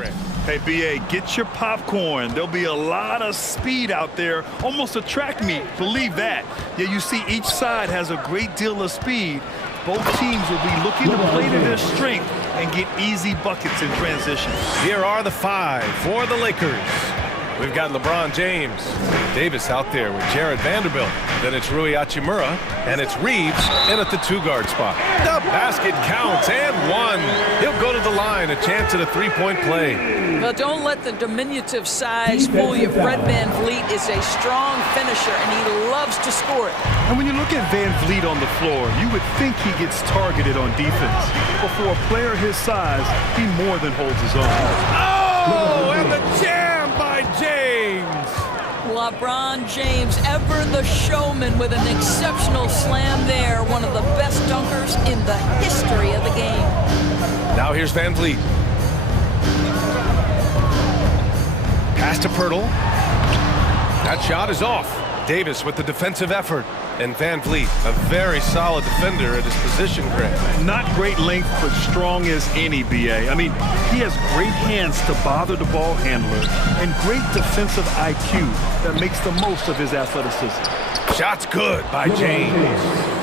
Grant. Hey, BA, get your popcorn. There'll be a lot of speed out there, almost a track meet, believe that. Yeah, you see each side has a great deal of speed. Both teams will be looking to play to their strength and get easy buckets in transition. Here are the five for the Lakers. We've got LeBron James, Davis out there with Jared Vanderbilt. Then it's Rui Hachimura, and it's Reeves in at the two-guard spot. The basket counts, and one. He'll go to the line, a chance at a three-point play. Well, don't let the diminutive size fool you. Fred VanVleet is a strong finisher, and he loves to score it. And when you look at VanVleet on the floor, you would think he gets targeted on defense. But for a player his size, he more than holds his own. Oh, and the jam by James. LeBron James, ever the showman, with an exceptional slam there. One of the best dunkers in the history of the game. Now here's VanVleet. Pass to Pirtle. That shot is off. Davis with the defensive effort. And VanVleet, a very solid defender at his position, Grant. Not great length, but strong as any, BA. I mean, he has great hands to bother the ball handler and great defensive IQ that makes the most of his athleticism. Shot's good by James.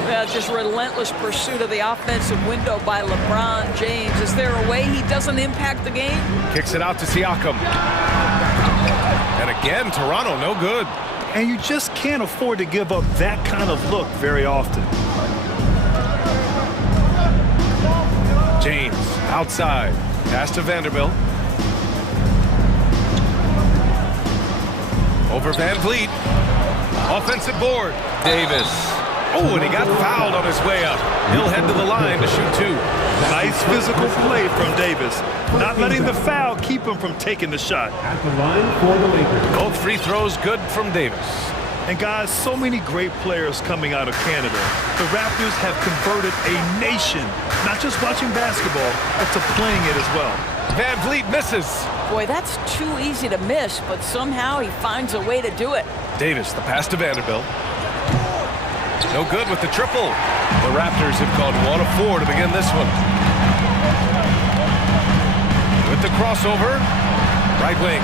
Yeah, just relentless pursuit of the offensive window by LeBron James. Is there a way he doesn't impact the game? Kicks it out to Siakam. And again, Toronto, no good. And you just can't afford to give up that kind of look very often. James, outside. Pass to Vanderbilt. Over VanVleet. Offensive board. Davis. Oh, and he got fouled on his way up. He'll head to the line to shoot two. Nice physical play from Davis. Not letting the foul keep him from taking the shot. At the line for the Lakers. Both free throws good from Davis. And guys, so many great players coming out of Canada. The Raptors have converted a nation, not just watching basketball, but to playing it as well. VanVleet misses. Boy, that's too easy to miss, but somehow he finds a way to do it. Davis, the pass to Vanderbilt. No good with the triple. The Raptors have gone 1 of 4 to begin this one. With the crossover, right wing.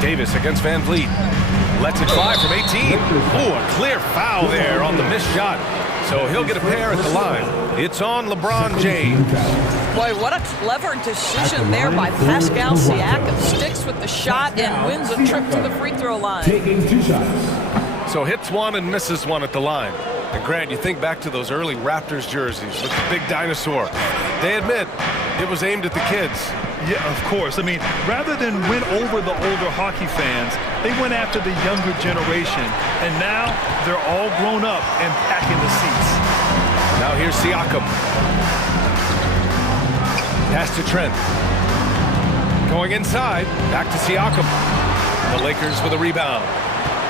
Davis against VanVleet. Lets it fly from 18. Oh, a clear foul there on the missed shot. So he'll get a pair at the line. It's on LeBron James. Boy, what a clever decision there by Pascal Siakam. Sticks with the shot and wins a trip to the free throw line. Taking two shots. So hits one and misses one at the line. And Grant, you think back to those early Raptors jerseys with the big dinosaur. They admit it was aimed at the kids. Yeah, of course. I mean, rather than win over the older hockey fans, they went after the younger generation. And now they're all grown up and packing the seats. Now here's Siakam. Pass to Trent. Going inside. Back to Siakam. The Lakers with a rebound.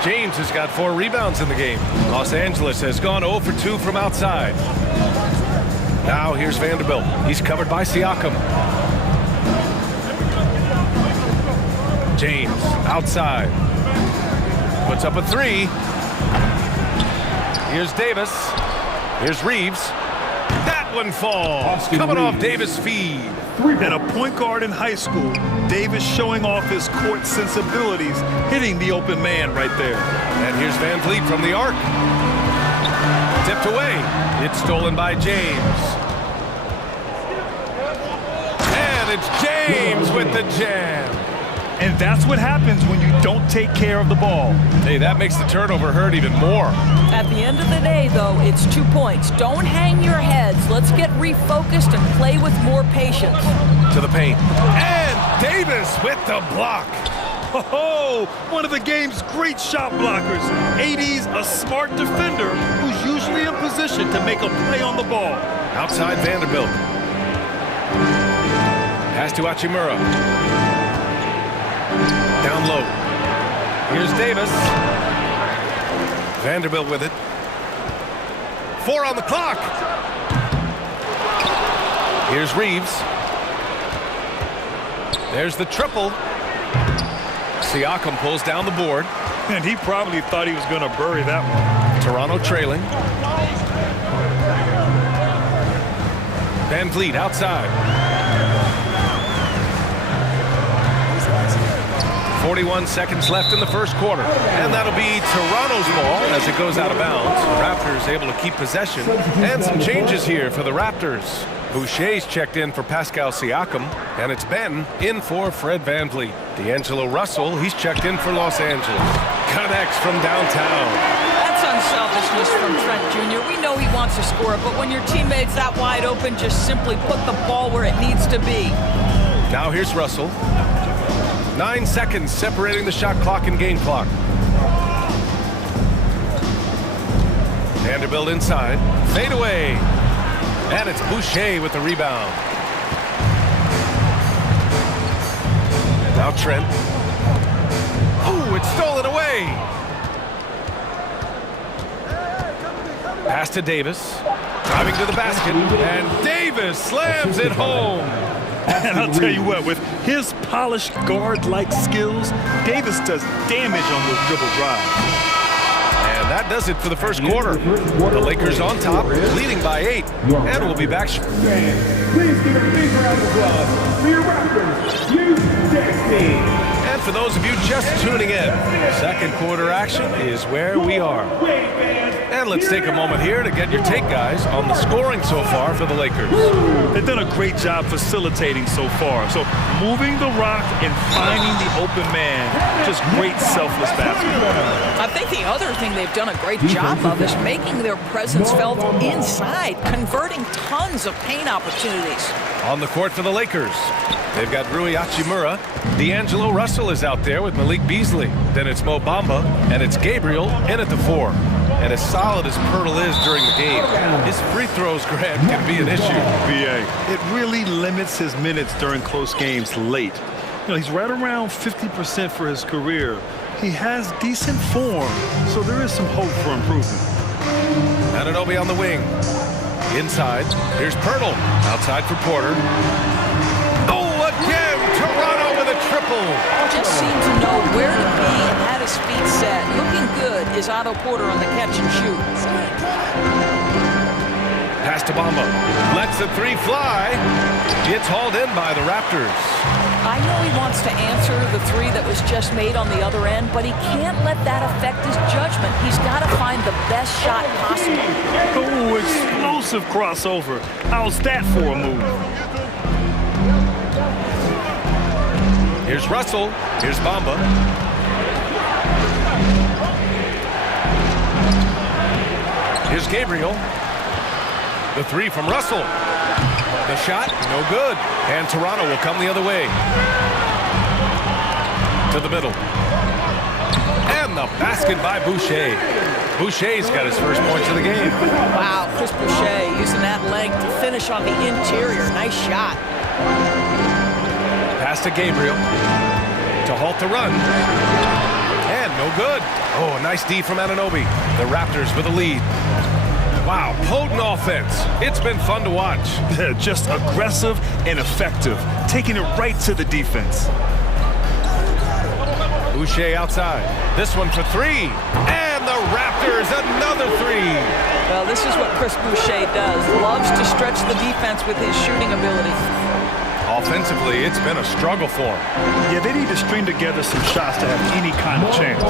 James has got 4 rebounds in the game. Los Angeles has gone 0 for 2 from outside. Now here's Vanderbilt. He's covered by Siakam. James outside. Puts up a 3. Here's Davis. Here's Reeves. That one falls. Coming off Davis' feed. And a point guard in high school, Davis showing off his court sensibilities, hitting the open man right there. And here's VanVleet from the arc. Tipped away. It's stolen by James. And it's James with the jam. And that's what happens when you don't take care of the ball. Hey, that makes the turnover hurt even more. At the end of the day, though, it's 2 points. Don't hang your heads. Let's get refocused and play with more patience. To the paint. And Davis with the block. Oh, one of the game's great shot blockers. AD's a smart defender who's usually in position to make a play on the ball. Outside Vanderbilt. Pass to Hachimura. Down low. Here's Davis. Vanderbilt with it. 4 on the clock. Here's Reeves. There's the triple. Siakam pulls down the board. And he probably thought he was going to bury that one. Toronto trailing. Van Vliet outside. 41 seconds left in the first quarter. And that'll be Toronto's ball as it goes out of bounds. Raptors able to keep possession. And some changes here for the Raptors. Boucher's checked in for Pascal Siakam. And it's Ben in for Fred Van Vliet. D'Angelo Russell, he's checked in for Los Angeles. Connects from downtown. That's unselfishness from Trent Jr. We know he wants to score it, but when your teammate's that wide open, just simply put the ball where it needs to be. Now here's Russell. 9 seconds separating the shot clock and game clock. Vanderbilt inside. Fade away. And it's Boucher with the rebound. Now Trent. Ooh, it's stolen away. Pass to Davis. Driving to the basket. And Davis slams it home. And I'll tell you what, with his polished guard-like skills, Davis does damage on those dribble drives. And that does it for the first quarter. The Lakers on top, leading by 8. And we'll be back. Please give a big round of applause for your Raptors, U16. And for those of you just tuning in, second quarter action is where we are. And let's take a moment here to get your take, guys, on the scoring so far for the Lakers. They've done a great job facilitating so far. So moving the rock and finding the open man, just great selfless basketball. I think the other thing they've done a great job of is making their presence felt inside, converting tons of paint opportunities. On the court for the Lakers, they've got Rui Hachimura. D'Angelo Russell is out there with Malik Beasley. Then it's Mo Bamba, and it's Gabriel in at the 4. And as solid as Pirtle is during the game, his free throws, Grant, can be an issue. BA, it really limits his minutes during close games late. You know, he's right around 50% for his career. He has decent form, so there is some hope for improvement. Anunoby on the wing. Inside, here's Pirtle. Outside for Porter. Oh, again, Toronto with a triple. Just seemed to know where to be and had his feet set. Looking good is Otto Porter on the catch and shoot. Pass to Bamba. Lets the 3 fly. It's hauled in by the Raptors. I know he wants to answer the 3 that was just made on the other end, but he can't let that affect his judgment. He's got to find the best shot possible. Oh, explosive crossover. How's that for a move? Here's Russell. Here's Bamba. Here's Gabriel. The 3 from Russell. The shot, no good. And Toronto will come the other way. To the middle. And the basket by Boucher. Boucher's got his first points of the game. Wow, Chris Boucher using that length to finish on the interior. Nice shot. Pass to Gabriel to halt the run. And no good. Oh, a nice D from Anunoby. The Raptors with a lead. Wow, potent offense. It's been fun to watch. Just aggressive and effective, taking it right to the defense. Boucher outside. This one for 3. And the Raptors, another 3. Well, this is what Chris Boucher does. Loves to stretch the defense with his shooting ability. Offensively, it's been a struggle for him. Yeah, they need to string together some shots to have any kind of chance.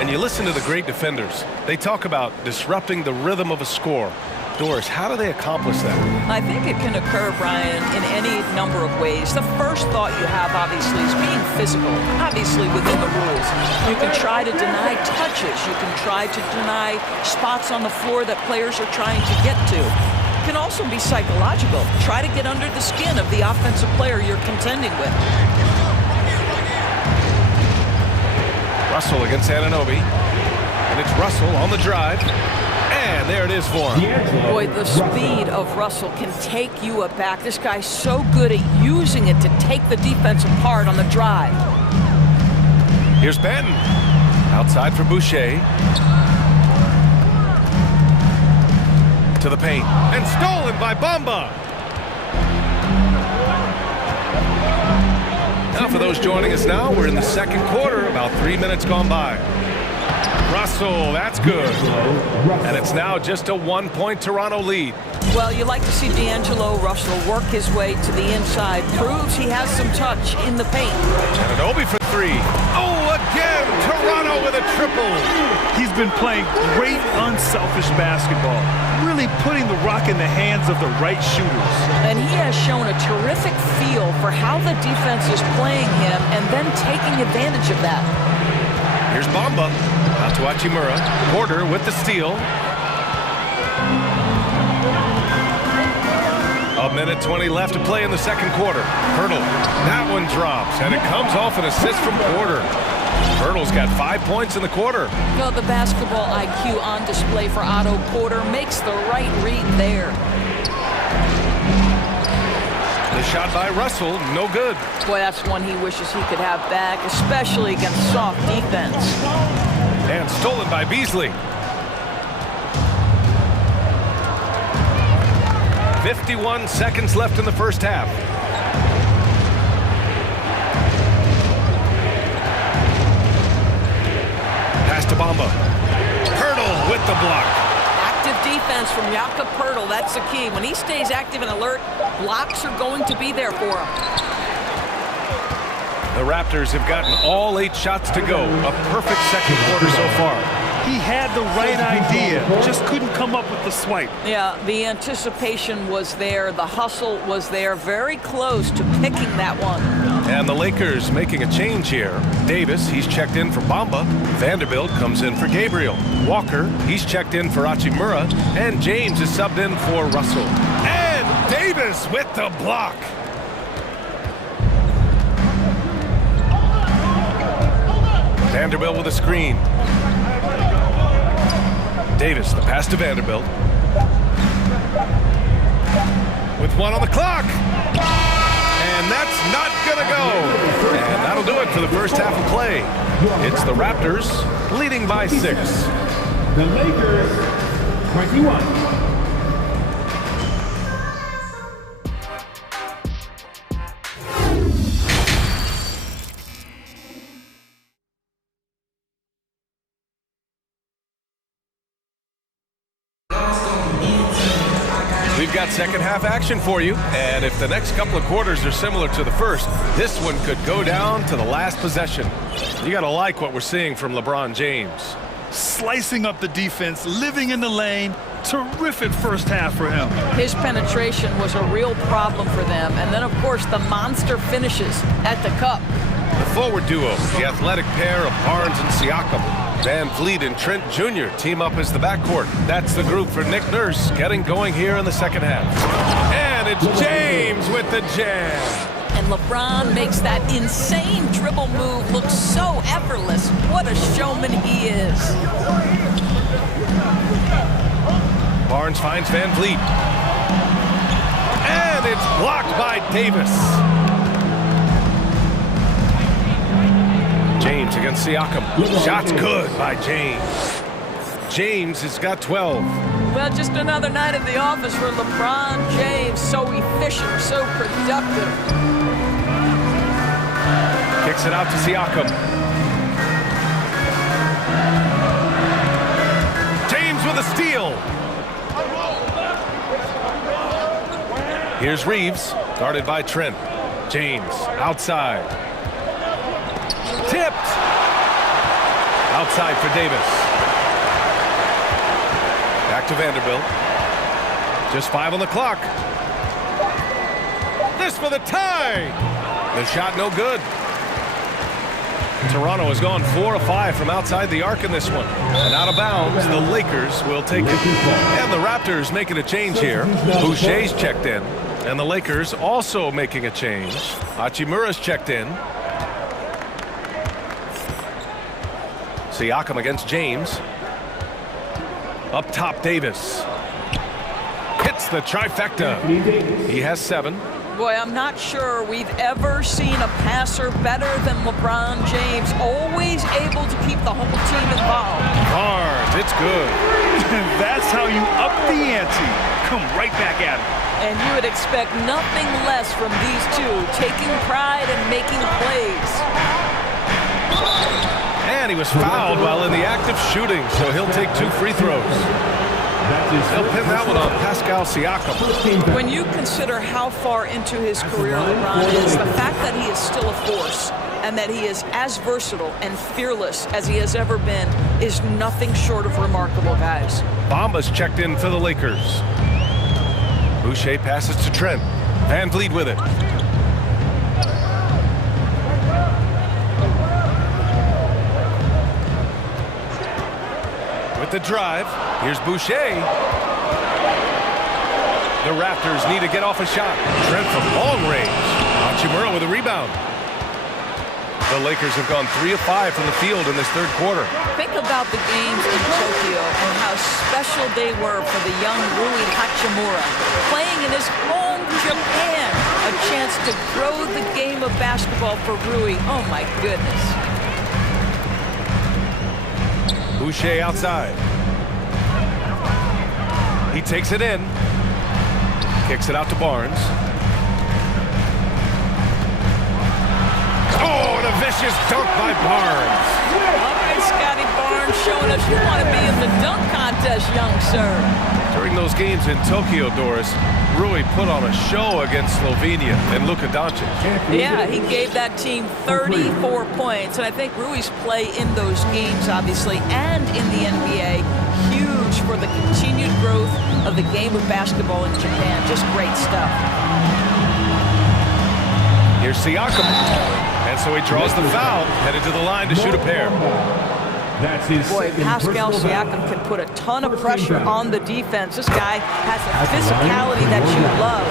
And you listen to the great defenders. They talk about disrupting the rhythm of a score. Doris, how do they accomplish that? I think it can occur, Brian, in any number of ways. The first thought you have, obviously, is being physical, obviously within the rules. You can try to deny touches. You can try to deny spots on the floor that players are trying to get to. It can also be psychological. Try to get under the skin of the offensive player you're contending with. Russell against Anunoby. And it's Russell on the drive. And there it is for him. Boy, the speed of Russell can take you aback. This guy's so good at using it to take the defense apart on the drive. Here's Benton. Outside for Boucher. To the paint. And stolen by Bamba. Now for those joining us now, we're in the second quarter, about 3 minutes gone by. Russell, that's good. And it's now just a 1-point Toronto lead. Well, you like to see D'Angelo Russell work his way to the inside. Proves he has some touch in the paint. And Obi for three. Oh, again, Toronto with a triple. He's been playing great, unselfish basketball, really putting the rock in the hands of the right shooters. And he has shown a terrific feel for how the defense is playing him and then taking advantage of that. Here's Bamba. Out to Hachimura. Porter with the steal. A minute 20 left to play in the second quarter. Hurdle. That one drops, and it comes off an assist from Porter. Hurdle's got 5 points in the quarter. Well, the basketball IQ on display for Otto Porter makes the right read there. The shot by Russell, no good. Boy, that's one he wishes he could have back, especially against soft defense. And stolen by Beasley. 51 seconds left in the first half. Pass to Bamba. Hurdle with the block. Active defense from Jakob Poeltl, that's the key. When he stays active and alert, blocks are going to be there for him. The Raptors have gotten all 8 shots to go. A perfect second quarter so far. He had the right idea, just couldn't come up with the swipe. Yeah, the anticipation was there, the hustle was there, very close to picking that one. And the Lakers making a change here. Davis, he's checked in for Bamba. Vanderbilt comes in for Gabriel. Walker, he's checked in for Hachimura. And James is subbed in for Russell. And Davis with the block. Vanderbilt with a screen. Davis, the pass to Vanderbilt. With 1 on the clock. And that's not gonna go. And that'll do it for the first half of play. It's the Raptors leading by 6. The Lakers, 21. We've got second half action for you, and if the next couple of quarters are similar to the first, this one could go down to the last possession. You gotta like what we're seeing from LeBron James. Slicing up the defense, living in the lane, terrific first half for him. His penetration was a real problem for them, and then of course the monster finishes at the cup. The forward duo, the athletic pair of Barnes and Siakam. Van Vliet and Trent Jr. team up as the backcourt. That's the group for Nick Nurse getting going here in the second half. And it's James with the jam. And LeBron makes that insane dribble move look so effortless. What a showman he is. Barnes finds Van Vliet. And it's blocked by Davis. James against Siakam. Shot's good by James. James has got 12. Well, just another night at the office for LeBron James. So efficient, so productive. Kicks it out to Siakam. James with a steal. Here's Reeves, guarded by Trent. James outside. Tipped. Outside for Davis. Back to Vanderbilt. Just 5 on the clock. This for the tie. The shot no good. Toronto has gone 4 of 5 from outside the arc in this one. And out of bounds, the Lakers will take it. And the Raptors making a change here. Boucher's checked in. And the Lakers also making a change. Hachimura's checked in. Siakam against James. Up top, Davis. Hits the trifecta. He has 7. Boy, I'm not sure we've ever seen a passer better than LeBron James. Always able to keep the whole team involved. Barnes, it's good. That's how you up the ante. Come right back at him. And you would expect nothing less from these two, taking pride and making plays. And he was fouled while in the act of shooting, so he'll take 2 free throws. They'll pin that one on Pascal Siakam. When you consider how far into his career LeBron is, the fact that he is still a force and that he is as versatile and fearless as he has ever been is nothing short of remarkable, guys. Bamba's checked in for the Lakers. Boucher passes to Trent. Van Vliet with it. With the drive, here's Boucher. The Raptors need to get off a shot. Trent from long range. Hachimura with a rebound. The Lakers have gone 3 of 5 from the field in this third quarter. Think about the games in Tokyo and how special they were for the young Rui Hachimura. Playing in his home Japan, a chance to grow the game of basketball for Rui. Oh my goodness. Boucher outside. He takes it in. Kicks it out to Barnes. Oh, and a vicious dunk by Barnes. All right, Scotty Barnes showing us you want to be in the dunk contest, young sir. During those games in Tokyo, Doris, Rui put on a show against Slovenia and Luka Doncic. Yeah, he gave that team 34 points. And I think Rui's play in those games, obviously, and in the NBA, huge for the continued growth of the game of basketball in Japan. Just great stuff. Here's Siakam. And so he draws the foul, headed to the line to shoot a pair. Boy, Pascal Siakam can put a ton of pressure on the defense. This guy has a physicality that you love.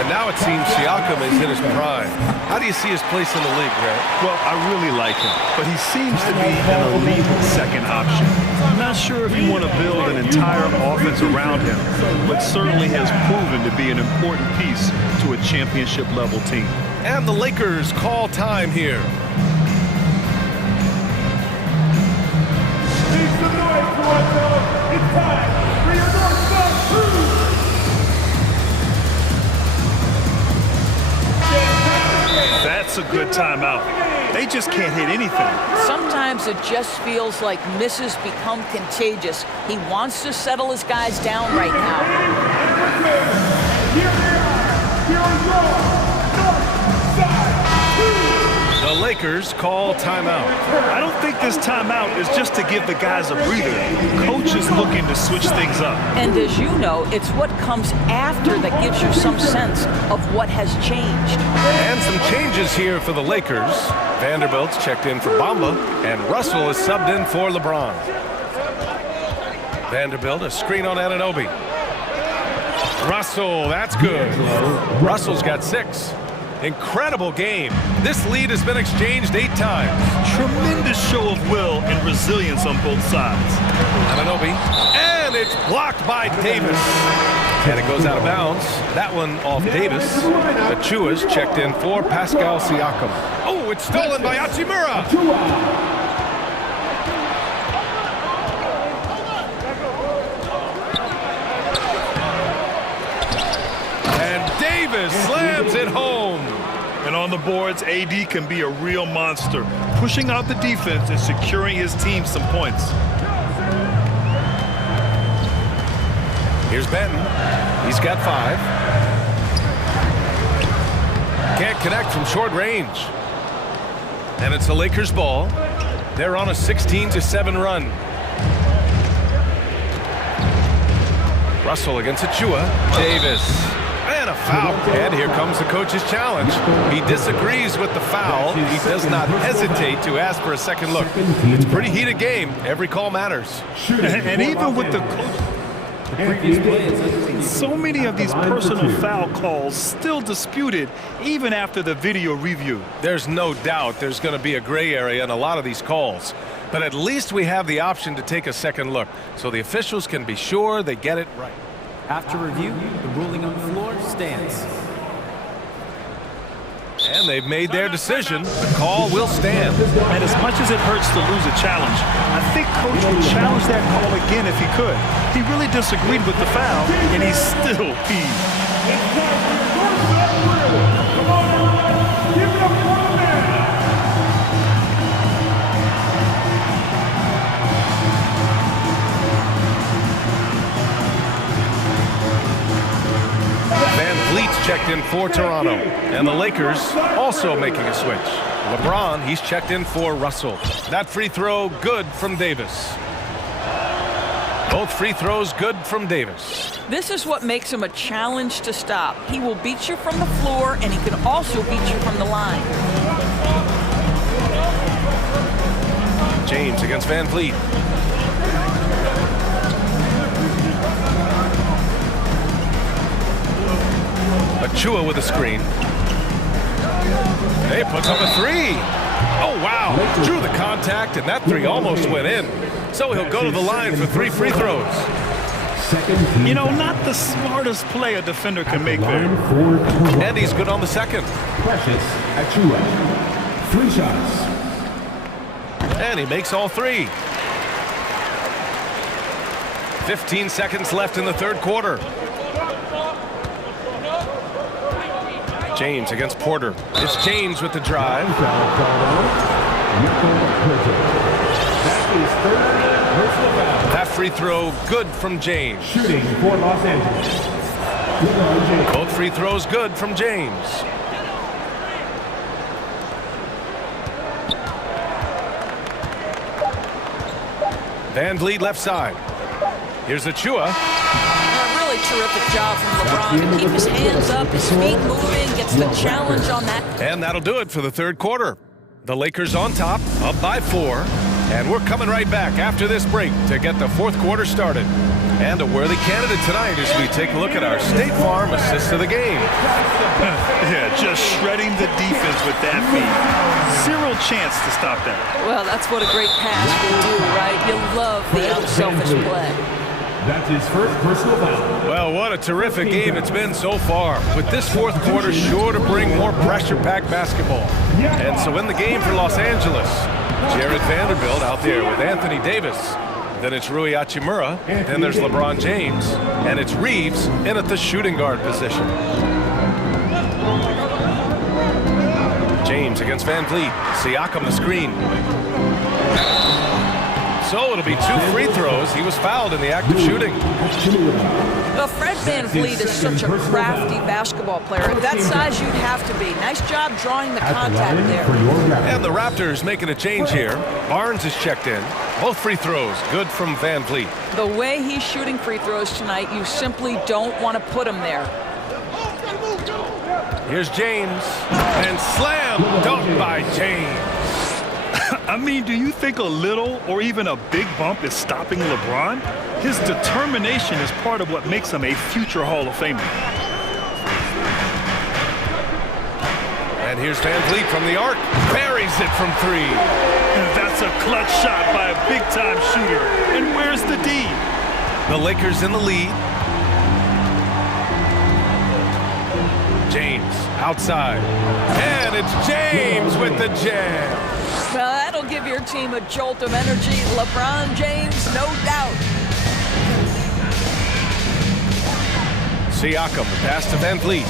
And now it seems Siakam is in his prime. How do you see his place in the league, Grant? Well, I really like him, but he seems to be an elite second option. I'm not sure if you want to build an entire offense around him, but certainly has proven to be an important piece to a championship-level team. And the Lakers call time here. Make some noise, Toronto. It's time for your North-South Crew. That's a good timeout. They just can't hit anything. Sometimes it just feels like misses become contagious. He wants to settle his guys down right now. Here they are. Here are your The Lakers call timeout. I don't think this timeout is just to give the guys a breather. Coach is looking to switch things up. And as you know, it's what comes after that gives you some sense of what has changed. And some changes here for the Lakers. Vanderbilt's checked in for Bamba, and Russell is subbed in for LeBron. Vanderbilt, a screen on Anunoby. Russell, that's good. Russell's got 6. Incredible game. This lead has been exchanged 8 times. Tremendous show of will and resilience on both sides. Anunoby, and it's blocked by Davis. And it goes out of bounds. That one off Davis. Achua's checked in for Pascal Siakam. Oh, it's stolen by Hachimura. And Davis slams it home. And on the boards, AD can be a real monster, pushing out the defense and securing his team some points. Here's Benton. He's got 5. Can't connect from short range. And it's the Lakers' ball. They're on a 16-7 run. Russell against Achua. Davis. And a foul. And here comes the coach's challenge. He disagrees with the foul. He does not hesitate to ask for a second look. It's a pretty heated game. Every call matters. And even with the so many of these personal foul calls still disputed even after the video review. There's no doubt there's going to be a gray area in a lot of these calls. But at least we have the option to take a second look, so the officials can be sure they get it right. After review, the ruling on the floor stands. And they've made their decision. The call will stand. And as much as it hurts to lose a challenge, I think Coach would challenge that call again if he could. He really disagreed with the foul, and he's still peeved. Come on, everybody. Give it up for the man. checked in for Toronto. And the Lakers also making a switch. LeBron, he's checked in for Russell. That free throw, good from Davis. Both free throws good from Davis. This is what makes him a challenge to stop. He will beat you from the floor, and he can also beat you from the line. James against Van Vliet. Achua with a screen. He puts up a three. Oh, wow. Drew the contact, and that three almost went in. So he'll go to the line for 3 free throws. You know, not the smartest play a defender can make there. And he's good on the second. Precious Achua. 3 shots. And he makes all 3. 15 seconds left in the third quarter. James against Porter. It's James with the drive. That free throw good from James. Shooting for Los Angeles. Both free throws good from James. Van Vliet left side. Here's Achua. Really terrific job from LeBron to keep his hands up, his feet moving, gets the challenge on that. And that'll do it for the third quarter. The Lakers on top, up by 4. And we're coming right back after this break to get the fourth quarter started. And a worthy candidate tonight as we take a look at our State Farm assist of the game. Yeah, just shredding the defense with that feed. 0 chance to stop that. Well, that's what a great pass will do, right? You love the unselfish play. That's his first personal foul. Well, what a terrific game it's been so far. With this fourth quarter sure to bring more pressure-packed basketball. And so in the game for Los Angeles, Jared Vanderbilt out there with Anthony Davis. Then it's Rui Hachimura. Then there's LeBron James. And it's Reeves in at the shooting guard position. James against Van Vliet. Siakam the screen. So it'll be 2 free throws. He was fouled in the act of shooting. Well, Fred Van Vliet is such a crafty basketball player. At that size, you'd have to be. Nice job drawing the contact there. And the Raptors making a change here. Barnes is checked in. Both free throws good from Van Vliet. The way he's shooting free throws tonight, you simply don't want to put him there. Here's James. And slam dunk by James. I mean, do you think a little or even a big bump is stopping LeBron? His determination is part of what makes him a future Hall of Famer. And here's Van Vliet from the arc. Buries it from 3. That's a clutch shot by a big-time shooter. And where's the D? The Lakers in the lead. James outside. And it's James with the jam. Well, that'll give your team a jolt of energy. LeBron James, no doubt. Siakam, pass to Van Vliet.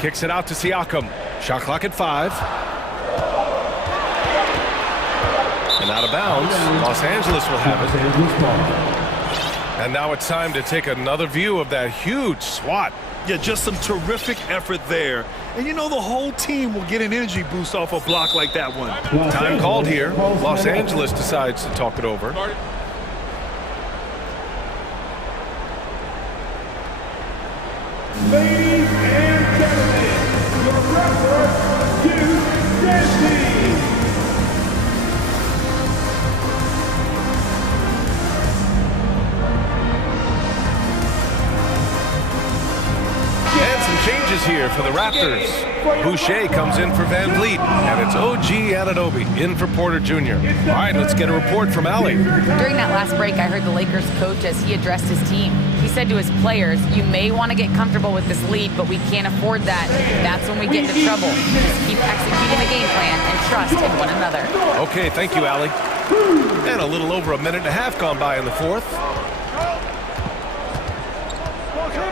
Kicks it out to Siakam. Shot clock at 5. And out of bounds. Los Angeles will have it. And now it's time to take another view of that huge swat. Yeah, just some terrific effort there. And you know the whole team will get an energy boost off a block like that one. Time called here. Los Angeles decides to talk it over. Ladies and gentlemen, your wrestler, Hugh Dempsey. And some changes here for the Raptors. Boucher comes in for Van Vliet, and it's OG Anunoby in for Porter Jr. All right, let's get a report from Allie. During that last break, I heard the Lakers coach as he addressed his team. He said to his players, you may want to get comfortable with this lead, but we can't afford that. That's when we get into trouble. Just keep executing the game plan and trust in one another. Okay, thank you, Allie. And a little over a minute and a half gone by in the fourth.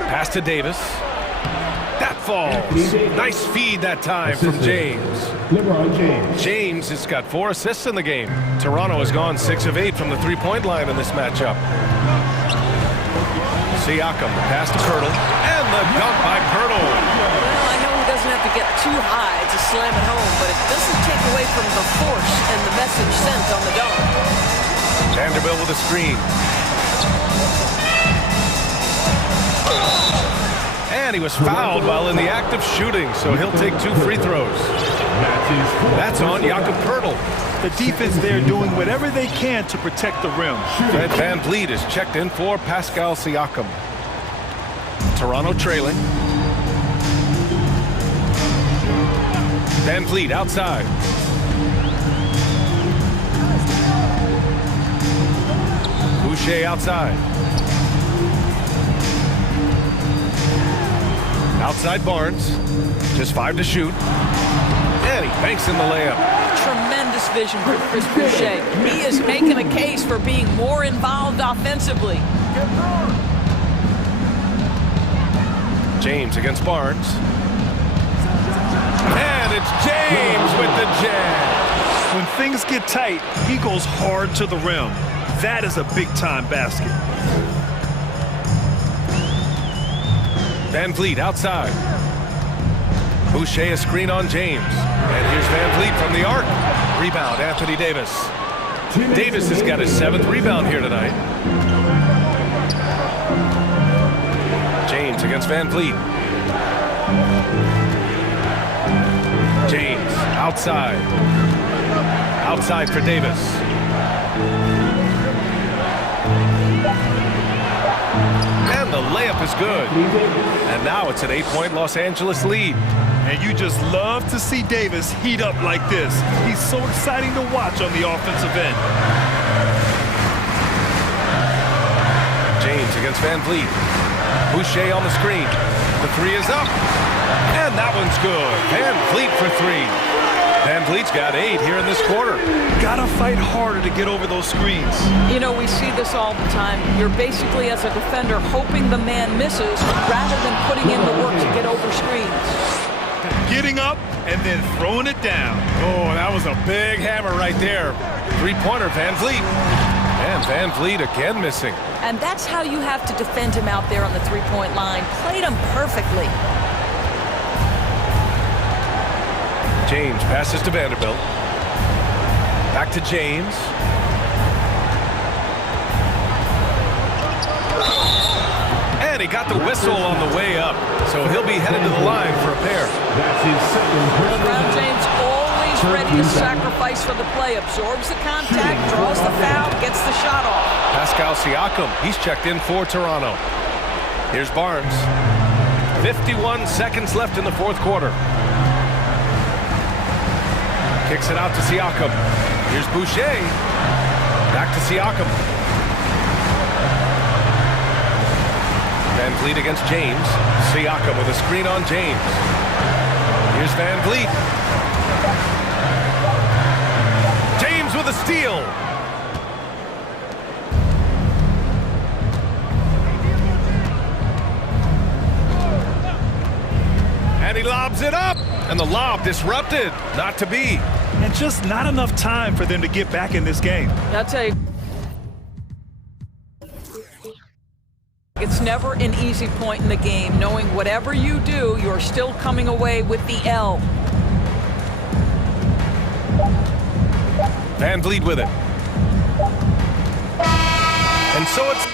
Pass to Davis. That falls. Nice feed that time from James. LeBron James. James has got 4 assists in the game. Toronto has gone 6 of 8 from the three-point line in this matchup. Siakam, the pass to Pirtle, and the dunk by Pirtle. Well, I know he doesn't have to get too high to slam it home, but it doesn't take away from the force and the message sent on the dunk. Vanderbilt with a screen. And he was fouled while in the act of shooting, so he'll take 2 free throws. That's on Jakob Pirtle. The defense there doing whatever they can to protect the rim. Fred VanVleet is checked in for Pascal Siakam. Toronto trailing. VanVleet outside. Boucher outside. Outside Barnes. Just 5 to shoot. And he banks in the layup. Tremendous vision for Chris Boucher. He is making a case for being more involved offensively. James against Barnes. And it's James with the jam. When things get tight, he goes hard to the rim. That is a big-time basket. VanVleet outside. Boucher a screen on James. And here's VanVleet from the arc. Rebound, Anthony Davis. Davis has got his 7th rebound here tonight. James against VanVleet. James outside. Outside for Davis. And the layup is good. And now it's an 8-point Los Angeles lead. And you just love to see Davis heat up like this. He's so exciting to watch on the offensive end. James against VanVleet. Boucher on the screen. The 3 is up. And that one's good. VanVleet for 3. VanVleet's got 8 here in this quarter. Gotta fight harder to get over those screens. You know, we see this all the time. You're basically, as a defender, hoping the man misses rather than putting in the work to get over screens. Getting up and then throwing it down. Oh, that was a big hammer right there. 3-pointer, VanVleet. And VanVleet again missing. And that's how you have to defend him out there on the three-point line. Played him perfectly. James passes to Vanderbilt. Back to James. And he got the whistle on the way up. So he'll be headed to the line for a pair. That's his second personal LeBron foul. James always ready to sacrifice for the play. Absorbs the contact, draws the foul, gets the shot off. Pascal Siakam, he's checked in for Toronto. Here's Barnes. 51 seconds left in the 4th quarter. Kicks it out to Siakam. Here's Boucher. Back to Siakam. VanVleet against James. Siakam with a screen on James. Here's VanVleet. James with a steal. And he lobs it up. And the lob disrupted. Not to be. And just not enough time for them to get back in this game. I'll tell you, it's never an easy point in the game, knowing whatever you do, you're still coming away with the L. VanVleet with it. And so it's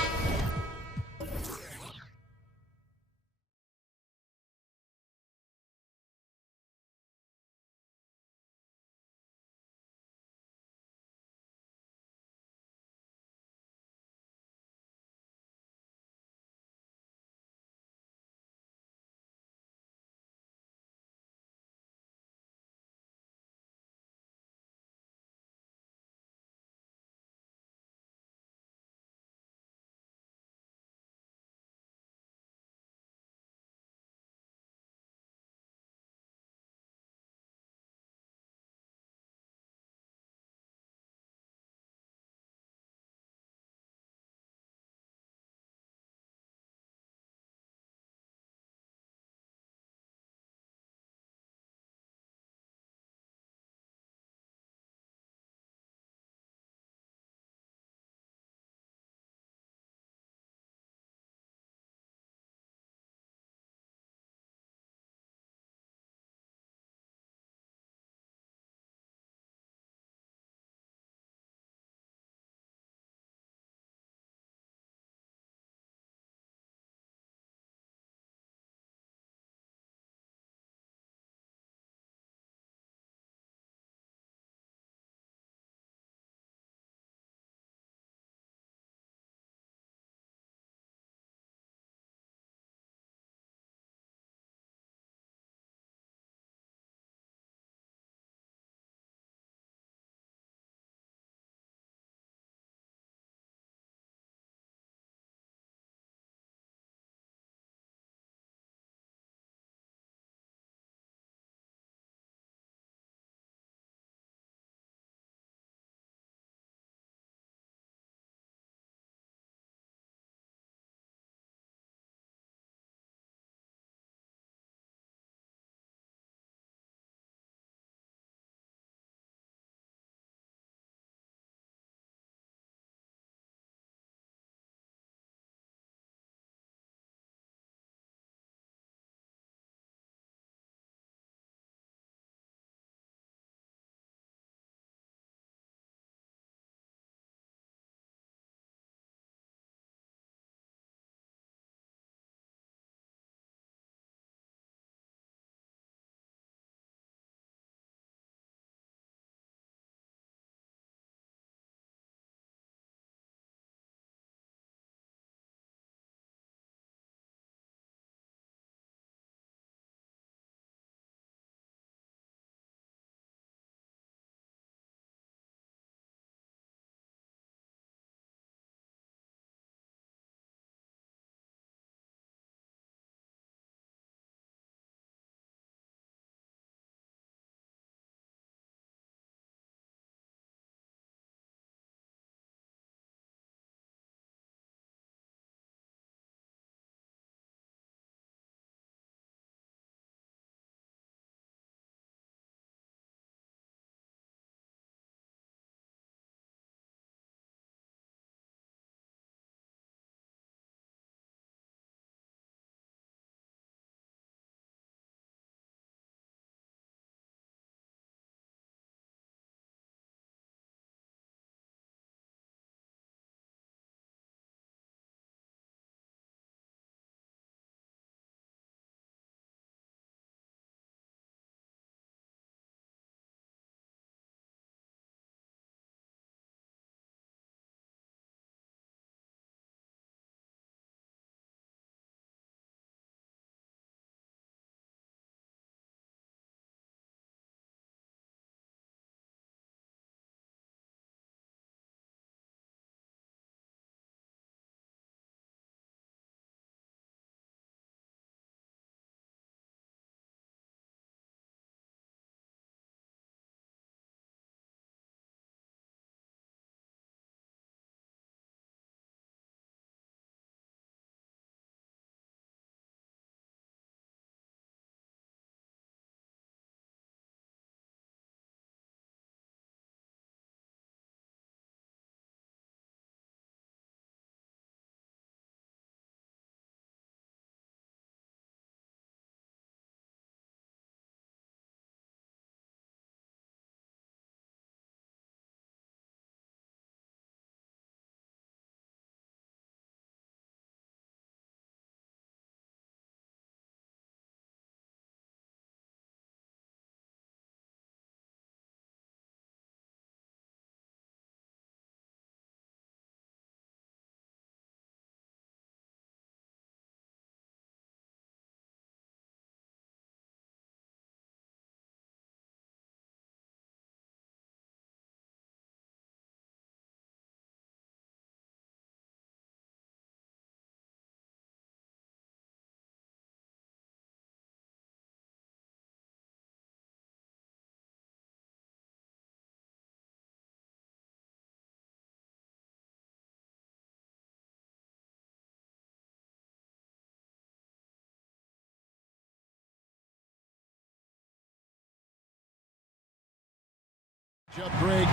Break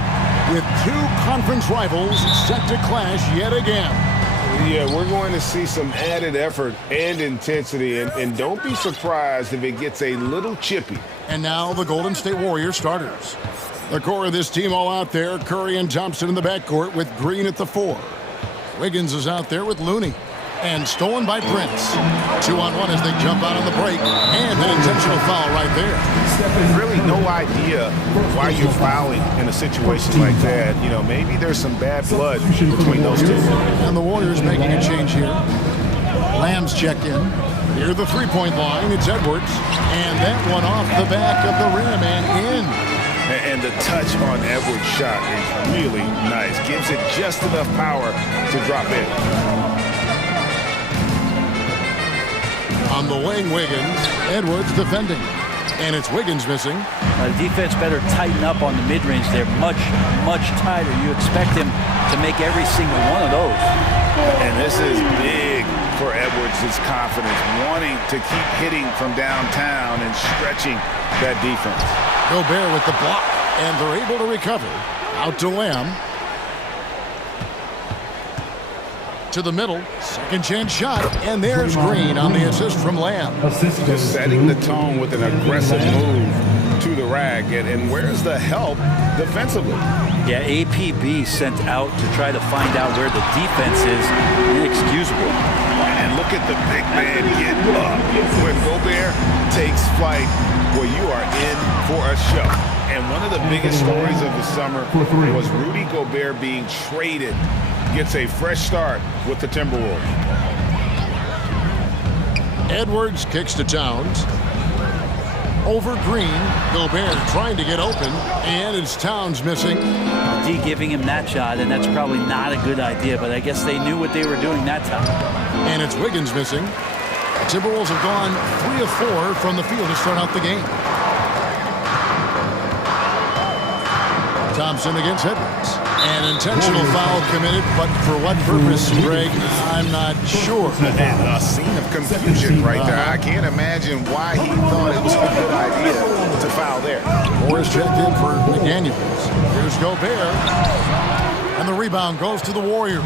with two conference rivals set to clash yet again. Yeah, we're going to see some added effort and intensity, and don't be surprised if it gets a little chippy. And now the Golden State Warriors starters. The core of this team all out there, Curry and Thompson in the backcourt with Green at the 4. Wiggins is out there with Looney. And stolen by Prince. 2-on-1 as they jump out on the break. And an intentional foul right there. Really no idea why you're fouling in a situation like that. You know, maybe there's some bad blood between those two. And the Warriors making a change here. Lamb's checked in. Near the three-point line, it's Edwards. And that one off the back of the rim and in. And the touch on Edwards' shot is really nice. Gives it just enough power to drop in. On the wing, Wiggins. Edwards defending. And it's Wiggins missing. The defense better tighten up on the mid-range. They're much, much tighter. You expect him to make every single one of those. And this is big for Edwards' confidence, wanting to keep hitting from downtown and stretching that defense. Gobert with the block, and they're able to recover. Out to Lamb. To the middle, second chance shot, and there's Green on the assist from Lamb. Just setting the tone with an aggressive move to the rack, and where's the help defensively? Yeah, APB sent out to try to find out where the defense is. Inexcusable. And look at the big man get up. When Gobert takes flight, well, you are in for a show. And one of the biggest stories of the summer was Rudy Gobert being traded. Gets a fresh start with the Timberwolves. Edwards kicks to Towns. Over Green. Gobert trying to get open, and it's Towns missing. D giving him that shot, and that's probably not a good idea, but I guess they knew what they were doing that time. And it's Wiggins missing. Timberwolves have gone 3 of 4 from the field to start out the game. Thompson against Edwards. An intentional foul committed, but for what purpose, Greg, I'm not sure. And a scene of confusion right there. I can't imagine why he thought it was a good idea to foul there. Morris checked in for McDaniels. Here's Gobert. And the rebound goes to the Warriors.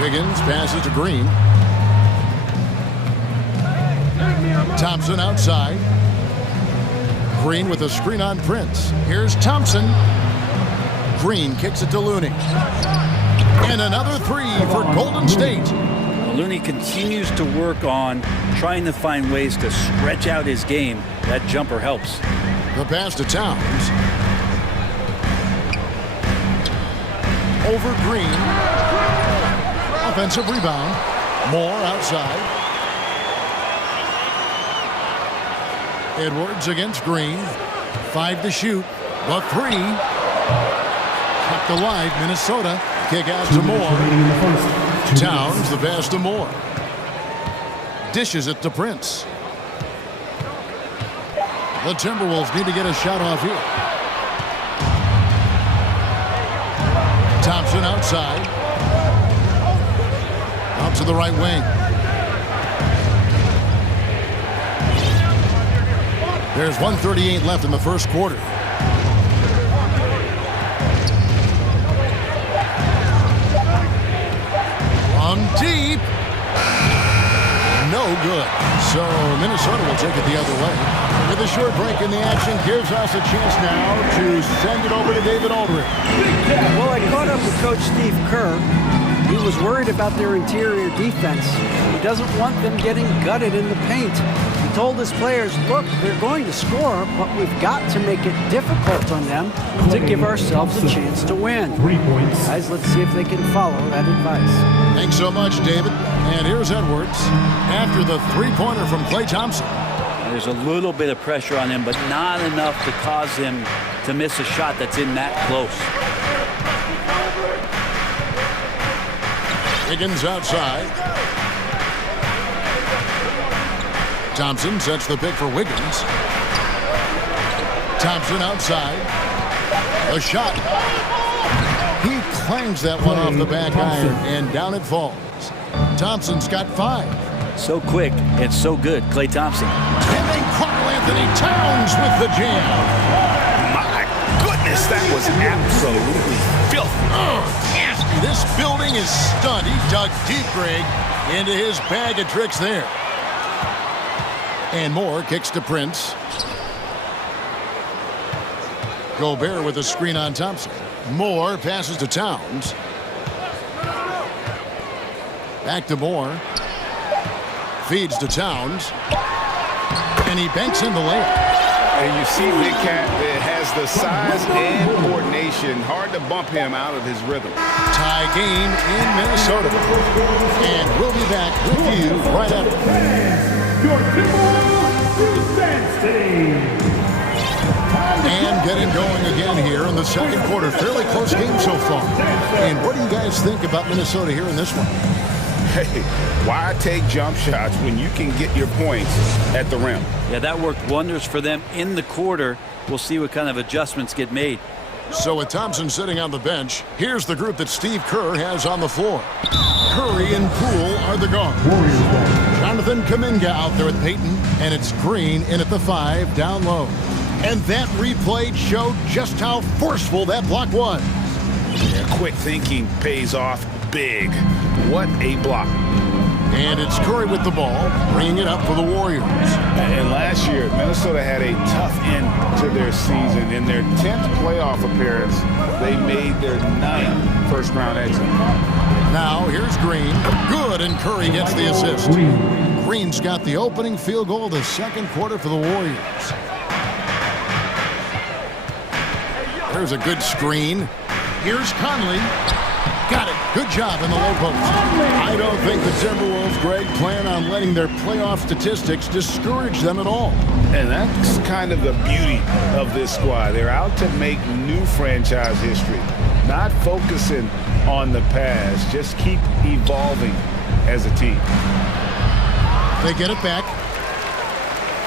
Wiggins passes to Green. Thompson outside. Green with a screen on Prince. Here's Thompson. Green kicks it to Looney. And another three for Golden State. Looney continues to work on trying to find ways to stretch out his game. That jumper helps. The pass to Towns. Over Green. Offensive rebound. Moore outside. Edwards against Green. 5 to shoot. The 3. Kept alive, Minnesota. Kick out to Moore. Towns, the pass to Moore. Dishes it to Prince. The Timberwolves need to get a shot off here. Thompson outside. Out to the right wing. There's 1:38 left in the first quarter. From deep. No good. So Minnesota will take it the other way. With a short break in the action, gives us a chance now to send it over to David Aldridge. Well, I caught up with Coach Steve Kerr. He was worried about their interior defense. He doesn't want them getting gutted in the paint. He told his players, look, they're going to score, but we've got to make it difficult on them to give ourselves a chance to win. 3 points. Guys, let's see if they can follow that advice. Thanks so much, David. And here's Edwards after the three-pointer from Klay Thompson. There's a little bit of pressure on him, but not enough to cause him to miss a shot that's in that close. Higgins outside. Thompson sets the pick for Wiggins. Thompson outside. A shot. He clangs that one off the back iron, and down it falls. Thompson's got 5. So quick and so good, Klay Thompson. And they cry Anthony Towns with the jam. My goodness, that was absolutely filthy. Yes, this building is stunned. He dug deep, Greg, into his bag of tricks there. And Moore kicks to Prince. Gobert with a screen on Thompson. Moore passes to Towns. Back to Moore. Feeds to Towns. And he banks in the layup. And you see Big Cat that has the size and coordination. Hard to bump him out of his rhythm. Tie game in Minnesota. And we'll be back with you right after. Your Timberwolves team. And getting going again here in the second quarter. Fairly close game so far. And what do you guys think about Minnesota here in this one? Hey, why take jump shots when you can get your points at the rim? Yeah, that worked wonders for them in the quarter. We'll see what kind of adjustments get made. So with Thompson sitting on the bench, here's the group that Steve Kerr has on the floor. Curry and Poole are the guards. Jonathan Kuminga out there with Payton, and it's Green in at the 5 down low. And that replay showed just how forceful that block was. Yeah, quick thinking pays off big. What a block. And it's Curry with the ball, bringing it up for the Warriors. And last year, Minnesota had a tough end to their season. In their 10th playoff appearance, they made their 9th first-round exit. Now, here's Green. Good, and Curry gets the assist. Green's got the opening field goal of the second quarter for the Warriors. There's a good screen. Here's Conley. Got it. Good job in the low post. I don't think the Timberwolves, Greg, plan on letting their playoff statistics discourage them at all. And that's kind of the beauty of this squad. They're out to make new franchise history, not focusing on the past. Just keep evolving as a team. They get it back.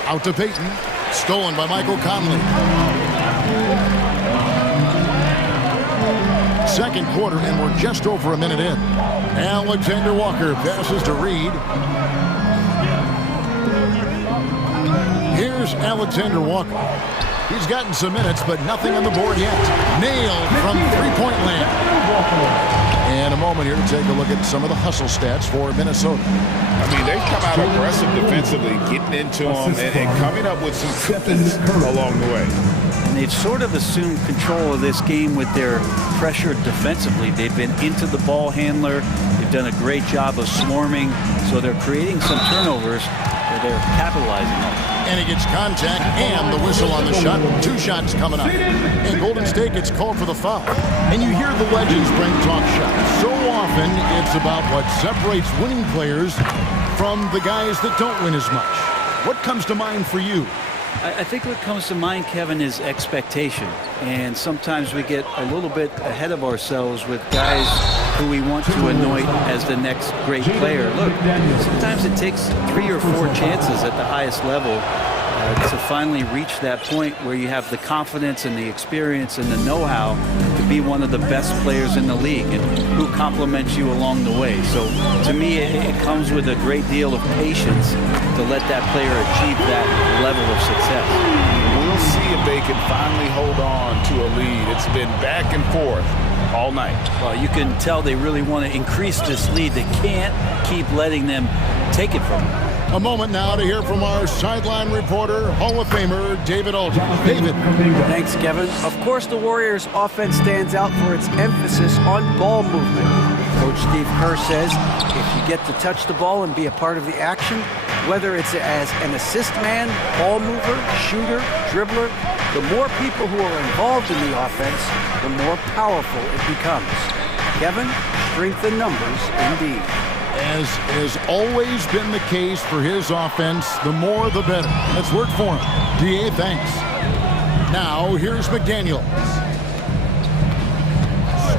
Out to Payton. Stolen by Michael Conley. Second quarter, and we're just over a minute in. Alexander Walker passes to Reed. Here's Alexander Walker. He's gotten some minutes, but nothing on the board yet. Nailed from three-point land. And a moment here to take a look at some of the hustle stats for Minnesota. I mean, they've come out aggressive defensively, getting into them and coming up with some triples along the way. And they've sort of assumed control of this game with their pressure defensively. They've been into the ball handler. They've done a great job of swarming. So they're creating some turnovers that they're capitalizing on. And he gets contact and the whistle on the shot. 2 shots coming up. And Golden State gets called for the foul. And you hear the legends bring talk shots. So often it's about what separates winning players from the guys that don't win as much. What comes to mind for you? I think what comes to mind, Kevin, is expectation. And sometimes we get a little bit ahead of ourselves with guys who we want to anoint as the next great player. Look, sometimes it takes 3 or 4 chances at the highest level to finally reach that point where you have the confidence and the experience and the know-how to be one of the best players in the league and who compliments you along the way. So to me, it comes with a great deal of patience to let that player achieve that level of success. We'll see if they can finally hold on to a lead. It's been back and forth all night. Well, you can tell they really want to increase this lead. They can't keep letting them take it from them. A moment now to hear from our sideline reporter, Hall of Famer David Aldridge. David. Thanks, Kevin. Of course, the Warriors' offense stands out for its emphasis on ball movement. Coach Steve Kerr says if you get to touch the ball and be a part of the action, whether it's as an assist man, ball mover, shooter, dribbler, the more people who are involved in the offense, the more powerful it becomes. Kevin, strength in numbers indeed. As has always been the case for his offense, the more the better. Let's work for him. DA, thanks. Now, here's McDaniel.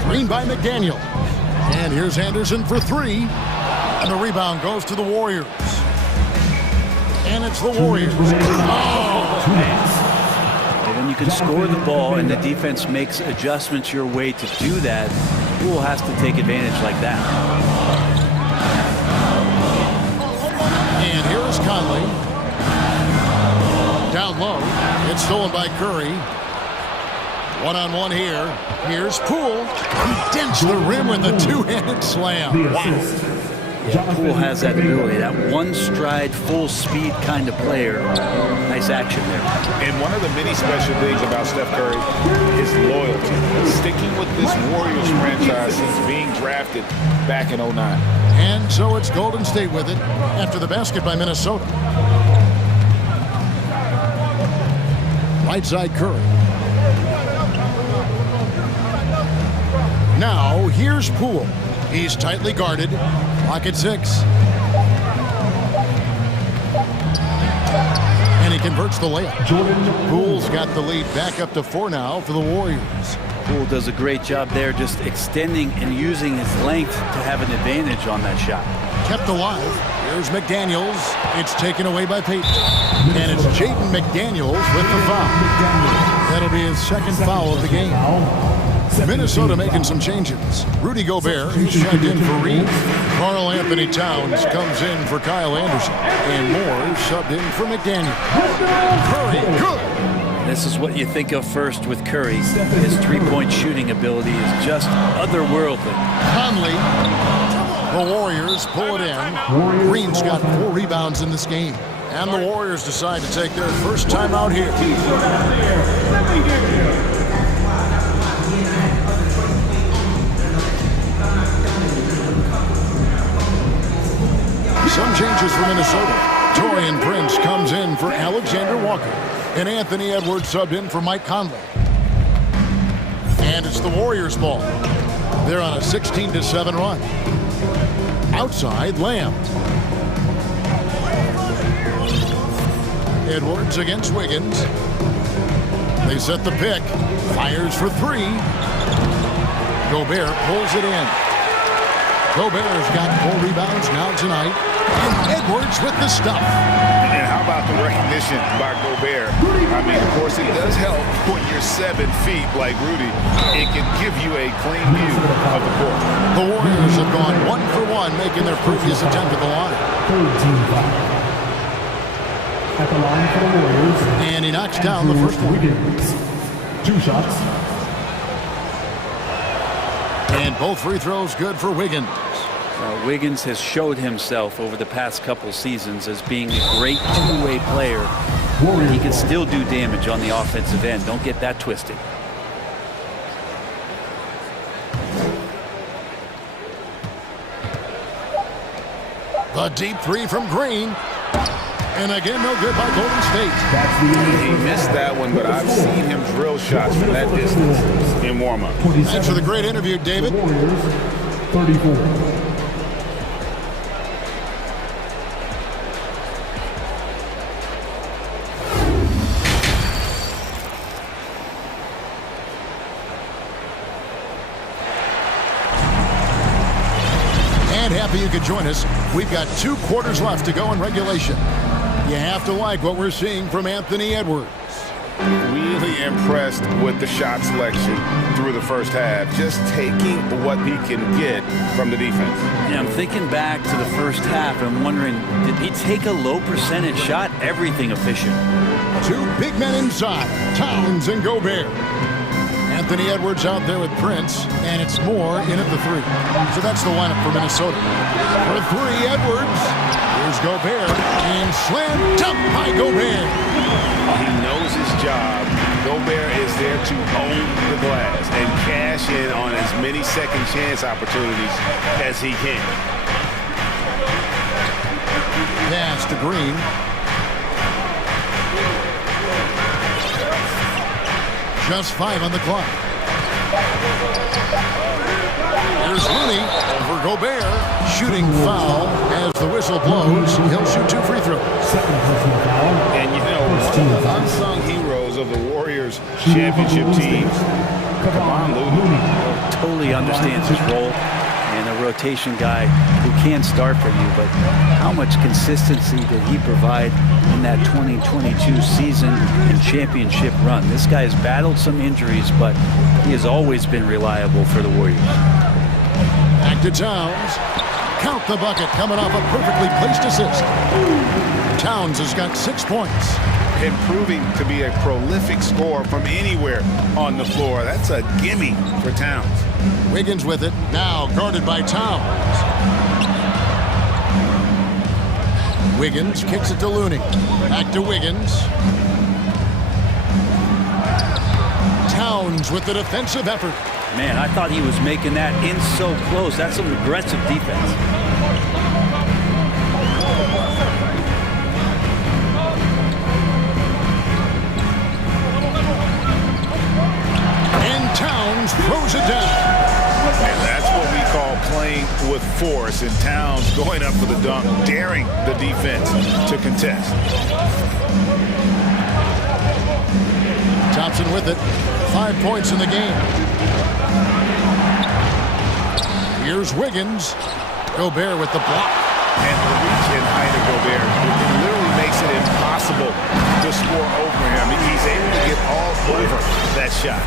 Screen by McDaniel. And here's Anderson for 3. And the rebound goes to the Warriors. And it's the Warriors. When you can score the ball and the defense makes adjustments your way to do that, Poole has to take advantage like that. And here's Conley. Down low. It's stolen by Curry. One-on-one here. Here's Poole. He dents the rim with a two-handed slam. Wow. Yeah, Poole has that ability, that one-stride, full-speed kind of player. Nice action there. And one of the many special things about Steph Curry is loyalty. Sticking with this Warriors franchise since being drafted back in '09. And so it's Golden State with it after the basket by Minnesota. Right side Curry. Now here's Poole. He's tightly guarded. Clock at 6. And he converts the layup. Poole's got the lead back up to 4 now for the Warriors. Poole does a great job there, just extending and using his length to have an advantage on that shot. Kept alive. Here's McDaniels. It's taken away by Payton. And it's Jaden McDaniels with the foul. That'll be his second foul of the game. Minnesota making some changes. Rudy Gobert is checked in for Reed. Karl Anthony Towns comes in for Kyle Anderson. And Moore subbed in for McDaniel. Curry, good. This is what you think of first with Curry. His three-point shooting ability is just otherworldly. Conley. The Warriors pull it in. Green's got 4 rebounds in this game. And the Warriors decide to take their first time out here. Some changes for Minnesota. Taurean Prince comes in for Alexander Walker. And Anthony Edwards subbed in for Mike Conley. And it's the Warriors' ball. They're on a 16-7 run. Outside, Lamb. Edwards against Wiggins. They set the pick. Fires for 3. Gobert pulls it in. Gobert's got 4 rebounds now tonight. And Edwards with the stuff. And how about the recognition by Gobert? I mean, of course, it does help when you're 7 feet like Rudy. It can give you a clean view of the court. The Warriors have gone 1 for 1, making their previous attempt at the line. At the line for the Warriors. And he knocks down the first one. 2 shots. And both free throws good for Wiggins. Wiggins has showed himself over the past couple seasons as being a great two-way player. He can still do damage on the offensive end. Don't get that twisted. The deep 3 from Green. And again, no good by Golden State. He missed that one, but I've seen him drill shots from that distance in warm-up. Thanks for the great interview, David. Warriors, 34. And happy you could join us. We've got 2 quarters left to go in regulation. You have to like what we're seeing from Anthony Edwards. Really impressed with the shot selection through the first half. Just taking what he can get from the defense. Yeah, I'm thinking back to the first half. I'm wondering, did he take a low percentage shot? Everything efficient. 2 big men inside. Towns and Gobert. Anthony Edwards out there with Prince, and it's Moore in at the 3. So that's the lineup for Minnesota. For 3, Edwards. Here's Gobert, and slam dunk by Gobert. He knows his job. Gobert is there to own the glass and cash in on as many second chance opportunities as he can. Pass to Green. Just 5 on the clock. Here's Looney for Gobert. Shooting foul as the whistle blows. He'll shoot 2 free throws. And you know, one of the unsung heroes of the Warriors championship teams, come on, Looney. Totally understands his role. And a rotation guy who can start for you, but how much consistency did he provide in that 2022 season and championship run? This guy has battled some injuries, but he has always been reliable for the Warriors. Back to Towns. Count the bucket coming off a perfectly placed assist. Towns has got 6 points. him proving to be a prolific scorer from anywhere on the floor. That's a gimme for Towns. Wiggins with it, now guarded by Towns. Wiggins kicks it to Looney. Back to Wiggins. Towns with the defensive effort. Man, I thought he was making that in so close. That's some aggressive defense. And Towns throws it down. And that's what we call playing with force. And Towns going up for the dunk, daring the defense to contest. Thompson with it. 5 points in the game. Here's Wiggins. Gobert with the block. And the reach and height of Gobert, it literally makes it impossible to score over him. He's able to get all over that shot.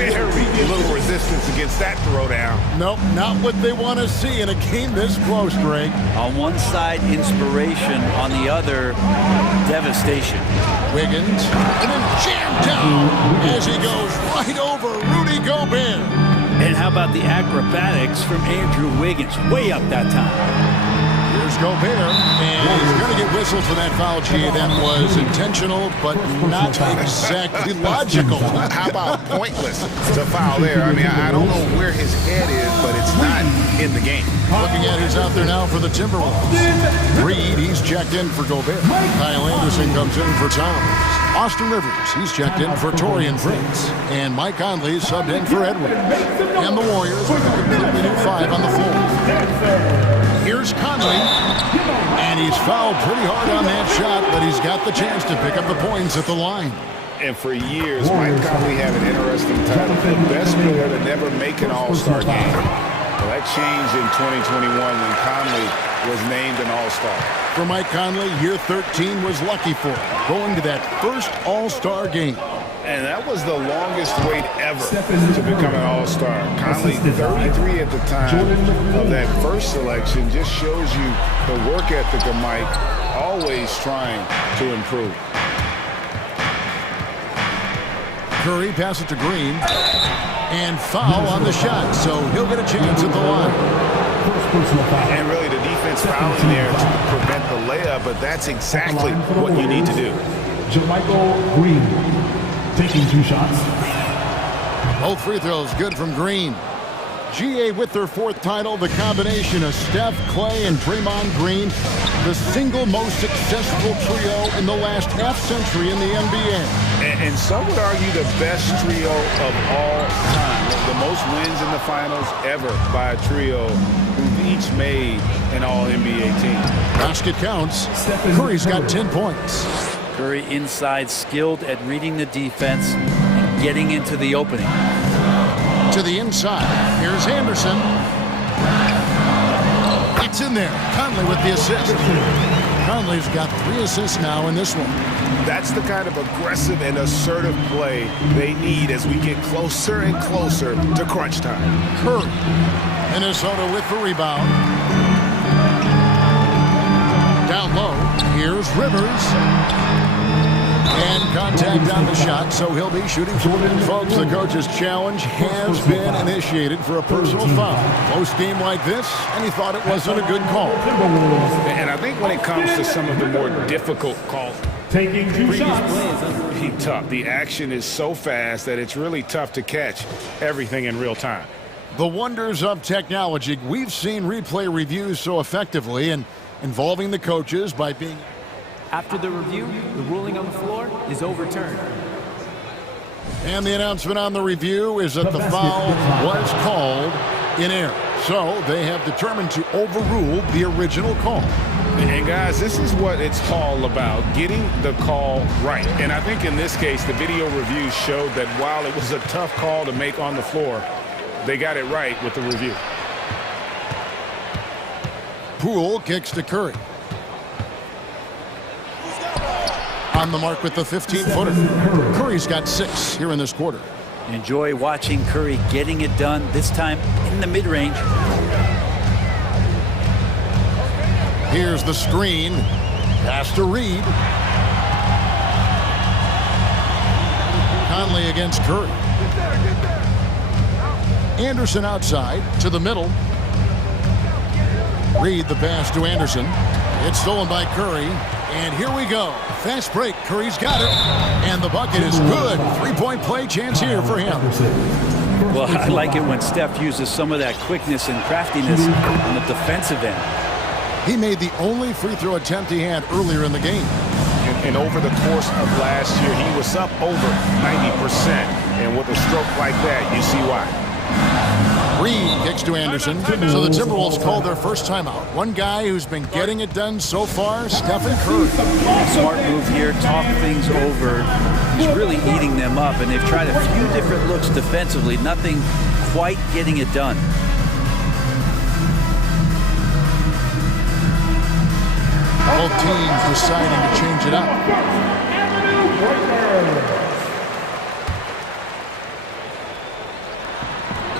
Very little resistance against that throwdown. Nope, not what they want to see in a game this close, Greg. On one side, inspiration. On the other, devastation. Wiggins, and then jammed down as he goes right over Rudy Gobert. And how about the acrobatics from Andrew Wiggins? Way up that time. Here's Gobert, and he's going to get whistled for that foul, G. That was intentional, but not exactly logical. How about pointless to foul there? I mean, I don't know where his head is, but it's not in the game. Looking at who's out there now for the Timberwolves. Reed, he's checked in for Gobert. Kyle Anderson comes in for Towns. Austin Rivers, he's checked in for Torian Prince. And Mike Conley subbed in for Edwards. And the Warriors with a completely new 5 on the floor. Here's Conley, and he's fouled pretty hard on that shot, but he's got the chance to pick up the points at the line. And for years, Mike Conley had an interesting title, the best player to never make an All-Star game. Well, that changed in 2021 when Conley was named an All-Star. For Mike Conley, year 13 was lucky for him, going to that first All-Star game. And that was the longest wait ever to become an All-Star. Conley, 33 at the time of that first selection, just shows you the work ethic of Mike, always trying to improve. Curry passes it to Green, and foul on the shot, so he'll get a chance at the line. And really the defense fouling there to prevent the layup, but that's exactly what you need to do. Jermichael Green taking 2 shots. Both free throws good from Green. GA with their 4th title, the combination of Steph, Clay, and Draymond Green, the single most successful trio in the last half-century in the NBA. And some would argue the best trio of all time. The most wins in the finals ever by a trio who've each made an All-NBA team. Basket counts. Curry's got 10 points. Curry inside, skilled at reading the defense and getting into the opening. To the inside. Here's Anderson. It's in there. Conley with the assist. Conley's got 3 assists now in this one. That's the kind of aggressive and assertive play they need as we get closer and closer to crunch time. Curry. Minnesota with the rebound. Down low. Here's Rivers. And contact on the shot, so he'll be shooting for it. Folks, the coach's challenge has been initiated for a personal foul. Close game like this, and he thought it wasn't a good call. And I think when it comes to some of the more difficult calls, Taking 2 shots. be tough. The action is so fast that it's really tough to catch everything in real time. The wonders of technology. We've seen replay reviews so effectively and involving the coaches by being... After the review, the ruling on the floor is overturned. And the announcement on the review is that the foul was called in error. So they have determined to overrule the original call. And guys, this is what it's all about, getting the call right. And I think in this case, the video review showed that while it was a tough call to make on the floor, they got it right with the review. Poole kicks to Curry. On the mark with the 15-footer. Curry's got 6 here in this quarter. Enjoy watching Curry getting it done, this time in the mid-range. Here's the screen. Pass to Reed. Conley against Curry. Anderson outside to the middle. Reed the pass to Anderson. It's stolen by Curry. And here we go. Fast break. Curry's got it. And the bucket is good. Three-point play chance here for him. Well, I like it when Steph uses some of that quickness and craftiness on the defensive end. He made the only free throw attempt he had earlier in the game. And over the course of last year, he was up over 90%. And with a stroke like that, you see why. Reed kicks to Anderson. So the Timberwolves called their first timeout. One guy who's been getting it done so far, Stephen Curry. Smart move here, talk things over. He's really eating them up, and they've tried a few different looks defensively. Nothing quite getting it done. Both teams deciding to change it up.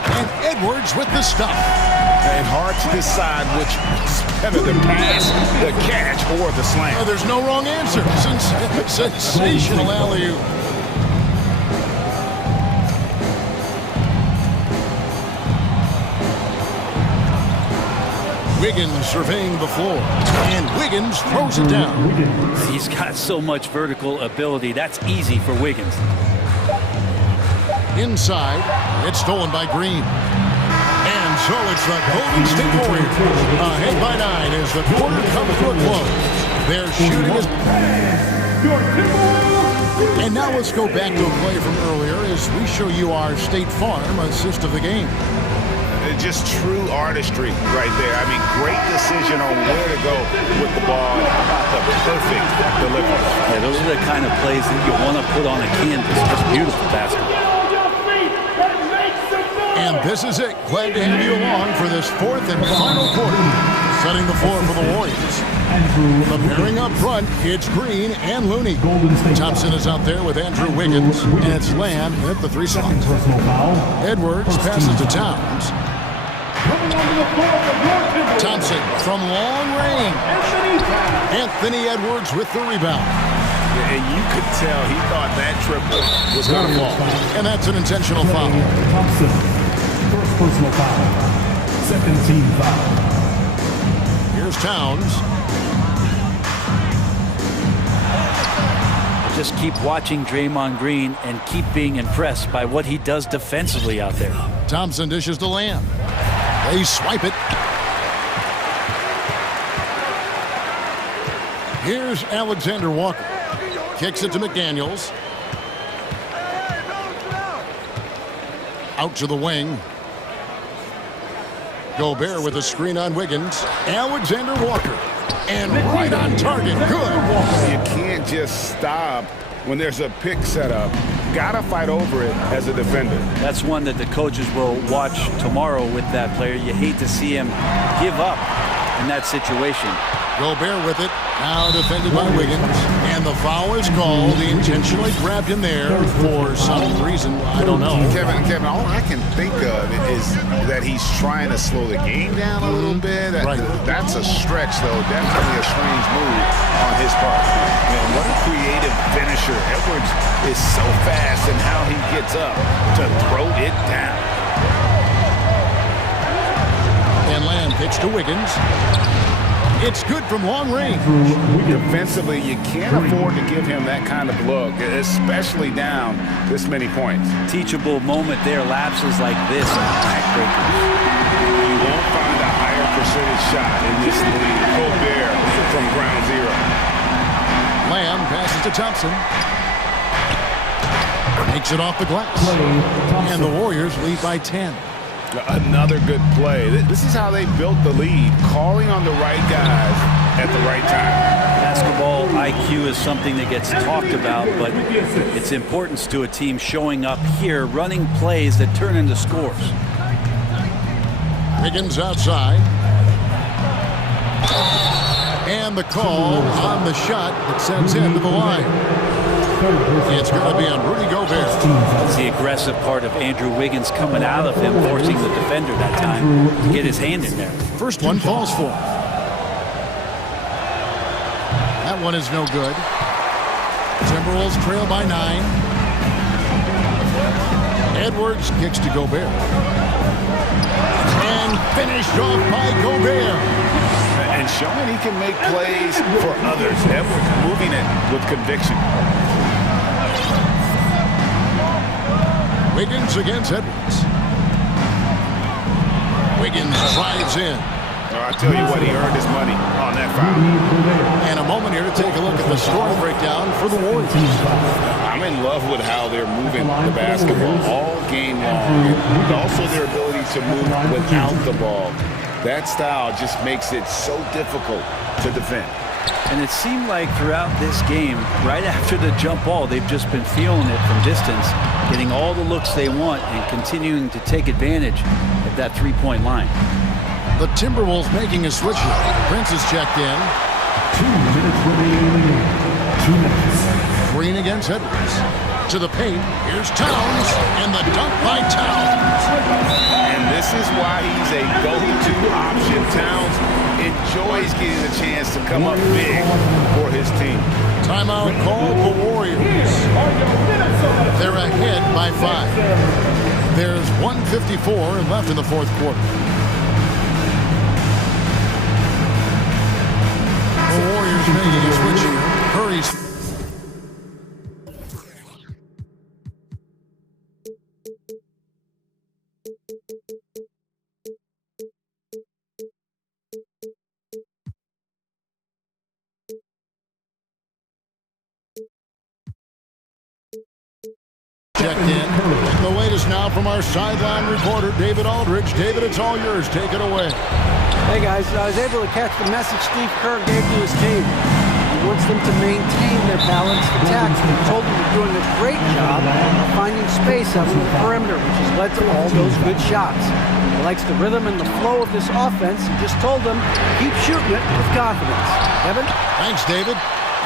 And Edwards with the stop. And hard to decide which was better, the pass, the catch, or the slam. Oh, there's no wrong answer. Sensational alley-oop. Wiggins surveying the floor, and Wiggins throws it down. He's got so much vertical ability. That's easy for Wiggins. Inside, it's stolen by Green. And so it's the Golden State Warriors ahead by 9 as the quarter comes to a close. Their shooting is... And now let's go back to a play from earlier as we show you our State Farm assist of the game. Just true artistry right there. I mean, great decision on where to go with the ball. How about the perfect delivery? Yeah, those are the kind of plays that you want to put on a canvas. Just beautiful basketball. And this is it. Glad to have you along for this fourth and final quarter. Setting the floor for the Warriors. The pairing up front, it's Green and Looney. Thompson is out there with Andrew Wiggins, and it's Lamb at the 3 slot. Edwards passes to Towns. Thompson from long range. Anthony Edwards with the rebound. And you could tell he thought that triple was going to fall. And that's an intentional foul. Thompson, first personal foul. Second team foul. Here's Towns. Just keep watching Draymond Green and keep being impressed by what he does defensively out there. Thompson dishes to Lamb. They swipe it. Here's Alexander Walker. Kicks it to McDaniels. Out to the wing. Gobert with a screen on Wiggins. Alexander Walker. And right on target. Good. You can't just stop when there's a pick set up. Gotta fight over it as a defender. That's one that the coaches will watch tomorrow with that player. You hate to see him give up in that situation. Gobert with it. Now defended by Wiggins. And the foul is called. He intentionally grabbed him there for some reason. I don't know. Kevin, all I can think of is that he's trying to slow the game down a little bit. Right. That's a stretch, though. Definitely a strange move on his part. Man, what a creative finisher. Edwards is so fast in how he gets up to throw it down. And Lamb kicks to Wiggins. It's good from long range. Defensively, you can't afford to give him that kind of look, especially down this many points. Teachable moment there, lapses like this, backbreakers. You won't find a higher percentage shot in this league. Gobert from ground zero. Lamb passes to Thompson. Makes it off the glass. And the Warriors lead by 10. Another good play. This is how they built the lead, calling on the right guys at the right time. Basketball IQ is something that gets talked about, but its importance to a team showing up here, running plays that turn into scores. Wiggins outside. And the call on the shot that sends him to the line. It's going to be on Rudy Gobert. It's the aggressive part of Andrew Wiggins coming out of him, forcing the defender that time to get his hand in there. First one falls for him. That one is no good. Timberwolves trail by 9. Edwards kicks to Gobert. And finished off by Gobert. And showing he can make plays for others. Edwards moving it with conviction. Wiggins against Edwards. Wiggins drives in. I tell you what, he earned his money on that foul. And a moment here to take a look at the score breakdown for the Warriors. I'm in love with how they're moving the basketball all game long. And also their ability to move without the ball. That style just makes it so difficult to defend. And it seemed like throughout this game, right after the jump ball, they've just been feeling it from distance, getting all the looks they want and continuing to take advantage of that three-point line. The Timberwolves making a switch here. Prince is checked in. 2 minutes remaining. 2 minutes. Green against Edwards. To the paint. Here's Towns. And the dunk by Towns. And this is why he's a go-to option. Towns enjoys getting a chance to come up big for his team. Timeout called the Warriors. They're ahead by 5. There's 1:54 left in the fourth quarter. The Warriors making a switch here. Curry's. Checked in. The latest now from our sideline reporter, David Aldridge. David, it's all yours. Take it away. Hey guys, I was able to catch the message Steve Kerr gave to his team. He wants them to maintain their balanced attacks. He told them they're doing a great job of finding space out in the perimeter, which has led to all those good shots. He likes the rhythm and the flow of this offense. He just told them, keep shooting it with confidence. Kevin? Thanks, David.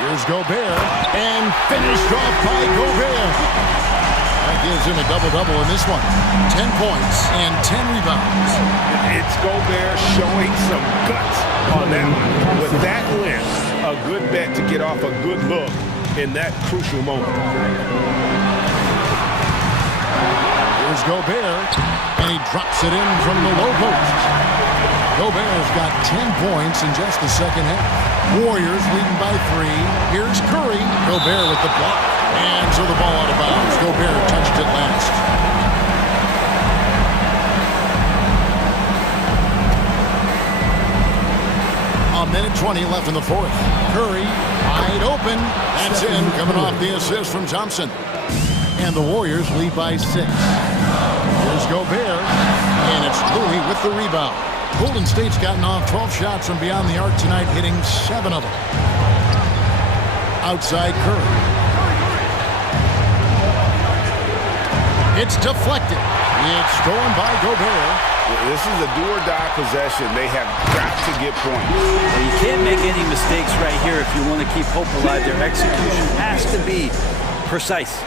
Here's Gobert. And finished off by Gobert. That gives him a double-double in this one. 10 points and 10 rebounds. It's Gobert showing some guts on that one. With that win, a good bet to get off a good look in that crucial moment. Here's Gobert, and he drops it in from the low post. Gobert's got 10 points in just the second half. Warriors leading by 3. Here's Curry. Gobert with the block. And so the ball out of bounds. Gobert touched it last. A minute 20 left in the fourth. Curry wide open. That's in, coming off the assist from Thompson. And the Warriors lead by 6. Here's Gobert. And it's Louis with the rebound. Golden State's gotten off 12 shots from beyond the arc tonight, hitting 7 of them. Outside Curry. It's deflected. It's stolen by Gobert. This is a do-or-die possession. They have got to get points. Well, you can't make any mistakes right here if you want to keep hope alive. Their execution has to be precise.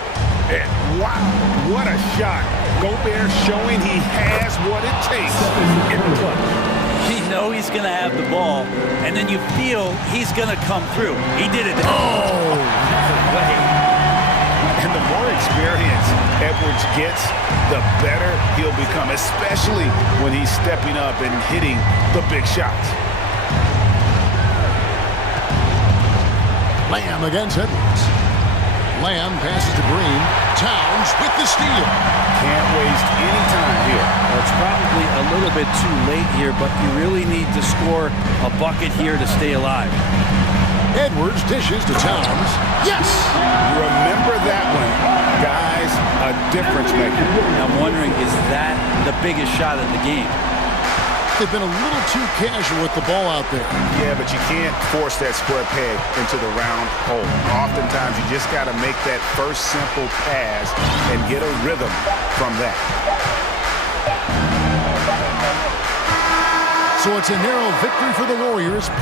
And wow, what a shot. Gobert showing he has what it takes in the clutch. You know he's going to have the ball, and then you feel he's going to come through. He did it. Oh! And the more experience Edwards gets, the better he'll become, especially when he's stepping up and hitting the big shots. Lamb against Edwards. Lamb passes to Green. Towns with the steal. Can't waste any time here. Well, it's probably a little bit too late here, but you really need to score a bucket here to stay alive. Edwards dishes to Towns. Yes! Remember that one. Guys, a difference maker. I'm wondering, is that the biggest shot of the game? They've been a little too casual with the ball out there. Yeah, but you can't force that square peg into the round hole. Oftentimes, you just got to make that first simple pass and get a rhythm from that. So it's a narrow victory for the Warriors.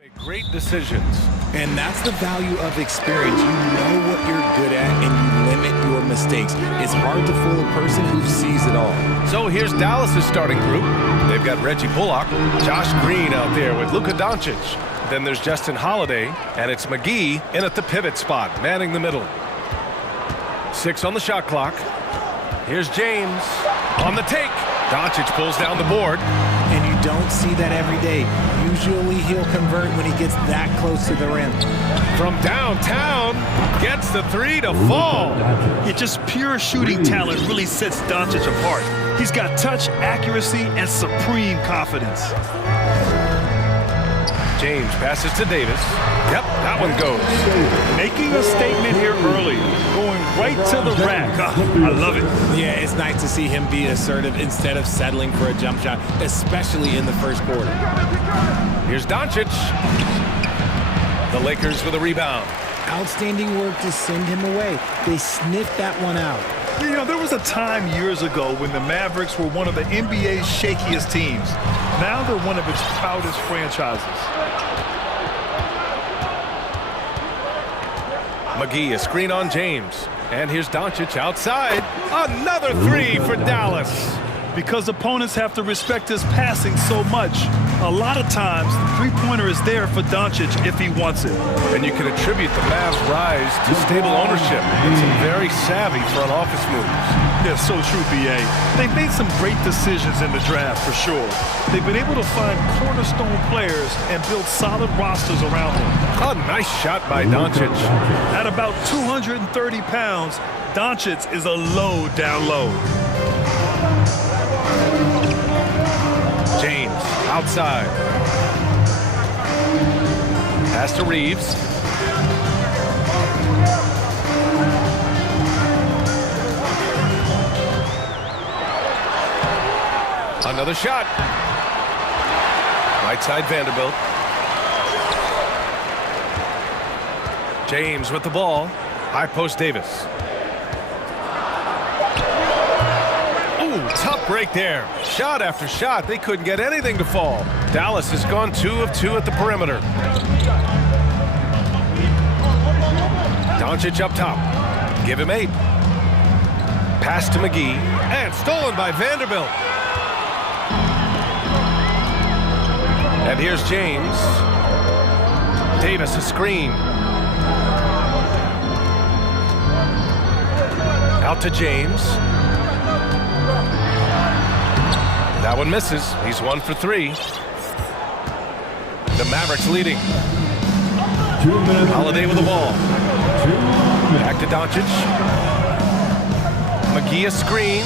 Make great decisions. And that's the value of experience. You know what you're good at and you limit your mistakes. It's hard to fool a person who sees it all. So here's Dallas's starting group. They've got Reggie Bullock, Josh Green out there with Luka Doncic. Then there's Justin Holiday, and it's McGee in at the pivot spot, manning the middle. 6 on the shot clock. Here's James on the take. Doncic pulls down the board. And you don't see that every day. Usually he'll convert when he gets that close to the rim. From downtown, gets the 3 to fall. Yeah, just pure shooting talent really sets Doncic apart. He's got touch, accuracy, and supreme confidence. James passes to Davis. Yep, that one goes. Making a statement here early, going right to the rack. I love it. Yeah, it's nice to see him be assertive instead of settling for a jump shot, especially in the first quarter. Here's Doncic. The Lakers with a rebound. Outstanding work to send him away. They sniffed that one out. You know, there was a time years ago when the Mavericks were one of the NBA's shakiest teams. Now they're one of its proudest franchises. McGee, a screen on James. And here's Doncic outside. Another 3 for Dallas. Because opponents have to respect his passing so much, a lot of times the three-pointer is there for Doncic if he wants it. And you can attribute the Mavs' rise to stable ownership and some very savvy front office moves. Yeah, so true, B.A. They've made some great decisions in the draft, for sure. They've been able to find cornerstone players and build solid rosters around them. A nice shot by Doncic. At about 230 pounds, Doncic is a load down low. James outside. Pass to Reeves. Another shot. Right side Vanderbilt. James with the ball. High post Davis. Tough break there. Shot after shot. They couldn't get anything to fall. Dallas has gone 2 of 2 at the perimeter. Doncic up top. Give him 8. Pass to McGee. And stolen by Vanderbilt. And here's James. Davis a screen. Out to James. That one misses. He's 1 for 3. The Mavericks leading. Holiday with the ball. Back to Doncic. McGee a screen.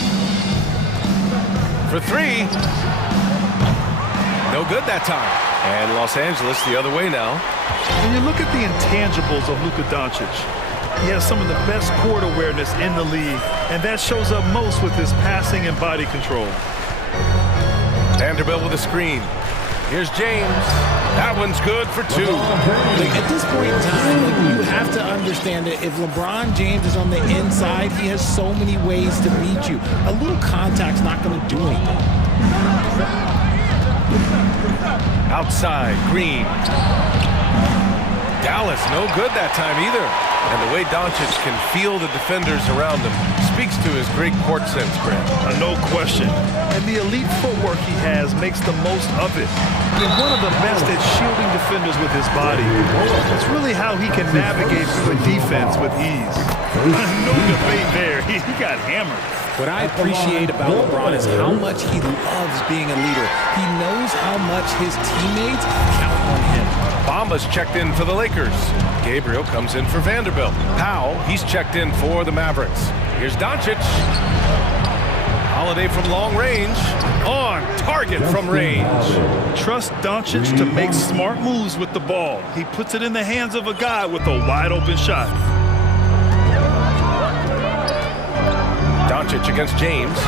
For 3. No good that time. And Los Angeles the other way now. When you look at the intangibles of Luka Doncic, he has some of the best court awareness in the league, and that shows up most with his passing and body control. Vanderbilt with a screen. Here's James. That one's good for 2. At this point in time, you have to understand that if LeBron James is on the inside, he has so many ways to beat you. A little contact's not going to do anything. Outside, Green. Dallas, no good that time either. And the way Doncic can feel the defenders around him speaks to his great court sense, Grant. No question. And the elite footwork he has makes the most of it. He's one of the best at shielding defenders with his body. It's really how he can navigate through a defense with ease. No debate there. He got hammered. What I appreciate about LeBron is how much he loves being a leader. He knows how much his teammates count on him. Bamba's checked in for the Lakers. Gabriel comes in for Vanderbilt. Powell, he's checked in for the Mavericks. Here's Doncic. Holiday from long range. On target from range. Trust Doncic to make smart moves with the ball. He puts it in the hands of a guy with a wide open shot. Doncic against James.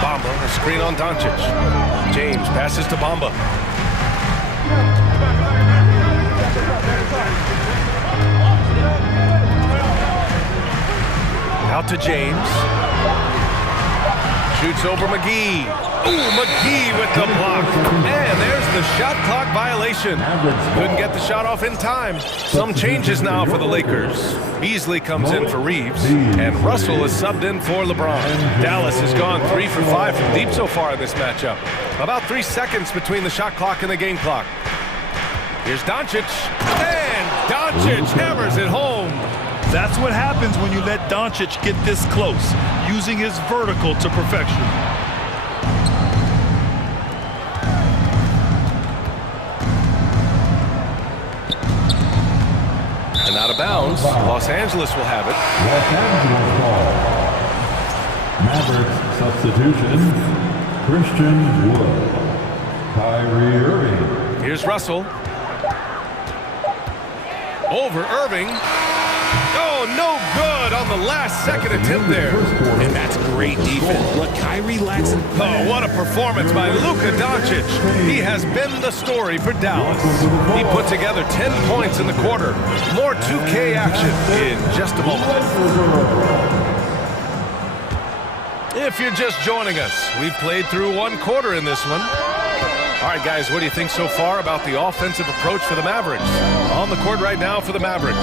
Bamba, a screen on Doncic. James passes to Bamba. Out to James. Shoots over McGee. Ooh, McGee with the block. And there's the shot clock violation. Couldn't get the shot off in time. Some changes now for the Lakers. Beasley comes in for Reeves, and Russell is subbed in for LeBron. Dallas has gone 3 for 5 from deep so far in this matchup. About 3 seconds between the shot clock and the game clock. Here's Doncic, and Doncic hammers it home. That's what happens when you let Doncic get this close, using his vertical to perfection. And out of bounds, Los Angeles will have it. Los Angeles ball. Mavericks substitution, Christian Wood. Kyrie Irving. Here's Russell. Over Irving. Oh, no good on the last second attempt there. And that's great defense. What Kyrie lacks in... Oh, what a performance by Luka Doncic. He has been the story for Dallas. He put together 10 points in the quarter. More 2K action in just a moment. If you're just joining us, we've played through 1 quarter in this one. All right, guys, what do you think so far about the offensive approach for the Mavericks? On the court right now for the Mavericks,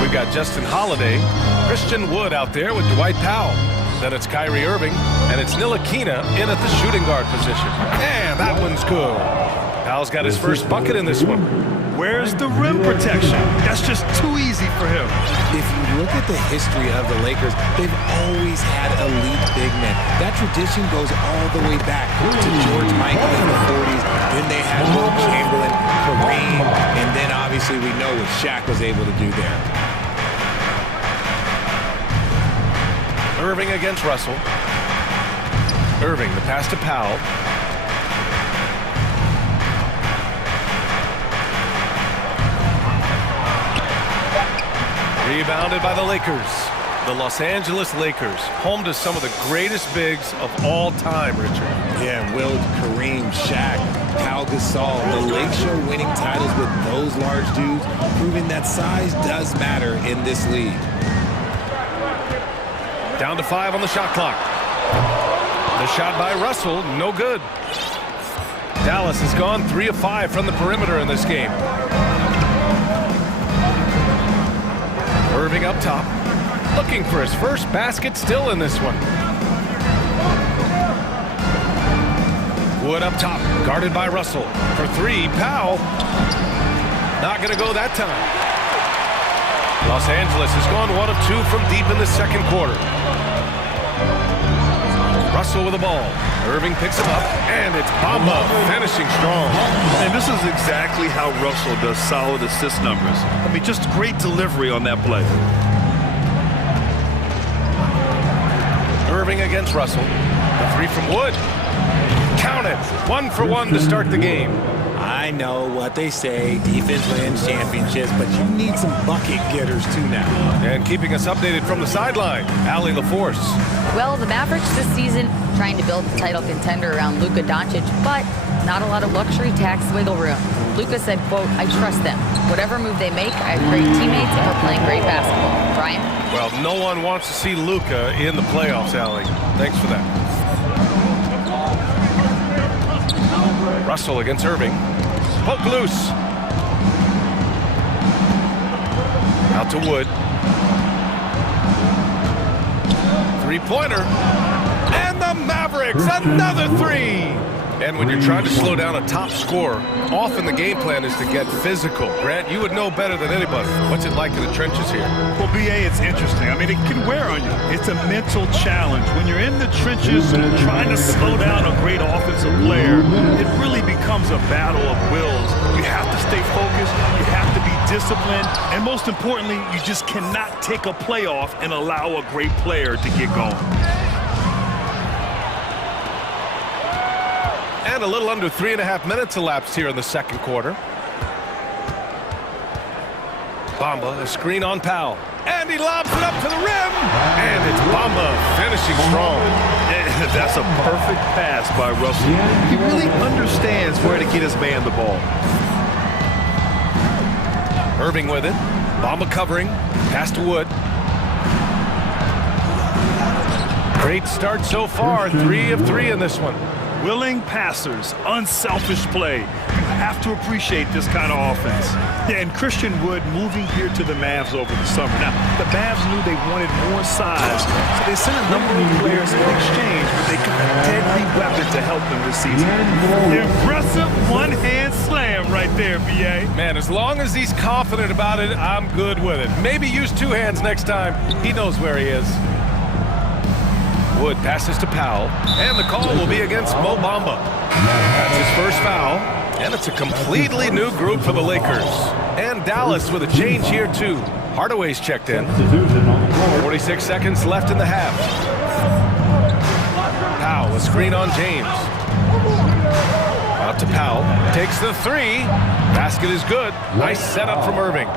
we've got Justin Holiday, Christian Wood out there with Dwight Powell. Then it's Kyrie Irving, and it's Ntilikina in at the shooting guard position. And that one's good. Powell's got his first bucket in this one. Where's the rim protection? That's just too easy for him. If you look at the history of the Lakers, they've always had elite big men. That tradition goes all the way back to George Michael in the 40s. Then they had Will Chamberlain, Kareem, and then obviously we know what Shaq was able to do there. Irving against Russell. Irving, the pass to Powell. Rebounded by the Lakers. The Los Angeles Lakers, home to some of the greatest bigs of all time, Richard. Yeah, Will, Kareem, Shaq, Pau Gasol. The Lakers show winning titles with those large dudes, proving that size does matter in this league. Down to 5 on the shot clock. The shot by Russell, no good. Dallas has gone 3 of 5 from the perimeter in this game. Irving up top, looking for his first basket still in this one. Wood up top, guarded by Russell. For 3, Powell. Not going to go that time. Los Angeles has gone 1 of 2 from deep in the second quarter. Russell with the ball. Irving picks him up, and it's Bamba finishing strong. And this is exactly how Russell does solid assist numbers. I mean, just great delivery on that play. Irving against Russell. The 3 from Wood. Count it. 1 for 1 to start the game. I know what they say, defense wins championships, but you need some bucket getters too now. And keeping us updated from the sideline, Allie LaForce. Well, the Mavericks this season trying to build a title contender around Luka Doncic, but not a lot of luxury tax wiggle room. Luka said, quote, I trust them. Whatever move they make, I have great teammates and we're playing great basketball. Brian? Well, no one wants to see Luka in the playoffs, Allie. Thanks for that. Russell against Irving. Poke loose. Out to Wood. 3-pointer. And the Mavericks, another 3. And when you're trying to slow down a top scorer, often the game plan is to get physical. Grant, you would know better than anybody. What's it like in the trenches here? Well, BA, it's interesting. I mean, it can wear on you. It's a mental challenge. When you're in the trenches trying to slow down a great offensive player, it really becomes a battle of wills. You have to stay focused. You have to be disciplined. And most importantly, you just cannot take a play off and allow a great player to get going. And a little under 3.5 minutes elapsed here in the second quarter. Bamba, a screen on Powell. And he lobs it up to the rim. And it's Bamba finishing strong. That's a perfect pass by Russell. He really understands where to get his man the ball. Irving with it. Bamba covering. Pass to Wood. Great start so far. 3 of 3 in this one. Willing passers, unselfish play. You have to appreciate this kind of offense. Yeah, and Christian Wood moving here to the Mavs over the summer. Now, the Mavs knew they wanted more size, so they sent a number of players in exchange, but they got a deadly weapon to help them this season. Impressive one-hand slam right there, B.A. Man, as long as he's confident about it, I'm good with it. Maybe use two hands next time. He knows where he is. Wood passes to Powell, and the call will be against Mo Bamba. That's his first foul, and it's a completely new group for the Lakers. And Dallas with a change here, too. Hardaway's checked in. 46 seconds left in the half. Powell, a screen on James. Out to Powell, takes the three. Basket is good. Nice setup from Irving.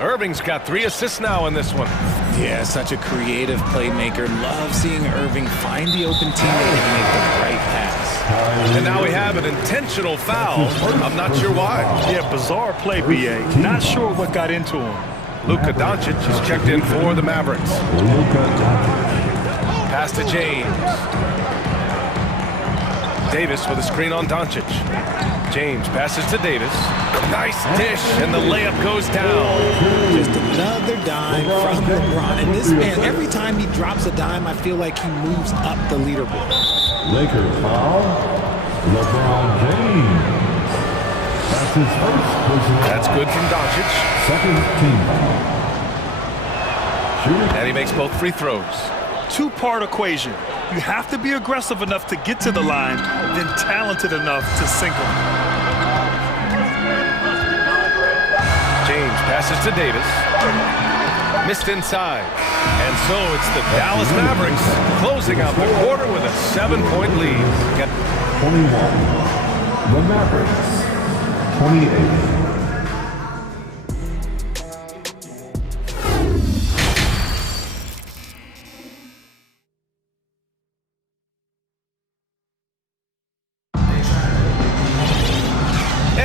Irving's got 3 assists now in this one. Yeah, such a creative playmaker. Love seeing Irving find the open teammate and make the right pass. And now we have an intentional foul. I'm not sure why. Yeah, bizarre play, B.A. Not sure what got into him. Luka Doncic is checked in for the Mavericks. Pass to James. Davis with a screen on Doncic. James passes to Davis. Nice dish, and the layup goes down. Just another dime from LeBron. And this man, every time he drops a dime, I feel like he moves up the leaderboard. Lakers foul. LeBron James. That's his first personal. That's good from Doncic. Second team foul. And he makes both free throws. Two-part equation. You have to be aggressive enough to get to the line, then talented enough to sink them. James passes to Davis. Missed inside. And so it's the Dallas Mavericks closing out the quarter with a 7-point lead. 21. The Mavericks. 28.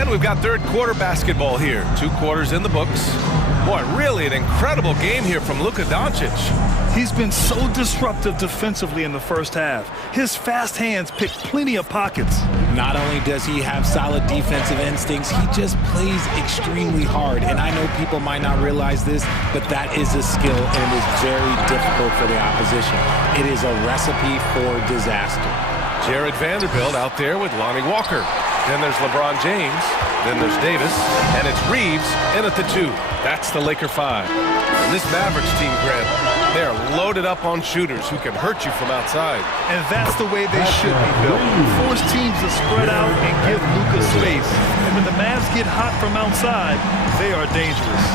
We've got third quarter basketball here. 2 quarters in the books. Boy, really an incredible game here from Luka Doncic. He's been so disruptive defensively in the first half. His fast hands pick plenty of pockets. Not only does he have solid defensive instincts, he just plays extremely hard. And I know people might not realize this, but that is a skill, and it is very difficult for the opposition. It is a recipe for disaster. Jared Vanderbilt out there with Lonnie Walker. Then there's LeBron James. Then there's Davis. And it's Reeves in at the 2. That's the Laker 5. And this Mavericks team, Grant, they're loaded up on shooters who can hurt you from outside. And that's the way they should be built. Force teams to spread out and give Luka space. And when the Mavs get hot from outside, they are dangerous.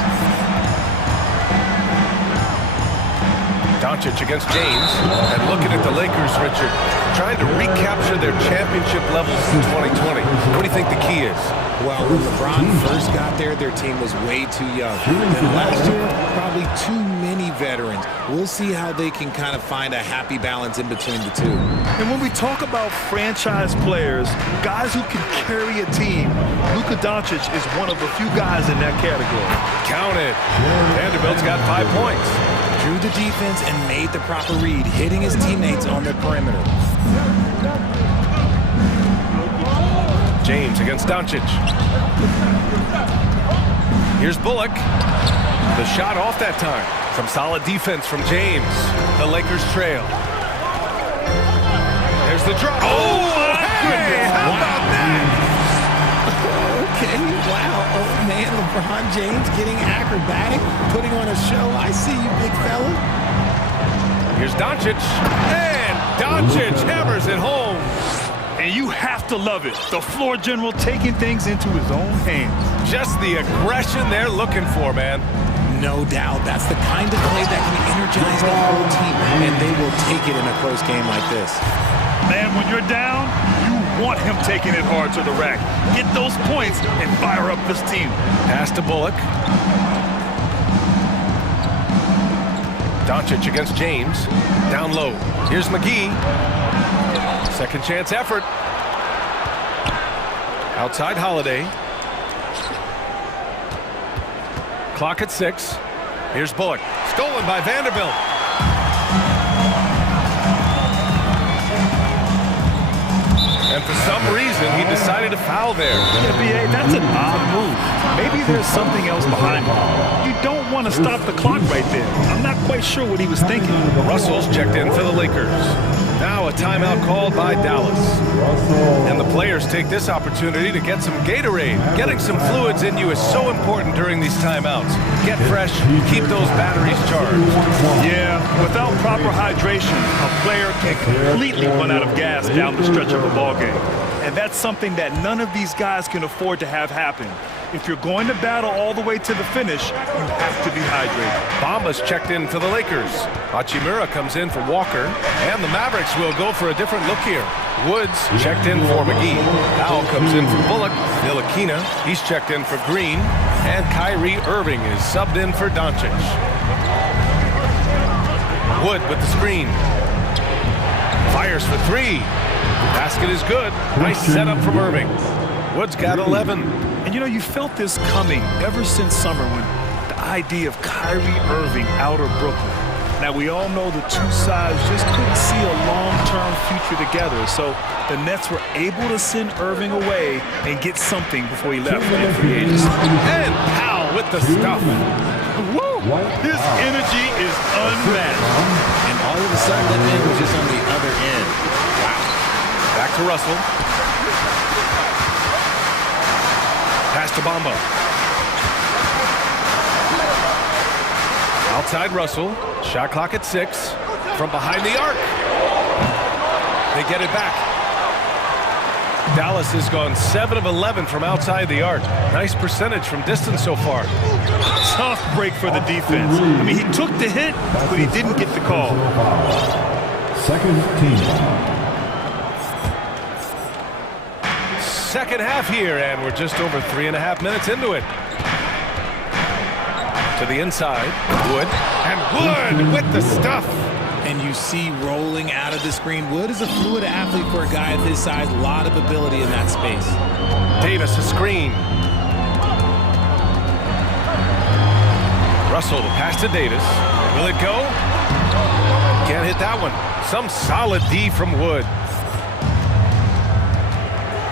Doncic against James. And looking at the Lakers, Richard, trying to recapture their championship levels in 2020. What do you think the key is? Well, when LeBron first got there, their team was way too young. Then last year, probably too many veterans. We'll see how they can kind of find a happy balance in between the two. And when we talk about franchise players, guys who can carry a team, Luka Doncic is one of the few guys in that category. Count it. Vanderbilt's got 5 points. Drew the defense and made the proper read, hitting his teammates on the perimeter. James against Doncic. Here's Bullock. The shot off that time. Some solid defense from James. The Lakers trail. There's the drop. Oh, hey, how about that? Okay, wow. Oh, man, LeBron James getting acrobatic, putting on a show. I see you, big fella. Here's Doncic. And Doncic hammers it home. And you have to love it. The floor general taking things into his own hands. Just the aggression they're looking for, man. No doubt. That's the kind of play that can energize the whole team, and they will take it in a close game like this. Man, when you're down, you want him taking it hard to the rack. Get those points and fire up this team. Pass to Bullock. Doncic against James. Down low. Here's McGee. Second chance effort. Outside Holiday. Clock at 6. Here's Bullock. Stolen by Vanderbilt. And for some reason, he decided to foul there. Yeah, B.A., that's an odd move. Maybe there's something else behind it. You don't want to stop the clock right there. I'm not quite sure what he was thinking. Russell's checked in for the Lakers. Now a timeout called by Dallas. And the players take this opportunity to get some Gatorade. Getting some fluids in you is so important during these timeouts. Get fresh, keep those batteries charged. Yeah, without proper hydration, a player can completely run out of gas down the stretch of a ball game. And that's something that none of these guys can afford to have happen. If you're going to battle all the way to the finish, you have to be hydrated. Bamba's checked in for the Lakers. Hachimura comes in for Walker. And the Mavericks will go for a different look here. Woods checked in for McGee. Powell comes in for Bullock. Ntilikina, he's checked in for Green. And Kyrie Irving is subbed in for Doncic. Wood with the screen. Fires for three. Basket is good. Nice setup from Irving. Wood's got 11. And you know, you felt this coming ever since summer when the idea of Kyrie Irving out of Brooklyn. Now, we all know the two sides just couldn't see a long-term future together. So the Nets were able to send Irving away and get something before he left in free agency. And Powell with the stuff. Woo! His energy is unmatched. And all of a sudden, that man was just on the other end. Wow. Back to Russell. Pass to Bamba. Outside Russell. Shot clock at 6. From behind the arc. They get it back. Dallas has gone 7 of 11 from outside the arc. Nice percentage from distance so far. Tough break for the defense. I mean, he took the hit, but he didn't get the call. Second team. Second half here, and we're just over 3.5 minutes into it. To the inside, Wood, and Wood with the stuff. And you see rolling out of the screen. Wood is a fluid athlete for a guy of his size. A lot of ability in that space. Davis a screen. Russell, the pass to Davis. Will it go? Can't hit that one. Some solid D from Wood.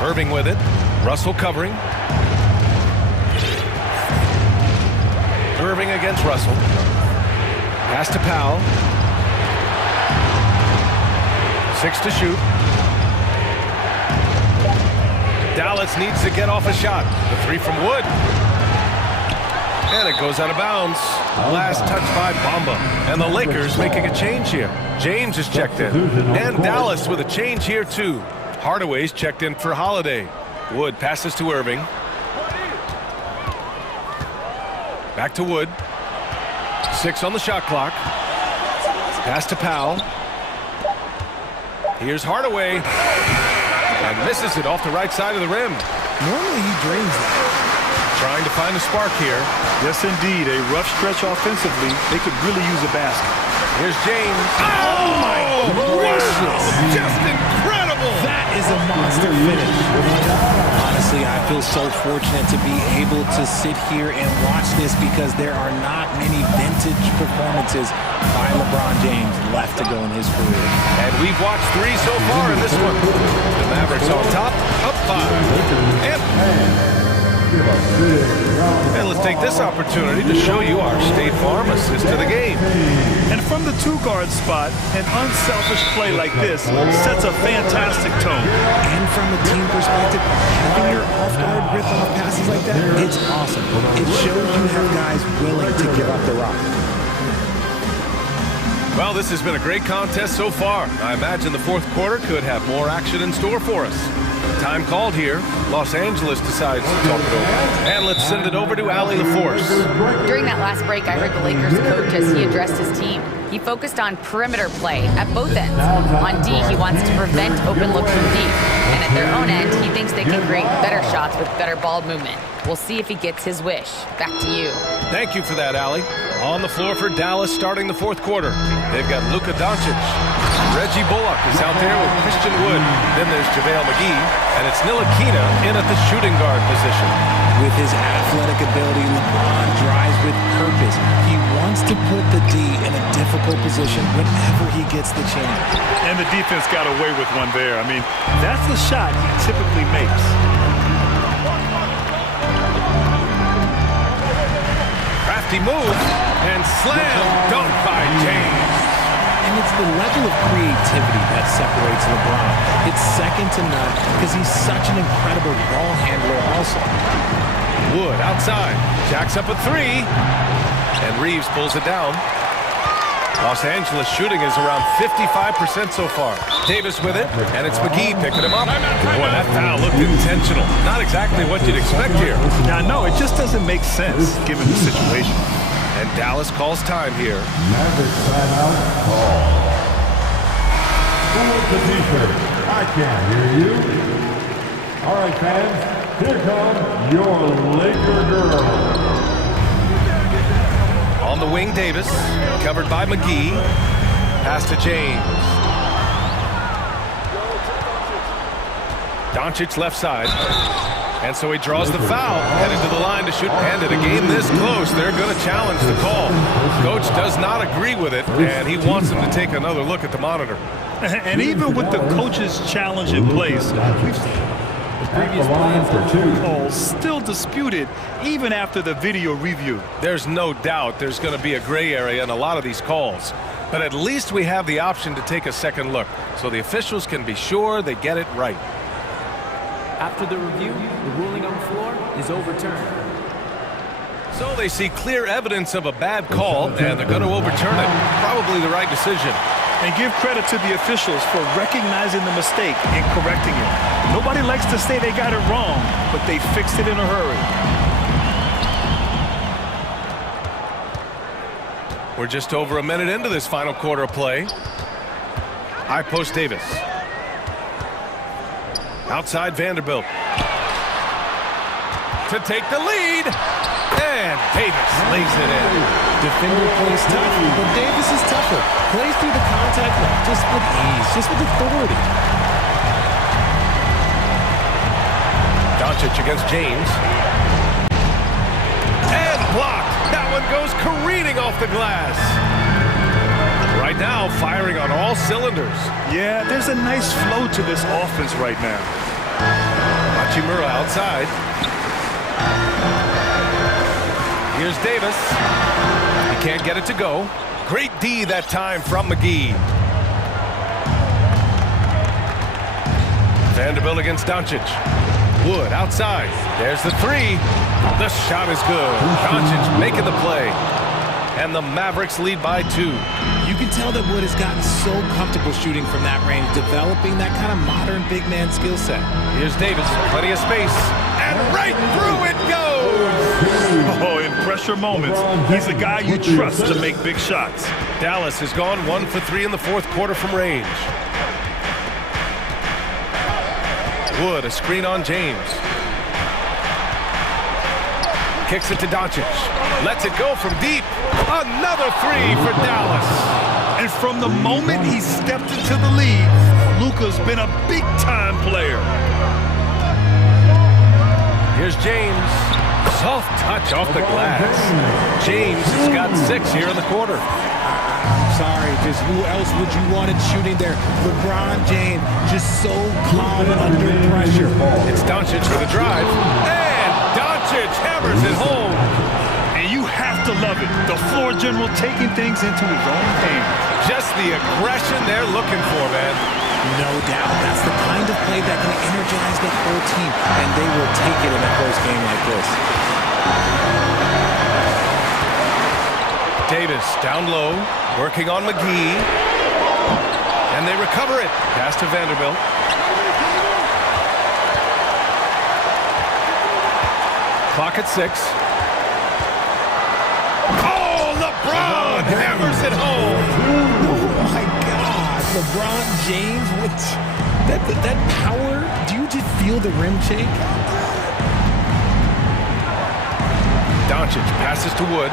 Irving with it. Russell covering. Irving against Russell. Pass to Powell. 6 to shoot. Dallas needs to get off a shot. The 3 from Wood. And it goes out of bounds. Last touch by Bamba. And the Lakers making a change here. James is checked in. And Dallas with a change here too. Hardaway's checked in for Holiday. Wood passes to Irving. Back to Wood. 6 on the shot clock. Pass to Powell. Here's Hardaway. And misses it off the right side of the rim. Normally he drains that. Trying to find a spark here. Yes, indeed. A rough stretch offensively. They could really use a basket. Here's James. Oh my gracious. Just incredible. That is a monster finish. Honestly, I feel so fortunate to be able to sit here and watch this because there are not many vintage performances by LeBron James left to go in his career. And we've watched 3 so far in this one. The Mavericks on top, up 5. And let's take this opportunity to show you our State Farm assist to the game. And from the 2-guard spot, an unselfish play like this sets a fantastic tone. And from a team perspective, having your off-guard rip-off passes like that, it's awesome. It shows you have guys willing to give up the rock. Well, this has been a great contest so far. I imagine the fourth quarter could have more action in store for us. Time called here. Los Angeles decides to talk it over. And let's send it over to Allie LaForce. During that last break, I heard the Lakers coach as he addressed his team. He focused on perimeter play at both ends. On D, he wants to prevent open looks from deep. And at their own end, he thinks they can create better shots with better ball movement. We'll see if he gets his wish. Back to you. Thank you for that, Allie. On the floor for Dallas starting the fourth quarter. They've got Luka Doncic. Reggie Bullock is out there with Christian Wood. Then there's JaVale McGee. And it's Ntilikina in at the shooting guard position. With his athletic ability, LeBron drives with purpose. He wants to put the D in a difficult difficult position whenever he gets the chance. And the defense got away with one there. I mean, that's the shot he typically makes. Crafty move and slam dunk by James. And it's the level of creativity that separates LeBron. It's second to none because he's such an incredible ball handler also. Wood outside, jacks up a three, and Reeves pulls it down. Los Angeles shooting is around 55% so far. Davis with it, and it's McGee picking him up. Boy, that foul looked intentional. Not exactly what you'd expect here. Now, no, it just doesn't make sense given the situation. And Dallas calls time here. Maverick timeout call. Who wants the t-shirt? I can't hear you. All right, fans, here come your Laker girl. On the wing, Davis, covered by McGee. Pass to James. Doncic left side. And so he draws the foul, headed to the line to shoot. And in a game this close, they're going to challenge the call. Coach does not agree with it, and he wants him to take another look at the monitor. And even with the coach's challenge in place, we've seen the previous calls still disputed even after the video review. There's no doubt there's going to be a gray area in a lot of these calls. But at least we have the option to take a second look, so the officials can be sure they get it right. After the review, the ruling on the floor is overturned. So they see clear evidence of a bad call, and they're going to overturn it. Probably the right decision. And give credit to the officials for recognizing the mistake and correcting it. Nobody likes to say they got it wrong, but they fixed it in a hurry. We're just over a minute into this final quarter of play. High post Davis. Outside Vanderbilt. To take the lead. And Davis lays it in. Defender plays tough, but Davis is tougher. Plays through the contact just with ease, just with authority. Doncic against James. And blocked. That one goes careening off the glass. Right now, firing on all cylinders. Yeah, there's a nice flow to this offense right now. Hachimura outside. Here's Davis. He can't get it to go. Great D that time from McGee. Vanderbilt against Doncic. Wood outside. There's the three. The shot is good. Doncic making the play. And the Mavericks lead by 2. You can tell that Wood has gotten so comfortable shooting from that range, developing that kind of modern big man skill set. Here's Davis, plenty of space. And right through it goes! Oh, in pressure moments, he's a guy you trust to make big shots. Dallas has gone 1 for 3 in the fourth quarter from range. Wood, a screen on James. Kicks it to Doncic. Lets it go from deep. Another three for Dallas. And from the moment he stepped into the league, Luka's been a big-time player. Here's James. Soft touch off the glass. James has got 6 here in the quarter. I'm sorry, just who else would you want it shooting there? LeBron James, just so calm under pressure. It's Doncic with a drive. And Doncic hammers it home. And you have to love it. The floor general taking things into his own hands. Just the aggression they're looking for, man. No doubt. That's the kind of play that can energize the whole team, and they will take it in a close game like this. Davis down low, working on McGee. And they recover it. Pass to Vanderbilt. Clock at 6. Oh, LeBron hammers it home. Oh, my God. LeBron James, what? That power, do you just feel the rim shake? Doncic passes to Wood.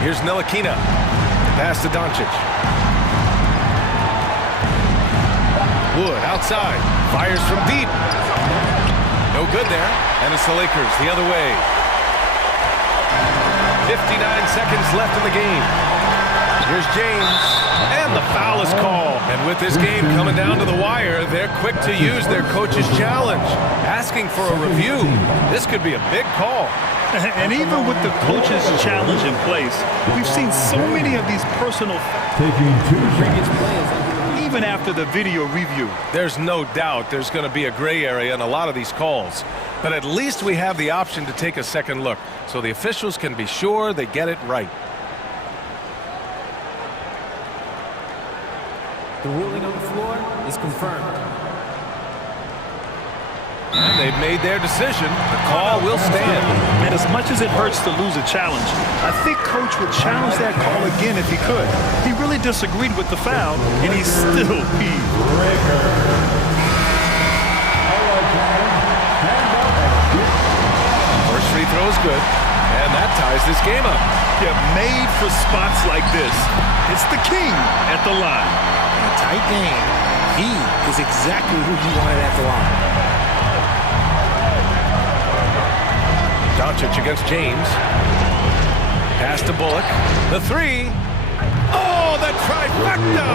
Here's Ntilikina. Pass to Doncic. Wood outside. Fires from deep. No good there. And it's the Lakers the other way. 59 seconds left in the game. Here's James, and the foul is called. And with this game coming down to the wire, they're quick to use their coach's challenge, asking for a review. This could be a big call. And even with the coach's challenge in place, we've seen so many of these personal Previous players. even after the video review. There's no doubt there's going to be a gray area in a lot of these calls. But at least we have the option to take a second look, so the officials can be sure they get it right. The ruling on the floor is confirmed. And they've made their decision. The call will stand. And as much as it hurts to lose a challenge, I think Coach would challenge that call again if he could. He really disagreed with the foul, and he's still peeved. First free throw is good, and that ties this game up. Yeah, made for spots like this. It's the king at the line. In a tight game, he is exactly who you wanted at the line. Doncic against James. Pass to Bullock. The three. Oh, the trifecta!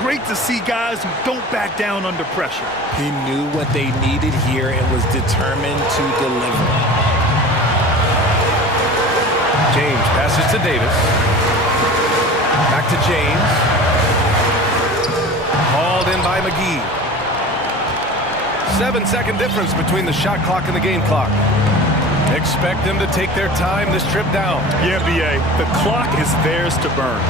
Great to see guys who don't back down under pressure. He knew what they needed here and was determined to deliver. James passes to Davis. Back to James. Hauled in by McGee. 7-second difference between the shot clock and the game clock. Expect them to take their time this trip down. Yeah, B.A., the clock is theirs to burn.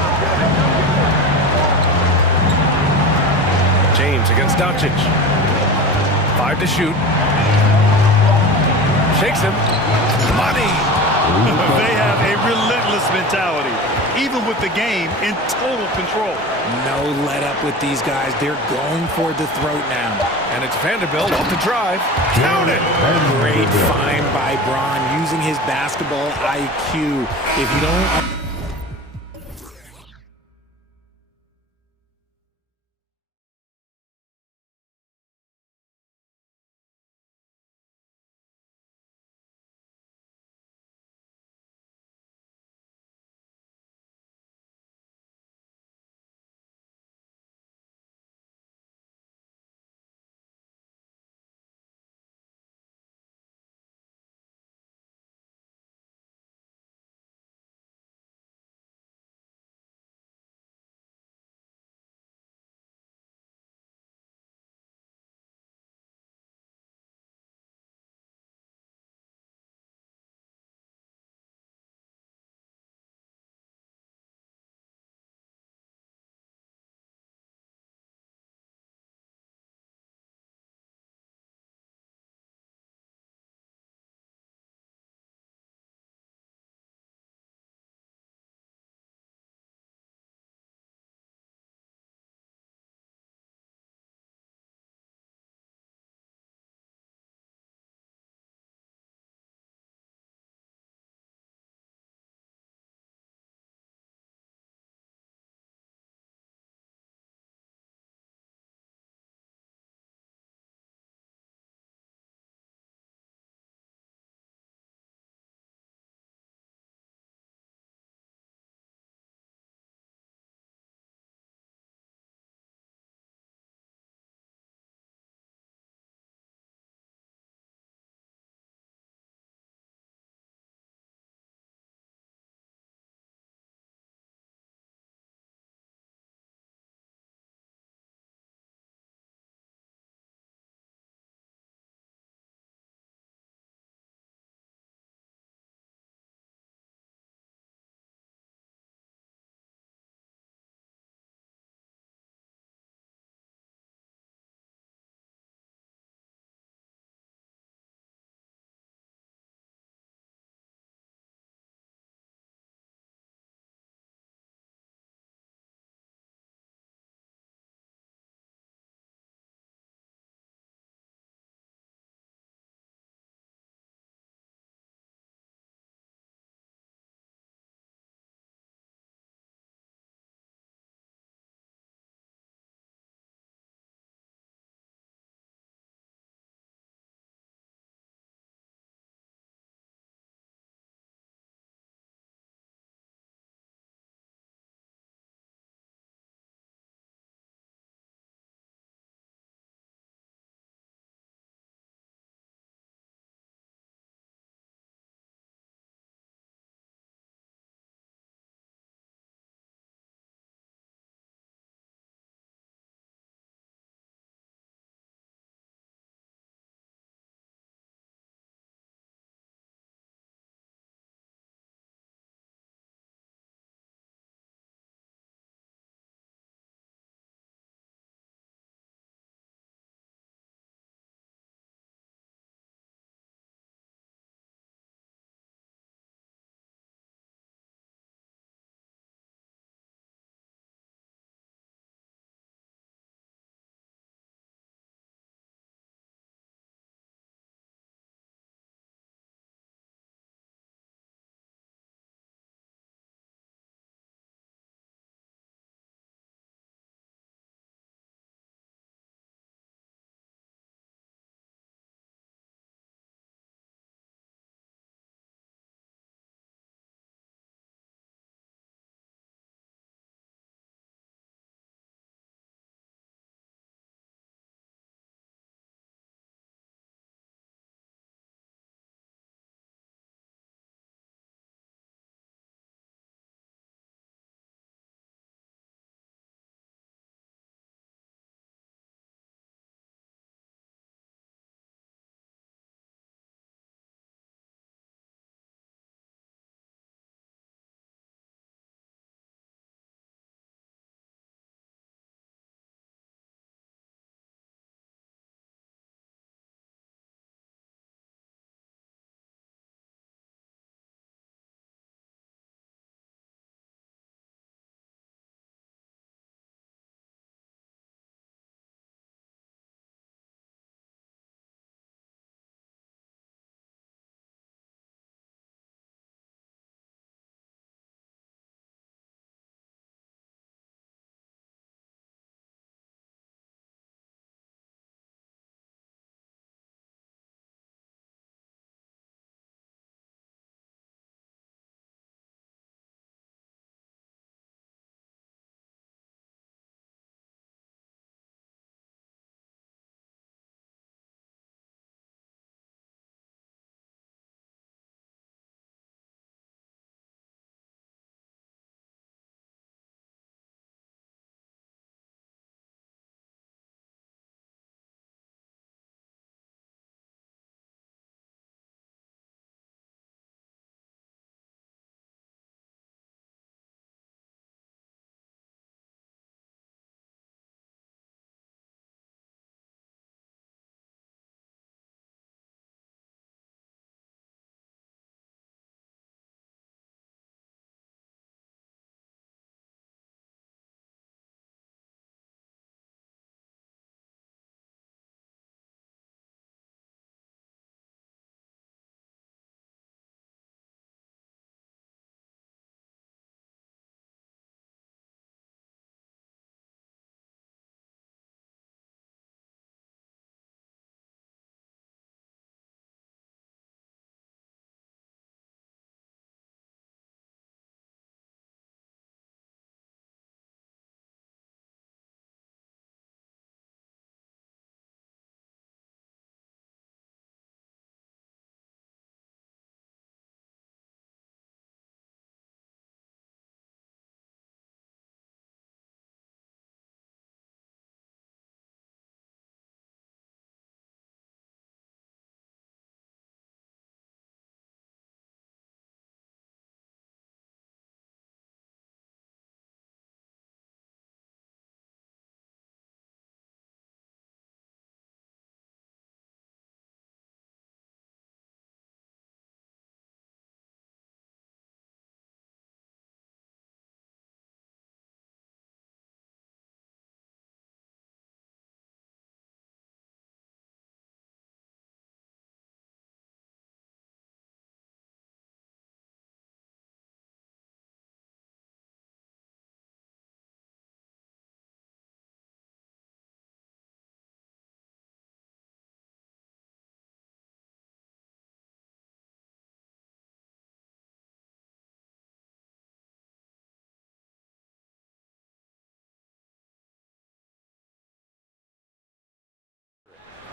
James against Doncic. 5 to shoot. Shakes him. Money! They have a relentless mentality, even with the game in total control. No let up with these guys. They're going for the throat now. And it's Vanderbilt off the drive. Count it! Great find by Braun using his basketball IQ. If you don't...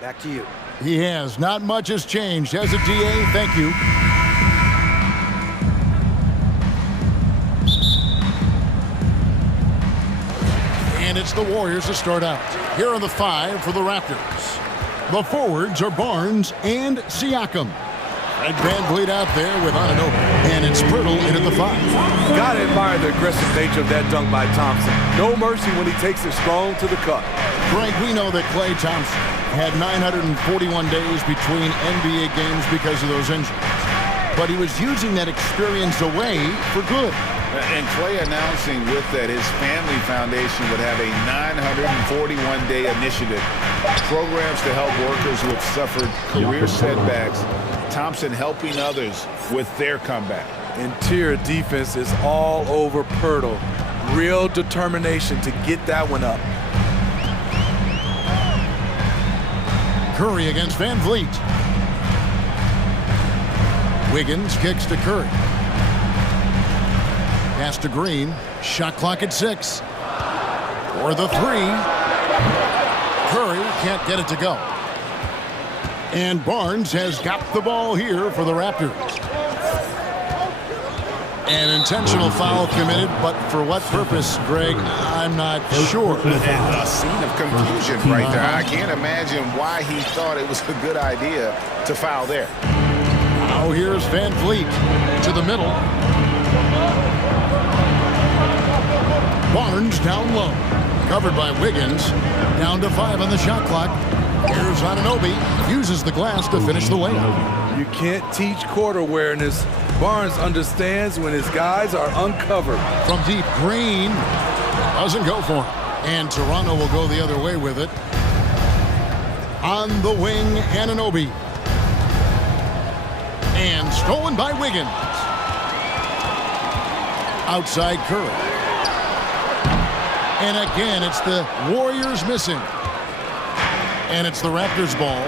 back to you. He has. Not much has changed. As a DA, thank you. And it's the Warriors to start out. Here are the 5 for the Raptors. The forwards are Barnes and Siakam. Red Van Vliet out there with Anunoby. And it's Pirtle in at the 5. Gotta admire the aggressive nature of that dunk by Thompson. No mercy when he takes it strong to the cup. Greg, we know that Klay Thompson had 941 days between NBA games because of those injuries. But he was using that experience away for good. And Klay announcing with that his family foundation would have a 941-day initiative. Programs to help workers who have suffered career setbacks. Thompson helping others with their comeback. Interior defense is all over Pirtle. Real determination to get that one up. Curry against Van Vliet. Wiggins kicks to Curry. Pass to Green. Shot clock at 6. For the 3. Curry can't get it to go. And Barnes has got the ball here for the Raptors. An intentional foul committed, but for what purpose, Greg, I'm not sure. A scene of confusion right there. I can't imagine why he thought it was a good idea to foul there. Now here's Van Vliet to the middle. Barnes down low. Covered by Wiggins. Down to 5 on the shot clock. Here's Anunoby. Uses the glass to finish the layup. You can't teach court awareness. Barnes understands when his guys are uncovered. From deep, Green doesn't go for him. And Toronto will go the other way with it. On the wing, Anunoby. And stolen by Wiggins. Outside Curry. And again, it's the Warriors missing. And it's the Raptors ball.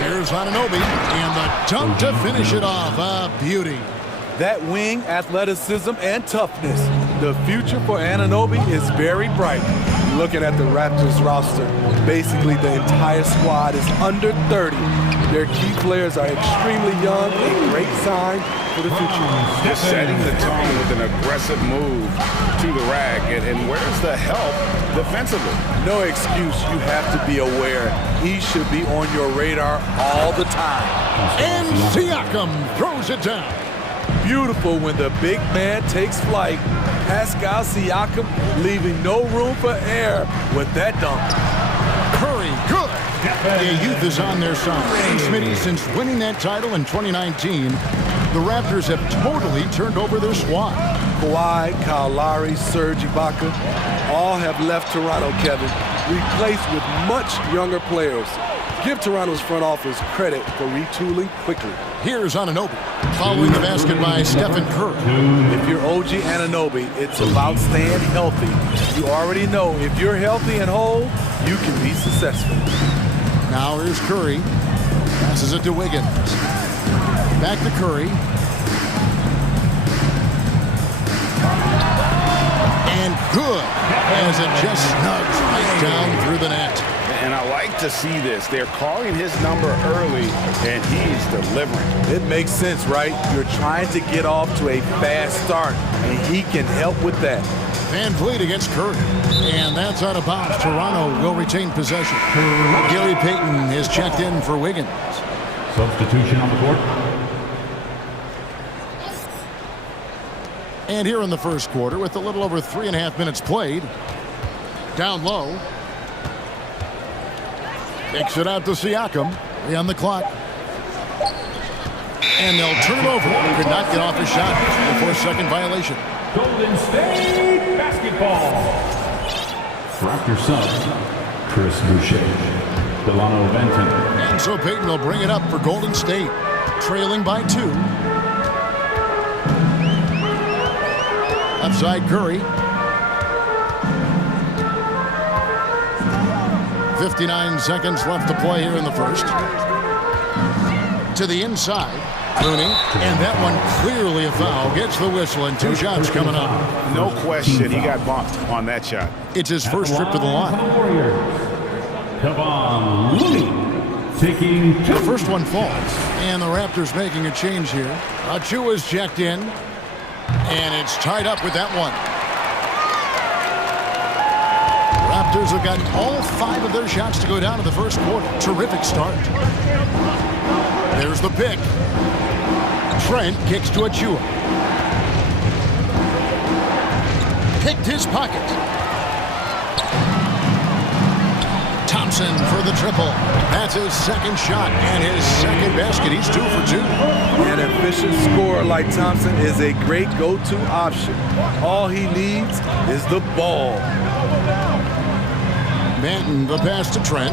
Here's Anunoby, and the dunk to finish it off. A beauty. That wing, athleticism, and toughness. The future for Anunoby is very bright. Looking at the Raptors roster, basically the entire squad is under 30. Their key players are extremely young, a great sign for the future. Just setting the tone with an aggressive move to the rack. And where's the help defensively? No excuse. You have to be aware. He should be on your radar all the time. And Siakam throws it down. Beautiful when the big man takes flight. Pascal Siakam leaving no room for error with that dunk. Curry, good. The youth is on their side. And Smitty, since winning that title in 2019, the Raptors have totally turned over their squad. Kawhi, Kyle Lowry, Serge Ibaka, all have left Toronto, Kevin, replaced with much younger players. Give Toronto's front office credit for retooling quickly. Here's Anunoby, following the basket by Stephen Curry. If you're OG Anunoby, it's about staying healthy. You already know if you're healthy and whole, you can be successful. Now here's Curry. Passes it to Wiggins. Back to Curry. And good, as it just snugs right down through the net. And I like to see this. They're calling his number early, and he's delivering. It makes sense, right? You're trying to get off to a fast start, and he can help with that. Van Vliet against Curry. And that's out of bounds. Toronto will retain possession. Gary Payton is checked in for Wiggins. Substitution on the court. And here in the first quarter, with a little over 3.5 minutes played, down low. Takes it out to Siakam. 3 on the clock. And they'll turn it over. Could not get off his shot before second violation. Golden State basketball. Raptor sub, Chris Boucher, Delano Benton. And so Payton will bring it up for Golden State, trailing by 2. Outside Curry. 59 seconds left to play here in the first. To the inside. Looney, and that one clearly a foul. Gets the whistle, and 2 shots coming up. No question, he got bumped on that shot. It's his first trip to the line. Kevon Looney taking The first one falls, and the Raptors making a change here. Achua's checked in, and it's tied up with that one. Raptors have gotten all 5 of their shots to go down in the first quarter. Terrific start. There's the pick. Trent kicks to Achua. Picked his pocket. Thompson for the triple. That's his second shot and his second basket. He's 2 for 2. An efficient scorer like Thompson is a great go-to option. All he needs is the ball. Manton, the pass to Trent.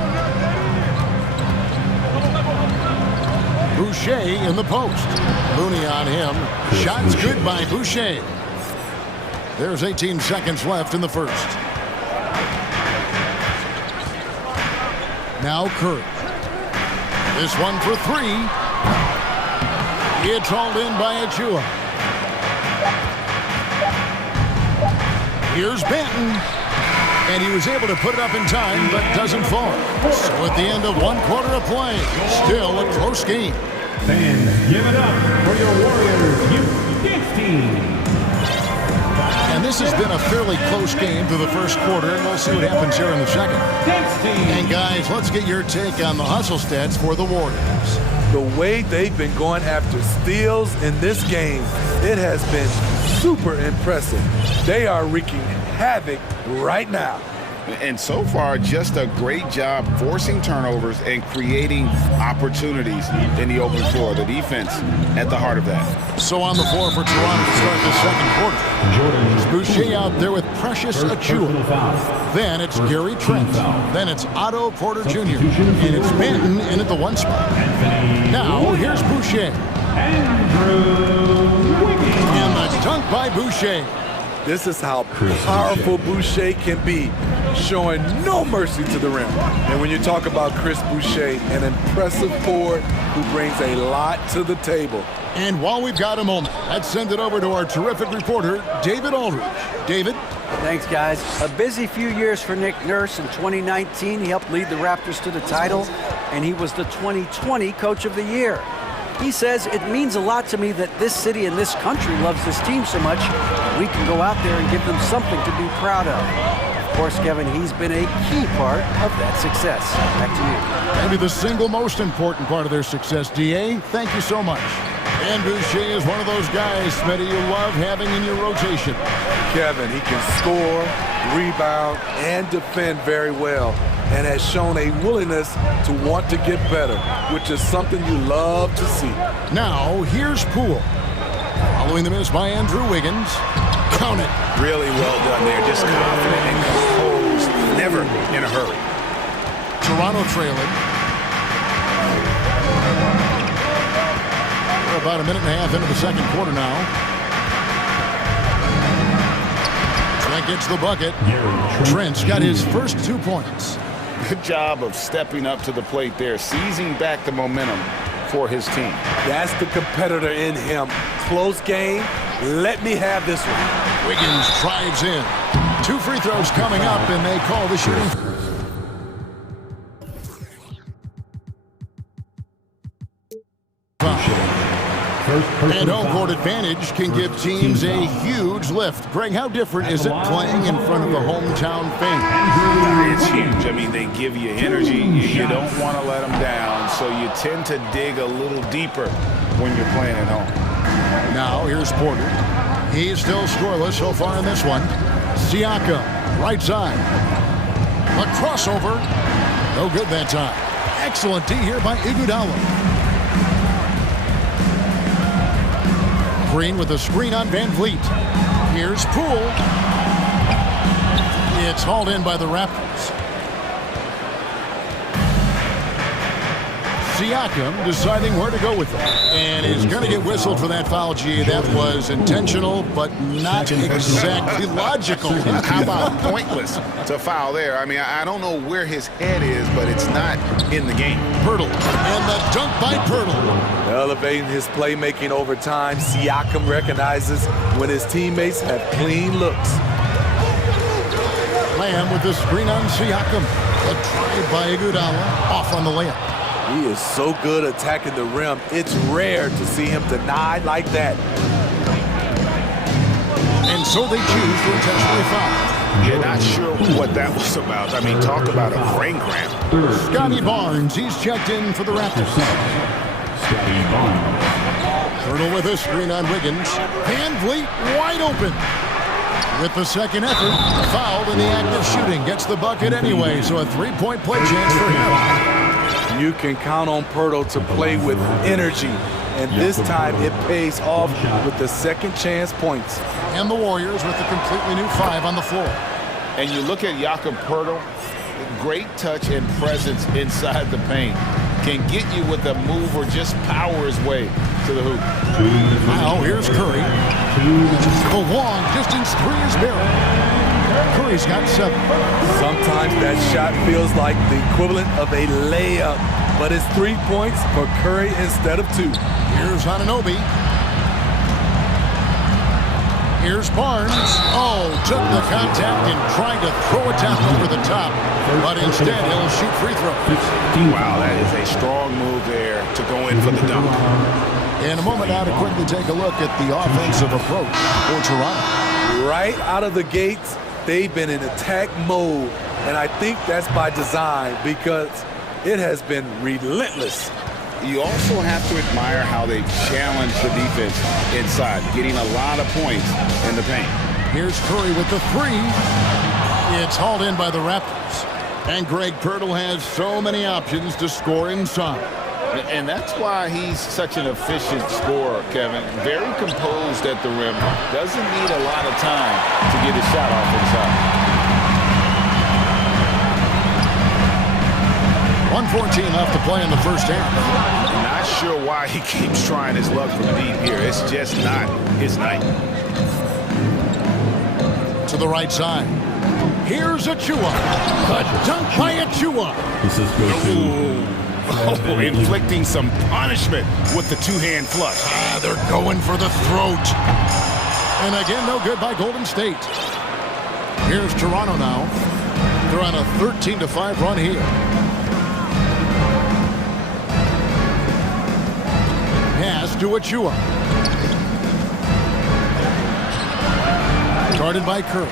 Boucher in the post. Looney on him. Shots good by Boucher. There's 18 seconds left in the first. Now Curry. This one for 3. It's hauled in by Achua. Here's Benton. And he was able to put it up in time, but doesn't fall. So at the end of 1 quarter of play, still a close game. Fans, give it up for your Warriors Youth Dance Team. And this has been a fairly close game through the first quarter, and we'll see what happens here in the second. And guys, let's get your take on the hustle stats for the Warriors. The way they've been going after steals in this game, it has been super impressive. They are wreaking havoc right now. And so far, just a great job forcing turnovers and creating opportunities in the open floor. The defense at the heart of that. So on the floor for Toronto to start the second quarter. It's Boucher out there with Precious Achua. Then it's Gary Trent. Then it's Otto Porter Jr. And it's Benton in at the 1 spot. Now here's Boucher. And the dunk by Boucher. This is how powerful Boucher can be, showing no mercy to the rim. And when you talk about Chris Boucher, an impressive forward who brings a lot to the table. And while we've got a moment, let's send it over to our terrific reporter, David Aldridge. David? Thanks, guys. A busy few years for Nick Nurse. In 2019, he helped lead the Raptors to the title, and he was the 2020 Coach of the Year. He says, it means a lot to me that this city and this country loves this team so much. We can go out there and give them something to be proud of. Of course, Kevin, he's been a key part of that success. Back to you. Maybe the single most important part of their success, D.A. Thank you so much. And Boucher is one of those guys, Smitty, you love having in your rotation. Kevin, he can score, rebound, and defend very well, and has shown a willingness to want to get better, which is something you love to see. Now, here's Poole. Following the miss by Andrew Wiggins. Count it. Really well done there. Just confident and composed. Never in a hurry. Toronto trailing. We're about a minute and a half into the second quarter now. Trent gets the bucket. Trent's got his first 2 points. Good job of stepping up to the plate there, seizing back the momentum for his team. That's the competitor in him. Close game. Let me have this one. Wiggins drives in. 2 free throws coming up, and they call the shooting. And home court advantage can give teams a huge lift. Greg, how different is it playing in front of the hometown fans? It's huge. I mean, they give you energy. You don't want to let them down, so you tend to dig a little deeper when you're playing at home. Now, here's Porter. He's still scoreless so far in this one. Siakam, right side. A crossover. No good that time. Excellent D here by Iguodala. Green with a screen on Van Vliet. Here's Poole. It's hauled in by the Raptors. Siakam deciding where to go with it. And he's going to get whistled for that foul, G. That was intentional, but not exactly logical. How about pointless to foul there? I mean, I don't know where his head is, but it's not in the game. Pirtle. And the dunk by Pirtle. Elevating his playmaking over time, Siakam recognizes when his teammates have clean looks. Lamb with the screen on Siakam. A try by Iguodala off on the layup. He is so good attacking the rim. It's rare to see him denied like that. And so they choose to intentionally foul. Yeah, not sure what that was about. I mean, talk about a brain cramp. Scotty Barnes, he's checked in for the Raptors. Scotty Barnes. Hurdle with a screen on Wiggins. Van Vliet wide open. With the second effort, fouled in the act of shooting. Gets the bucket anyway, so a three-point play chance for him. You can count on Pirtle to play with energy. And this time it pays off with the second chance points. And the Warriors with a completely new 5 on the floor. And you look at Jakob Pirtle, great touch and presence inside the paint. Can get you with a move or just power his way to the hoop. Now here's Curry. The long distance 3 is buried. Curry's got 7. Sometimes that shot feels like the equivalent of a layup, but it's 3 points for Curry instead of 2. Here's Anunoby. Here's Barnes. Oh, took the contact and tried to throw it down over the top, but instead he'll shoot free throws. Wow, that is a strong move there to go in for the dunk. In a moment now to quickly take a look at the offensive approach for Toronto. Right out of the gates, they've been in attack mode, and I think that's by design because it has been relentless. You also have to admire how they challenge the defense inside, getting a lot of points in the paint. Here's Curry with the 3. It's hauled in by the Raptors. And Greg Pirtle has so many options to score inside. And that's why he's such an efficient scorer, Kevin. Very composed at the rim. Doesn't need a lot of time to get his shot off inside. 1:14 left to play in the first half. Not sure why he keeps trying his luck from deep here. It's just not his night. To the right side. Here's Achua. A dunk by Achua. This is good too. Oh, inflicting some punishment with the two-hand flush. They're going for the throat. And again, no good by Golden State. Here's Toronto now. They're on a 13-5 run here. Pass to Achua. Guarded by Curry.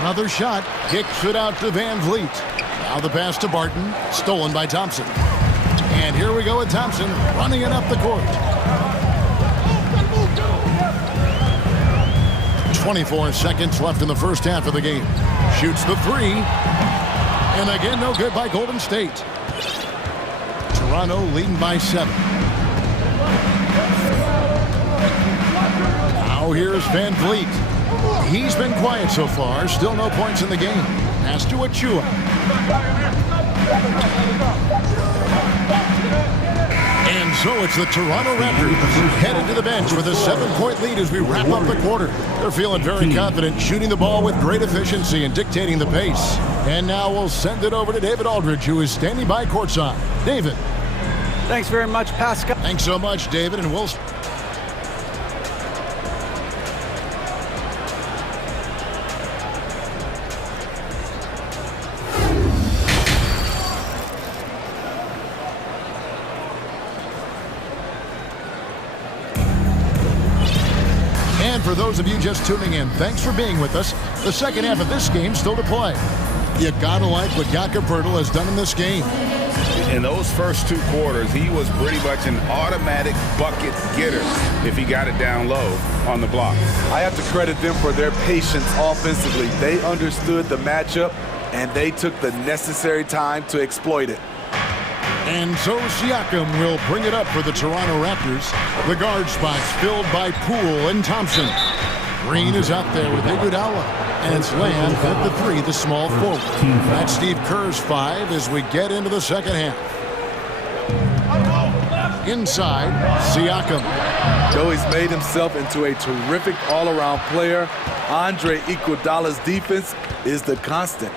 Another shot. Kicks it out to Van Vliet. Now the pass to Barton. Stolen by Thompson. And here we go with Thompson running it up the court. 24 seconds left in the first half of the game. Shoots the 3. And again, no good by Golden State. Toronto leading by 7. Now here's Van Vliet. He's been quiet so far. Still no points in the game. Pass to Achua. And so it's the Toronto Raptors headed to the bench with a 7-point lead as we wrap up the quarter. They're feeling very confident, shooting the ball with great efficiency and dictating the pace. And now we'll send it over to David Aldridge, who is standing by courtside. David. Thanks very much, Pascal. Thanks so much, David, and we'll... And for those of you just tuning in, thanks for being with us. The second half of this game still to play. You gotta like what Jakob Pirtle has done in this game. In those first 2 quarters, he was pretty much an automatic bucket getter if he got it down low on the block. I have to credit them for their patience offensively. They understood the matchup, and they took the necessary time to exploit it. And so Siakam will bring it up for the Toronto Raptors. The guard spots filled by Poole and Thompson. Green is out there with Iguodala. And it's Lamb at the 3, the small forward. That's Steve Kerr's 5 as we get into the second half. Inside, Siakam. Though he's made himself into a terrific all-around player, Andre Iguodala's defense is the constant.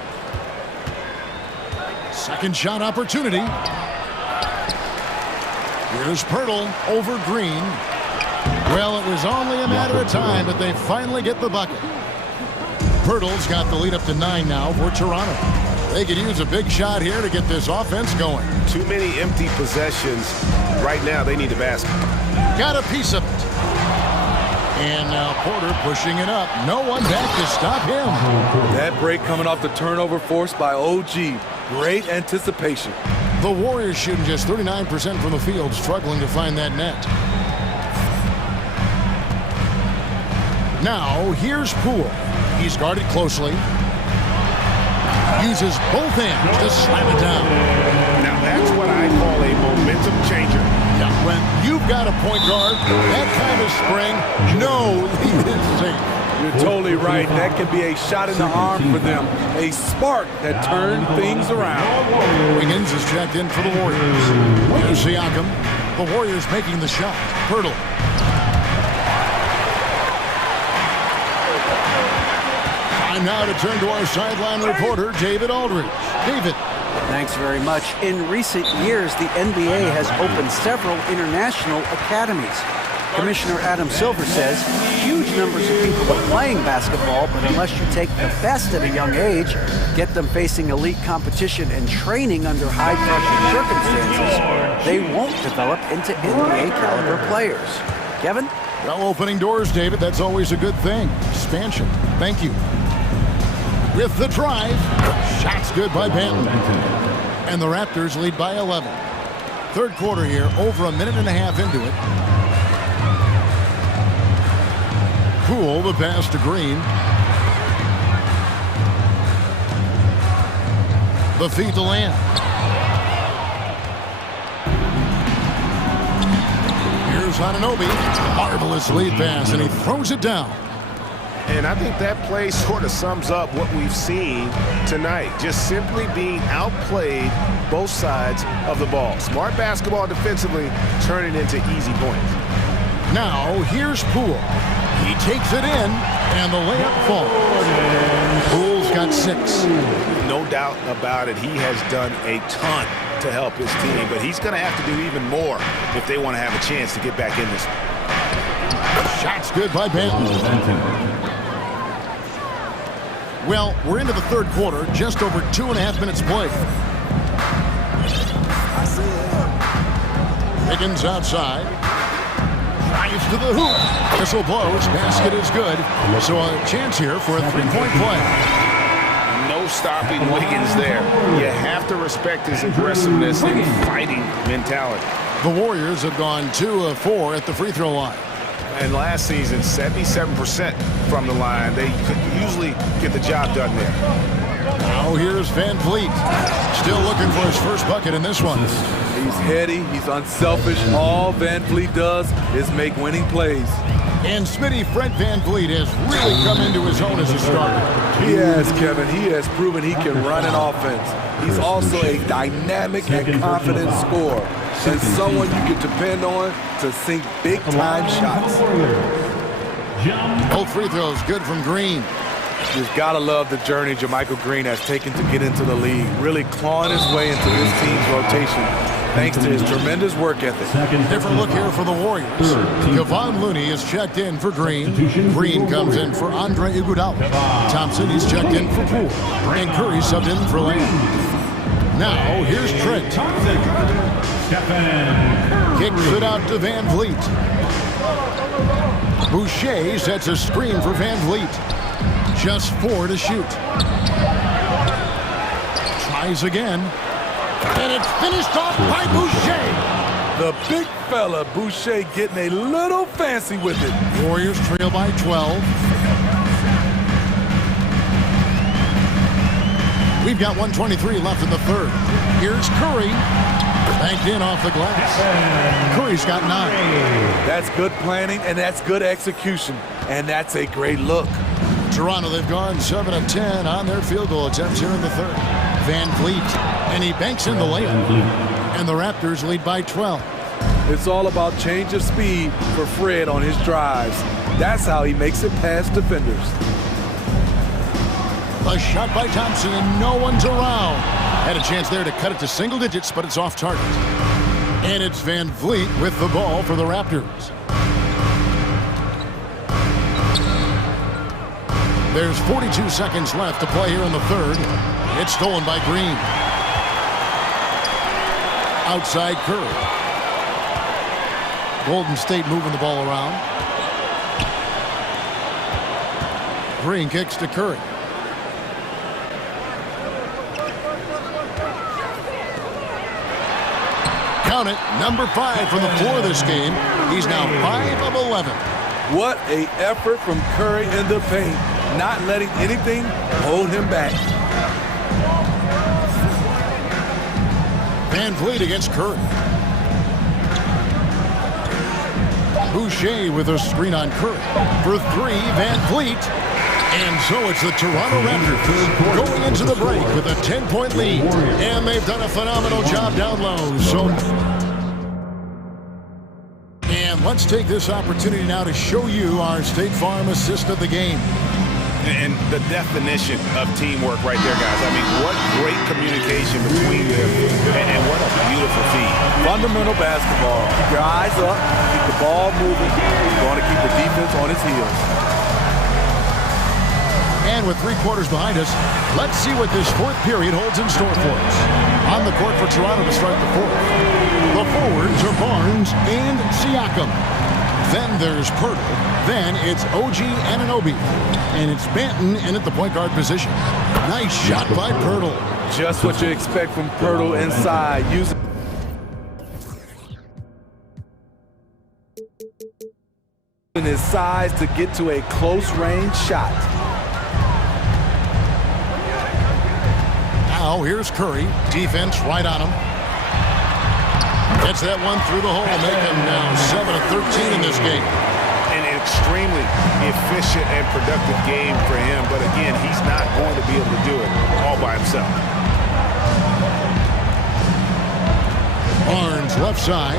Second shot opportunity. Here's Pirtle over Green. Well, it was only a matter of time, but they finally get the bucket. Pirtle's got the lead up to 9 now for Toronto. They could use a big shot here to get this offense going. Too many empty possessions. Right now, they need the basket. Got a piece of it. And now Porter pushing it up. No one back to stop him. That break coming off the turnover forced by OG. Great anticipation. The Warriors shooting just 39% from the field, struggling to find that net. Now, here's Poole. He's guarded closely. Uses both hands to slam it down. Now, that's what I call a momentum changer. Yeah, when you've got a point guard, that kind of spring, no lead is safe. You're totally right. That could be a shot in the arm for them. A spark that turned things around. Wiggins is checked in for the Warriors. Here's Siakam. The Warriors making the shot. Pirtle. Time now to turn to our sideline reporter, David Aldridge. David. Thanks very much. In recent years, the NBA has opened several international academies. Commissioner Adam Silver says huge numbers of people are playing basketball, but unless you take the best at a young age, get them facing elite competition and training under high-pressure circumstances, they won't develop into NBA-caliber players. Kevin? Well, opening doors, David, that's always a good thing. Expansion. Thank you. With the drive, shots good by Banton. And the Raptors lead by 11. Third quarter here, over a minute and a half into it. Poole, the pass to Green. The feed to Lamb. Here's Anunoby. Marvelous lead pass, and he throws it down. And I think that play sort of sums up what we've seen tonight. Just simply being outplayed both sides of the ball. Smart basketball defensively, turning into easy points. Now, here's Poole. He takes it in, and the layup falls. Poole's got 6. No doubt about it. He has done a ton to help his team, but he's going to have to do even more if they want to have a chance to get back in this. Shots good by Banton. Well, we're into the third quarter, just over 2.5 minutes played. Wiggins outside. Drives to the hoop. Whistle blows. Basket is good. So a chance here for a three-point play. No stopping Wiggins there. You have to respect his aggressiveness and fighting mentality. The Warriors have gone 2 of 4 at the free throw line. And last season, 77% from the line. They could usually get the job done there. Now here's Van Vliet. Still looking for his first bucket in this one. He's heady. He's unselfish. All Van Vliet does is make winning plays. And Smitty, Fred Van Vliet has really come into his own as a starter. He has, Kevin. He has proven he can run an offense. He's also a dynamic and confident scorer. And someone you can depend on to sink big-time shots. Both free throws good from Green. You've got to love the journey Jermichael Green has taken to get into the league, really clawing his way into this team's rotation, thanks to his tremendous work ethic. Different look here for the Warriors. Kevon Looney is checked in for Green. Green comes in for Andre Iguodala. Thompson is checked in for Poole. And Curry subbed in for Lamb. Now, here's Trent. Kicks it out to Van Vliet. Boucher sets a screen for Van Vliet. Just 4 to shoot. Tries again. And it's finished off by Boucher. The big fella, Boucher, getting a little fancy with it. Warriors trail by 12. We've got 1:23 left in the third. Here's Curry. Banked in off the glass. Curry's got 9. That's good planning, and that's good execution. And that's a great look. Toronto, they've gone 7 of 10 on their field goal attempts here in the third. Van Vliet, and he banks in the layup. And the Raptors lead by 12. It's all about change of speed for Fred on his drives. That's how he makes it past defenders. A shot by Thompson, and no one's around. Had a chance there to cut it to single digits, but it's off target. And it's Van Vliet with the ball for the Raptors. There's 42 seconds left to play here in the third. It's stolen by Green. Outside Curry. Golden State moving the ball around. Green kicks to Curry. Count it, number 5 from the floor this game. He's now 5 of 11. What a effort from Curry in the paint, not letting anything hold him back. Van Vliet against Curry. Boucher with a screen on Curry. For 3, Van Vliet. And so it's the Toronto Raptors going into the break with a 10-point lead. And they've done a phenomenal job down low. And let's take this opportunity now to show you our State Farm assist of the game. And the definition of teamwork right there, guys. I mean, what great communication between them, and what a beautiful feed. Fundamental basketball. Keep your eyes up, keep the ball moving. You're going to keep the defense on its heels. And with 3 quarters behind us, let's see what this 4th period holds in store for us. On the court for Toronto to start the 4th. The forwards are Barnes and Siakam. Then there's Pirtle. Then it's OG Anunoby. And it's Banton in at the point guard position. Nice shot by Pirtle. Just what you expect from Pirtle inside. Using his size to get to a close-range shot. Now here's Curry. Defense right on him. Gets that one through the hole, making now 7 of 13 in this game. An extremely efficient and productive game for him, but again, he's not going to be able to do it all by himself. Barnes left side.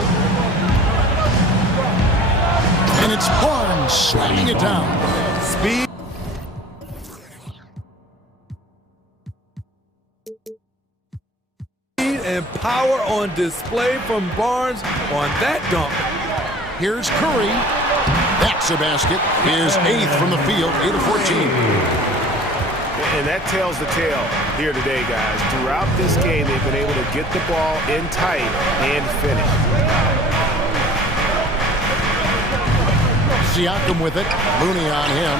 And it's Barnes slamming it down. Speed. And power on display from Barnes on that dunk. Here's Curry. That's a basket. His 8th from the field, 8 of 14. And that tells the tale here today, guys. Throughout this game, they've been able to get the ball in tight and finish. Siakam with it. Looney on him.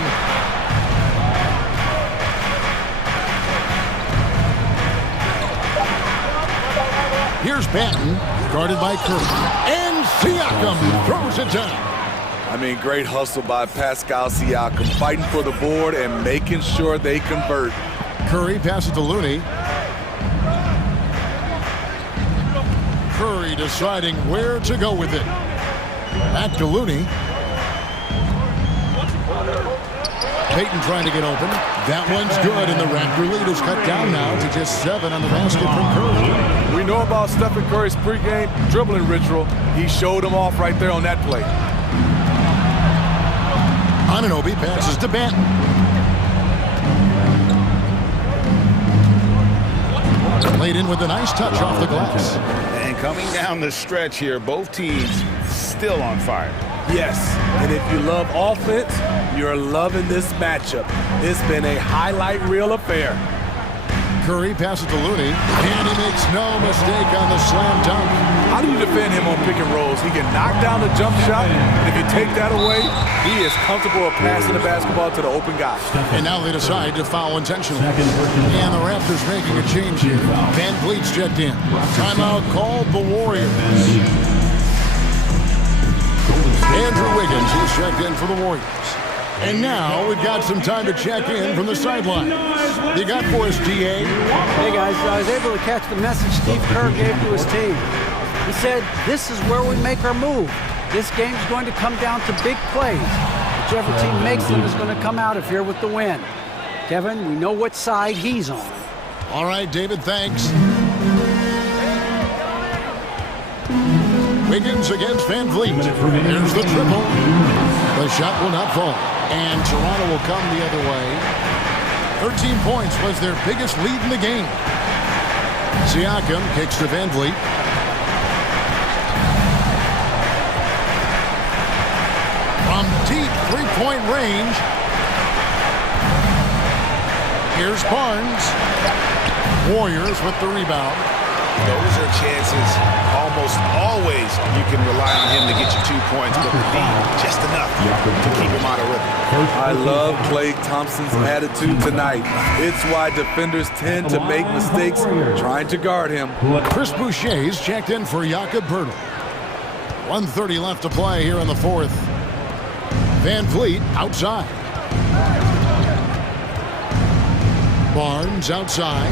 Here's Banton, guarded by Curry. And Siakam throws it down. I mean, great hustle by Pascal Siakam, fighting for the board and making sure they convert. Curry passes to Looney. Curry deciding where to go with it. Back to Looney. Payton trying to get open. That one's good, and the Raptor lead is cut down now to just 7 on the basket from Curry. We know about Stephen Curry's pregame dribbling ritual. He showed him off right there on that play. Anunoby passes to Banton. Laid in with a nice touch off the glass. And coming down the stretch here, both teams still on fire. Yes, and if you love offense, you're loving this matchup. It's been a highlight reel affair. Curry passes to Looney, and he makes no mistake on the slam dunk. How do you defend him on pick and rolls? He can knock down the jump shot, and if you take that away, he is comfortable passing the basketball to the open guy. And now they decide to foul intentionally. And the Raptors making a change here. Van Vliet's checked in. Timeout called the Warriors. Andrew Wiggins is checked in for the Warriors. And now we've got some time to check in from the sideline. You got for us, DA? Hey, guys, I was able to catch the message Steve Kerr gave to his team. He said, this is where we make our move. This game's going to come down to big plays. Whichever team makes them is going to come out of here with the win. Kevin, we know what side he's on. All right, David, thanks. Wiggins against Van Vliet. There's the triple. The shot will not fall. And Toronto will come the other way. 13 points was their biggest lead in the game. Siakam kicks to Van Vliet. From deep three-point range. Here's Barnes. Warriors with the rebound. Those are chances almost always you can rely on him to get you 2 points, but need just enough to keep him out of rhythm. I love Klay Thompson's attitude tonight. It's why defenders tend to make mistakes trying to guard him. Chris Boucher's checked in for Jakob Poeltl. 1:30 left to play here in the fourth. Van Vliet outside. Barnes outside.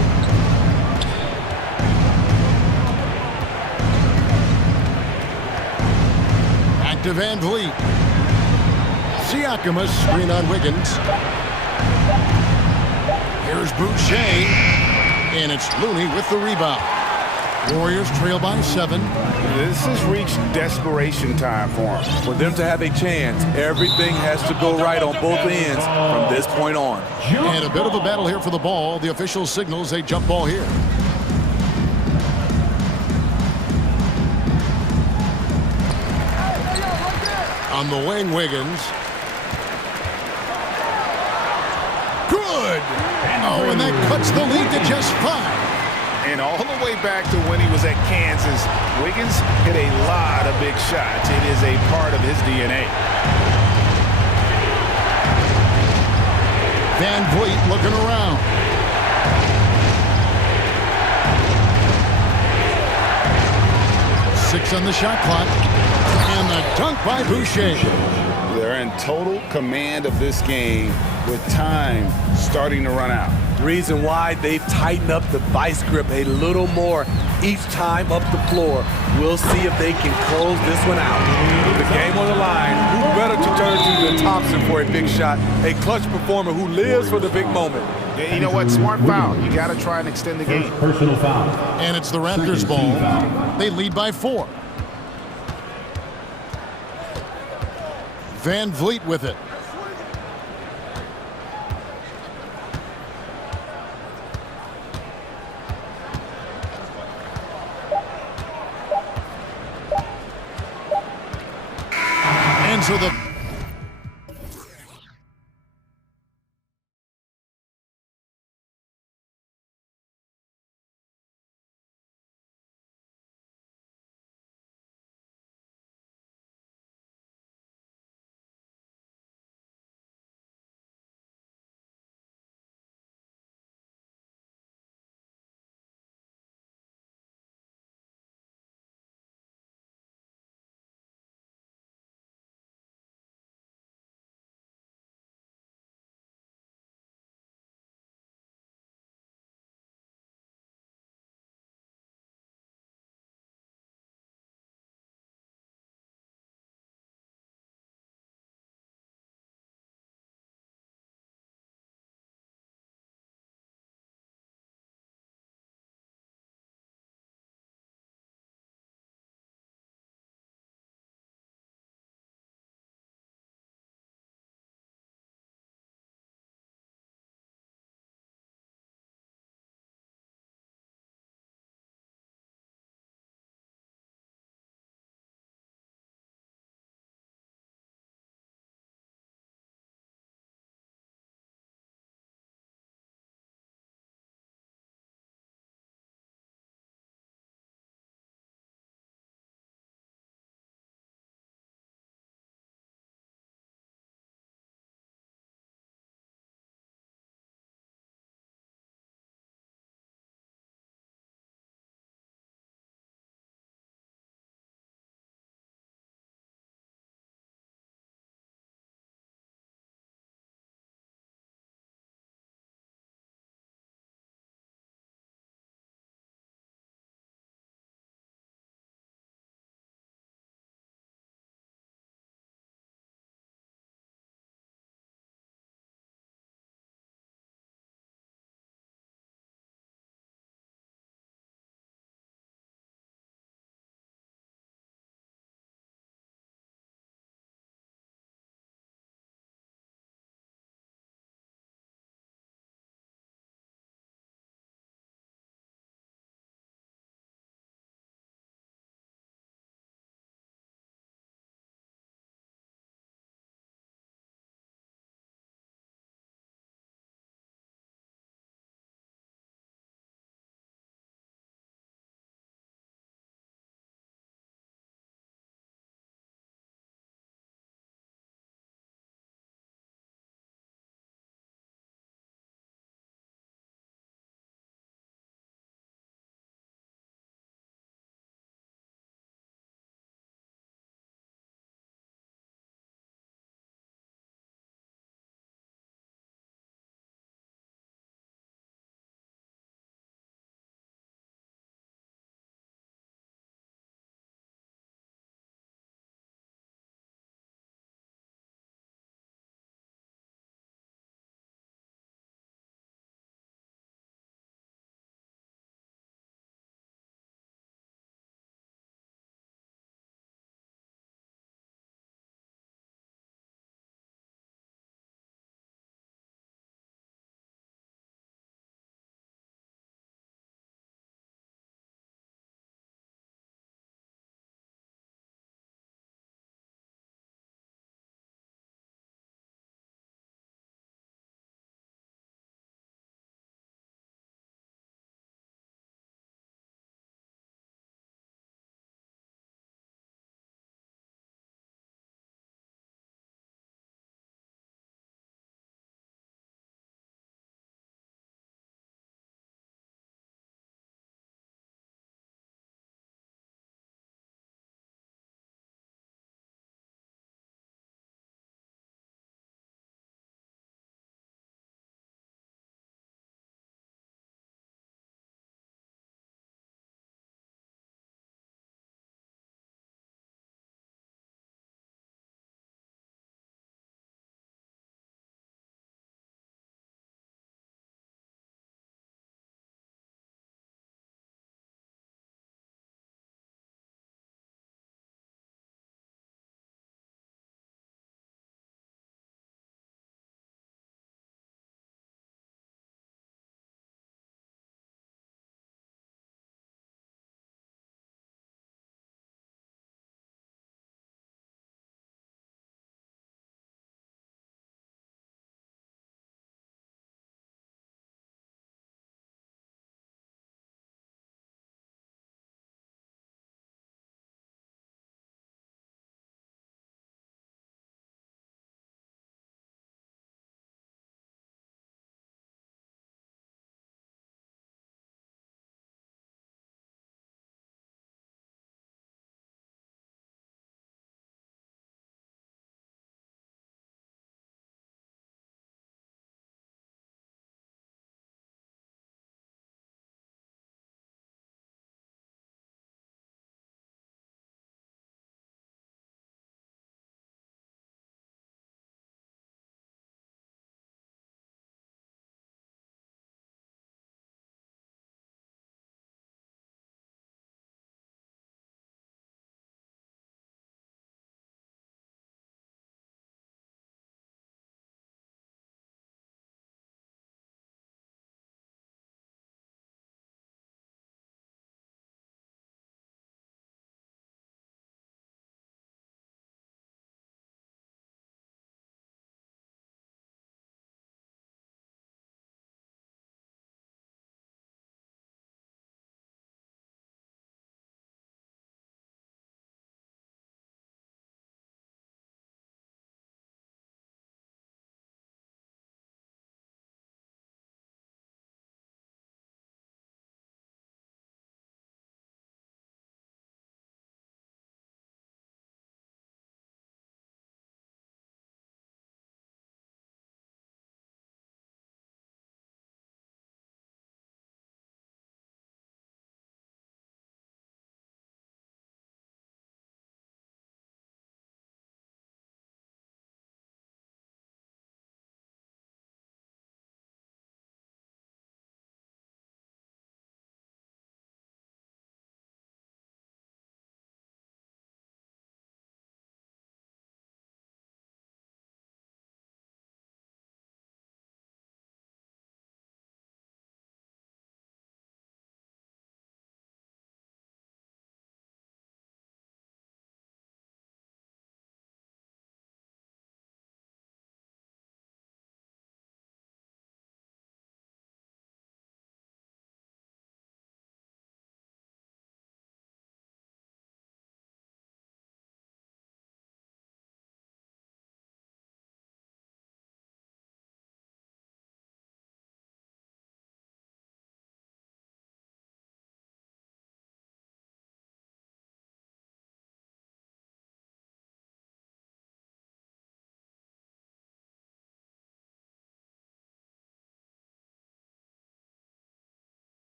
Back to Van Vliet. Siakam, screen on Wiggins. Here's Boucher. And it's Looney with the rebound. Warriors trail by 7. This has reached desperation time for them. For them to have a chance, everything has to go right on both ends from this point on. And a bit of a battle here for the ball. The official signals a jump ball here. On the wing, Wiggins. Good! Oh, and that cuts the lead to just 5. And all the way back to when he was at Kansas, Wiggins hit a lot of big shots. It is a part of his DNA. Van Vliet looking around. Six on the shot clock. And the dunk by Boucher. They're in total command of this game with time starting to run out. Reason why they've tightened up the vice grip a little more each time up the floor. We'll see if they can close this one out. With the game on the line, who better to turn to than Thompson for a big shot? A clutch performer who lives for the big moment. Yeah, you know what? Smart foul. You got to try and extend the game. Personal foul. And it's the Raptors' ball. They lead by 4. Van Vliet with it. And so the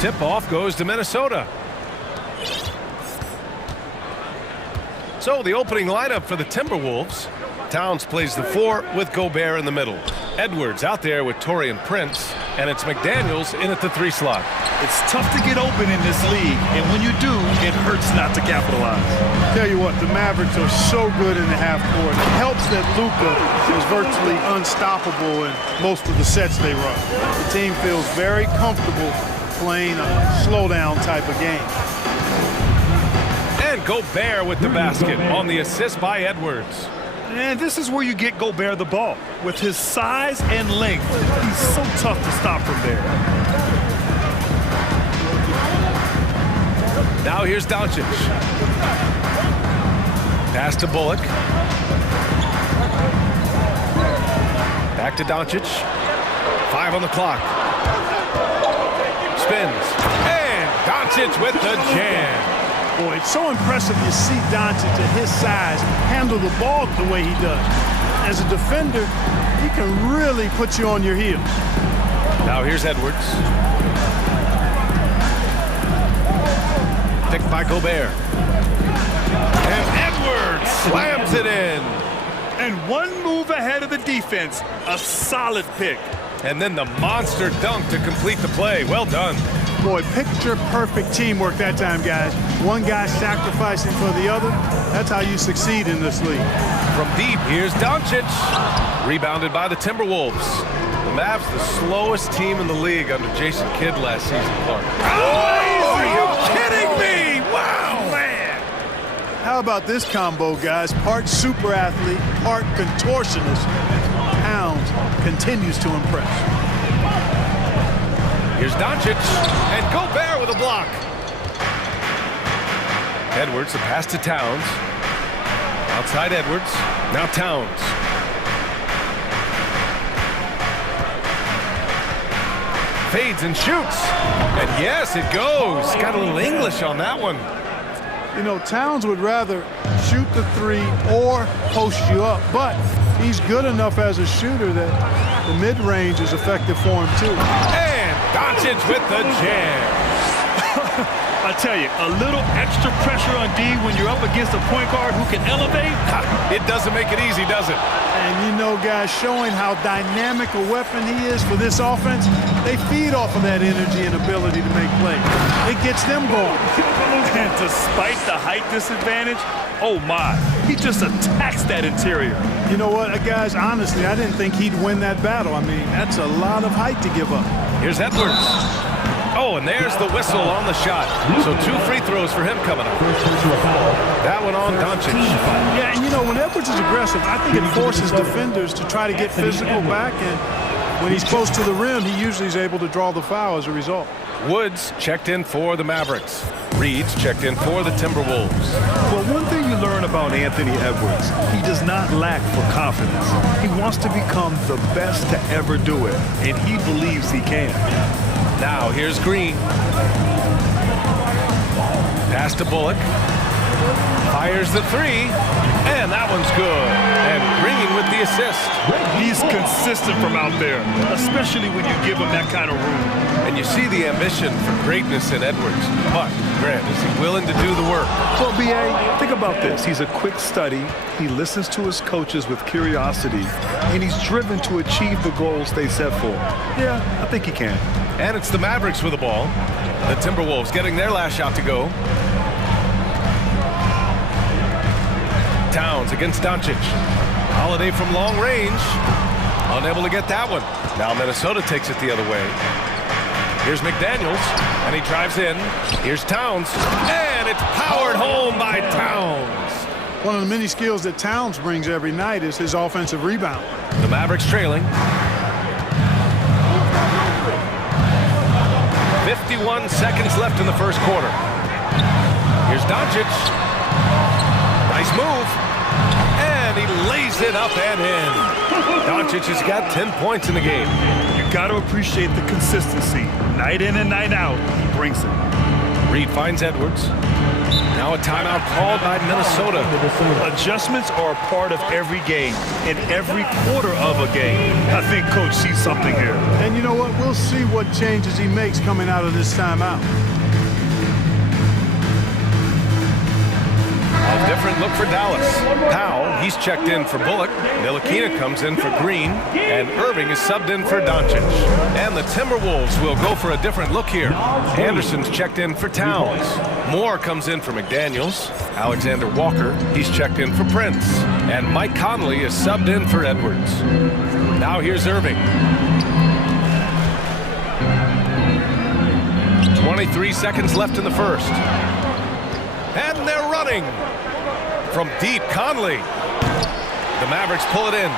Tip-off goes to Minnesota. So the opening lineup for the Timberwolves. Towns plays the 4 with Gobert in the middle. Edwards out there with Taurean Prince, and it's McDaniels in at the 3 slot. It's tough to get open in this league, and when you do, it hurts not to capitalize. Tell you what, the Mavericks are so good in the half court. It helps that Luka is virtually unstoppable in most of the sets they run. The team feels very comfortable playing a slow-down type of game. And Gobert with the basket on the assist by Edwards. And this is where you get Gobert the ball. With his size and length, he's so tough to stop from there. Now here's Doncic. Pass to Bullock. Back to Doncic. 5 on the clock. Spins. And Doncic with the jam. Boy, it's so impressive you see Doncic at his size handle the ball the way he does. As a defender, he can really put you on your heels. Now here's Edwards. Picked by Gobert. And Edwards slams it in. And one move ahead of the defense. A solid pick. And then the monster dunk to complete the play. Well done. Boy, picture-perfect teamwork that time, guys. One guy sacrificing for the other. That's how you succeed in this league. From deep, here's Doncic. Rebounded by the Timberwolves. The Mavs, the slowest team in the league under Jason Kidd last season, Clark. Oh, are you kidding me? Wow, man. How about this combo, guys? Part super athlete, part contortionist. Towns continues to impress. Here's Doncic, and Gobert with a block. Edwards, the pass to Towns. Outside Edwards, now Towns. Fades and shoots, and yes, it goes. Got a little English on that one. You know, Towns would rather shoot the 3 or post you up, but he's good enough as a shooter that the mid-range is effective for him, too. And Doncic with the jam. I tell you, a little extra pressure on D when you're up against a point guard who can elevate. It doesn't make it easy, does it? And you know, guys, showing how dynamic a weapon he is for this offense, they feed off of that energy and ability to make plays. It gets them going. And despite the height disadvantage, oh my, he just attacks that interior. You know what, guys, honestly, I didn't think he'd win that battle. I mean, that's a lot of height to give up. Here's Edwards. Oh, and there's the whistle on the shot. So 2 free throws for him coming up. That one on Doncic. Yeah, and you know, when Edwards is aggressive, I think it forces defenders to try to get physical back, and when he's close to the rim, he usually is able to draw the foul as a result. Woods checked in for the Mavericks. Reeds checked in for the Timberwolves. Well, one thing you learn about Anthony Edwards, he does not lack for confidence. He wants to become the best to ever do it, and he believes he can. Now here's Green. Pass to Bullock. Fires the 3, and that one's good. And Green with the assist. He's consistent from out there, especially when you give him that kind of room. And you see the ambition for greatness in Edwards. But, Grant, is he willing to do the work? Well, B.A., think about this. He's a quick study. He listens to his coaches with curiosity, and he's driven to achieve the goals they set for him. Yeah, I think he can. And it's the Mavericks with the ball. The Timberwolves getting their last shot to go. Towns against Doncic. Holiday from long range. Unable to get that one. Now Minnesota takes it the other way. Here's McDaniels, and he drives in. Here's Towns, and it's powered home by Towns. One of the many skills that Towns brings every night is his offensive rebound. The Mavericks trailing. 51 seconds left in the first quarter. Here's Doncic. Nice move. And he lays it up and in. Doncic has got 10 points in the game. You got to appreciate the consistency. Night in and night out, he brings it. Reed finds Edwards. Now a timeout called by Minnesota. Adjustments are a part of every game, in every quarter of a game. I think Coach sees something here. And you know what? We'll see what changes he makes coming out of this timeout. A different look for Dallas. Powell, he's checked in for Bullock. Ntilikina comes in for Green. And Irving is subbed in for Doncic. And the Timberwolves will go for a different look here. Anderson's checked in for Towns. Moore comes in for McDaniels. Alexander Walker, he's checked in for Prince. And Mike Conley is subbed in for Edwards. Now here's Irving. 23 seconds left in the first. And they're running. From deep, Conley. The Mavericks pull it in.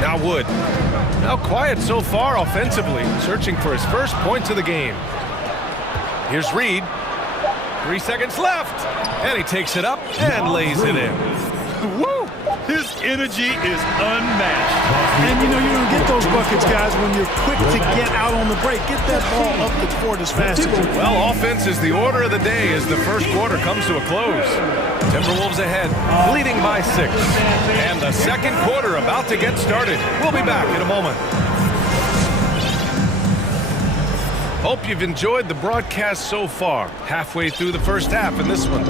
Now Wood. Now quiet so far offensively, searching for his first points of the game. Here's Reed. 3 seconds left. And he takes it up and lays it in. Woo! His energy is unmatched. And you know, you're going to get those buckets, guys, when you're quick to get out on the break. Get that ball up the court as fast as you can. Well, offense is the order of the day as the first quarter comes to a close. Timberwolves ahead, leading by 6. And the second quarter about to get started. We'll be back in a moment. Hope you've enjoyed the broadcast so far. Halfway through the first half in this one.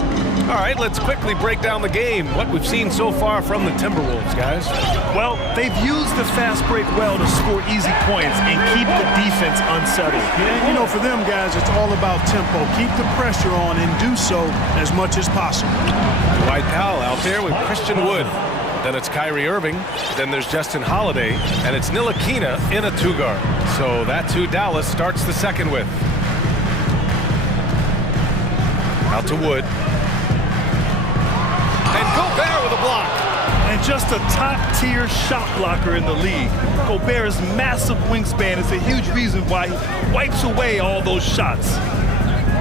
All right, let's quickly break down the game. What we've seen so far from the Timberwolves, guys. Well, they've used the fast break well to score easy points and keep the defense unsettled. And you know, for them guys, it's all about tempo. Keep the pressure on and do so as much as possible. Dwight Powell out there with Christian Wood. Then it's Kyrie Irving. Then there's Justin Holiday. And it's Ntilikina in a 2-guard. So that's who Dallas starts the second with. Out to Wood. And Gobert with a block. And just a top-tier shot blocker in the league. Gobert's massive wingspan is a huge reason why he wipes away all those shots.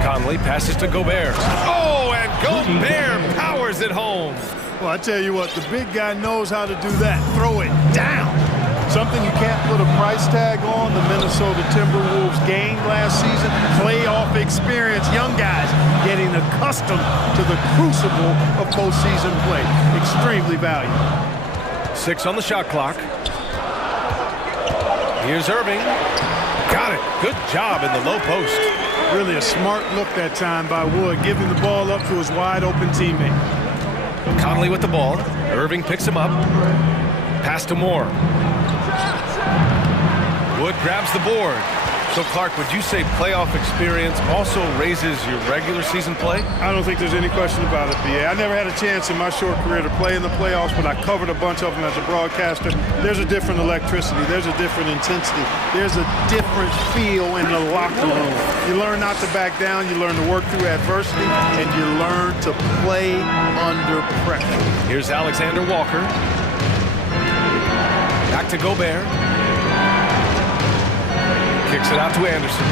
Conley passes to Gobert. Oh, and Gobert powers it home. Well, I tell you what, the big guy knows how to do that. Throw it down. Something you can't put a price tag on. The Minnesota Timberwolves gained last season. Playoff experience. Young guys getting accustomed to the crucible of postseason play. Extremely valuable. 6 on the shot clock. Here's Irving. Got it. Good job in the low post. Really a smart look that time by Wood, giving the ball up to his wide-open teammate. Conley with the ball. Irving picks him up. Pass to Moore. Wood grabs the board. So, Clark, would you say playoff experience also raises your regular season play? I don't think there's any question about it, BA. I never had a chance in my short career to play in the playoffs, but I covered a bunch of them as a broadcaster. There's a different electricity. There's a different intensity. There's a different feel in the locker room. You learn not to back down. You learn to work through adversity, and you learn to play under pressure. Here's Alexander Walker. Back to Gobert. Kicks it out to Anderson.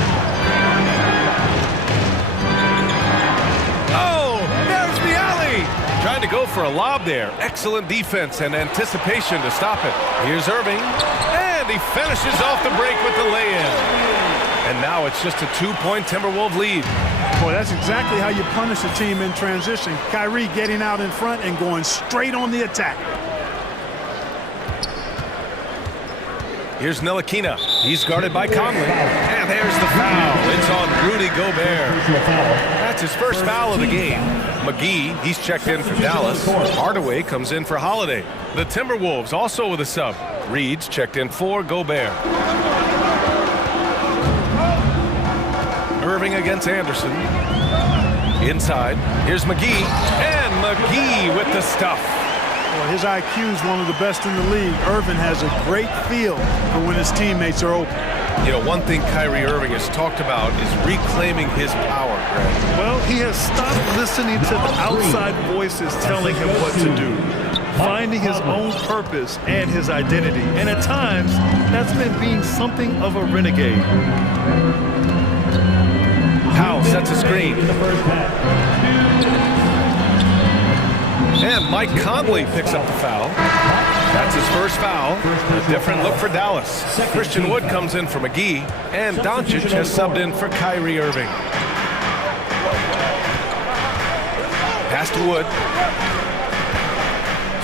Oh, there's the alley. Trying to go for a lob there. Excellent defense and anticipation to stop it. Here's Irving. And he finishes off the break with the lay-in. And now it's just a 2-point Timberwolves lead. Boy, that's exactly how you punish a team in transition. Kyrie getting out in front and going straight on the attack. Here's Ntilikina. He's guarded by Conley. And there's the foul. It's on Rudy Gobert. That's his first foul of the game. McGee, he's checked in for Dallas. Hardaway comes in for Holiday. The Timberwolves also with a sub. Reed's checked in for Gobert. Irving against Anderson. Inside. Here's McGee. And McGee with the stuff. Well, his IQ is one of the best in the league. Irving has a great feel for when his teammates are open. You know, one thing Kyrie Irving has talked about is reclaiming his power, Greg. Well, he has stopped listening to the outside voices telling him what to do, finding his own purpose and his identity. And at times, that's meant being something of a renegade. Powell sets a screen. And Mike Conley picks up the foul. That's his first foul. A different look for Dallas. Christian Wood comes in for McGee, and Doncic has subbed in for Kyrie Irving. Pass to Wood.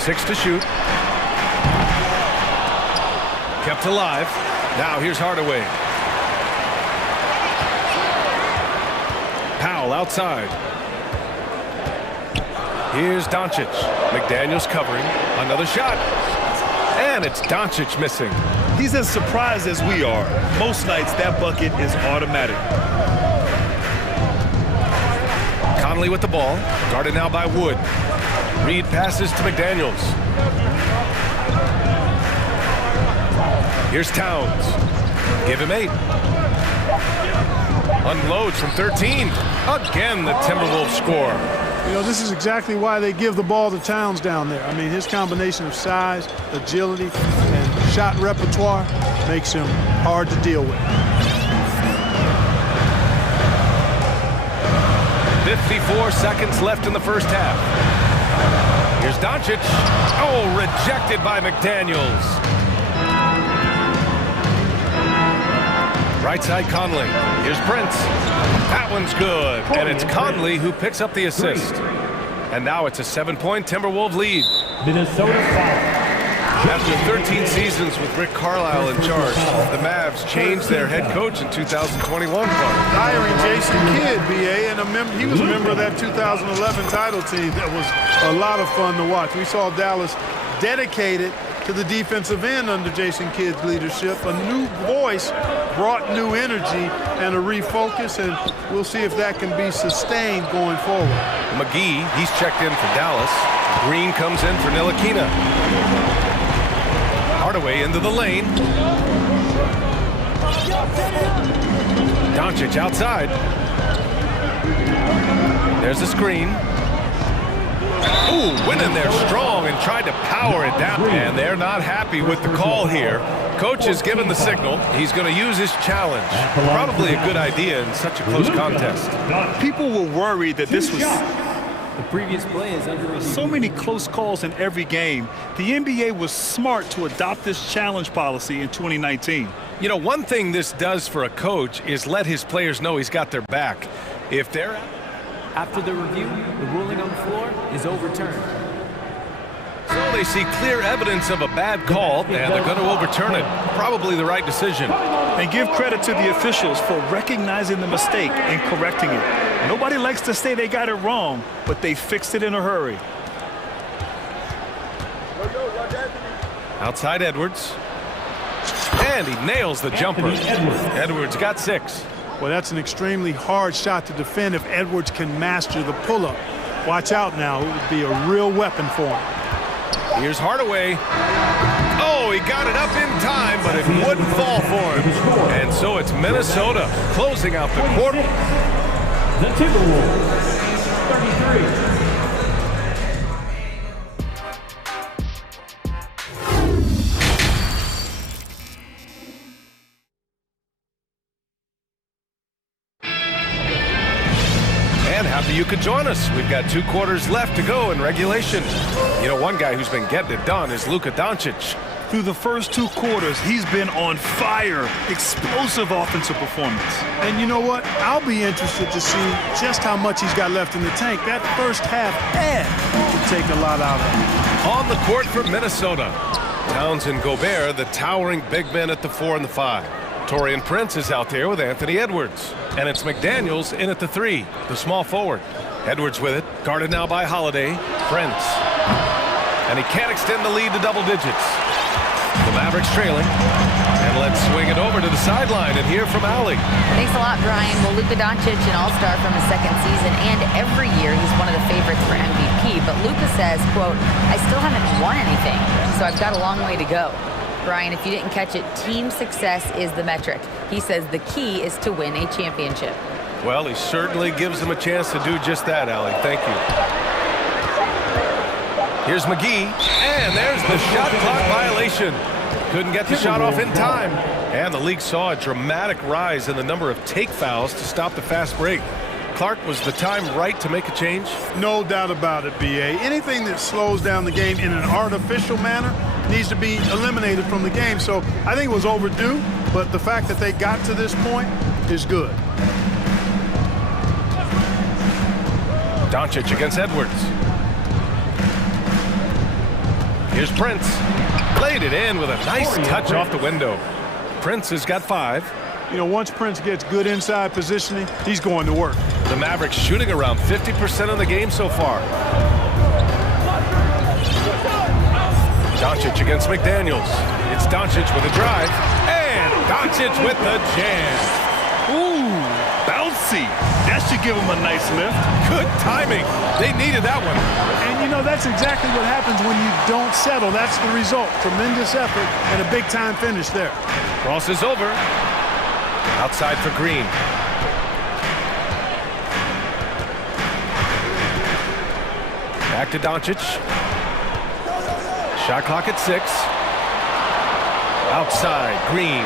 6 to shoot. Kept alive. Now here's Hardaway. Powell outside. Here's Doncic. McDaniels covering. Another shot. And it's Doncic missing. He's as surprised as we are. Most nights, that bucket is automatic. Conley with the ball. Guarded now by Wood. Reed passes to McDaniels. Here's Towns. Give him 8. Unloads from 13. Again, the Timberwolves score. You know, this is exactly why they give the ball to Towns down there. I mean, his combination of size, agility, and shot repertoire makes him hard to deal with. 54 seconds left in the first half. Here's Doncic. Oh, rejected by McDaniels. Right side Conley. Here's Prince. That one's good. And it's Conley who picks up the assist. And now it's a 7-point Timberwolves lead. Minnesota foul. After 13 seasons with Rick Carlisle in charge, the Mavs changed their head coach in 2021. Hiring Jason Kidd, BA, and he was a member of that 2011 title team. That was a lot of fun to watch. We saw Dallas dedicated to the defensive end under Jason Kidd's leadership. A new voice brought new energy and a refocus, and we'll see if that can be sustained going forward. McGee, he's checked in for Dallas. Green comes in for Ntilikina. Hardaway into the lane. Doncic outside. There's a screen. Ooh, went in there strong and tried to power it down. And they're not happy with the call here. Coach has given the signal. He's going to use his challenge. Probably a good idea in such a close contest. People were worried that this was The previous play is under so many close calls in every game. The NBA was smart to adopt this challenge policy in 2019. You know, one thing this does for a coach is let his players know he's got their back. If they're After the review, the ruling on the floor is overturned. So they see clear evidence of a bad call, and they're going to overturn it. Probably the right decision. And give credit to the officials for recognizing the mistake and correcting it. Nobody likes to say they got it wrong, but they fixed it in a hurry. Outside Edwards. And he nails the jumper. Edwards got 6. Well, that's an extremely hard shot to defend if Edwards can master the pull-up. Watch out now. It would be a real weapon for him. Here's Hardaway. Oh, he got it up in time, but it wouldn't fall for him. And so it's Minnesota closing out the quarter. The Timberwolves, 33. Happy you could join us. We've got 2 quarters left to go in regulation. You know, one guy who's been getting it done is Luka Doncic. Through the first 2 quarters, he's been on fire. Explosive offensive performance. And you know what? I'll be interested to see just how much he's got left in the tank. That first half will take a lot out of him. On the court for Minnesota, Towns and Gobert, the towering big men at the 4 and the 5. Taurean Prince is out there with Anthony Edwards. And it's McDaniels in at the 3, the small forward. Edwards with it, guarded now by Holiday. Prince. And he can't extend the lead to double digits. The Mavericks trailing. And let's swing it over to the sideline and hear from Allie. Thanks a lot, Brian. Well, Luka Doncic, an all-star from his 2nd season, and every year he's one of the favorites for MVP. But Luka says, quote, I still haven't won anything, so I've got a long way to go. Brian, if you didn't catch it, team success is the metric. He says the key is to win a championship. Well, he certainly gives them a chance to do just that, Allie. Thank you. Here's McGee, and there's the shot clock violation. Couldn't get the shot off in time. And the league saw a dramatic rise in the number of take fouls to stop the fast break. Clark, was the time right to make a change? No doubt about it, BA. Anything that slows down the game in an artificial manner needs to be eliminated from the game. So I think it was overdue, but the fact that they got to this point is good. Doncic against Edwards. Here's Prince. Laid it in with a nice touch off the window. Prince has got 5. You know, once Prince gets good inside positioning, he's going to work. The Mavericks shooting around 50% in the game so far. Doncic against McDaniels. It's Doncic with a drive. And Doncic with the jam. Ooh, bouncy. That should give him a nice lift. Good timing. They needed that one. And, you know, that's exactly what happens when you don't settle. That's the result. Tremendous effort and a big-time finish there. Crosses over. Outside for Green. Back to Doncic. Shot clock at 6. Outside, Green.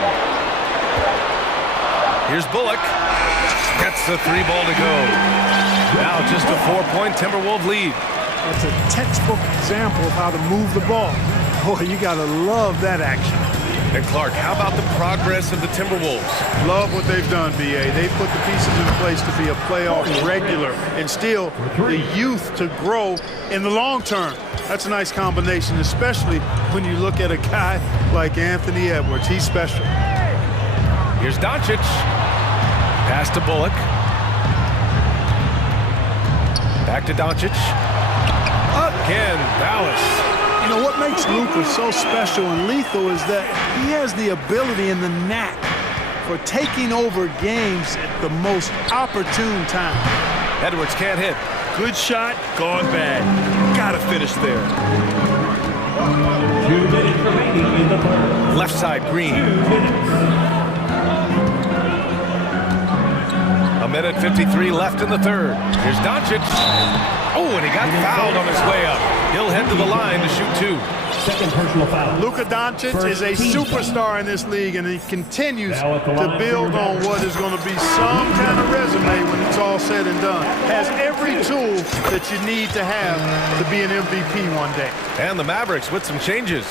Here's Bullock. Gets the 3-ball to go. Now just a 4-point Timberwolves lead. That's a textbook example of how to move the ball. Boy, you got to love that action. And Clark, how about the progress of the Timberwolves? Love what they've done, B.A. They've put the pieces in place to be a playoff regular and still the youth to grow in the long term. That's a nice combination, especially when you look at a guy like Anthony Edwards. He's special. Here's Doncic. Pass to Bullock. Back to Doncic. Again, Dallas. You know, what makes Luka so special and lethal is that he has the ability and the knack for taking over games at the most opportune time. Edwards can't hit. Good shot, gone bad. Gotta finish there. 2 minutes remaining in the third. Left side, Green. 2 minutes. A minute 53 left in the third. Here's Doncic. Oh, and he got fouled on his way up. He'll head to the line to shoot 2. Second personal foul. Luka Doncic is a superstar in this league, and he continues to build on what is going to be some kind of resume when it's all said and done. Has every tool that you need to have to be an MVP one day. And the Mavericks with some changes.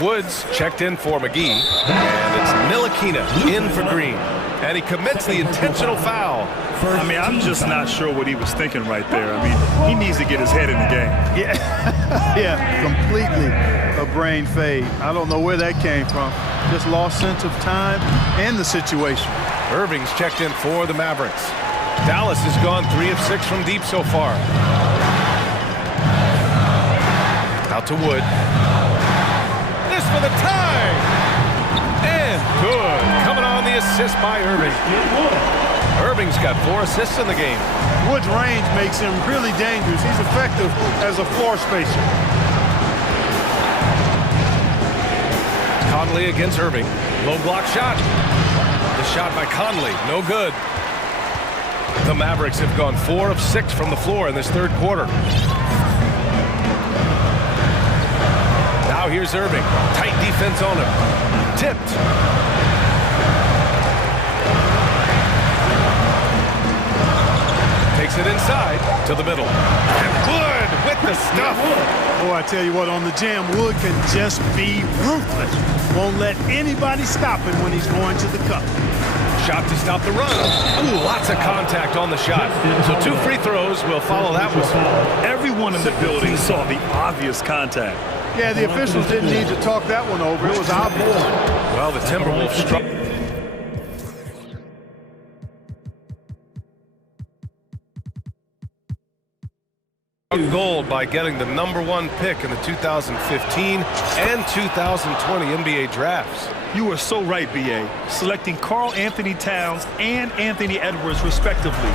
Woods checked in for McGee, and it's Ntilikina in for Green. And he commits the intentional foul. I mean, I'm just not sure what he was thinking right there. I mean, he needs to get his head in the game. Yeah, yeah, completely a brain fade. I don't know where that came from. Just lost sense of time and the situation. Irving's checked in for the Mavericks. Dallas has gone 3 of 6 from deep so far. Out to Wood. This for the tie! And good. Coming on the assist by Irving. Irving's got 4 assists in the game. Wood's range makes him really dangerous. He's effective as a floor spacer. Conley against Irving. Low block shot. The shot by Conley. No good. The Mavericks have gone 4 of 6 from the floor in this third quarter. Now here's Irving. Tight defense on him. Tipped. Takes it inside to the middle. And Wood with the stuff. Oh, I tell you what, on the jam, Wood can just be ruthless. Won't let anybody stop him when he's going to the cup. Shot to stop the run. Ooh, lots of contact on the shot. So 2 free throws will follow that whistle. Everyone in the building saw the obvious contact. Yeah, the officials didn't need to talk that one over. It was obvious. Well, the Timberwolves struck. Gold by getting the #1 pick in the 2015 and 2020 NBA drafts. You were so right, B.A. Selecting Karl Anthony Towns and Anthony Edwards, respectively.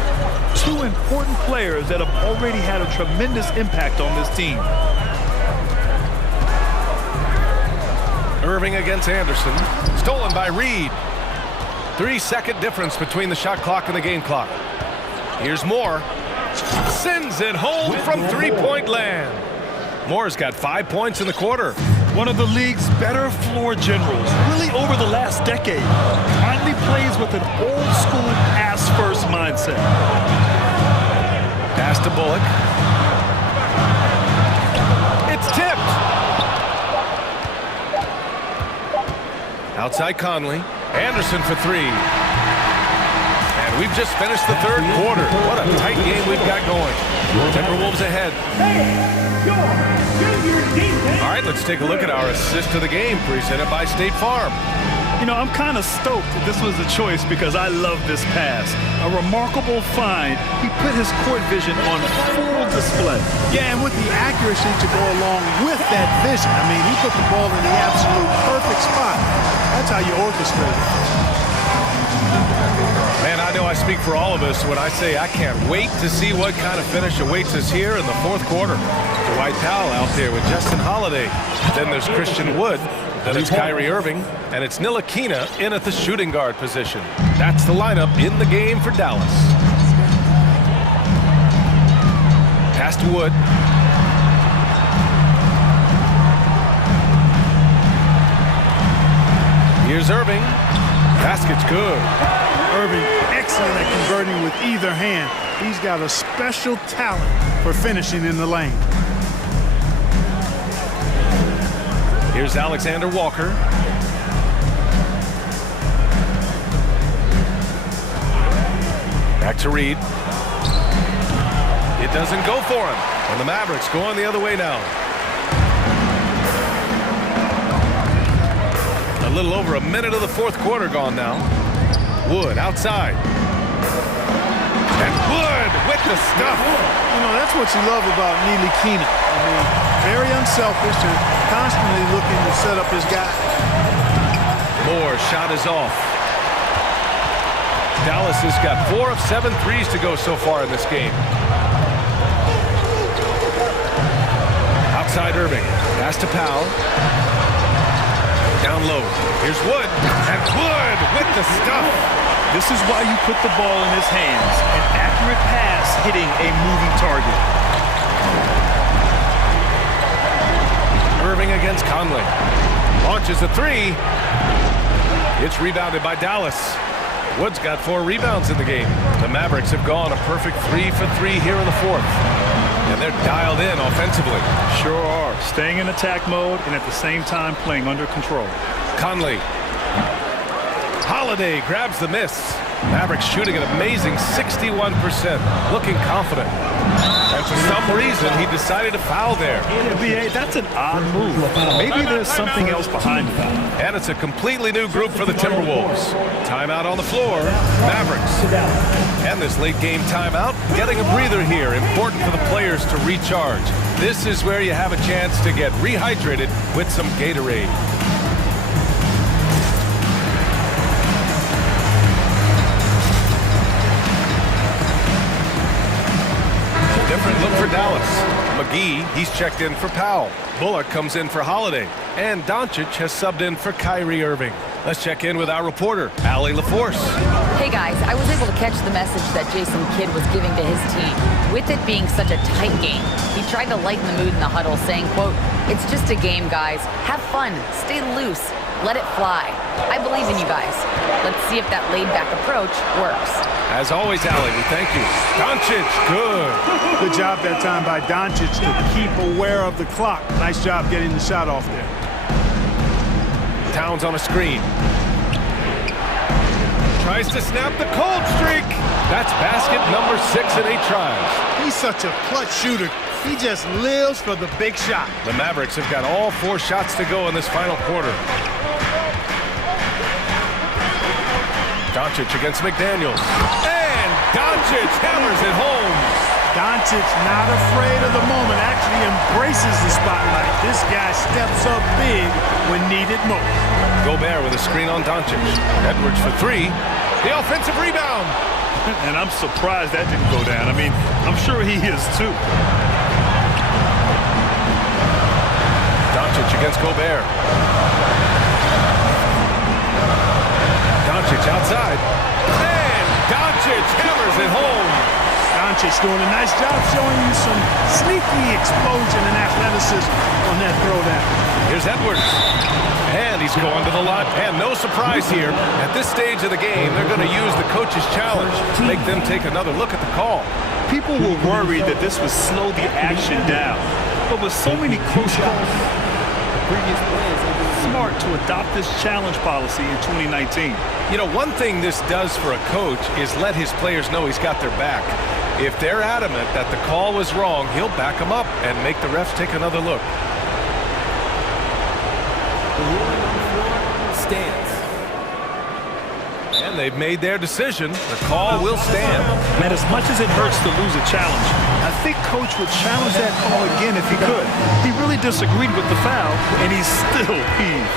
2 important players that have already had a tremendous impact on this team. Irving against Anderson. Stolen by Reed. 3-second difference between the shot clock and the game clock. Here's Moore. Sends it home from 3-point land. Moore's got 5 points in the quarter. One of the league's better floor generals, really over the last decade. Finally plays with an old-school pass-first mindset. Pass to Bullock. It's tipped. Outside Conley. Anderson for three. And we've just finished the third quarter. What a tight game we've got going. Timberwolves ahead. All right, let's take a look at our assist of the game presented by State Farm. You know, I'm kind of stoked that this was a choice because I love this pass. A remarkable find. He put his court vision on full display. Yeah, and with the accuracy to go along with that vision. I mean, he put the ball in the absolute perfect spot. That's how you orchestrate it. Man, I know I speak for all of us when I say I can't wait to see what kind of finish awaits us here in the fourth quarter. Dwight Powell out there with Justin Holiday. Then there's Christian Wood. Then it's Kyrie Irving, and it's Ntilikina in at the shooting guard position. That's the lineup in the game for Dallas. Pass to Wood. Here's Irving. Basket's good. Irving, excellent at converting with either hand. He's got a special talent for finishing in the lane. Here's Alexander Walker. Back to Reed. It doesn't go for him. And the Mavericks going the other way now. A little over a minute of the fourth quarter gone now. Wood outside. And Wood with the stuff. You know, that's what you love about Ntilikina. I mean, very unselfish and constantly looking to set up his guy. Moore's shot is off. Dallas has got 4 of 7 threes to go so far in this game. Outside Irving. Pass to Powell. Down low. Here's Wood. And Wood with the stuff. This is why you put the ball in his hands. An accurate pass hitting a moving target. Irving against Conley. Launches a three. It's rebounded by Dallas. Wood's got 4 rebounds in the game. The Mavericks have gone a perfect 3 for 3 here in the fourth. And they're dialed in offensively. Sure are. Staying in attack mode and at the same time playing under control. Conley. Holiday grabs the miss. Mavericks shooting an amazing 61%, looking confident. And for some reason, he decided to foul there. NBA, that's an odd move. Maybe there's something else behind it. And it's a completely new group for the Timberwolves. Timeout on the floor, Mavericks. And this late game timeout, getting a breather here, important for the players to recharge. This is where you have a chance to get rehydrated with some Gatorade. Different look for Dallas. McGee, he's checked in for Powell. Bullock comes in for Holiday. And Doncic has subbed in for Kyrie Irving. Let's check in with our reporter, Allie LaForce. Hey guys, I was able to catch the message that Jason Kidd was giving to his team. With it being such a tight game, he tried to lighten the mood in the huddle, saying, quote, "It's just a game, guys. Have fun. Stay loose. Let it fly. I believe in you guys. Let's see if that laid-back approach works." As always, Allie, we thank you. Doncic, good. Good job that time by Doncic to keep aware of the clock. Nice job getting the shot off there. Towns on a screen. Tries to snap the cold streak. That's basket number 6 in 8 tries. He's such a clutch shooter. He just lives for the big shot. The Mavericks have got all 4 shots to go in this final quarter. Doncic against McDaniels. And Doncic hammers it home. Doncic not afraid of the moment, actually embraces the spotlight. This guy steps up big when needed most. Gobert with a screen on Doncic. Edwards for 3. The offensive rebound. And I'm surprised that didn't go down. I mean, I'm sure he is too. Doncic against Gobert. Doncic outside. And Doncic hammers it home. Doncic doing a nice job showing you some sneaky explosion and athleticism on that throwdown. Here's Edwards. And he's going to the line. And no surprise here. At this stage of the game, they're going to use the coach's challenge to make them take another look at the call. People were worried that this would slow the action down. But with so many close calls, previous play is able to Smart to adopt this challenge policy in 2019. You know, one thing this does for a coach is let his players know he's got their back. If they're adamant that the call was wrong, he'll back them up and make the refs take another look. The ruling on the floor stands. And they've made their decision. The call will stand. And as much as it hurts to lose a challenge, I think Coach would challenge that call again if he could. He really disagreed with the foul, and he's still peeved.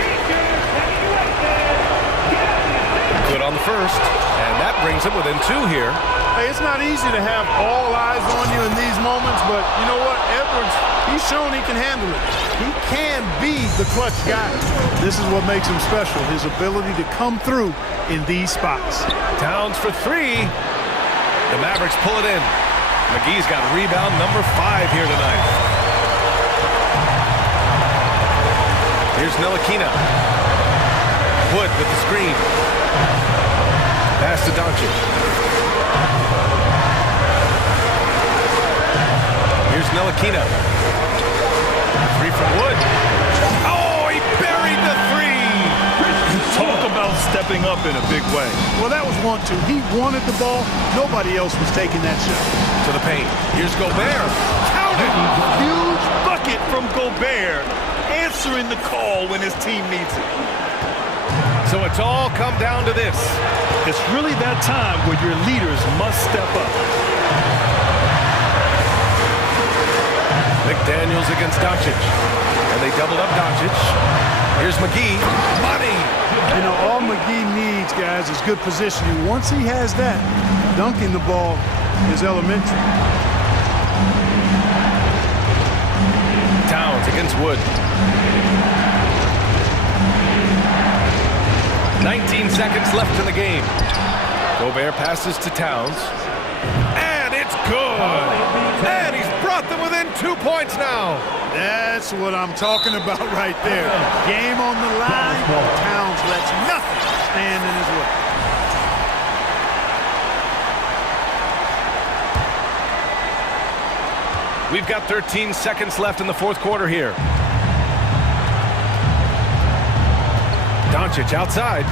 Good on the first, and that brings him within 2 here. Hey, it's not easy to have all eyes on you in these moments, but you know what? Edwards, he's shown he can handle it. He can be the clutch guy. This is what makes him special, his ability to come through in these spots. Towns for 3. The Mavericks pull it in. McGee's got rebound number 5 here tonight. Here's Ntilikina. Wood with the screen. Pass to Doncic. Here's Ntilikina. 3 from Wood. Oh, he buried the 3! Talk about stepping up in a big way. Well, that was 1-2. He wanted the ball. Nobody else was taking that shot. To the paint. Here's Gobert. Count it! Huge bucket from Gobert, answering the call when his team needs it. So it's all come down to this. It's really that time where your leaders must step up. McDaniels against Doncic. And they doubled up Doncic. Here's McGee. Money! You know, all McGee needs, guys, is good positioning. Once he has that, dunking the ball is elementary. Towns against Wood. 19 seconds left in the game. Gobert passes to Towns. And it's good! And he's brought them within 2 points now. That's what I'm talking about right there. Game on the line. Towns lets nothing stand in his way. We've got 13 seconds left in the 4th quarter here. Doncic outside.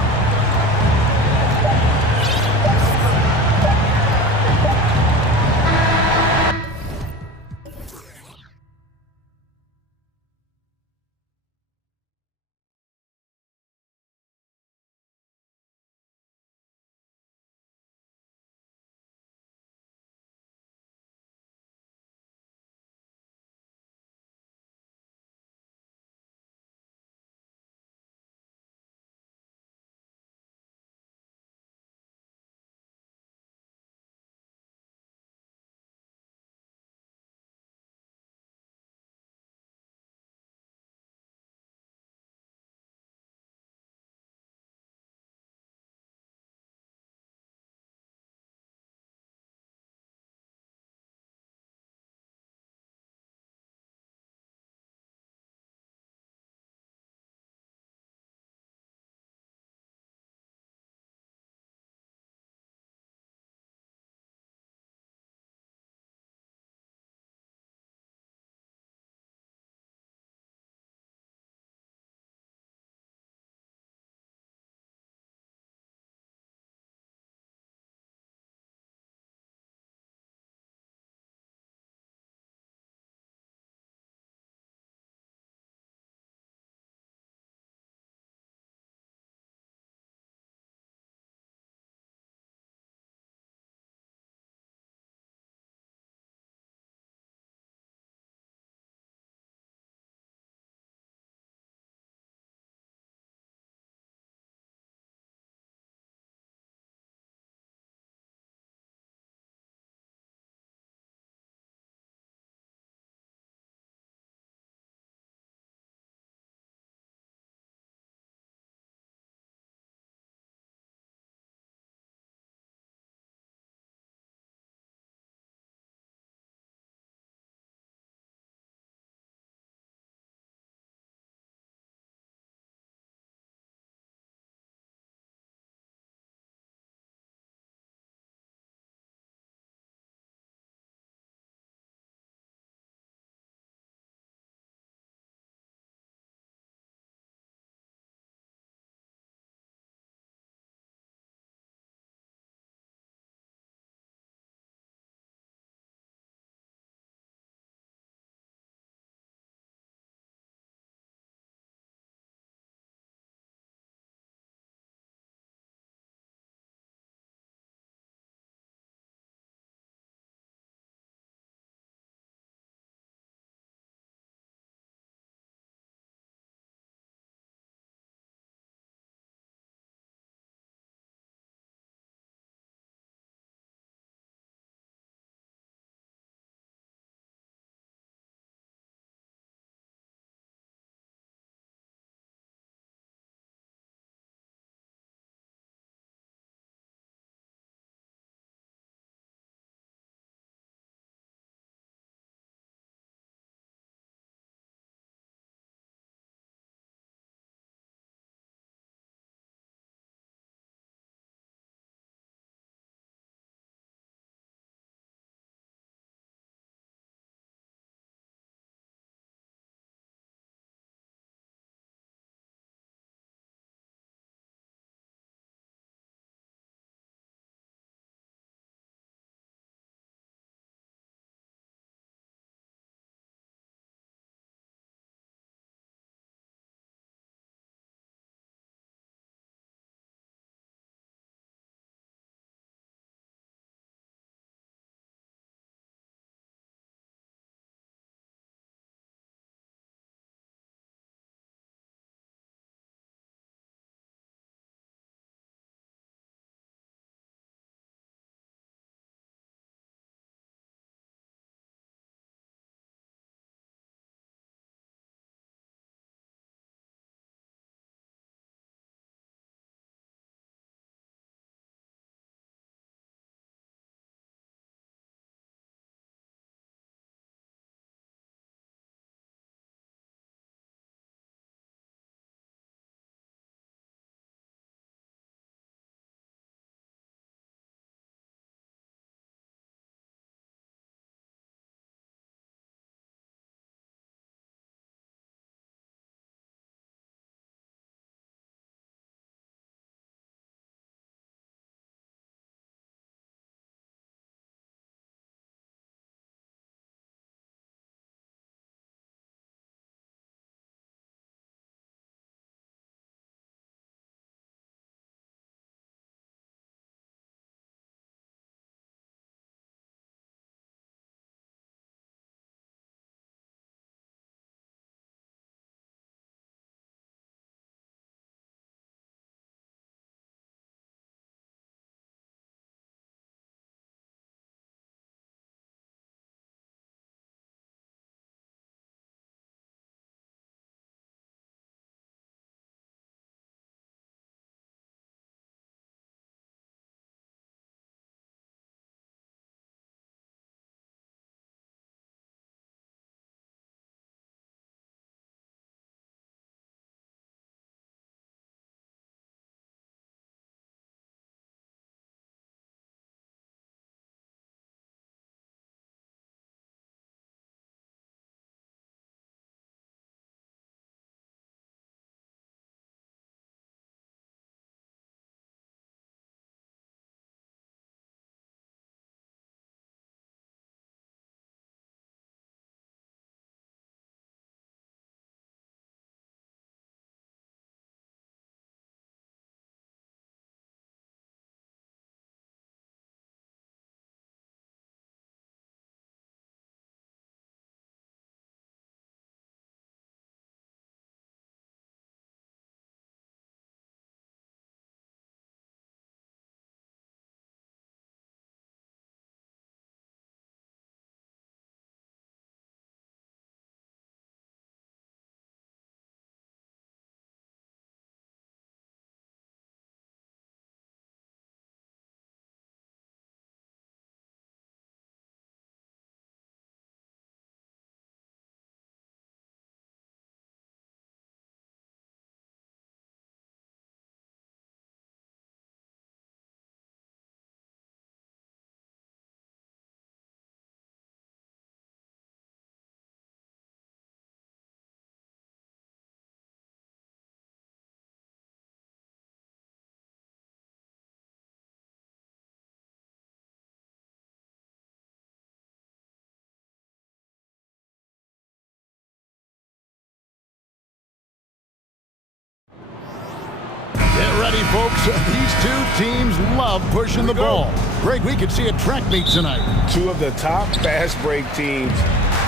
folks, these two teams love pushing the ball. Greg, we could see a track meet tonight. Two of the top fast break teams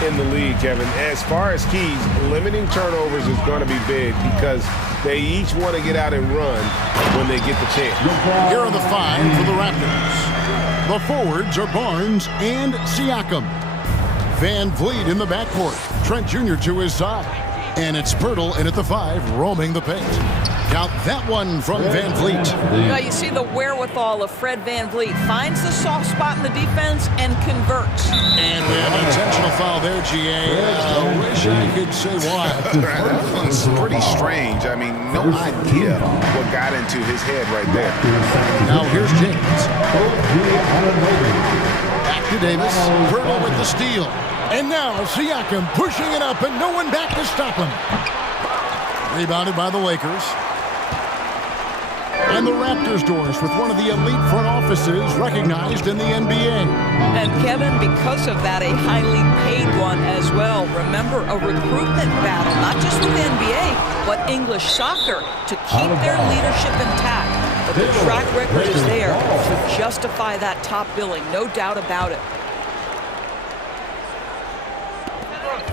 in the league, Kevin. As far as keys, limiting turnovers is going to be big because they each want to get out and run when they get the chance. Here are the five for the Raptors. The forwards are Barnes and Siakam. Van Vliet in the backcourt. Trent Jr. to his side. And it's Pirtle in at the 5, roaming the paint. Count that one from Van Vliet. Well, you see the wherewithal of Fred Van Vliet. Finds the soft spot in the defense and converts. And we have an intentional foul there, GA. Wish I could say why. It's pretty strange. I mean, no idea what got into his head right there. Now here's James. Back to Davis. Pirtle with the steal. And now Siakam pushing it up and no one back to stop him. Rebounded by the Lakers. And the Raptors doors with one of the elite front offices recognized in the NBA. And Kevin, because of that, a highly paid one as well. Remember, a recruitment battle, not just with NBA, but English soccer to keep their leadership intact. But the track record is there to justify that top billing, no doubt about it.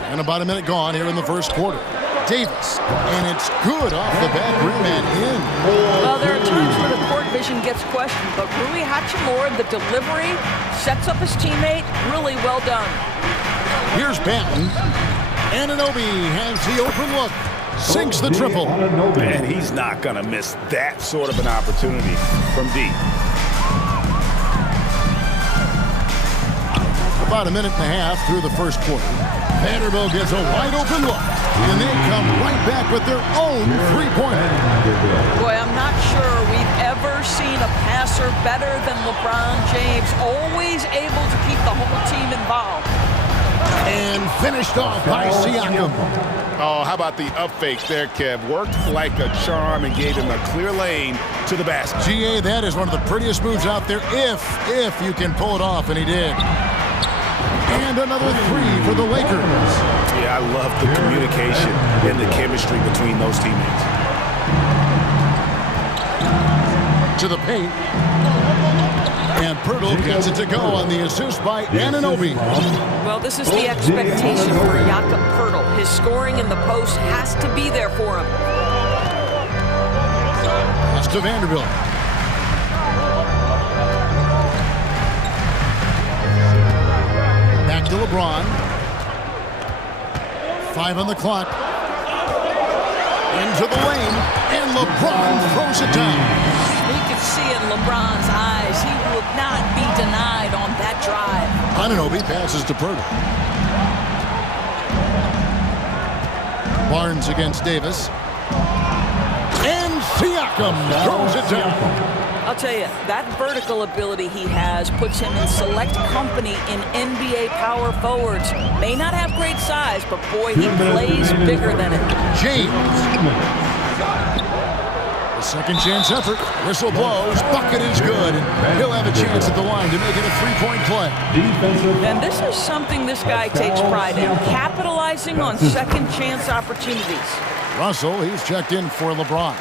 And about a minute gone here in the first quarter. Davis, and it's good off the back rim and in. Well, there are times where the court vision gets questioned, but Rui Hachimura, the delivery, sets up his teammate, really well done. Here's Banton. Anunoby has the open look. Sinks the triple. And he's not going to miss that sort of an opportunity from deep. About a minute and a half through the first quarter. Vanderbilt gets a wide open look, and they come right back with their own three-pointer. Boy, I'm not sure we've ever seen a passer better than LeBron James, always able to keep the whole team involved. And finished off by Siakam. Oh, how about the up fake there, Kev? Worked like a charm and gave him a clear lane to the basket. GA, that is one of the prettiest moves out there, if you can pull it off, and he did. And another three for the Lakers. Yeah, I love the communication and the chemistry between those teammates. To the paint. And Pirtle gets it to go on the assist by Anunoby. Well, this is the expectation for Jakob Pirtle. His scoring in the post has to be there for him. That's to Vanderbilt. Back to LeBron. 5 on the clock. Into the lane, and LeBron throws it down. You can see in LeBron's eyes, he will not be denied on that drive. Anunoby passes to Pirtle. Barnes against Davis. And Siakam throws it down. I'll tell you, that vertical ability he has puts him in select company in NBA power forwards. May not have great size, but boy, he plays bigger than it. James. A second chance effort. Whistle blows. Bucket is good. He'll have a chance at the line to make it a three-point play. And this is something this guy takes pride in, capitalizing on second chance opportunities. Russell, he's checked in for LeBron.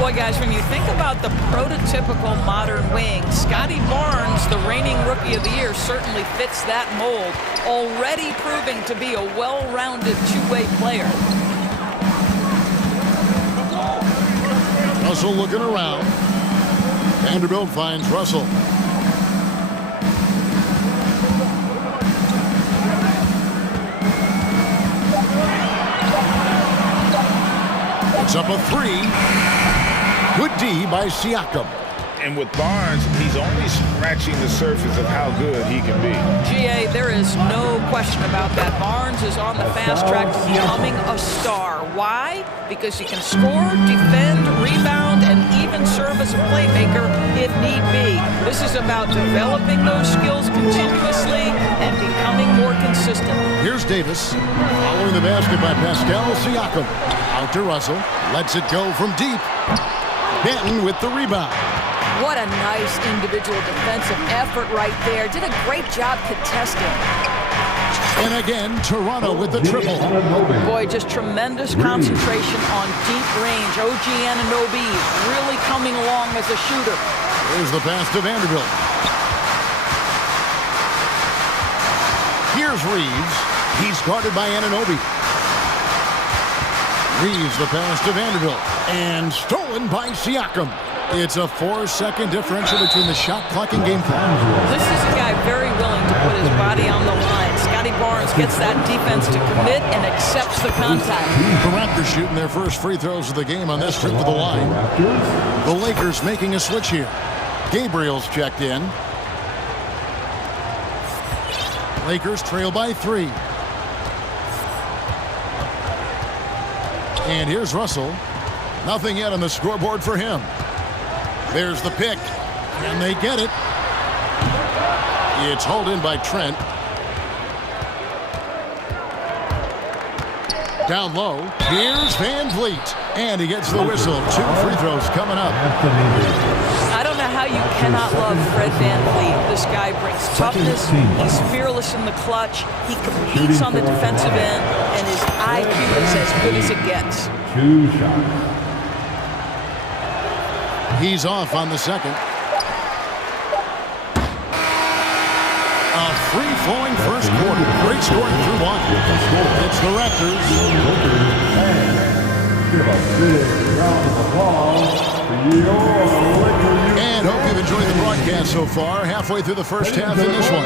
Boy, guys, when you think about the prototypical modern wing, Scotty Barnes, the reigning Rookie of the Year, certainly fits that mold, already proving to be a well-rounded two-way player. Russell looking around. Vanderbilt finds Russell. Puts up a three. Good D by Siakam. And with Barnes, he's only scratching the surface of how good he can be. GA, there is no question about that. Barnes is on the fast track to becoming a star. Why? Because he can score, defend, rebound, and even serve as a playmaker if need be. This is about developing those skills continuously and becoming more consistent. Here's Davis. Following the basket by Pascal Siakam. Out to Russell. Lets it go from deep. Benton with the rebound. What a nice individual defensive effort right there. Did a great job contesting. And again, Toronto with the triple. Boy, just tremendous concentration on deep range. OG Anunoby really coming along as a shooter. Here's the pass to Vanderbilt. Here's Reeves. He's guarded by Anunoby. Reeves the pass to Vanderbilt. And stolen by Siakam. It's a 4-second differential between the shot clock and game clock. This is a guy very willing to put his body on the line. Scotty Barnes gets that defense to commit and accepts the contact. The Raptors shooting their first free throws of the game on this trip to the line. The Lakers making a switch here. Gabriel's checked in. Lakers trail by 3. And here's Russell. Nothing yet on the scoreboard for him. There's the pick, and they get it. It's hauled in by Trent. Down low, here's Van Vliet. And he gets the whistle. 2 free throws coming up. I don't know how you cannot love Fred Van Vliet. This guy brings toughness. He's fearless in the clutch. He competes on the defensive end, and his IQ is as good as it gets. 2 shots. He's off on the second. A free-flowing first quarter. Great scoring through 1. It's the Raptors. And hope you've enjoyed the broadcast so far. Halfway through the first half in this one.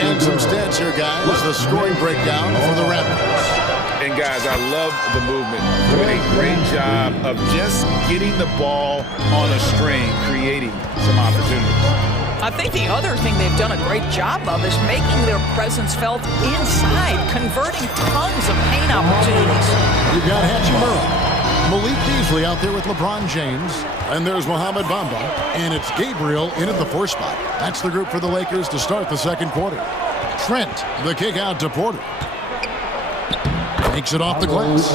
And some stats here, guys. The scoring breakdown for the Raptors. And guys, I love the movement. Doing a great job of just getting the ball on a string, creating some opportunities. I think the other thing they've done a great job of is making their presence felt inside, converting tons of paint opportunities. You've got Hachimura, Malik Beasley out there with LeBron James, and there's Mohamed Bamba, and it's Gabriel in at the 4 spot. That's the group for the Lakers to start the second quarter. Trent, the kick out to Porter. Takes it off the glass.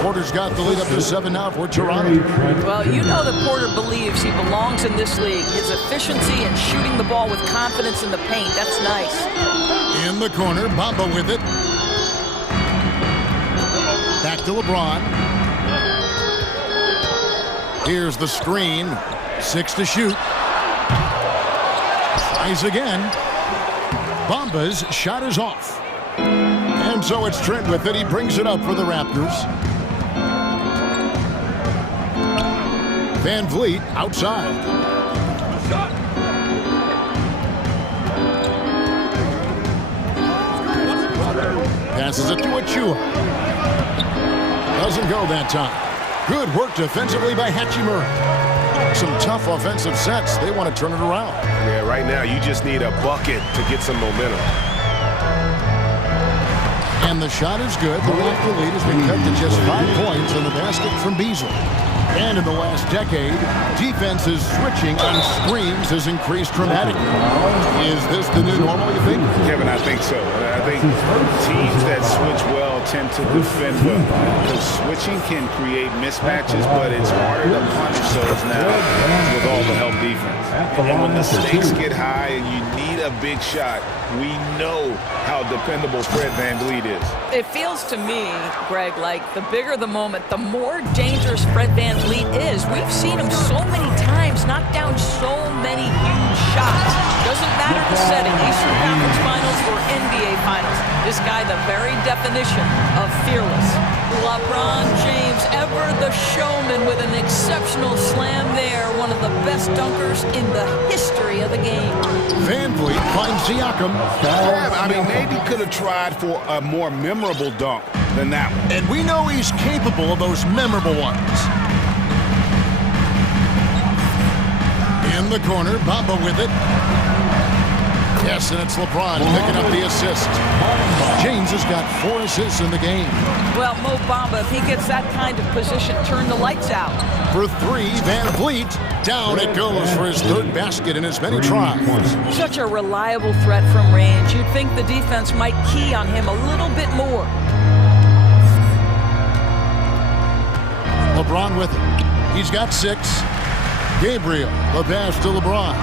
Porter's got the lead up to 7 now for Toronto. Well, you know that Porter believes he belongs in this league. His efficiency and shooting the ball with confidence in the paint, that's nice. In the corner, Bamba with it. Back to LeBron. Here's the screen. 6 to shoot. Tries again. Bamba's shot is off. And so it's Trent with it. He brings it up for the Raptors. Van Vliet outside. Passes it to Achua. Doesn't go that time. Good work defensively by Hachimura. Some tough offensive sets. They want to turn it around. Yeah, right now you just need a bucket to get some momentum. And the shot is good. The Raptor lead has been cut to just 5 points in the basket from Beasley. And in the last decade, defenses switching on screens has increased dramatically. Is this the new normal, you think? Kevin, I think so. I think teams that switch well tend to defend well. Because switching can create mismatches, but it's harder to punish those now with all the help defense. And when the stakes get high and you need a big shot, we know how dependable Fred Van Vliet is. It feels to me, Greg, like the bigger the moment, the more dangerous Fred Van Vliet is. We've seen him so many times knock down so many huge shots. Doesn't matter the setting, Eastern Conference Finals or NBA Finals. This guy, the very definition of fearless. LeBron James, ever the showman with an exceptional slam there. One of the best dunkers in the history of the game. Van Vliet finds Siakam. Yeah, I mean, maybe could have tried for a more memorable dunk than that one. And we know he's capable of those memorable ones. In the corner, Bamba with it. Yes, and it's LeBron picking up the assist. James has got 4 assists in the game. Well, Mo Bamba, if he gets that kind of position, turn the lights out. For 3, Van Vliet. Down it goes for his 3rd basket in as many tries. Such a reliable threat from range. You'd think the defense might key on him a little bit more. LeBron with it. He's got 6. Gabriel, the pass to LeBron.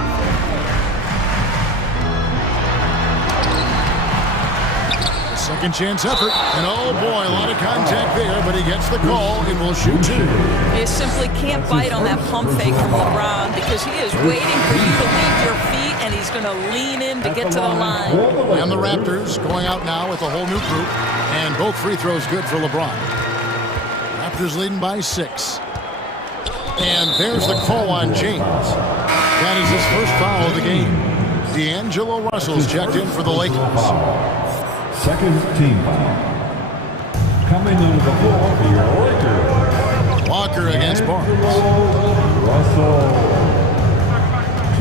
Second chance effort, and oh boy, a lot of contact there, but he gets the call and will shoot two. You simply can't bite on that pump fake from LeBron because he is waiting for you to leave your feet, and he's going to lean in to get to the line. And the Raptors going out now with a whole new group, and both free throws good for LeBron. Raptors leading by 6. And there's the call on James. That is his first foul of the game. D'Angelo Russell's checked in for the Lakers. Second team foul. Coming under the floor for your Lakers. Walker against Barnes. Russell.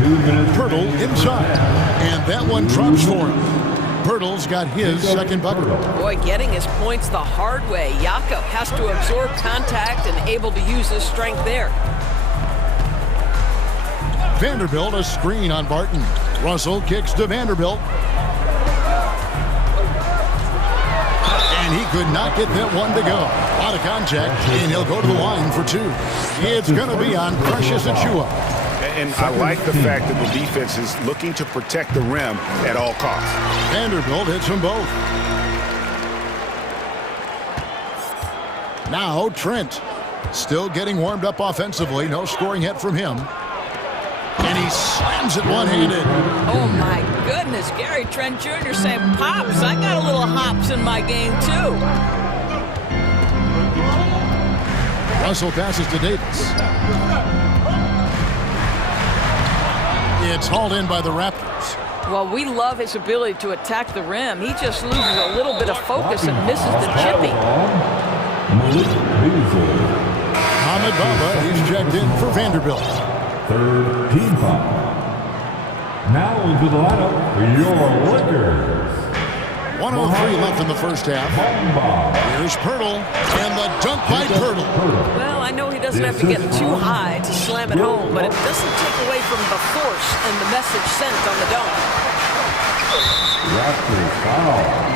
2 minutes. Pirtle inside. And that one drops for him. Pirtle's got his second bucket. Boy, getting his points the hard way. Jakob has to absorb contact and able to use his strength there. Vanderbilt a screen on Barton. Russell kicks to Vanderbilt. And he could not get that one to go. A lot of contact, and he'll go to the line for 2. It's going to be on Precious Achiuwa. And I like the fact that the defense is looking to protect the rim at all costs. Vanderbilt hits them both. Now Trent still getting warmed up offensively. No scoring yet from him. And he slams it one-handed. Oh, my goodness. Gary Trent Jr. saying, Pops, I got a little hops in my game, too. Russell passes to Davis. It's hauled in by the Raptors. Well, we love his ability to attack the rim. He just loses a little bit of focus and misses the chipping. Ahmed Bamba is checked in for Vanderbilt. Third team foul. Now into the lineup for your Lakers. 1:03 left in the first half. Here's Pirtle, and the dunk by Pirtle. Well, I know he doesn't have to get too high to slam it home, but it doesn't take away from the force and the message sent on the dunk.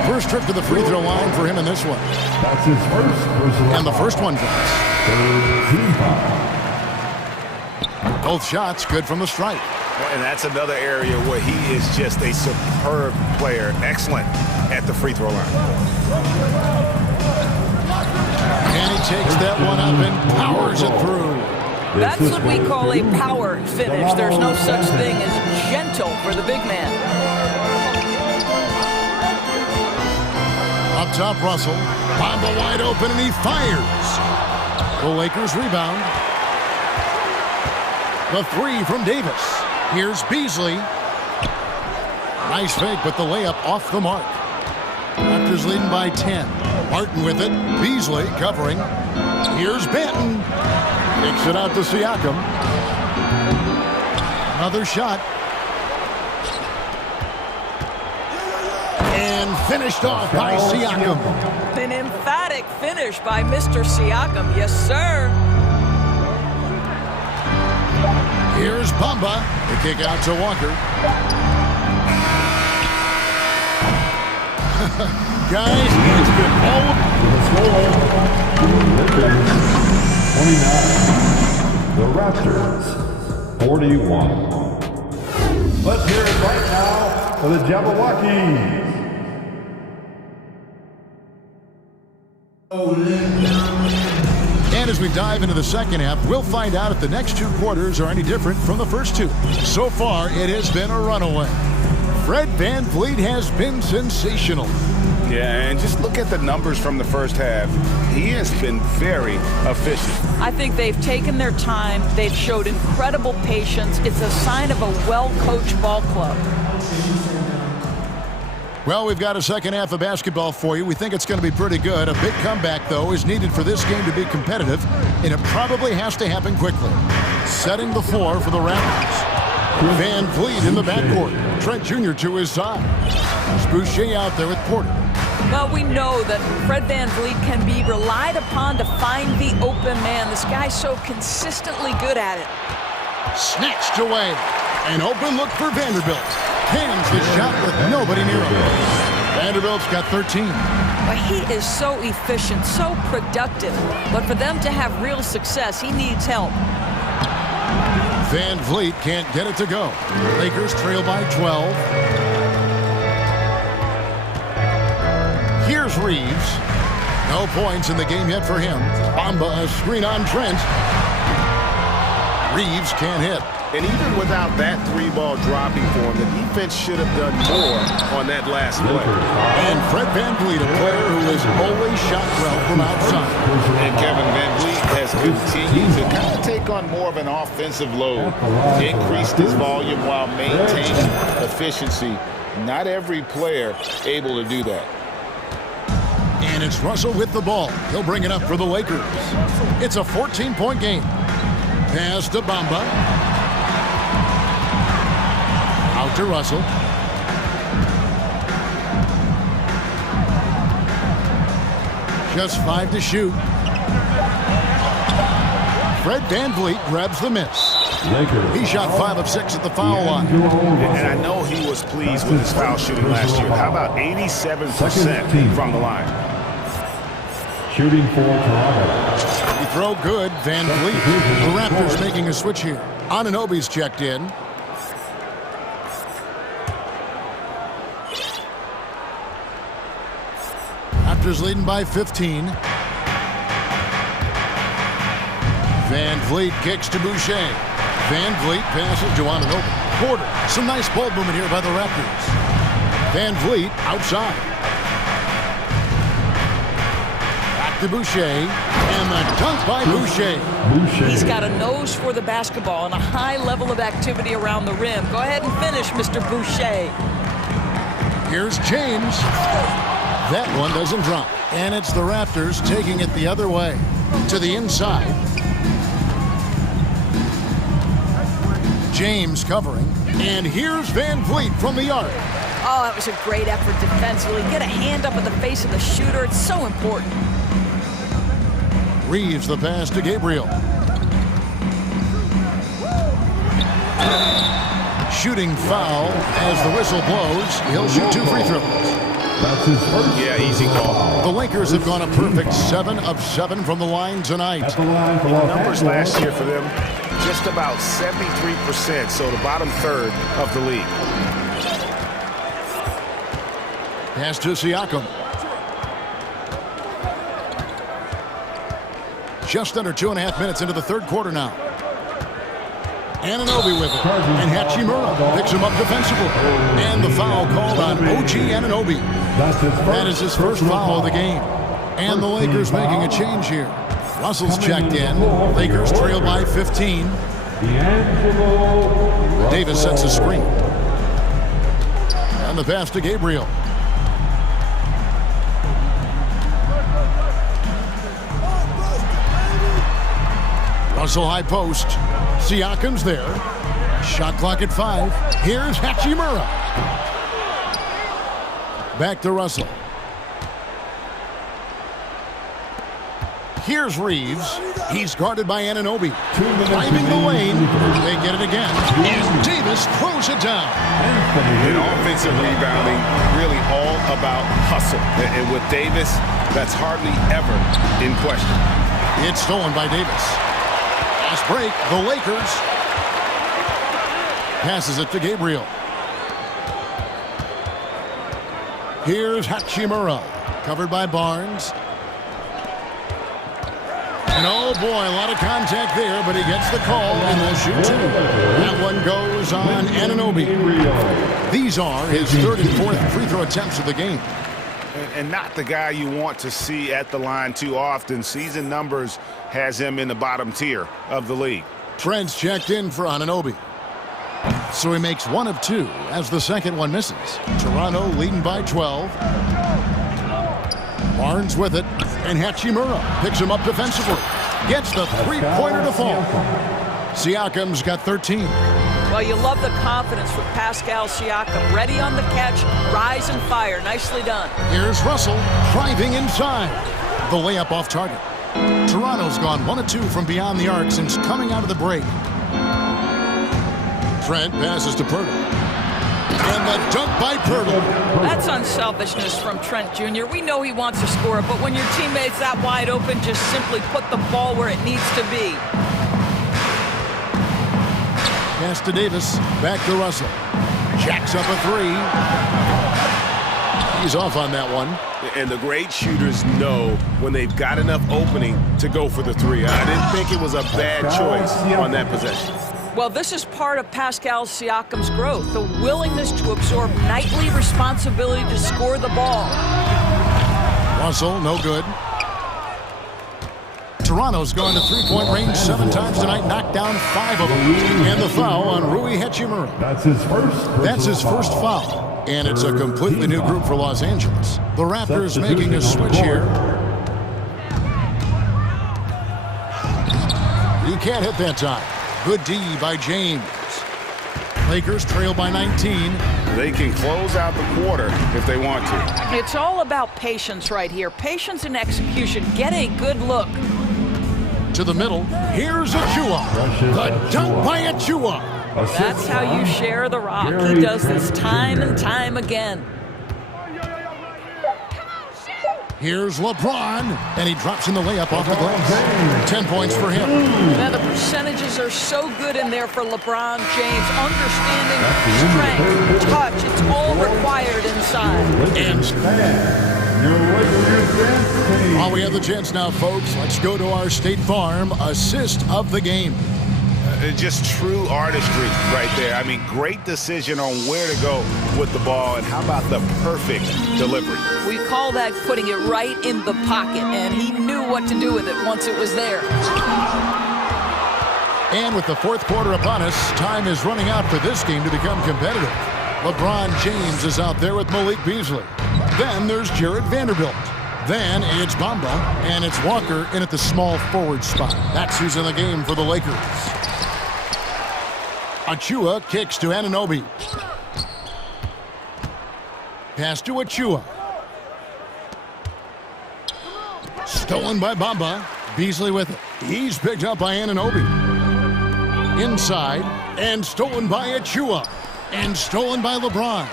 First trip to the free throw line for him in this one. That's his first personal. And the first one drops. Third team foul. Both shots good from the stripe. And that's another area where he is just a superb player. Excellent at the free throw line. And he takes that one up and powers it through. That's what we call a power finish. There's no such thing as gentle for the big man. Up top, Russell. Bamba wide open, and he fires. The Lakers rebound. The 3 from Davis. Here's Beasley. Nice fake, but the layup off the mark. Raptors leading by 10. Martin with it. Beasley covering. Here's Banton. Kicks it out to Siakam. Another shot. And finished off by Siakam. An emphatic finish by Mr. Siakam. Yes, sir. Here's Bamba. The kick out to Walker. Guys, it's been all... 29. The Raptors, 41. Let's hear it right now for the Jabberwockies. And as we dive into the second half, we'll find out if the next 2 quarters are any different from the first 2. So far, it has been a runaway. Fred VanVleet has been sensational. Yeah, and just look at the numbers from the first half. He has been very efficient. I think they've taken their time. They've showed incredible patience. It's a sign of a well-coached ball club. Well, we've got a second half of basketball for you. We think it's going to be pretty good. A big comeback, though, is needed for this game to be competitive, and it probably has to happen quickly. Setting the floor for the Raptors. VanVleet in the backcourt. Trent Jr. to his side. Boucher out there with Porter. Well, we know that Fred VanVleet can be relied upon to find the open man. This guy's so consistently good at it. Snatched away. An open look for Vanderbilt. Cans the shot with nobody near him. Vanderbilt's got 13. But he is so efficient, so productive. But for them to have real success, he needs help. VanVleet can't get it to go. Lakers trail by 12. Here's Reeves. No points in the game yet for him. Bamba, a screen on Trent. Reeves can't hit. And even without that 3-ball dropping for him, the defense should have done more on that last play. And Fred VanVleet, a player who has always shot well from outside. And Kevin VanVleet has continued to kind of take on more of an offensive load. Increased his volume while maintaining efficiency. Not every player able to do that. And it's Russell with the ball. He'll bring it up for the Lakers. It's a 14-point game. Pass to Bamba. Out to Russell. Just 5 to shoot. Fred VanVleet grabs the miss. He shot 5 of 6 at the foul line. And I know he was pleased with his foul shooting last year. How about 87% from the line? Shooting for Toronto. He throw good, VanVleet. The Raptors making a switch here. Anunoby's checked in. Raptors leading by 15. VanVleet kicks to Boucher. VanVleet passes to Anunoby. Porter, some nice ball movement here by the Raptors. VanVleet outside. Back to Boucher, and the dunk by Boucher. He's got a nose for the basketball and a high level of activity around the rim. Go ahead and finish, Mr. Boucher. Here's James. That one doesn't drop. And it's the Raptors taking it the other way. To the inside. James covering. And here's VanVleet from the arc. Oh, that was a great effort defensively. Get a hand up in the face of the shooter. It's so important. Reeves the pass to Gabriel. Shooting foul as the whistle blows. He'll shoot 2 free throws. That's his first. Yeah, easy call. The Lakers have gone a perfect 7 of 7 from the line tonight. At the line for Los Numbers Angeles. last year for them, just about 73%, so the bottom third of the league. Pass to Siakam. Just under 2.5 minutes into the third quarter now. Anunoby with it. And Hachimura picks him up defensively. And the foul called on OG Anunoby. That is his first foul of the game. And the Lakers making a change here. Russell's checked in. Lakers trail by 15. Davis sets a screen. And the pass to Gabriel. Russell high post. Siakam's there. Shot clock at 5. Here's Hachimura. Back to Russell. Here's Reeves. He's guarded by Anunoby. Driving the lane. They get it again. And Davis throws it down. And offensive rebounding, really all about hustle. And with Davis, that's hardly ever in question. It's stolen by Davis. Fast break, the Lakers. Passes it to Gabriel. Here's Hachimura. Covered by Barnes. And oh boy, a lot of contact there, but he gets the call, and they'll shoot 2. That one goes on Anunoby. These are his 3rd and 4th free throw attempts of the game. And not the guy you want to see at the line too often. Season numbers has him in the bottom tier of the league. Trent's checked in for Anunoby. So he makes 1 of 2 as the second one misses. Toronto leading by 12. Barnes with it, and Hachimura picks him up defensively. Gets the three-pointer to fall. Siakam's got 13. Well, you love the confidence with Pascal Siakam. Ready on the catch, rise and fire. Nicely done. Here's Russell driving inside. The layup off target. Toronto's gone 1 of 2 from beyond the arc since coming out of the break. Trent passes to Pirtle. And the dunk by Pirtle. That's unselfishness from Trent Jr. We know he wants to score, but when your teammate's that wide open, just simply put the ball where it needs to be. Pass to Davis. Back to Russell. Jacks up a 3. He's off on that one. And the great shooters know when they've got enough opening to go for the three. I didn't think it was a bad choice on that possession. Well, this is part of Pascal Siakam's growth, the willingness to absorb nightly responsibility to score the ball. Russell, no good. Toronto's gone to three-point range 7 times tonight, knocked down 5 of them. And the foul on Rui Hachimura. That's his first foul. And it's a completely new group for Los Angeles. The Raptors making a switch here. He can't hit that time. Good D by James. Lakers trail by 19. They can close out the quarter if they want to. It's all about patience right here. Patience and execution. Get a good look. To the middle. Here's Achua. The dunk by Achua. That's how you share the rock. He does this time and time again. Here's LeBron, and he drops in the layup off the glass. 10 points for him. Now the percentages are so good in there for LeBron James. Understanding, strength, touch, it's all required inside. And while we have the chance now, folks, let's go to our State Farm assist of the game. Just true artistry right there. I mean, great decision on where to go with the ball, and how about the perfect delivery? We call that putting it right in the pocket, and he knew what to do with it once it was there. And with the fourth quarter upon us, time is running out for this game to become competitive. LeBron James is out there with Malik Beasley. Then there's Jared Vanderbilt. Then it's Bamba, and it's Walker in at the small forward spot. That's who's in the game for the Lakers. Achua kicks to Anunoby. Pass to Achua. Stolen by Bamba. Beasley with it. He's picked up by Anunoby. Inside, and stolen by Achua. And stolen by LeBron.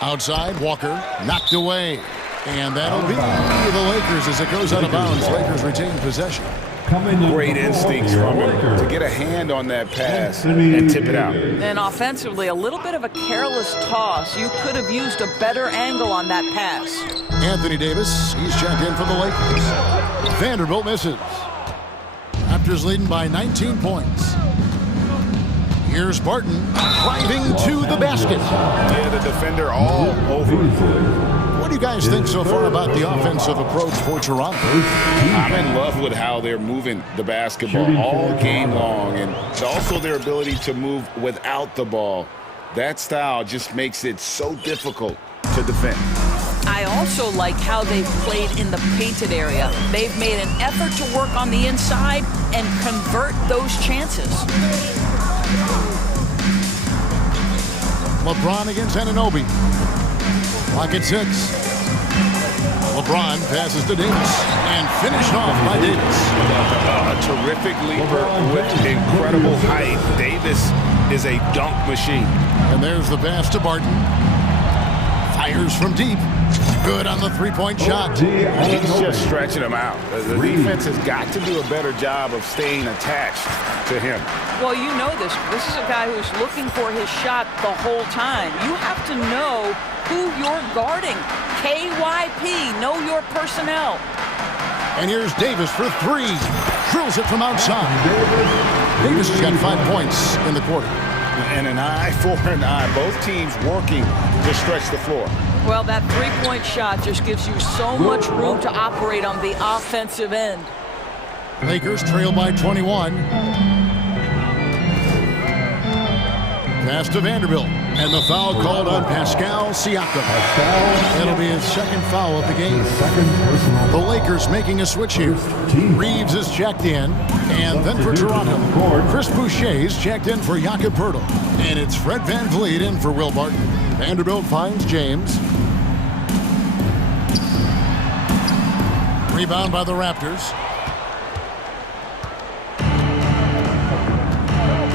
Outside, Walker knocked away. And that'll be the Lakers as it goes out of bounds. Lakers retain possession. Great instincts from him to get a hand on that pass and tip it out. And offensively, a little bit of a careless toss. You could have used a better angle on that pass. Anthony Davis, he's checked in for the Lakers. Vanderbilt misses. Raptors leading by 19 points. Here's Barton driving to the basket. Yeah, the defender all over. What do you guys think so far about the offensive approach for Toronto? I'm in love with how they're moving the basketball all game long, and also their ability to move without the ball. That style just makes it so difficult to defend. I also like how they've played in the painted area. They've made an effort to work on the inside and convert those chances. LeBron against Anunoby. Clock at 6. LeBron passes to Davis and finished off by Davis. A terrific leaper with incredible height. Davis is a dunk machine. And there's the pass to Barton. Fires from deep. Good on the three-point shot. He's just stretching him out. The defense has got to do a better job of staying attached to him. Well, you know this. This is a guy who's looking for his shot the whole time. You have to know who you're guarding. KYP, know your personnel. And here's Davis for 3. Drills it from outside. Davis has got 5 points in the quarter. And an eye for an eye. Both teams working to stretch the floor. Well, that three-point shot just gives you so much room to operate on the offensive end. Lakers trail by 21. Pass to Vanderbilt. And the foul called on Pascal Siakam. That'll be his second foul of the game. The Lakers making a switch here. Reeves is checked in. And then for Toronto, Chris Boucher's checked in for Jakob Poeltl. And it's Fred VanVleet in for Will Barton. Vanderbilt finds James. Rebound by the Raptors.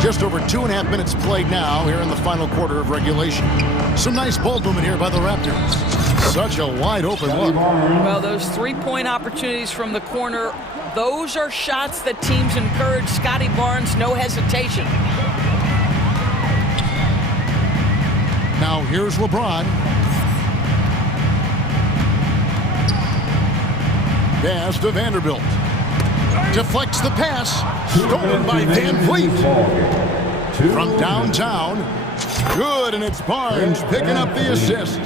Just over 2.5 minutes played now here in the final quarter of regulation. Some nice ball movement here by the Raptors. Such a wide open look. Well, those three-point opportunities from the corner, those are shots that teams encourage. Scotty Barnes, no hesitation. Now here's LeBron. Pass to Vanderbilt. Deflects the pass. Stolen by Van Vliet. From downtown. Good, and it's Barnes picking up the assist.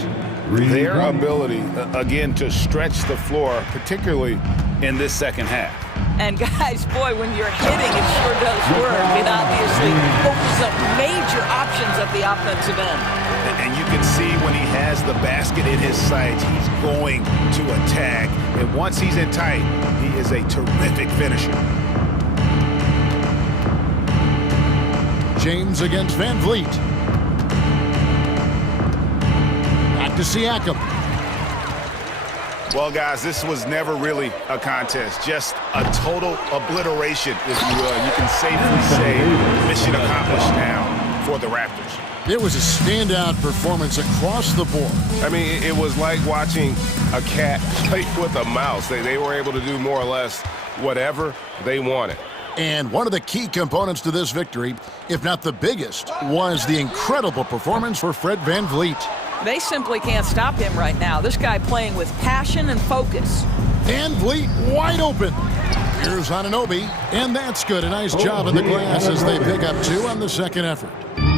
Their ability, again, to stretch the floor, particularly in this second half. And guys, boy, when you're hitting, it sure does work. It obviously opens up major options at the offensive end. And you can see when he has the basket in his sights, he's going to attack. And once he's in tight, he is a terrific finisher. James against Van Vliet. Back to Siakam. Well, guys, this was never really a contest, just a total obliteration, if you will. You can safely say mission accomplished now for the Raptors. It was a standout performance across the board. I mean, it was like watching a cat play with a mouse. They were able to do more or less whatever they wanted. And one of the key components to this victory, if not the biggest, was the incredible performance for Fred Van Vliet. They simply can't stop him right now. This guy playing with passion and focus. Van Vliet wide open. Here's Anunoby, and that's good. A nice job in the glass as they pick up 2 on the second effort.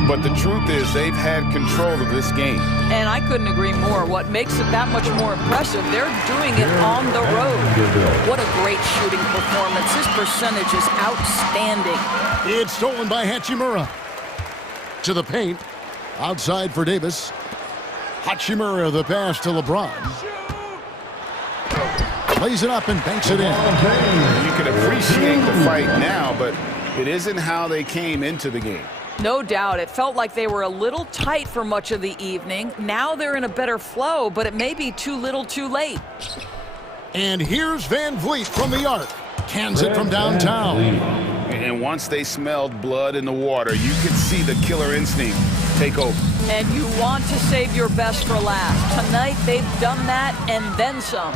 But the truth is they've had control of this game. And I couldn't agree more. What makes it that much more impressive, they're doing it on the road. What a great shooting performance. His percentage is outstanding. It's stolen by Hachimura. To the paint. Outside for Davis. Hachimura, the pass to LeBron. Plays it up and banks it in. You can appreciate the fight now, but it isn't how they came into the game. No doubt. It felt like they were a little tight for much of the evening. Now they're in a better flow, but it may be too little too late. And here's Van Vliet from the arc. Cans it from downtown. And once they smelled blood in the water, you could see the killer instinct take over. And you want to save your best for last. Tonight, they've done that and then some.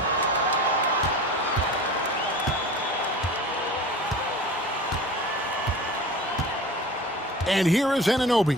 And here is Anunoby.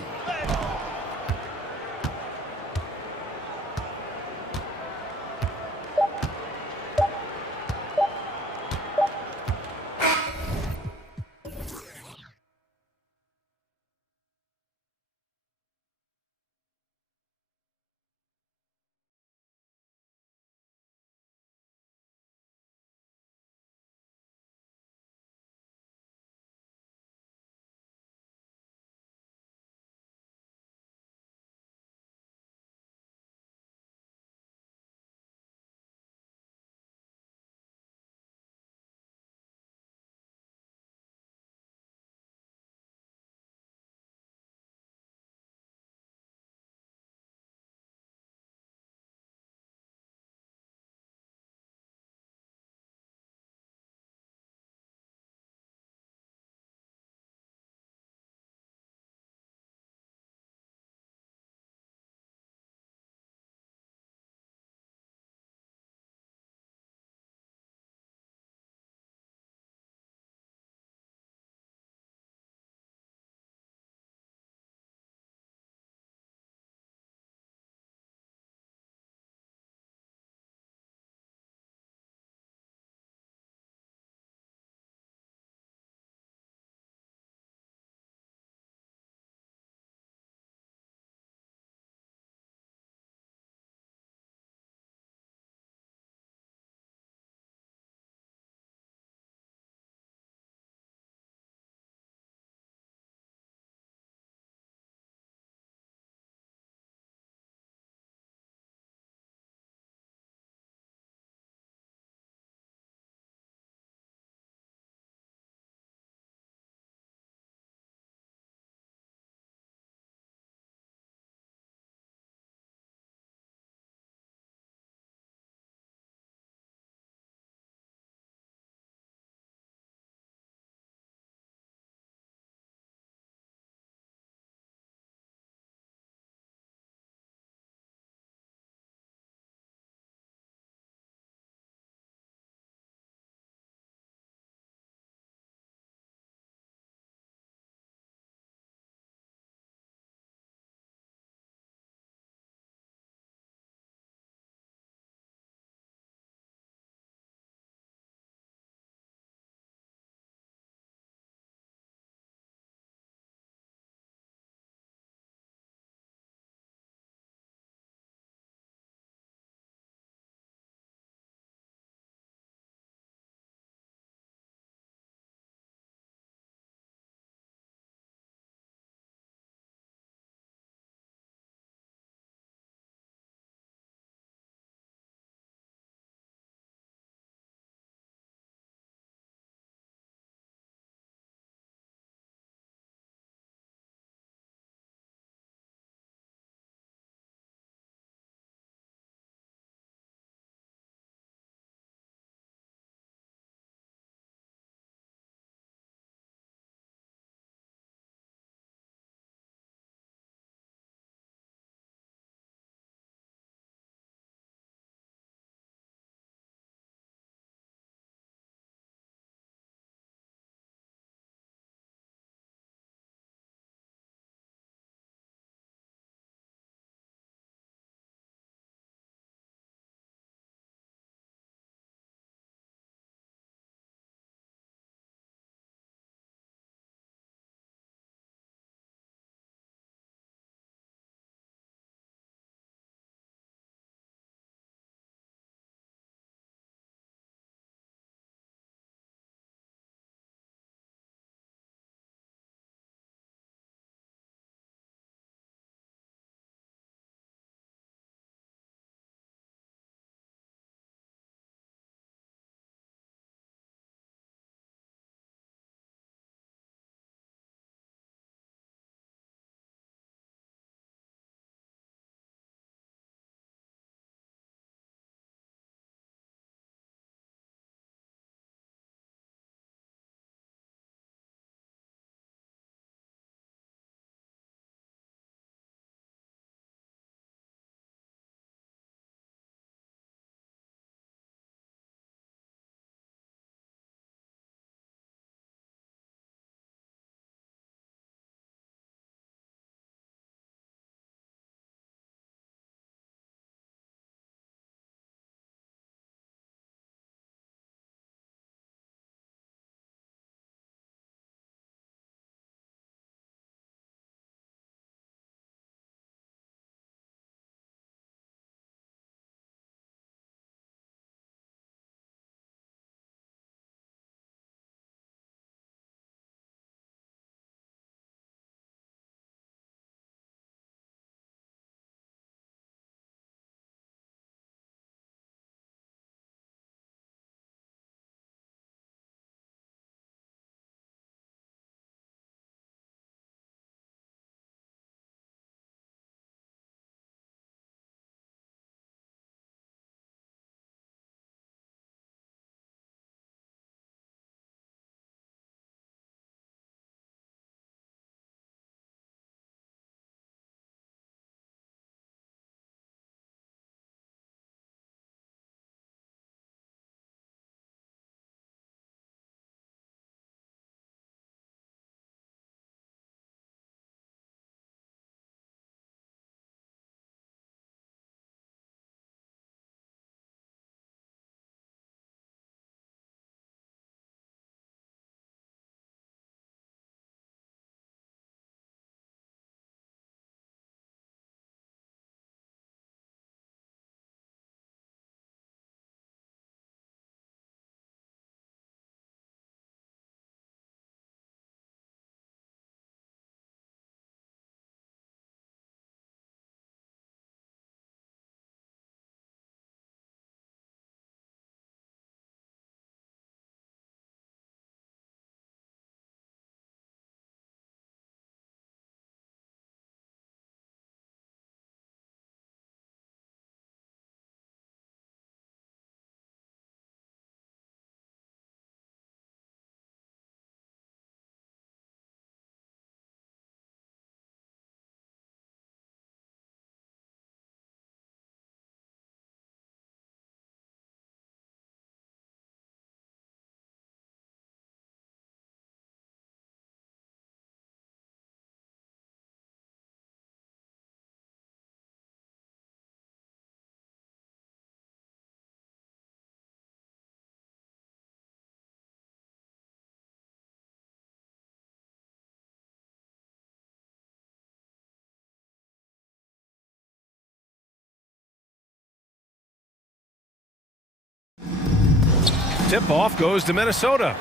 tip-off goes to Minnesota.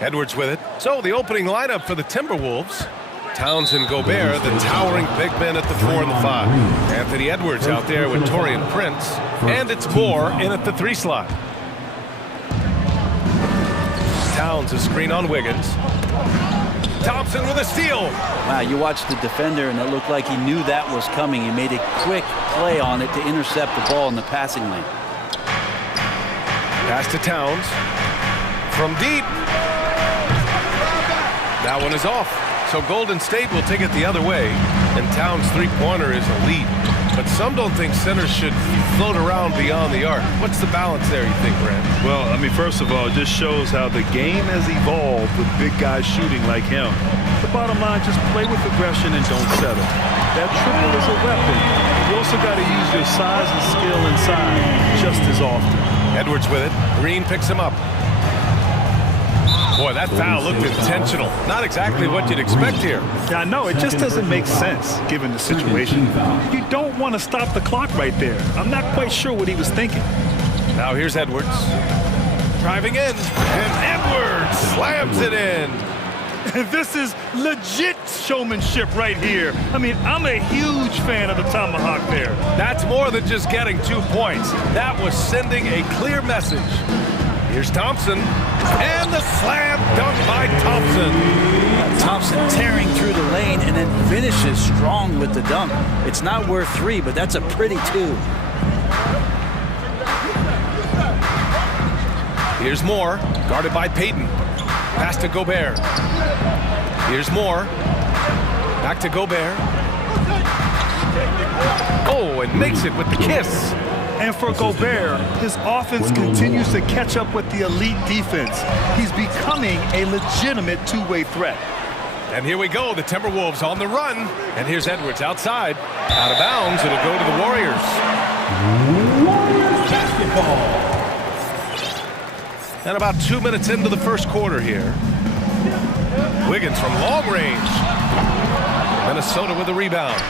Edwards with it. So the opening lineup for the Timberwolves. Towns and Gobert, the towering big men at the 4 and the 5. Anthony Edwards out there with Taurean Prince. And it's Moore in at the 3 slot. Towns a screen on Wiggins. Thompson with a steal. Wow, you watched the defender, and it looked like he knew that was coming. He made a quick play on it to intercept the ball in the passing lane. Pass to Towns. From deep. That one is off. So Golden State will take it the other way, and Towns' three-pointer is elite. But some don't think centers should float around beyond the arc. What's the balance there, you think, Brad? Well, I mean, first of all, it just shows how the game has evolved with big guys shooting like him. The bottom line, just play with aggression and don't settle. That triple is a weapon. You also got to use your size and skill inside just as often. Edwards with it. Green picks him up. Boy, that foul looked intentional. Not exactly what you'd expect here. Yeah, I know. It just doesn't make sense, given the situation. You don't want to stop the clock right there. I'm not quite sure what he was thinking. Now here's Edwards. Driving in. And Edwards slams it in. This is legit showmanship right here. I mean, I'm a huge fan of the tomahawk there. That's more than just getting 2 points. That was sending a clear message. Here's Thompson, and the slam dunk by Thompson. Thompson tearing through the lane and then finishes strong with the dunk. It's not worth 3, but that's a pretty 2. Here's Moore, guarded by Payton. Pass to Gobert. Here's Moore. Back to Gobert. Oh, and makes it with the kiss. And for Gobert, his offense continues to catch up with the elite defense. He's becoming a legitimate two-way threat. And here we go, the Timberwolves on the run. And here's Edwards outside. Out of bounds, it'll go to the Warriors. Warriors basketball. And about 2 minutes into the first quarter here. Wiggins from long range. Minnesota with a rebound.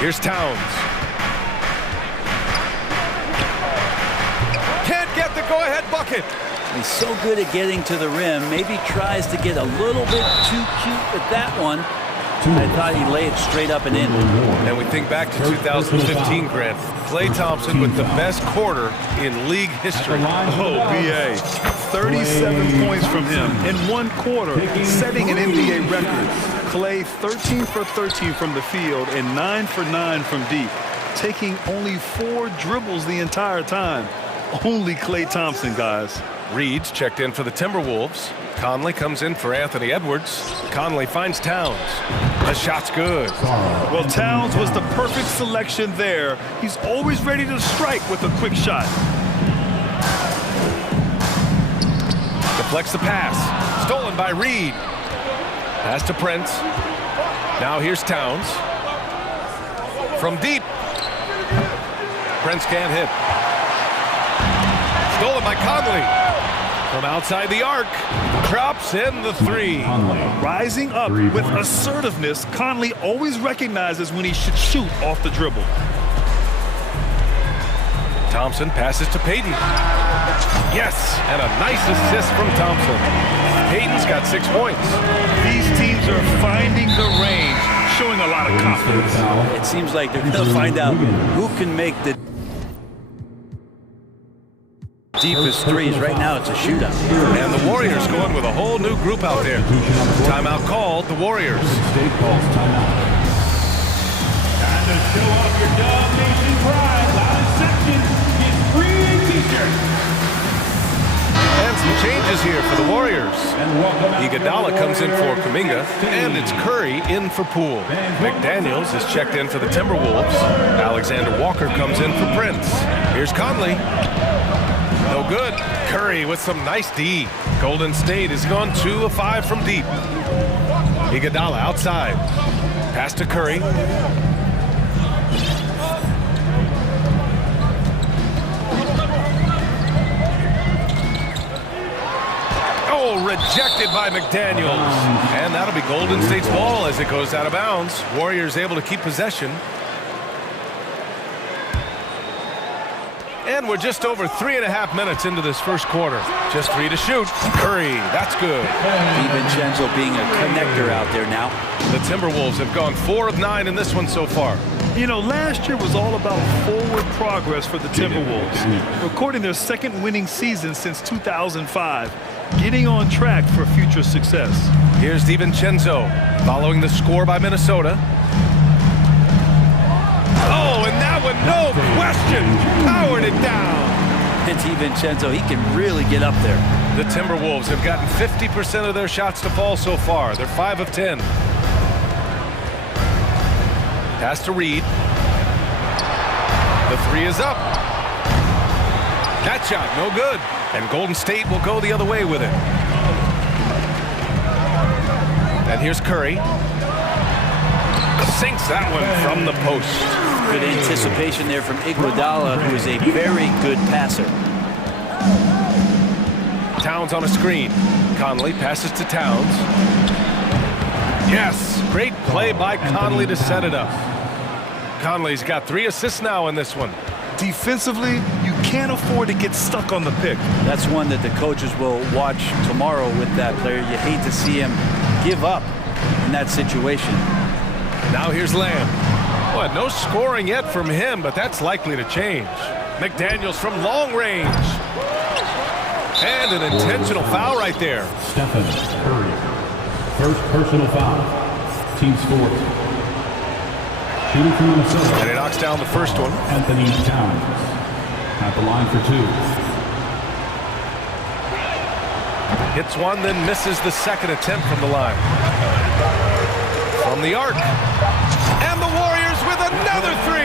Here's Towns. Can't get the go-ahead bucket. He's so good at getting to the rim. Maybe tries to get a little bit too cute with that one. I thought he laid it straight up and in. And we think back to 2015, Grant. Klay Thompson with the best quarter in league history. Oh, B.A. 37 points from him in 1 quarter, setting an NBA record. Klay 13 for 13 from the field and 9 for 9 from deep, taking only 4 dribbles the entire time. Only Klay Thompson, guys. Reed's checked in for the Timberwolves. Conley comes in for Anthony Edwards. Conley finds Towns. The shot's good. Well, Towns was the perfect selection there. He's always ready to strike with a quick shot. Deflects the pass. Stolen by Reed. Pass to Prince. Now here's Towns. From deep. Prince can't hit. Stolen by Conley. From outside the arc. Drops in the 3. Rising up with assertiveness, Conley always recognizes when he should shoot off the dribble. Thompson passes to Payton. Yes, and a nice assist from Thompson. Payton's got 6 points. These teams are finding the range, showing a lot of confidence. It seems like they're going to find out who can make the deepest threes. Right now it's a shootout. And the Warriors going with a whole new group out there. Timeout called, the Warriors. State calls timeout. Time to show off your Dub Nation pride. Last section is free t-shirts. And some changes here for the Warriors. Iguodala comes in for Kuminga, and it's Curry in for Poole. McDaniels is checked in for the Timberwolves. Alexander Walker comes in for Prince. Here's Conley. No good. Curry with some nice D. Golden State has gone 2 of 5 from deep. Iguodala outside. Pass to Curry. Oh, rejected by McDaniels. And that'll be Golden State's ball as it goes out of bounds. Warriors able to keep possession. And we're just over 3.5 minutes into this first quarter. Just 3 to shoot. Curry, that's good. DiVincenzo being a connector out there now. The Timberwolves have gone 4 of 9 in this one so far. You know, last year was all about forward progress for the Timberwolves, recording their second winning season since 2005, getting on track for future success. Here's DiVincenzo following the score by Minnesota. Oh, and that one, no question, powered it down. And DiVincenzo, he can really get up there. The Timberwolves have gotten 50% of their shots to fall so far. They're 5 of 10. Pass to Reed. The 3 is up. That shot, no good. And Golden State will go the other way with it. And here's Curry. Sinks that one from the post. Good anticipation there from Iguodala, who is a very good passer. Towns on a screen. Conley passes to Towns. Yes, great play by Conley to set it up. Conley's got 3 assists now in this one. Defensively, you can't afford to get stuck on the pick. That's one that the coaches will watch tomorrow with that player. You hate to see him give up in that situation. Now here's Lamb. Well, no scoring yet from him, but that's likely to change. McDaniels from long range. And an intentional foul right there. Stephen Curry. First personal foul. Team scores. Shooting from Minnesota. And he knocks down the first one. Anthony Towns at the line for 2. Hits one, then misses the second attempt from the line. From the arc. And the Warriors with another 3.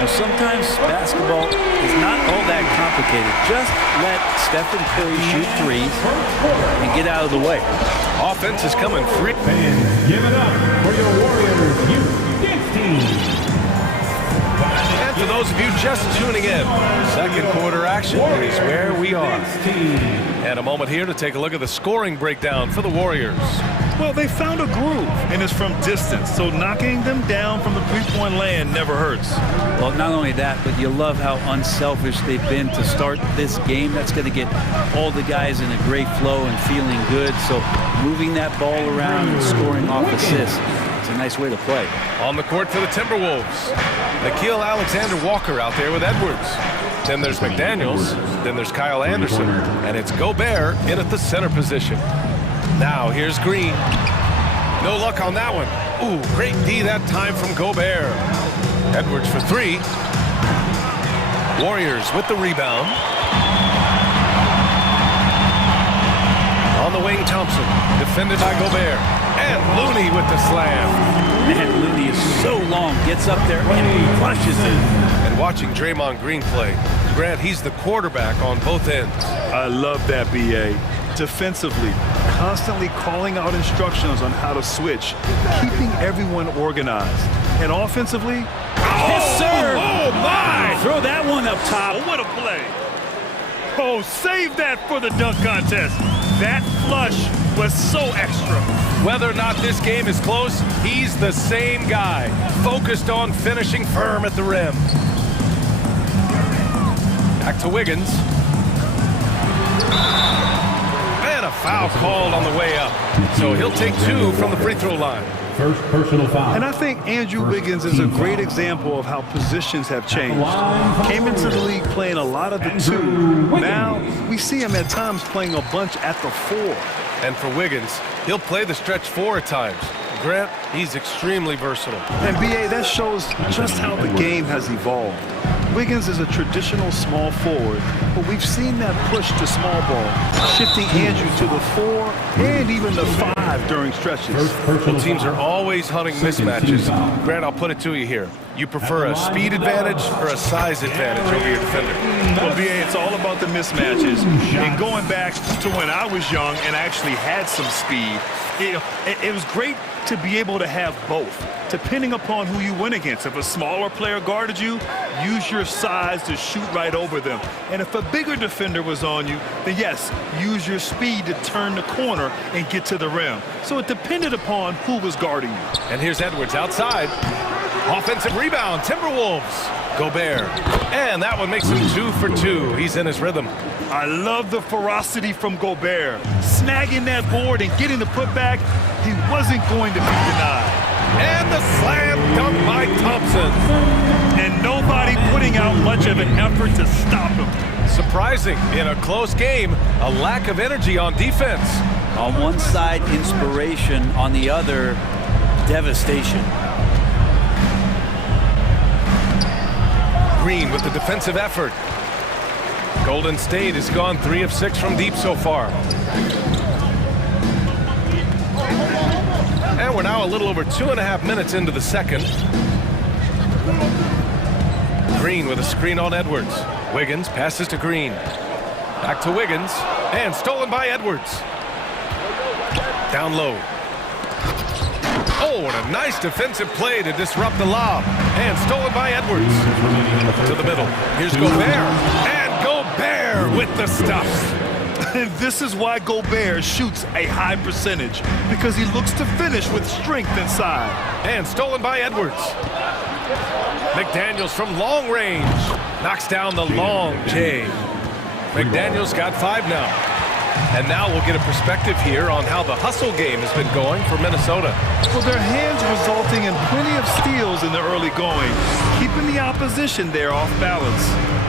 Well, sometimes basketball is not all that complicated. Just let Stephen Curry shoot 3s and get out of the way. Offense is coming free. And give it up for your Warriors youth team. And for those of you just tuning in, second quarter action is where we are. And a moment here to take a look at the scoring breakdown for the Warriors. Well, they found a groove, and it's from distance, so knocking them down from the three-point land never hurts. Well, not only that, but you love how unselfish they've been to start this game. That's going to get all the guys in a great flow and feeling good. So moving that ball around and scoring off assists, it's a nice way to play. On the court for the Timberwolves, Nickeil Alexander-Walker out there with Edwards. Then there's McDaniels, then there's Kyle Anderson, and it's Gobert in at the center position. Now here's Green. No luck on that one. Ooh, great D that time from Gobert. Edwards for 3. Warriors with the rebound. On the wing, Thompson, defended by Gobert. And Looney with the slam. Man, Looney is so long, gets up there and crushes it. And watching Draymond Green play, Grant, he's the quarterback on both ends. I love that, B.A. Defensively, constantly calling out instructions on how to switch, keeping everyone organized. And offensively, yes, sir! Oh, my! Throw that one up top. Oh, what a play. Oh, save that for the dunk contest. That flush was so extra. Whether or not this game is close, he's the same guy, focused on finishing firm at the rim. Back to Wiggins. And a foul called on the way up. So he'll take 2 from the free throw line. First personal foul. And I think Andrew Wiggins is a great example of how positions have changed. Came into the league playing a lot of the 2. Now we see him at times playing a bunch at the 4. And for Wiggins, he'll play the stretch 4 at times. Grant, he's extremely versatile. And B.A., that shows just how the game has evolved. Wiggins is a traditional small forward, but we've seen that push to small ball, shifting Andrew to the 4 and even the 5 during stretches. Well, teams are always hunting mismatches. Grant, I'll put it to you here. You prefer a speed advantage or a size advantage over your defender? Well, B.A., it's all about the mismatches. And going back to when I was young and actually had some speed, it was great to be able to have both, depending upon who you went against. If a smaller player guarded you, use your size to shoot right over them. And if a bigger defender was on you, then yes, use your speed to turn the corner and get to the rim. So it depended upon who was guarding you. And here's Edwards outside. Offensive rebound, Timberwolves. Gobert. And that one makes him 2 for 2. He's in his rhythm. I love the ferocity from Gobert. Snagging that board and getting the putback, he wasn't going to be denied. And the slam dunk by Thompson. And nobody putting out much of an effort to stop him. Surprising, in a close game, a lack of energy on defense. On one side, inspiration. On the other, devastation. Green with the defensive effort. Golden State has gone 3 of 6 from deep so far. And we're now a little over 2.5 minutes into the second. Green with a screen on Edwards. Wiggins passes to Green. Back to Wiggins. And stolen by Edwards. Down low. Oh, and a nice defensive play to disrupt the lob. And stolen by Edwards. To the middle. Here's Gobert. And Gobert with the stuff. And this is why Gobert shoots a high percentage, because he looks to finish with strength inside. And stolen by Edwards. McDaniels from long range. Knocks down the long J. McDaniels got 5 now. And now we'll get a perspective here on how the hustle game has been going for Minnesota. Well, their hands resulting in plenty of steals in the early going, keeping the opposition there off balance.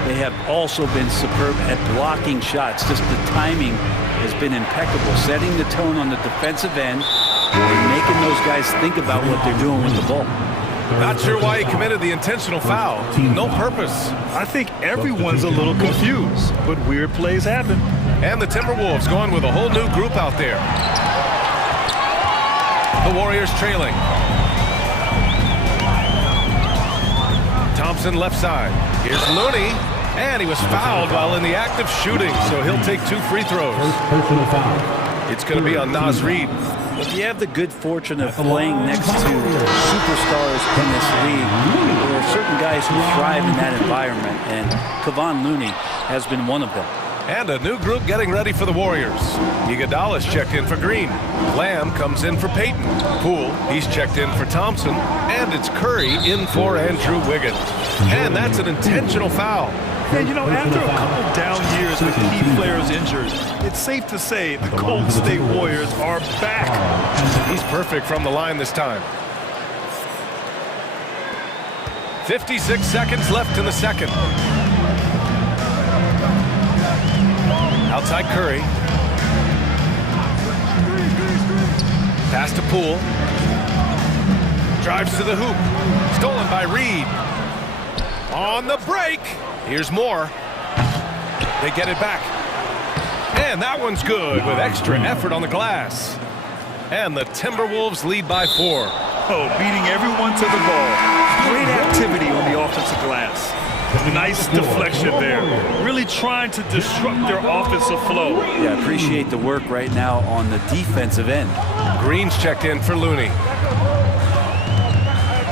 They have also been superb at blocking shots. Just the timing has been impeccable, setting the tone on the defensive end and making those guys think about what they're doing with the ball. Not sure why he committed the intentional foul. No purpose. I think everyone's a little confused, but weird plays happen. And the Timberwolves going with a whole new group out there. The Warriors trailing. Thompson left side. Here's Looney. And he was fouled while in the act of shooting, so he'll take 2 free throws. Personal foul. It's going to be on Naz Reid. If you have the good fortune of playing next to superstars in this league, there are certain guys who thrive in that environment, and Kevon Looney has been one of them. And a new group getting ready for the Warriors. Iguodala's checked in for Green. Lamb comes in for Payton. Poole, he's checked in for Thompson. And it's Curry in for Andrew Wiggins. And that's an intentional foul. And, you know, after a couple down years with key players injured, it's safe to say the Golden State Warriors are back. He's perfect from the line this time. 56 seconds left in the second. Outside Curry. Pass to Poole. Drives to the hoop. Stolen by Reid. On the break. Here's more. They get it back. And that one's good with extra effort on the glass. And the Timberwolves lead by 4. Oh, beating everyone to the ball. Great activity on the offensive glass. Nice deflection there. Really trying to disrupt their offensive flow. Yeah, appreciate the work right now on the defensive end. Green's checked in for Looney.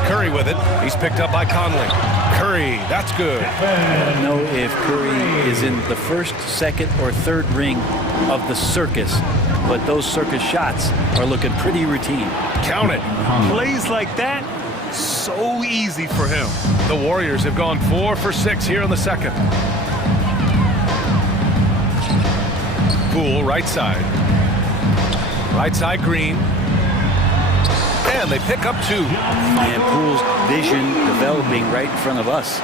Curry with it. He's picked up by Conley. Curry, that's good. I don't know if Curry is in the first, second, or third ring of the circus, but those circus shots are looking pretty routine. Count it. Plays like that, so easy for him. The Warriors have gone 4 for 6 here in the second. Poole, right side. Right side, Green. And they pick up 2. And Poole's vision developing right in front of us.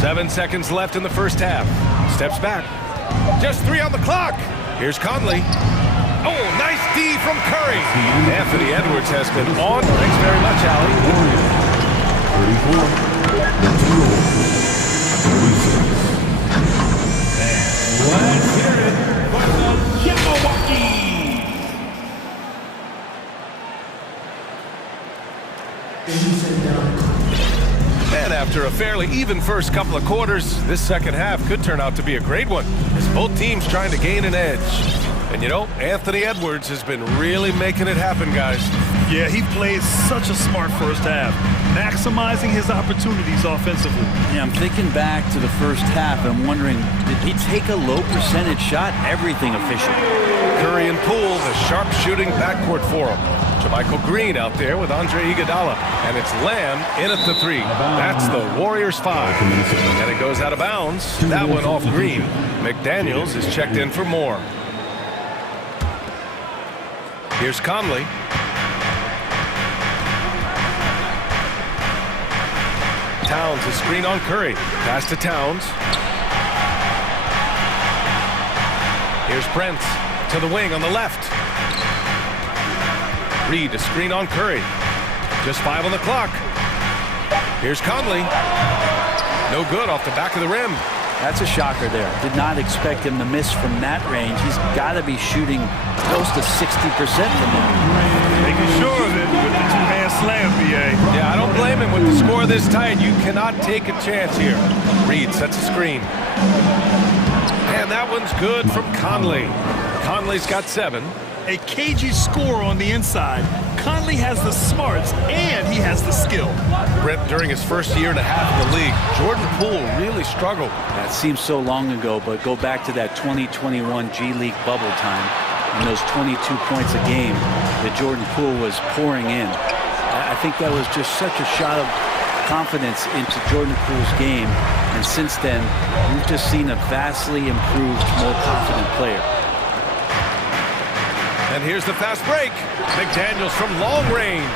7 seconds left in the first half. Steps back. Just 3 on the clock. Here's Conley. Oh, nice D from Curry. Anthony Edwards has been on. Thanks very much, Allie. 34. Let's hear it from the Milwaukee. And after a fairly even first couple of quarters, this second half could turn out to be a great one, as both teams trying to gain an edge. And you know, Anthony Edwards has been really making it happen, guys. Yeah, he plays such a smart first half, maximizing his opportunities offensively. Yeah, I'm thinking back to the first half. I'm wondering, did he take a low percentage shot? Everything efficient. Curry and Poole, the sharp shooting backcourt for him. Michael Green out there with Andre Iguodala, and it's Lamb in at the 3. That's the Warriors 5, and it goes out of bounds. That one off Green. McDaniels is checked in for more. Here's Conley. Towns, a screen on Curry. Pass to Towns. Here's Prince to the wing on the left. Reed, a screen on Curry. Just 5 on the clock. Here's Conley. No good off the back of the rim. That's a shocker there. Did not expect him to miss from that range. He's got to be shooting close to 60% from there. Making sure of it with the two-hand slam, BA. Yeah, I don't blame him with the score this tight. You cannot take a chance here. Reed sets a screen. And that one's good from Conley. Conley's got 7. A cagey score on the inside. Conley has the smarts and he has the skill. Brett, during his first year and a half in the league, Jordan Poole really struggled. That seems so long ago, but go back to that 2021 G League bubble time and those 22 points a game that Jordan Poole was pouring in. I think that was just such a shot of confidence into Jordan Poole's game. And since then, we've just seen a vastly improved, more confident player. And here's the fast break. McDaniels from long range.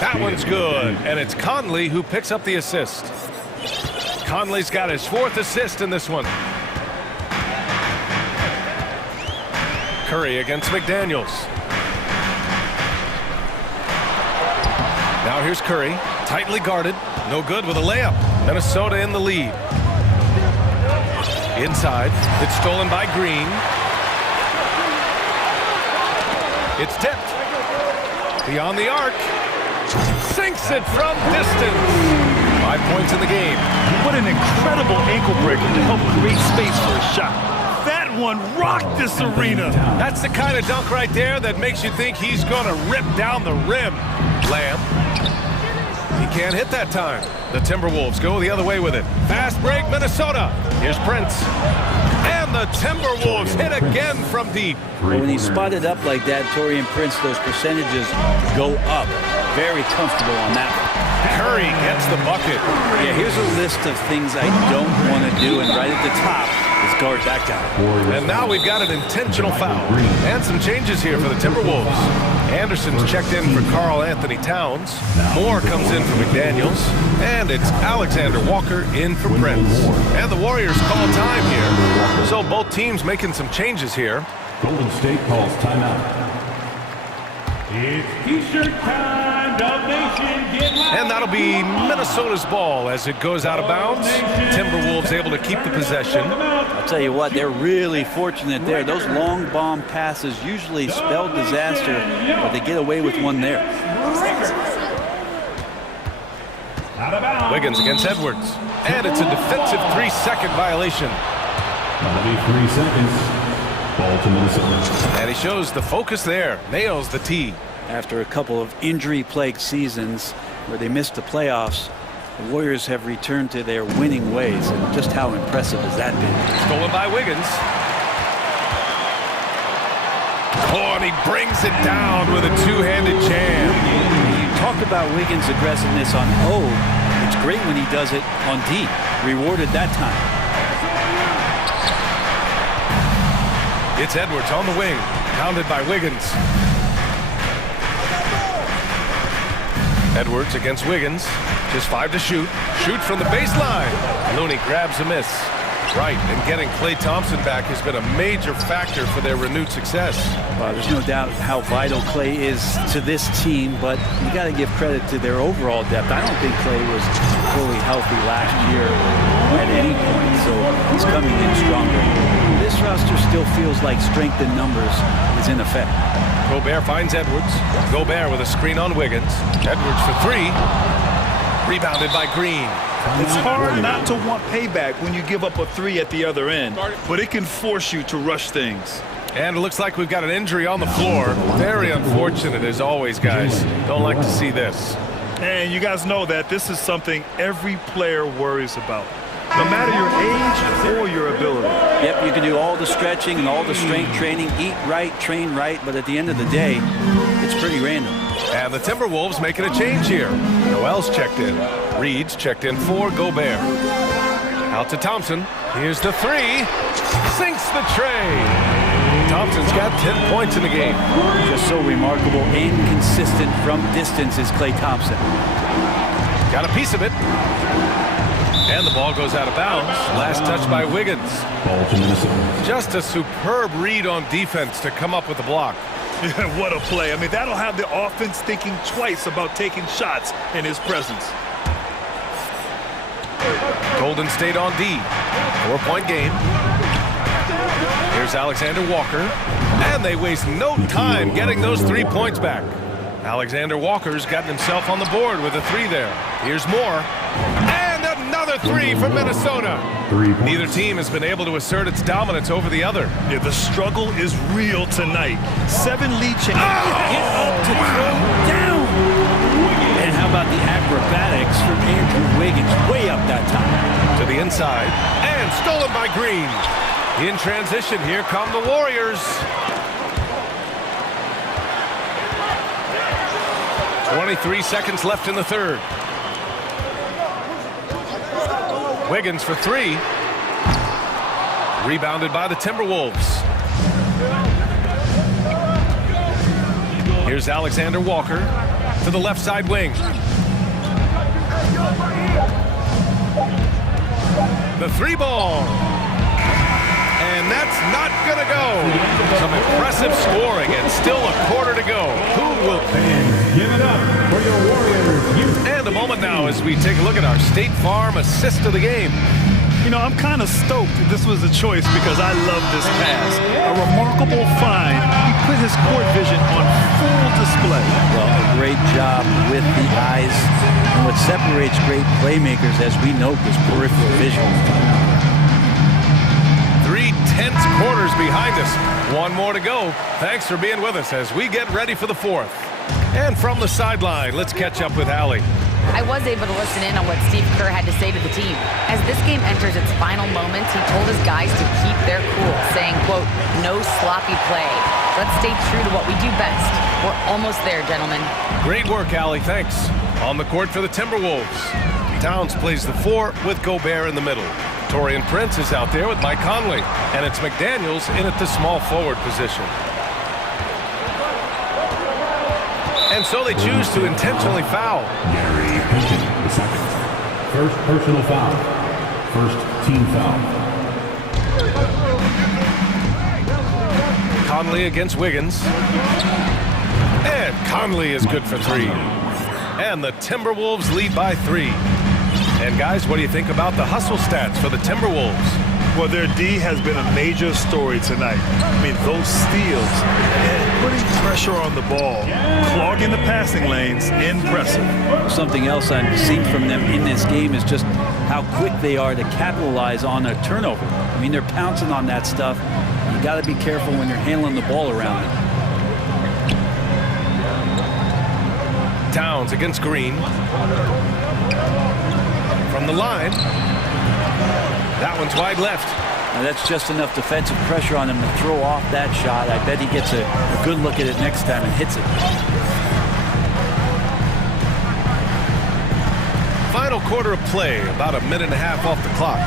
That one's good. And it's Conley who picks up the assist. Conley's got his 4th assist in this one. Curry against McDaniels. Now here's Curry. Tightly guarded. No good with a layup. Minnesota in the lead. Inside. It's stolen by Green. It's tipped. Beyond the arc. Sinks it from distance. 5 points in the game. What an incredible ankle breaker to help create space for a shot. That one rocked this arena. That's the kind of dunk right there that makes you think he's going to rip down the rim. Lamb. He can't hit that time. The Timberwolves go the other way with it. Fast break, Minnesota. Here's Prince. And the Timberwolves hit again from deep. When he's spotted up like that, Taurean Prince, those percentages go up. Very comfortable on that one. Curry gets the bucket. Yeah, here's a list of things I don't want to do, and right at the top is guard that guy. And now we've got an intentional foul. And some changes here for the Timberwolves. Anderson's checked in for Karl Anthony Towns. Moore comes in for McDaniels. And it's Alexander Walker in for Prince. And the Warriors call time here. So both teams making some changes here. Golden State calls timeout. It's T-shirt time, Dub Nation, get loud. And that'll be Minnesota's ball as it goes out of bounds. Timberwolves able to keep the possession. I'll tell you what, they're really fortunate there. Those long bomb passes usually spell disaster, but they get away with one there. Wiggins against Edwards. And it's a defensive 3-second violation. 3 seconds. Ball to Minnesota. And he shows the focus there. Nails the tee. After a couple of injury-plagued seasons where they missed the playoffs, the Warriors have returned to their winning ways. And just how impressive has that been? Stolen by Wiggins. Oh, and he brings it down with a two-handed jam. You talked about Wiggins' aggressiveness on O. It's great when he does it on D. Rewarded that time. It's Edwards on the wing, pounded by Wiggins. Edwards against Wiggins, just 5 to shoot. Shoot from the baseline. Looney grabs a miss. Right, and getting Klay Thompson back has been a major factor for their renewed success. There's no doubt how vital Klay is to this team, but you got to give credit to their overall depth. I don't think Klay was fully healthy last year at any point, so he's coming in stronger. This roster still feels like strength in numbers is in effect. Gobert finds Edwards. Gobert with a screen on Wiggins. Edwards for 3. Rebounded by Green. It's hard not to want payback when you give up a 3 at the other end, but it can force you to rush things. And it looks like we've got an injury on the floor. Very unfortunate as always, guys. Don't like to see this. And you guys know that this is something every player worries about. no matter your age or your ability. Yep, you can do all the stretching and all the strength training, eat right, train right, but at the end of the day, it's pretty random. And the Timberwolves making a change here. Noel's checked in. Reed's checked in for Gobert. Out to Thompson. Here's the three. Sinks the tray. Thompson's got 10 points in the game. Just so remarkable and consistent from distance is Klay Thompson. Got a piece of it. And the ball goes out of bounds. Last touch by Wiggins. Just a superb read on defense to come up with the block. What a play. I mean, that'll have the offense thinking twice about taking shots in his presence. Golden State on D. 4-point game. Here's Alexander Walker. And they waste no time getting those 3 points back. Alexander Walker's gotten himself on the board with a three there. Here's more. And another three from Minnesota. Neither team has been able to assert its dominance over the other. Yeah, the struggle is real tonight. 7 lead change. Get up to throw down. And how about the acrobatics from Andrew Wiggins? Way up that time. To the inside. And stolen by Green. In transition, here come the Warriors. 23 seconds left in the third. Wiggins for three. Rebounded by the Timberwolves. Here's Alexander Walker to the left side wing. The three ball. And that's not going to go. Some impressive scoring and still a quarter to go. Who will... Give it up for your Warriors. And a moment now as we take a look at our State Farm assist of the game. You know, I'm kind of stoked this was a choice because I love this pass. A remarkable find. He put his court vision on full display. Well, a great job with the eyes. And what separates great playmakers, as we know, is peripheral vision. 3 tense quarters behind us. One more to go. Thanks for being with us as we get ready for the fourth. And from the sideline, let's catch up with Allie. I was able to listen in on what Steve Kerr had to say to the team. As this game enters its final moments, he told his guys to keep their cool, saying, quote, no sloppy play. Let's stay true to what we do best. We're almost there, gentlemen. Great work, Allie. Thanks. On the court for the Timberwolves. Towns plays the 4 with Gobert in the middle. Torian Prince is out there with Mike Conley. And it's McDaniels in at the small forward position. And so they choose to intentionally foul. Gary Pinkin, the second. First personal foul. First team foul. Conley against Wiggins. And Conley is good for 3. And the Timberwolves lead by 3. And guys, what do you think about the hustle stats for the Timberwolves? Well, their D has been a major story tonight. I mean, those steals and putting pressure on the ball, clogging the passing lanes, impressive. Something else I've seen from them in this game is just how quick they are to capitalize on a turnover. I mean, they're pouncing on that stuff. You got to be careful when you're handling the ball around it. Towns against Green. From the line. That one's wide left. Now that's just enough defensive pressure on him to throw off that shot. I bet he gets a good look at it next time and hits it. Final quarter of play, about a minute and a half off the clock.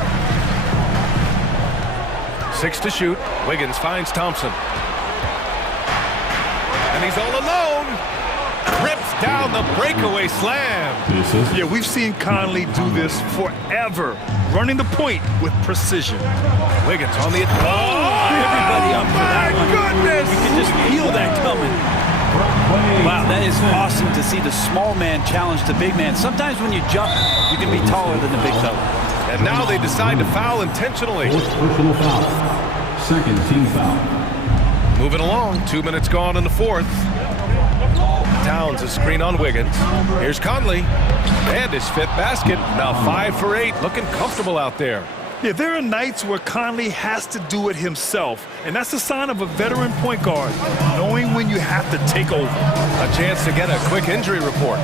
6 to shoot. Wiggins finds Thompson. And he's all alone. Rips down the breakaway slam. Yeah, we've seen Conley do this forever. Running the point with precision. Wiggins on the... Everybody up for that one. Goodness! You can just feel that coming. Wow, that is awesome to see the small man challenge the big man. Sometimes when you jump, you can be taller than the big fella. And now they decide to foul intentionally. Fourth personal foul. Second team foul. Moving along, 2 minutes gone in the fourth. Towns a screen on Wiggins. Here's Conley. And his 5th basket. Now 5 for 8. Looking comfortable out there. Yeah, there are nights where Conley has to do it himself, and that's a sign of a veteran point guard, knowing when you have to take over. A chance to get a quick injury report.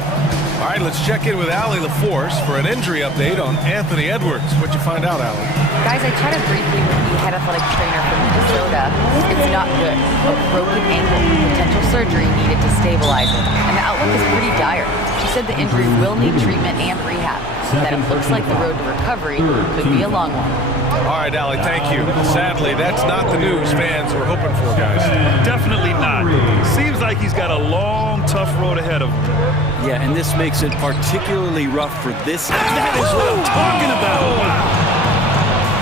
All right, let's check in with Allie LaForce for an injury update on Anthony Edwards. What'd you find out, Allie? Guys, I chatted briefly with the head athletic trainer from Minnesota. It's not good. A broken ankle, potential surgery needed to stabilize it. And the outlook is pretty dire. She said the injury will need treatment and rehab. That it looks like the road to recovery could be a long one. All right, Allie, thank you. Sadly, that's not the news fans were hoping for, guys. Definitely not. Seems like he's got a long, tough road ahead of him. Yeah, and this makes it particularly rough for this. That is what I'm talking about. Wow.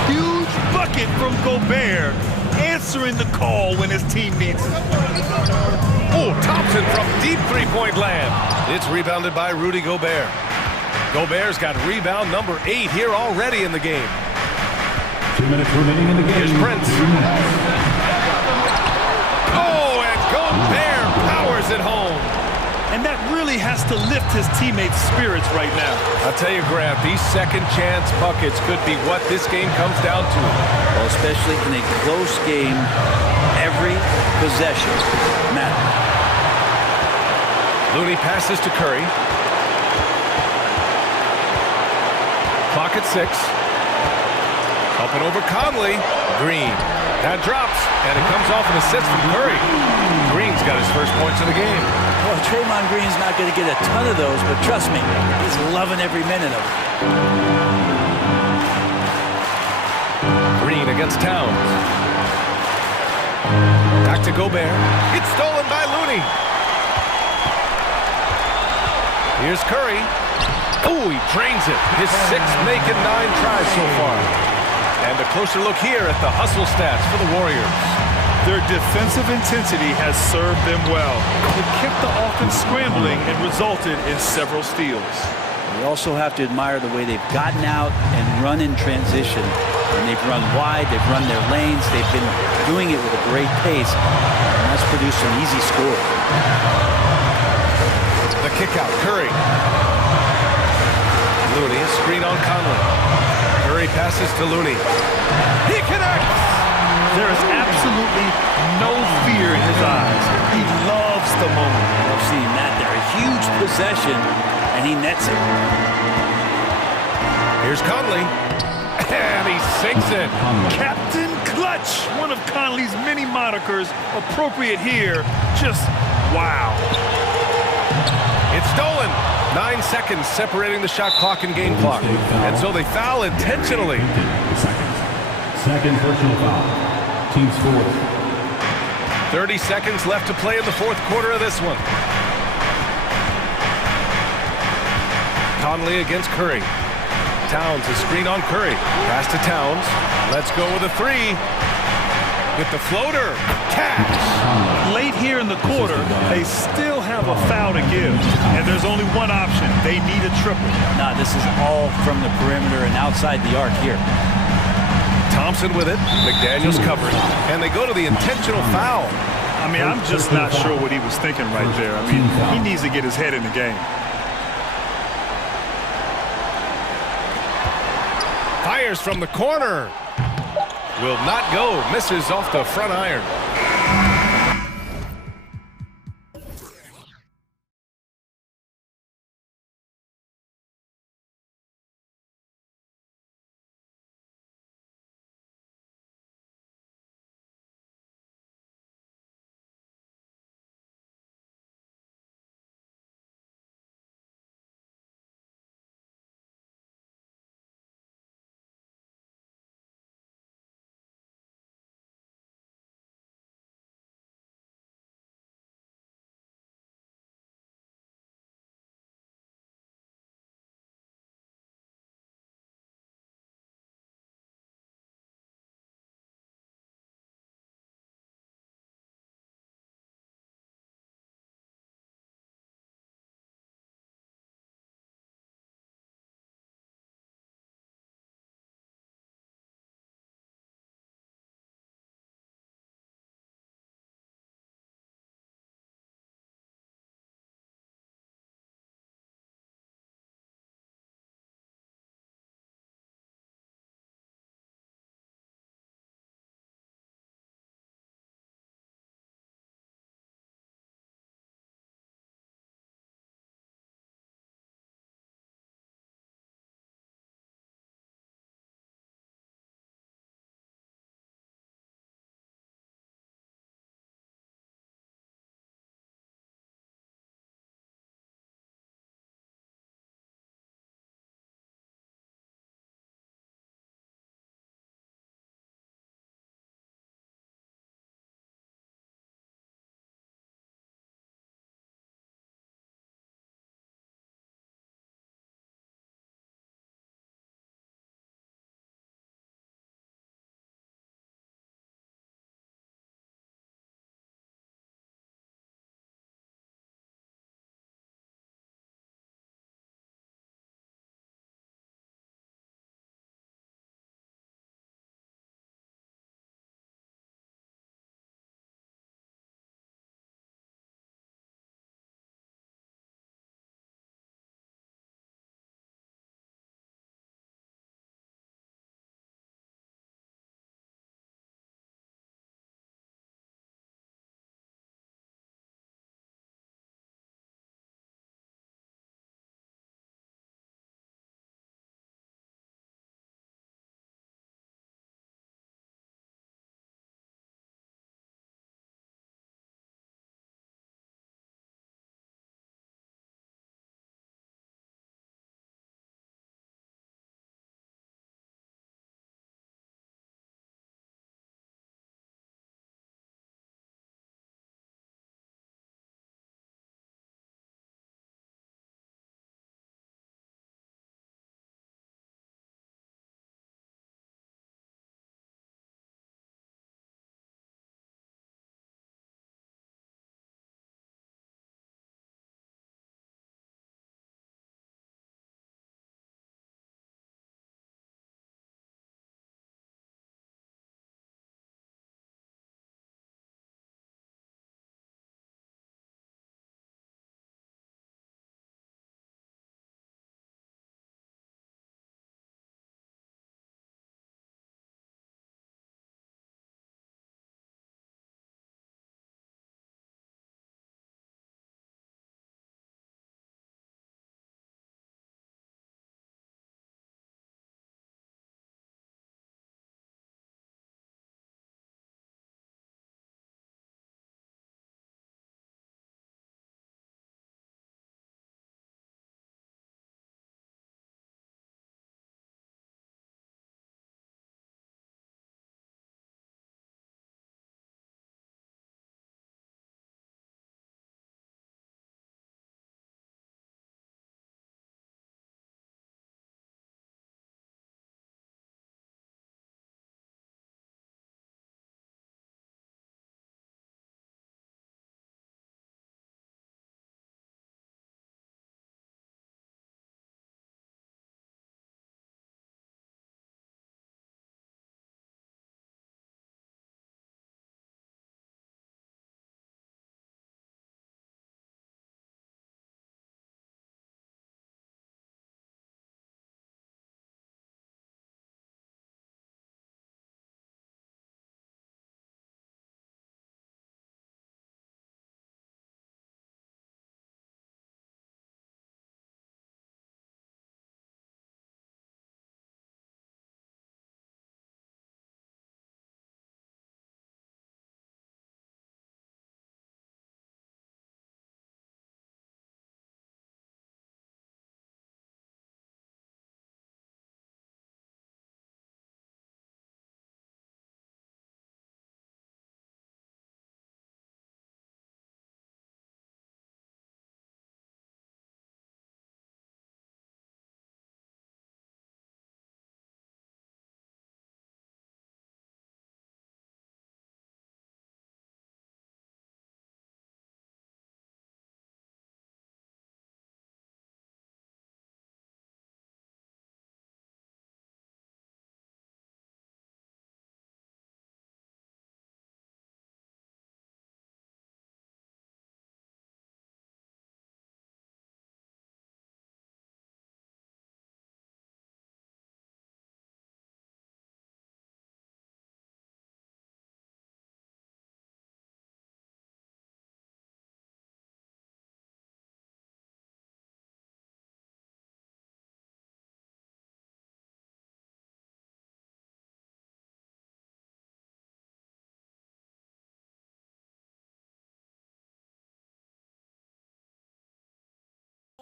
Huge bucket from Gobert, answering the call when his team needs him. Oh, Thompson from deep three-point land. It's rebounded by Rudy Gobert. Gobert's got rebound number 8 here already in the game. 2 minutes remaining in the game. Here's Prince. Oh, and Gobert powers it home. And that really has to lift his teammates' spirits right now. I'll tell you, Grant, these second chance buckets could be what this game comes down to. Well, especially in a close game, every possession matters. Looney passes to Curry. Clock at 6. Up and over Conley. Green. That drops, and it comes off an assist from Curry. Green's got his first points of the game. Well, Draymond Green's not going to get a ton of those, but trust me, he's loving every minute of it. Green against Towns. Back to Gobert. It's stolen by Looney. Here's Curry. Oh, he drains it. His 6th make in 9 tries so far. And a closer look here at the hustle stats for the Warriors. Their defensive intensity has served them well. It kept the offense scrambling and resulted in several steals. We also have to admire the way they've gotten out and run in transition. And they've run wide, they've run their lanes, they've been doing it with a great pace. And that's produced some easy scores. The kick out, Curry. Looney, a screen on Conley. Curry passes to Looney. He connects! There is absolutely no fear in his eyes. He loves the moment. I've seen that there. A huge possession, and he nets it. Here's Conley. And he sinks it. Captain Clutch, one of Conley's many monikers, appropriate here. Just wow. It's stolen. 9 seconds separating the shot clock and game clock. And so they foul intentionally. Second personal foul. Team's fourth. 30 seconds left to play in the 4th quarter of this one. Conley against Curry. Towns, a screen on Curry. Pass to Towns. Let's go with a 3. With the floater. Cash. Late here in the quarter, they still have a foul to give. And there's only one option. They need a triple. Nah, this is all from the perimeter and outside the arc here. Thompson with it. McDaniels covered. And they go to the intentional foul. I mean, I'm just not sure what he was thinking right there. I mean, he needs to get his head in the game. Fires from the corner. Will not go. Misses off the front iron.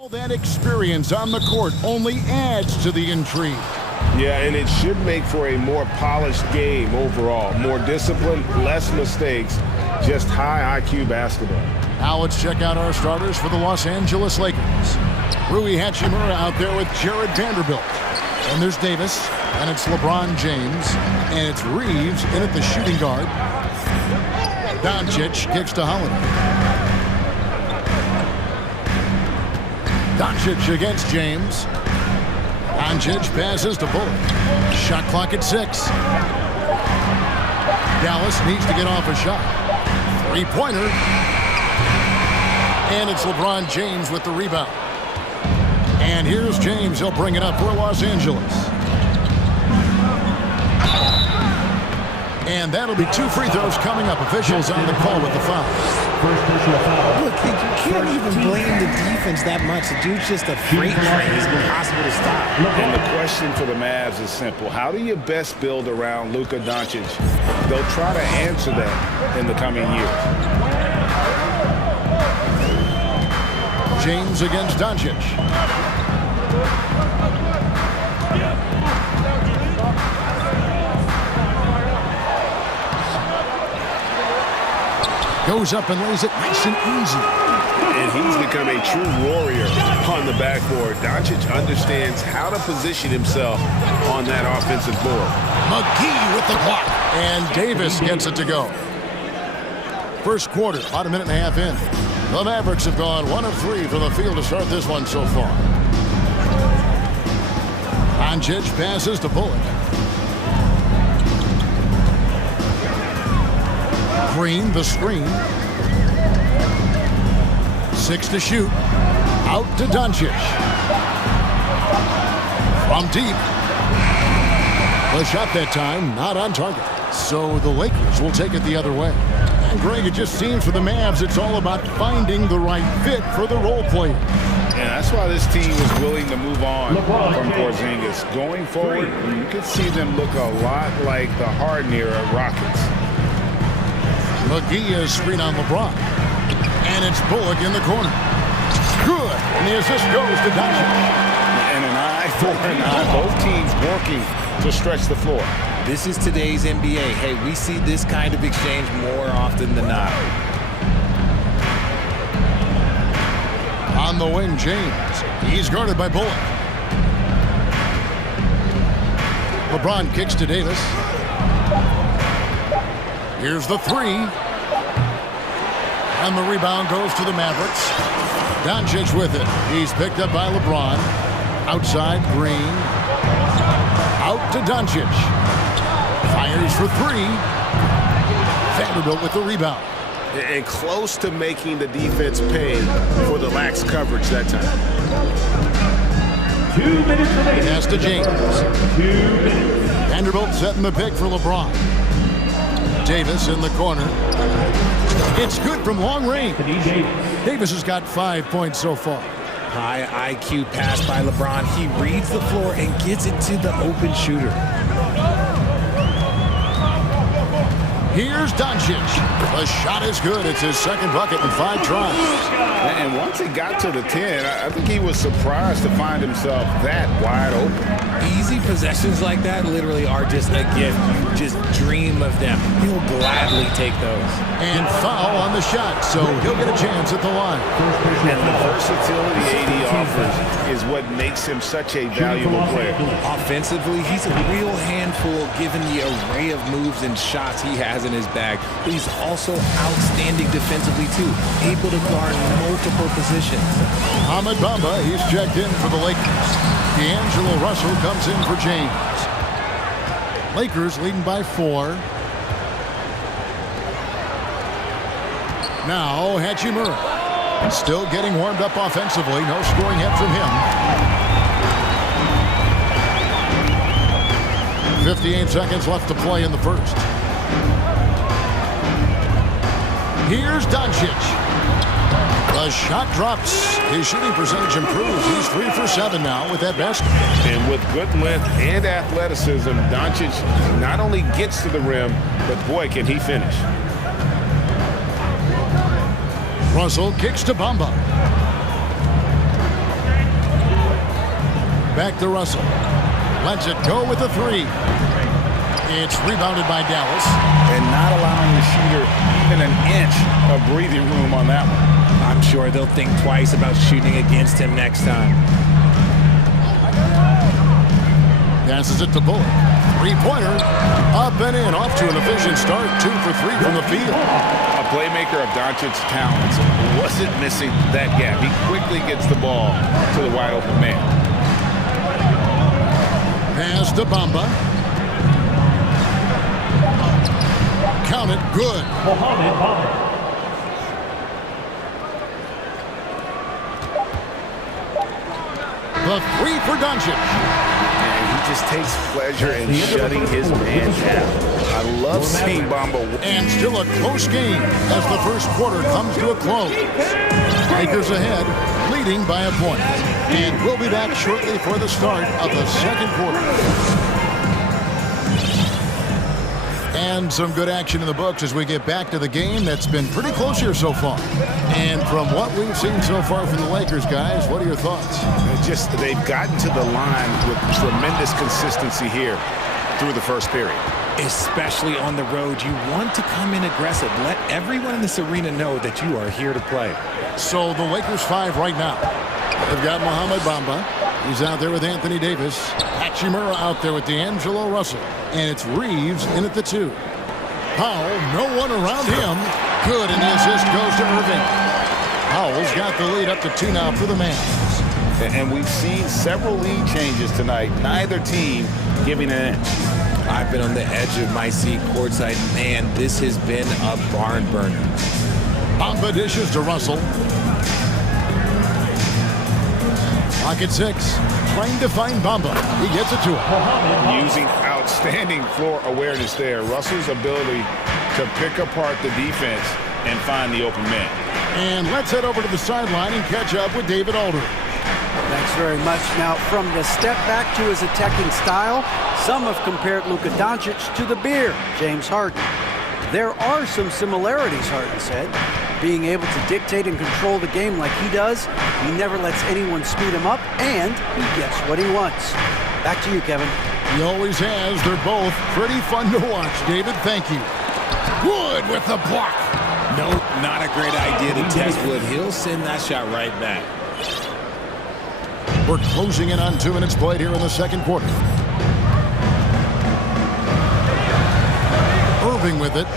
All that experience on the court only adds to the intrigue. Yeah, and it should make for a more polished game overall. More discipline, less mistakes, just high IQ basketball. Now let's check out our starters for the Los Angeles Lakers. Rui Hachimura out there with Jared Vanderbilt. And there's Davis, and it's LeBron James, and it's Reeves in at the shooting guard. Doncic kicks to Holiday. Doncic against James. Doncic passes to Bullock. Shot clock at 6. Dallas needs to get off a shot. Three-pointer. And it's LeBron James with the rebound. And here's James. He'll bring it up for Los Angeles. And that'll be 2 free throws coming up. Officials on the call with the foul. Look, you can't even blame the defense that much. The dude's just a freak train. He's impossible to stop. And the question for the Mavs is simple. How do you best build around Luka Doncic? They'll try to answer that in the coming years. James against Doncic. Goes up and lays it nice and easy. And he's become a true warrior on the backboard. Doncic understands how to position himself on that offensive board. McGee with the block. And Davis gets it to go. First quarter, about a minute and a half in. The Mavericks have gone 1 of 3 from the field to start this one so far. Doncic passes to Bullock. Green, the screen. 6 to shoot. Out to Doncic. From deep. The shot that time, not on target. So the Lakers will take it the other way. And Greg, it just seems for the Mavs, it's all about finding the right fit for the role player. And that's why this team is willing to move on from Porzingis. Going forward, you can see them look a lot like the Harden era Rockets. McGee is screen on LeBron. And it's Bullock in the corner. Good. And the assist goes to Doncic. And an eye for an eye. Both teams working to stretch the floor. This is today's NBA. Hey, we see this kind of exchange more often than not. On the wing, James. He's guarded by Bullock. LeBron kicks to Davis. Here's the 3. And the rebound goes to the Mavericks. Doncic with it. He's picked up by LeBron. Outside, Green. Out to Doncic. Fires for 3. Vanderbilt with the rebound. And close to making the defense pay for the lax coverage that time. 2 minutes remaining. Pass to James. 2 minutes. Vanderbilt setting the pick for LeBron. Davis in the corner. It's good from long range. Davis has got 5 points so far. High IQ pass by LeBron. He reads the floor and gets it to the open shooter. Here's Doncic. The shot is good. It's his second bucket in 5 tries. And once he got to the 10, I think he was surprised to find himself that wide open. Easy possessions like that literally are just a gift. You just dream of them. He'll gladly take those. And foul on the shot, so he'll get a chance at the line. And the versatility AD offers is what makes him such a valuable player. Offensively, he's a real handful given the array of moves and shots he has in his bag. But he's also outstanding defensively too, able to guard multiple positions. Ahmed Bamba, he's checked in for the Lakers. D'Angelo Russell comes in for James. Lakers leading by 4. Now Hachimura. Still getting warmed up offensively. No scoring yet from him. 58 seconds left to play in the first. Here's Doncic. The shot drops. His shooting percentage improves. He's 3 for 7 now with that basket. And with good length and athleticism, Doncic not only gets to the rim, but boy, can he finish. Russell kicks to Bamba. Back to Russell. Lets it go with the three. It's rebounded by Dallas. And not allowing the shooter even an inch of breathing room on that one. I'm sure they'll think twice about shooting against him next time. Passes it to Bullock. Three-pointer. Up and in. Off to an efficient start. 2 for 3 from the field. A playmaker of Doncic's talents wasn't missing that gap. He quickly gets the ball to the wide-open man. Pass to Bamba. Count it. Good. The three for Doncic. And he just takes pleasure in shutting his man down. I love seeing Bamba. And still a close game as the first quarter comes to a close. Lakers ahead, leading by a point. And we'll be back shortly for the start of the second quarter. And some good action in the books as we get back to the game that's been pretty close here so far. And from what we've seen so far from the Lakers, guys, what are your thoughts? They've gotten to the line with tremendous consistency here through the first period. Especially on the road, you want to come in aggressive. Let everyone in this arena know that you are here to play. So the Lakers 5 right now. They've got Mohamed Bamba. He's out there with Anthony Davis. Hachimura out there with D'Angelo Russell. And it's Reeves in at the 2. Powell, no one around him. Good, and the assist goes to Irving. Powell's got the lead up to 2 now for the Mavs. And we've seen several lead changes tonight. Neither team giving an inch. I've been on the edge of my seat courtside. Man, this has been a barn burner. Bamba dishes to Russell. Pocket 6. Trying to find Bamba. He gets it to him. Using outstanding floor awareness there. Russell's ability to pick apart the defense and find the open man. And let's head over to the sideline and catch up with David Aldridge. Thanks very much. Now, from the step back to his attacking style, some have compared Luka Doncic to the bear, James Harden. There are some similarities, Harden said. Being able to dictate and control the game like he does, he never lets anyone speed him up, and he gets what he wants. Back to you, Kevin. He always has. They're both pretty fun to watch. David, thank you. Wood with the block. Nope, not a great idea to test Wood. He'll send that shot right back. We're closing in on 2 minutes played here in the second quarter. Irving with it.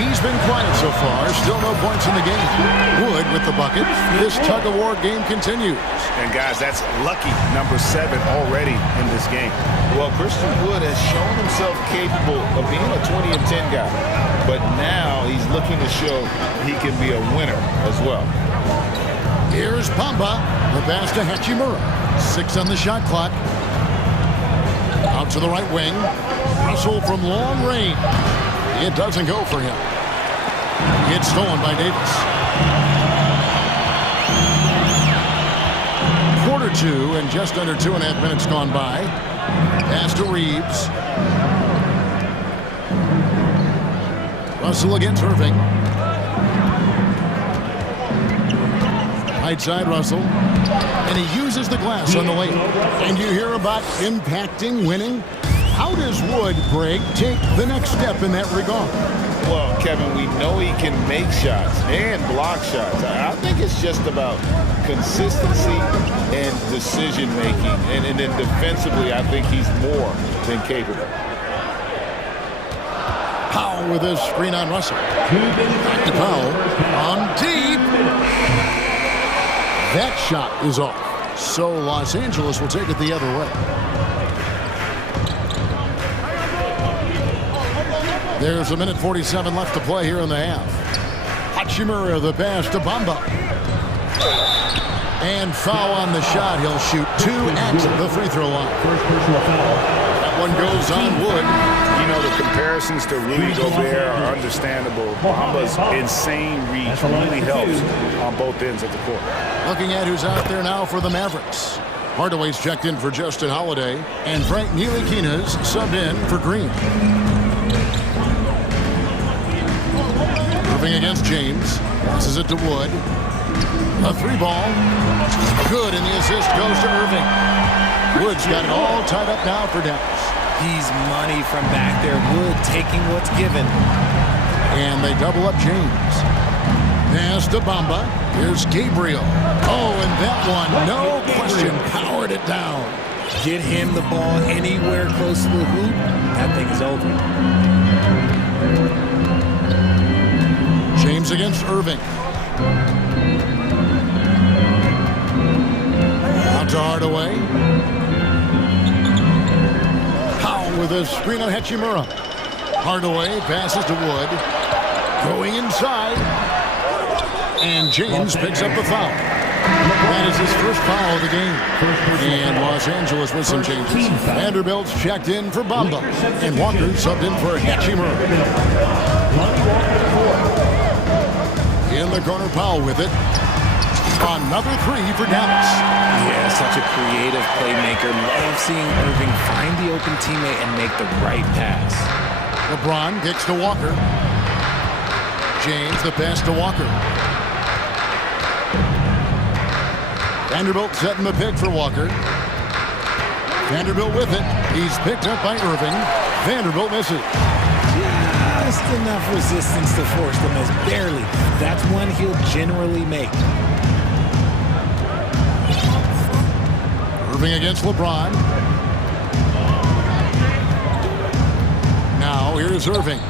He's been quiet so far. Still no points in the game. Wood with the bucket. This tug-of-war game continues. And guys, that's lucky number 7 already in this game. Well, Christian Wood has shown himself capable of being a 20 and 10 guy. But now he's looking to show he can be a winner as well. Here's Bamba. The pass to Hachimura. 6 on the shot clock. Out to the right wing. Russell from long range. It doesn't go for him. It's stolen by Davis. Quarter 2 and just under 2.5 minutes gone by. Pass to Reeves. Russell against Irving. Right side Russell. And he uses the glass on the lane. And you hear about impacting, winning. How does Wood, Greg, take the next step in that regard? Well, Kevin, we know he can make shots and block shots. I think it's just about consistency and decision-making. And then defensively, I think he's more than capable. Powell with his screen on Russell. Back to Powell. On deep. That shot is off. So Los Angeles will take it the other way. There's 1:47 left to play here in the half. Hachimura the pass to Bamba. And foul on the shot. He'll shoot 2 at the free throw line. That one goes on Wood. You know, the comparisons to Rudy Gobert are understandable. Bamba's insane reach really helps on both ends of the court. Looking at who's out there now for the Mavericks. Hardaway's checked in for Justin Holiday. And Frank Ntilikina's subbed in for Green. Moving against James. Passes it to Wood. A 3 ball. Good, and the assist goes to Irving. Wood's got it all tied up now for Dallas. He's money from back there. Wood taking what's given. And they double up James. Pass to Bamba. Here's Gabriel. Oh, and that one, no question, powered it down. Get him the ball anywhere close to the hoop, that thing is over. James against Irving. Out to Hardaway. Powell with a screen on Hachimura. Hardaway passes to Wood. Going inside. And James picks up the foul. That is his first foul of the game. And Los Angeles with some changes. Vanderbilt's checked in for Bamba. And Walker subbed in for Hachimura. In the corner, Powell with it. Another three for Dallas. Yeah, such a creative playmaker. Love seeing Irving find the open teammate and make the right pass. LeBron kicks to Walker. James, the pass to Walker. Vanderbilt setting the pick for Walker. Vanderbilt with it. He's picked up by Irving. Vanderbilt misses. Just enough resistance to force the miss. Barely. That's one he'll generally make. Irving against LeBron. Now here's Irving.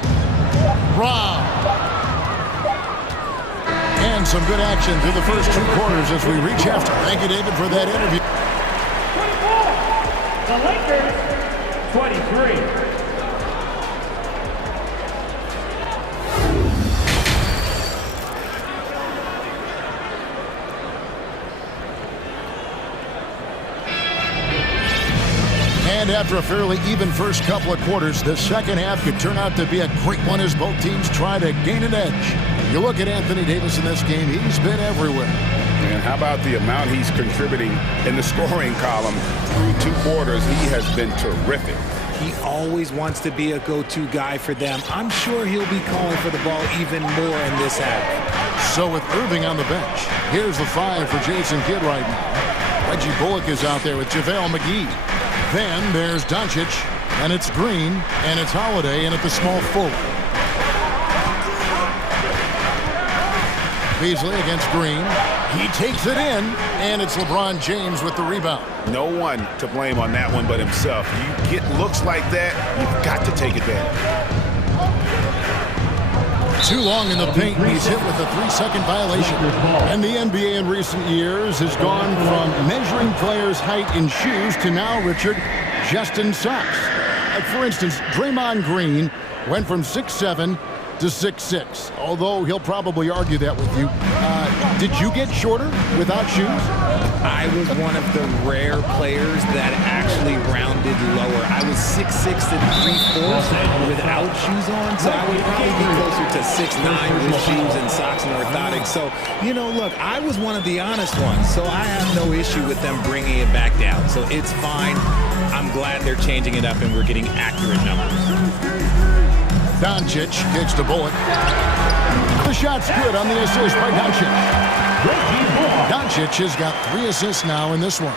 Rob. And some good action through the first two quarters as we reach after. Thank you, David, for that interview. 24, the Lakers, 23. And after a fairly even first couple of quarters, the second half could turn out to be a great one as both teams try to gain an edge. You look at Anthony Davis in this game, he's been everywhere. And how about the amount he's contributing in the scoring column through two quarters? He has been terrific. He always wants to be a go-to guy for them. I'm sure he'll be calling for the ball even more in this half. So with Irving on the bench, here's the five for Jason Kidd right now. Reggie Bullock is out there with JaVale McGee. Then there's Doncic, and it's Green, and it's Holiday, and at the small forward. Beasley against Green. He takes it in, and it's LeBron James with the rebound. No one to blame on that one but himself. You get looks like that, you've got to take advantage. Too long in the paint, he's hit with a 3-second violation. And the NBA in recent years has gone from measuring players' height in shoes to now, Richard, just in socks. For instance, Draymond Green went from 6'7" to 6'6", although he'll probably argue that with you. Did you get shorter without shoes? I was one of the rare players that actually rounded lower. I was 6'6" to 3'4" without shoes on, so I would probably be closer to 6'9" with shoes and socks and orthotics. So, you know, look, I was one of the honest ones, so I have no issue with them bringing it back down. So it's fine. I'm glad they're changing it up and we're getting accurate numbers. Doncic kicks to Bullock. The shot's good on the assist by Doncic. Doncic has got 3 assists now in this one.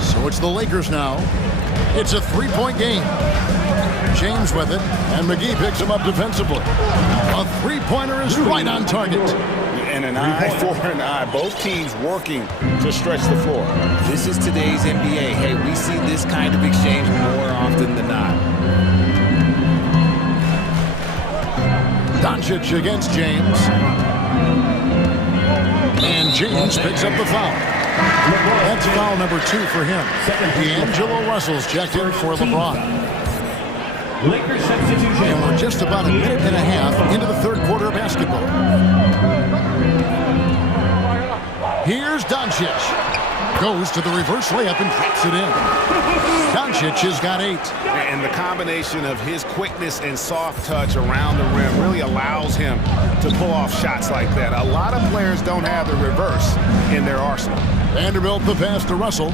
So it's the Lakers now. It's a 3-point game. James with it, and McGee picks him up defensively. A 3-pointer is right on target. And an eye for an eye. Both teams working to stretch the floor. This is today's NBA. Hey, we see this kind of exchange more often than not. Doncic against James. And James picks up the foul. That's foul number 2 for him. D'Angelo Russell's checked in for LeBron. And we're just about a minute and a half into the third quarter of basketball. Here's Doncic. Goes to the reverse layup and drops it in. Doncic has got 8. And the combination of his quickness and soft touch around the rim really allows him to pull off shots like that. A lot of players don't have the reverse in their arsenal. Vanderbilt the pass to Russell.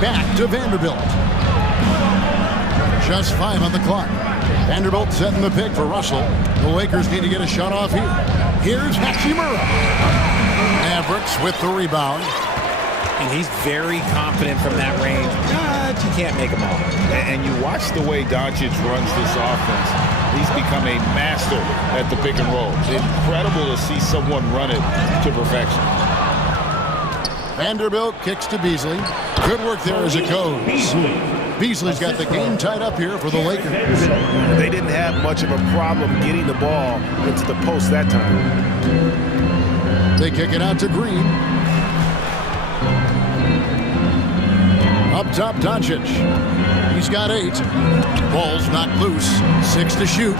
Back to Vanderbilt. Just 5 on the clock. Vanderbilt setting the pick for Russell. The Lakers need to get a shot off here. Here's Hachimura. And Mavericks with the rebound. And he's very confident from that range, but you can't make him all. And you watch the way Doncic runs this offense. He's become a master at the pick and roll. Incredible to see someone run it to perfection. Vanderbilt kicks to Beasley. Good work there as it goes. Beasley's got the game tied up here for the Lakers. They didn't have much of a problem getting the ball into the post that time. They kick it out to Green. Up top, Doncic. He's got 8. Ball's knocked loose. 6 to shoot.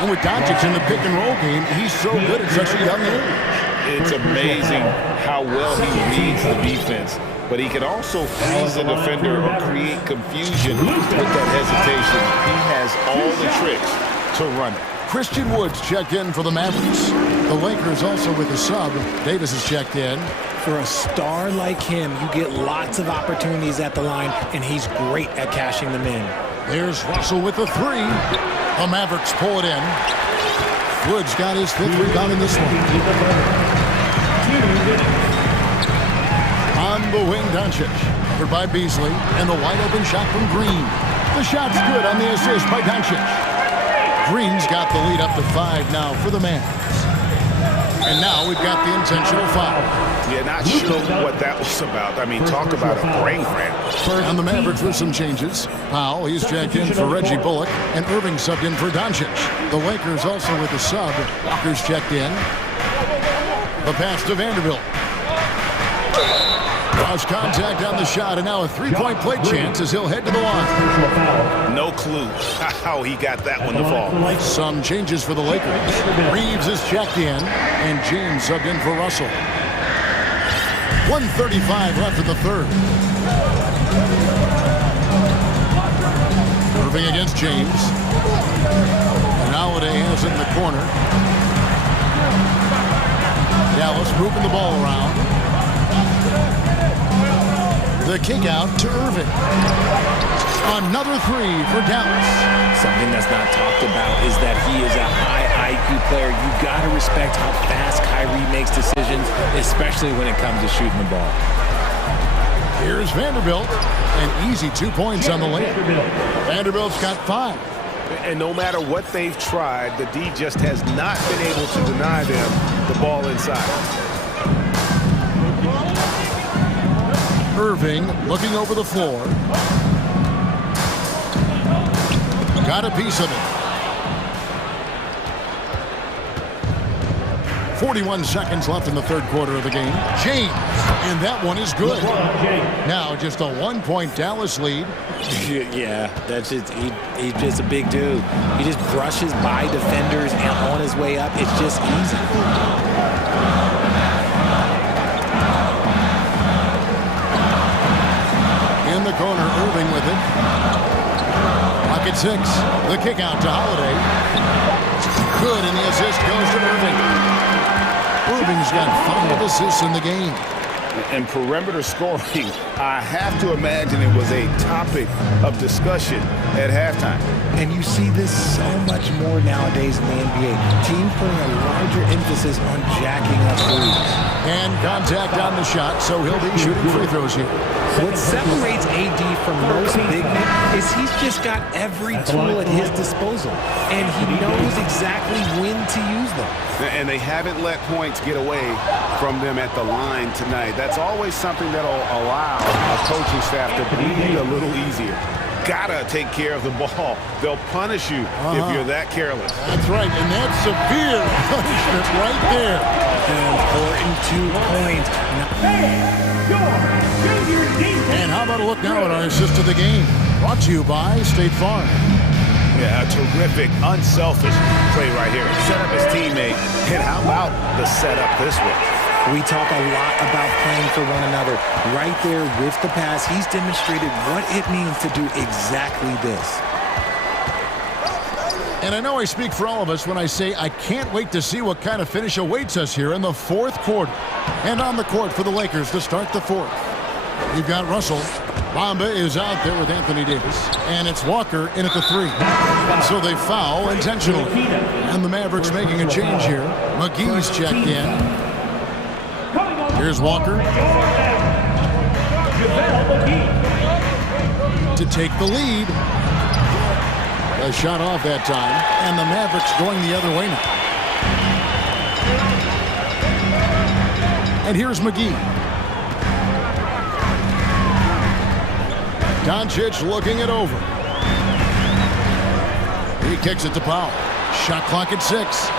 And with Doncic in the pick and roll game, he's so good at such a young age. It's amazing how well he reads the defense. But he can also freeze the defender or create confusion with that hesitation. He has all the tricks to run it. Christian Woods checked in for the Mavericks. The Lakers also with a sub. Davis has checked in. For a star like him, you get lots of opportunities at the line, and he's great at cashing them in. There's Russell with the 3. The Mavericks pull it in. Woods got his 5th rebound in this one. On the wing, Doncic. Covered by Beasley, and the wide-open shot from Green. The shot's good on the assist by Doncic. Green's got the lead up to 5 now for the Mavs. And now we've got the intentional foul. Yeah, not sure what that was about. I mean, talk about a brain cramp. On the Mavericks with some changes. Powell, he's checked in for Reggie Bullock, and Irving subbed in for Doncic. The Lakers also with a sub. Walker's checked in. The pass to Vanderbilt. Cross contact on the shot, and now a 3-point play chance as he'll head to the line. No clue how he got that one to fall. Some changes for the Lakers. Reeves is checked in, and James subbed in for Russell. 1:35 left in the third. Irving against James. And Holiday has it in the corner. Dallas moving the ball around. The kick out to Irving. Another 3 for Dallas. Something that's not talked about is that he is a high IQ player. You got to respect how fast Kyrie makes decisions, especially when it comes to shooting the ball. Here's Vanderbilt. An easy 2 points on the layup. Vanderbilt's got 5. And no matter what they've tried, the D just has not been able to deny them the ball inside. Irving looking over the floor. Got a piece of it. 41 seconds left in the third quarter of the game. James, and that one is good. Now just a 1-point Dallas lead. Yeah, that's just he's just a big dude. He just brushes by defenders and on his way up. It's just easy. In the corner, Irving with it. Pocket 6. The kick out to Holiday. Good, and the assist goes to Irving. Irving's got 5 assists in the game. And perimeter scoring, I have to imagine it was a topic of discussion at halftime. And you see this so much more nowadays in the NBA. Teams putting a larger emphasis on jacking up threes. And contact on the shot, so he'll be shooting free throws here. What separates AD from most big men is he's just got every tool at his disposal, and he knows exactly when to use them. And they haven't let points get away from them at the line tonight. That's always something that'll allow a coaching staff to breathe a little easier. Gotta take care of the ball. They'll punish you if you're that careless. That's right, and that's severe punishment right there. An important 2 points. And how about a look now at our assist of the game? Brought to you by State Farm. Yeah, a terrific, unselfish play right here. Set up his teammate, and how about the setup this way? We talk a lot about playing for one another. Right there with the pass, he's demonstrated what it means to do exactly this. And I know I speak for all of us when I say I can't wait to see what kind of finish awaits us here in the fourth quarter. And on the court for the Lakers to start the fourth. You've got Russell. Bamba is out there with Anthony Davis. And it's Walker in at the 3. And so they foul intentionally. And the Mavericks making a change here. McGee's checked in. Here's Walker to take the lead. A shot off that time, and the Mavericks going the other way now. And here's McGee. Doncic looking it over. He kicks it to Powell. Shot clock at 6.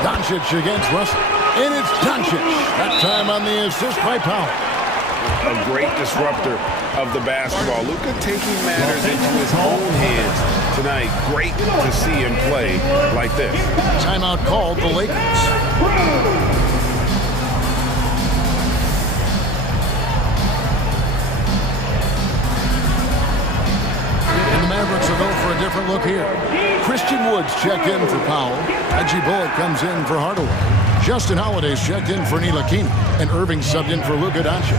Doncic against Russell. And it's Doncic. That time on the assist by Powell. A great disruptor of the basketball. Luka taking matters into his own hands tonight. Great to see him play like this. Timeout called the Lakers. And the Mavericks will go for a different look here. Christian Woods checked in for Powell. Reggie Bullock comes in for Hardaway. Justin Holiday's checked in for Ntilikina, and Irving subbed in for Luka Doncic.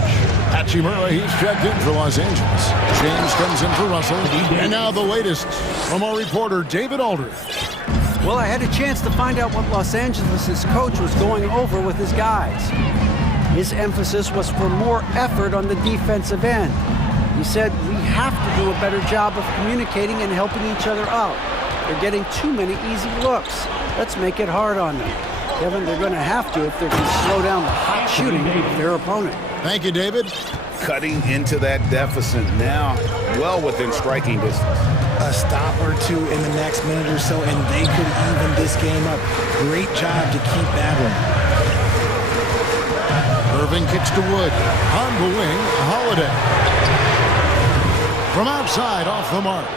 Hachimura, he's checked in for Los Angeles. James comes in for Russell. And now the latest from our reporter, David Aldridge. Well, I had a chance to find out what Los Angeles' coach was going over with his guys. His emphasis was for more effort on the defensive end. He said, we have to do a better job of communicating and helping each other out. They're getting too many easy looks. Let's make it hard on them. Kevin, they're going to have to if they're going to slow down the hot shooting of their opponent. Thank you, David. Cutting into that deficit now, well within striking distance. A stop or two in the next minute or so, and they could even this game up. Great job to keep battling. Irving kicks to Wood. On the wing, Holiday. From outside, off the mark.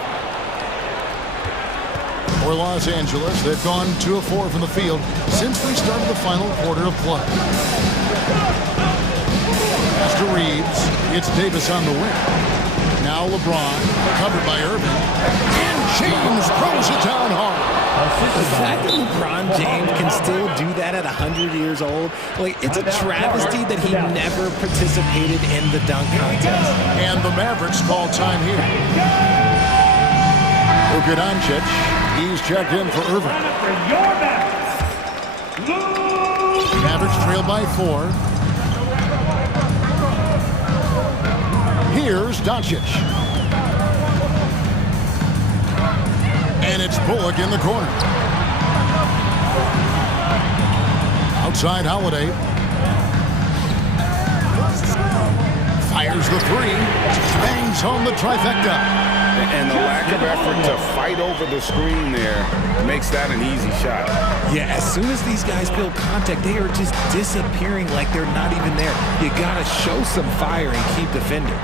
For Los Angeles, they've gone 2 of 4 from the field since we started the final quarter of play. Pass to Reeves. It's Davis on the wing. Now LeBron, covered by Irving. And James throws it down hard. The fact that LeBron James can still do that at 100 years old, like, it's a travesty that he never participated in the dunk contest. And the Mavericks call time here. Luka Doncic, he's checked in for Irving. Mavericks trail by 4. Here's Doncic. And it's Bullock in the corner. Outside Holiday. Fires the 3. Bangs home the trifecta. And the lack of effort to fight over the screen there makes that an easy shot. Yeah, as soon as these guys feel contact, they are just disappearing like they're not even there. You gotta show some fire and keep defending.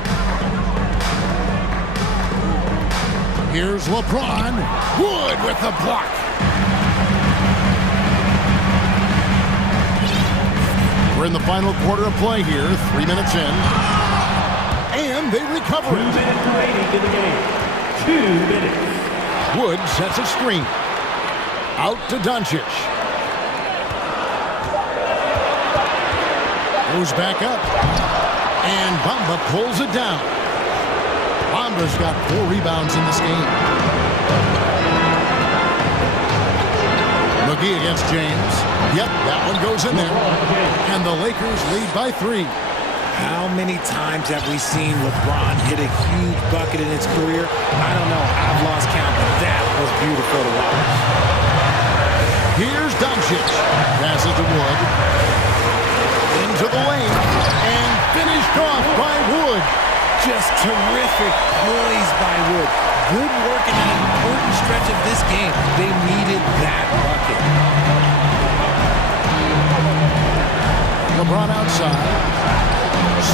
Here's LeBron. Wood with the block. We're in the final quarter of play here, 3 minutes in. And they recover it. 2 minutes remaining in the game. 2 minutes. Wood sets a screen. Out to Doncic. Goes back up. And Bamba pulls it down. Bamba's got 4 rebounds in this game. McGee against James. Yep, that one goes in there. And the Lakers lead by 3. How many times have we seen LeBron hit a huge bucket in his career? I don't know. I've lost count, but that was beautiful to watch. Here's Doncic. Passes to Wood. Into the lane. And finished off by Wood. Just terrific poise by Wood. Good work in an important stretch of this game. They needed that bucket. LeBron outside.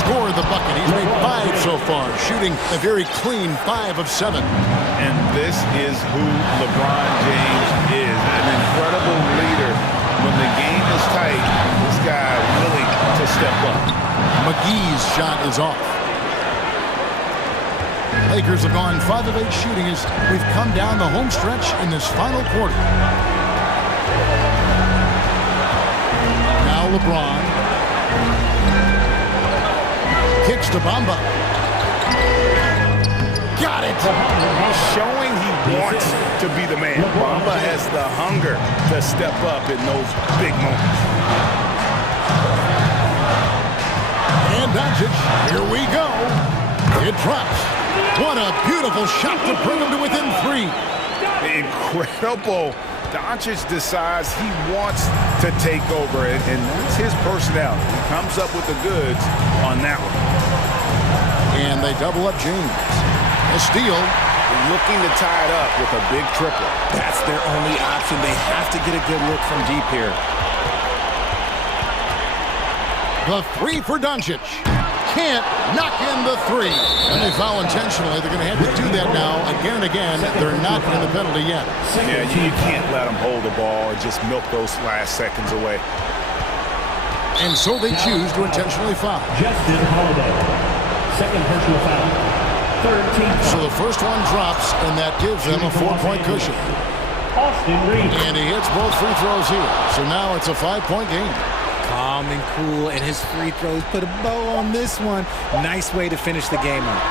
Scored the bucket. He's made 5 so far, shooting a very clean 5 of 7. And this is who LeBron James is, an incredible leader. When the game is tight, this guy willing to step up. McGee's shot is off. Lakers have gone 5 of 8 shooting as we've come down the home stretch in this final quarter. Now LeBron. Kicks to Bamba. Got it. Showing he wants to be the man. Bamba has the hunger to step up in those big moments. And Doncic, here we go. It drops. What a beautiful shot to bring him to within 3. Incredible. Doncic decides he wants to take over, and that's his personality. He comes up with the goods on that one. And they double up James. A steal. Looking to tie it up with a big triple. That's their only option. They have to get a good look from deep here. The 3 for Doncic. Can't knock in the 3. And they foul intentionally. They're going to have to do that now again and again. They're not in the penalty yet. Yeah, you can't let them hold the ball and just milk those last seconds away. And so they choose to intentionally foul. Justin Holiday. Second personal foul. Third team foul. So the first one drops, and that gives them a 4-point cushion. Austin Reed. And he hits both free throws here. So now it's a 5-point game. Calm and cool, and his free throws put a bow on this one. Nice way to finish the game up.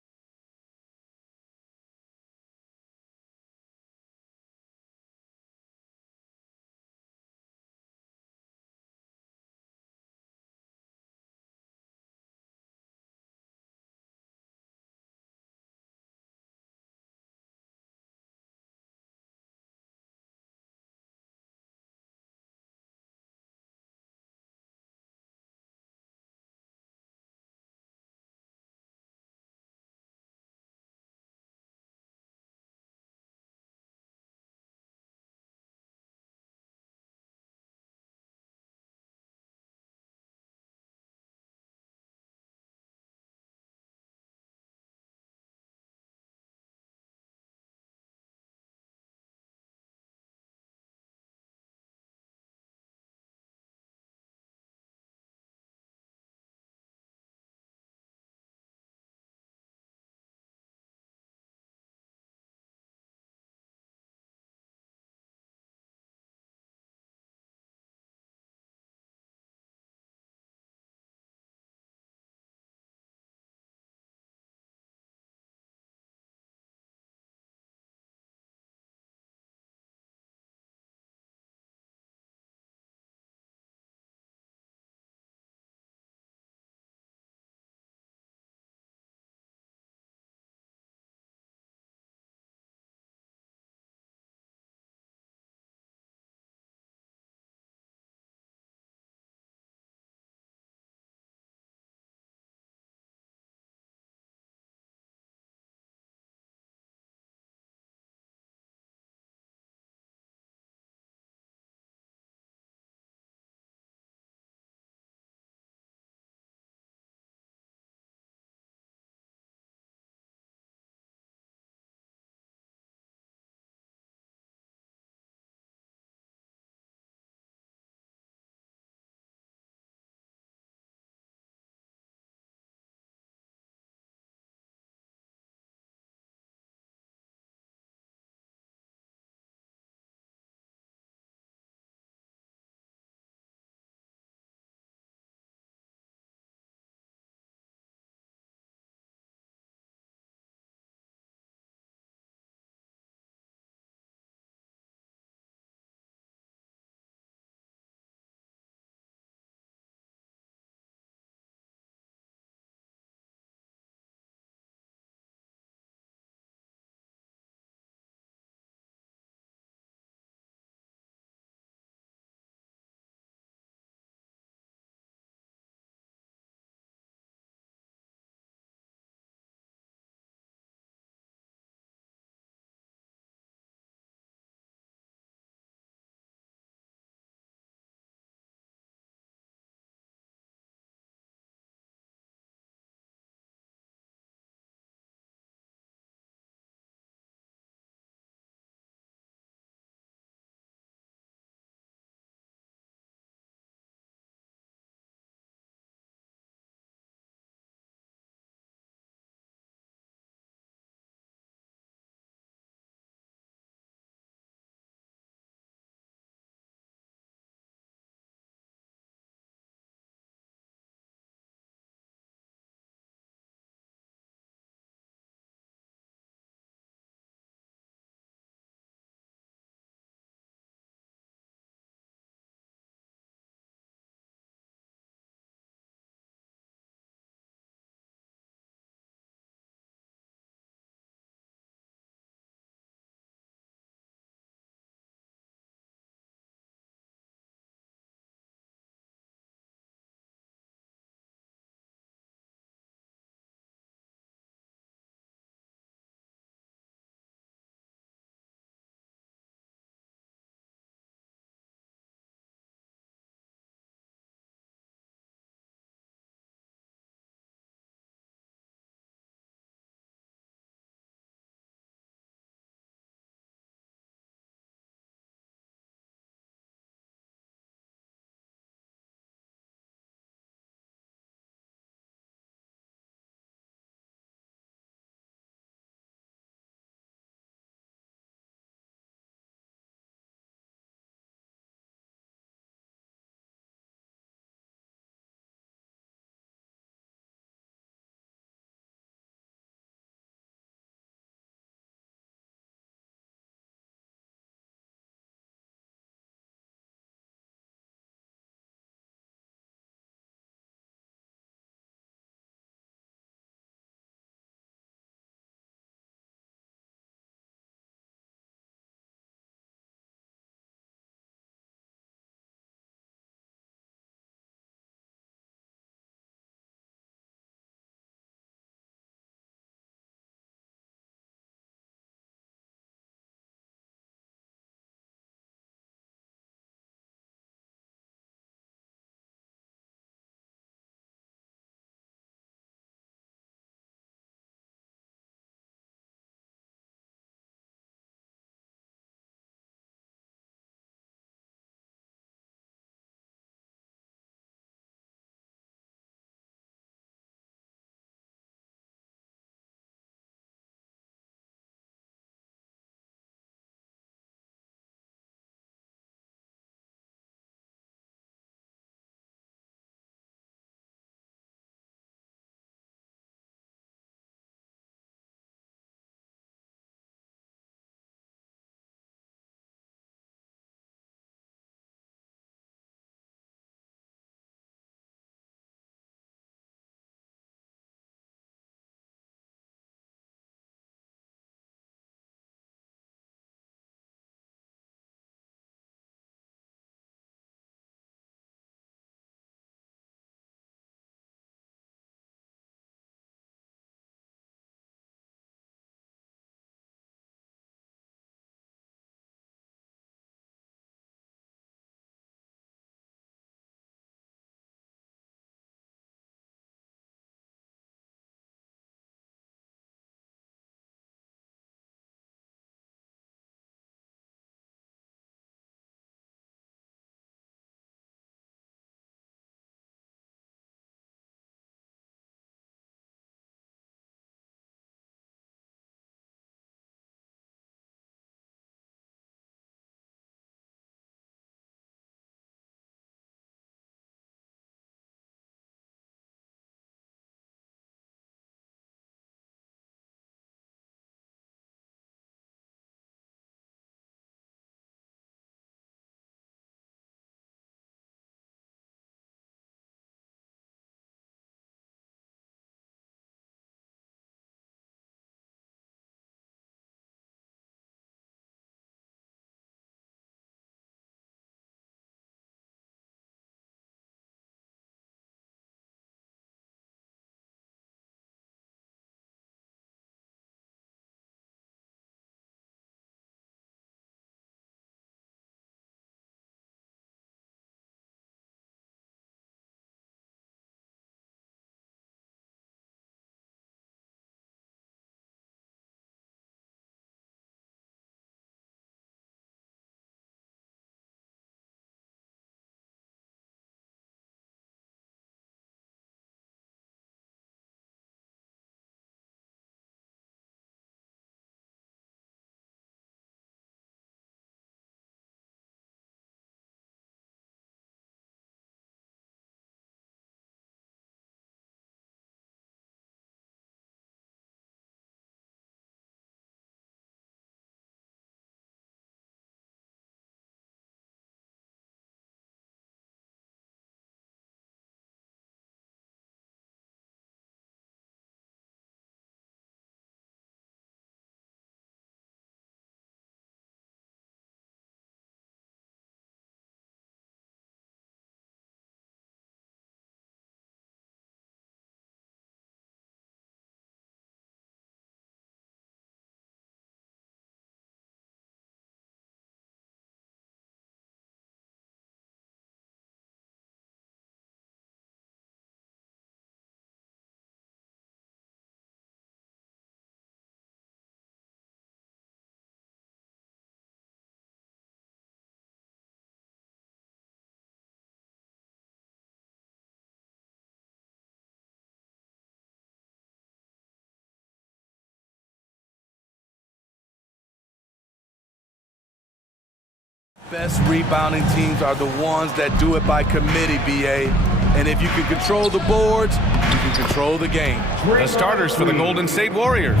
Best rebounding teams are the ones that do it by committee, BA. And if you can control the boards, you can control the game. The starters for the Golden State Warriors.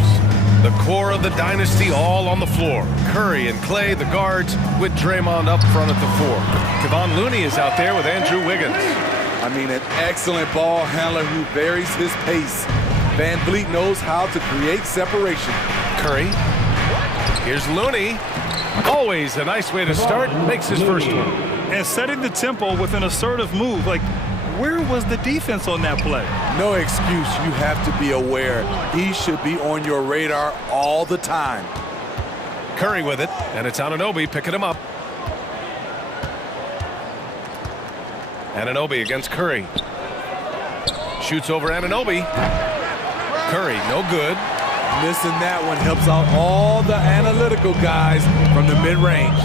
The core of the dynasty all on the floor. Curry and Clay, the guards, with Draymond up front at the 4. Kevon Looney is out there with Andrew Wiggins. I mean, an excellent ball handler who varies his pace. Van Vliet knows how to create separation. Curry. Here's Looney. Always a nice way to start. Makes his first one. And setting the tempo with an assertive move. Like, where was the defense on that play? No excuse. You have to be aware. He should be on your radar all the time. Curry with it, and it's Anunoby picking him up. Anunoby against Curry. Shoots over Anunoby. Curry, no good. Missing that one helps out all the analytical guys from the mid-range.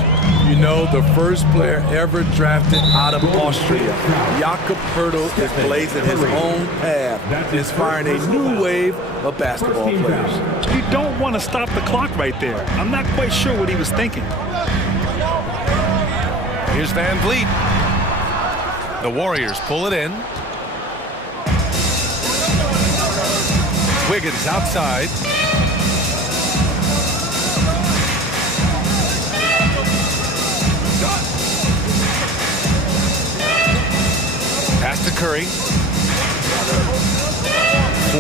You know, the first player ever drafted out of Austria, Jakob Poeltl, is blazing his own path, inspiring a new wave of basketball players. You don't want to stop the clock right there. I'm not quite sure what he was thinking. Here's Van Vliet. The Warriors pull it in. Wiggins outside. Pass to Curry.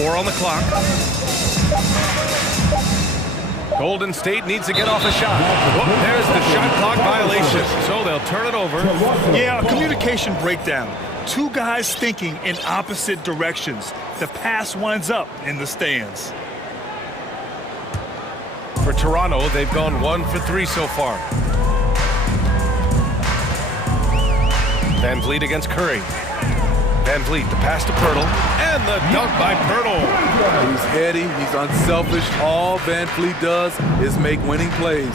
4 on the clock. Golden State needs to get off a shot. Whoop, there's the shot clock violation. So they'll turn it over. Yeah, a communication breakdown. Two guys thinking in opposite directions. The pass winds up in the stands. For Toronto, they've gone 1 for 3 so far. Van Vliet against Curry. Van Vliet, the pass to Poeltl, and the dunk by Poeltl. He's heady, he's unselfish. All Van Vliet does is make winning plays.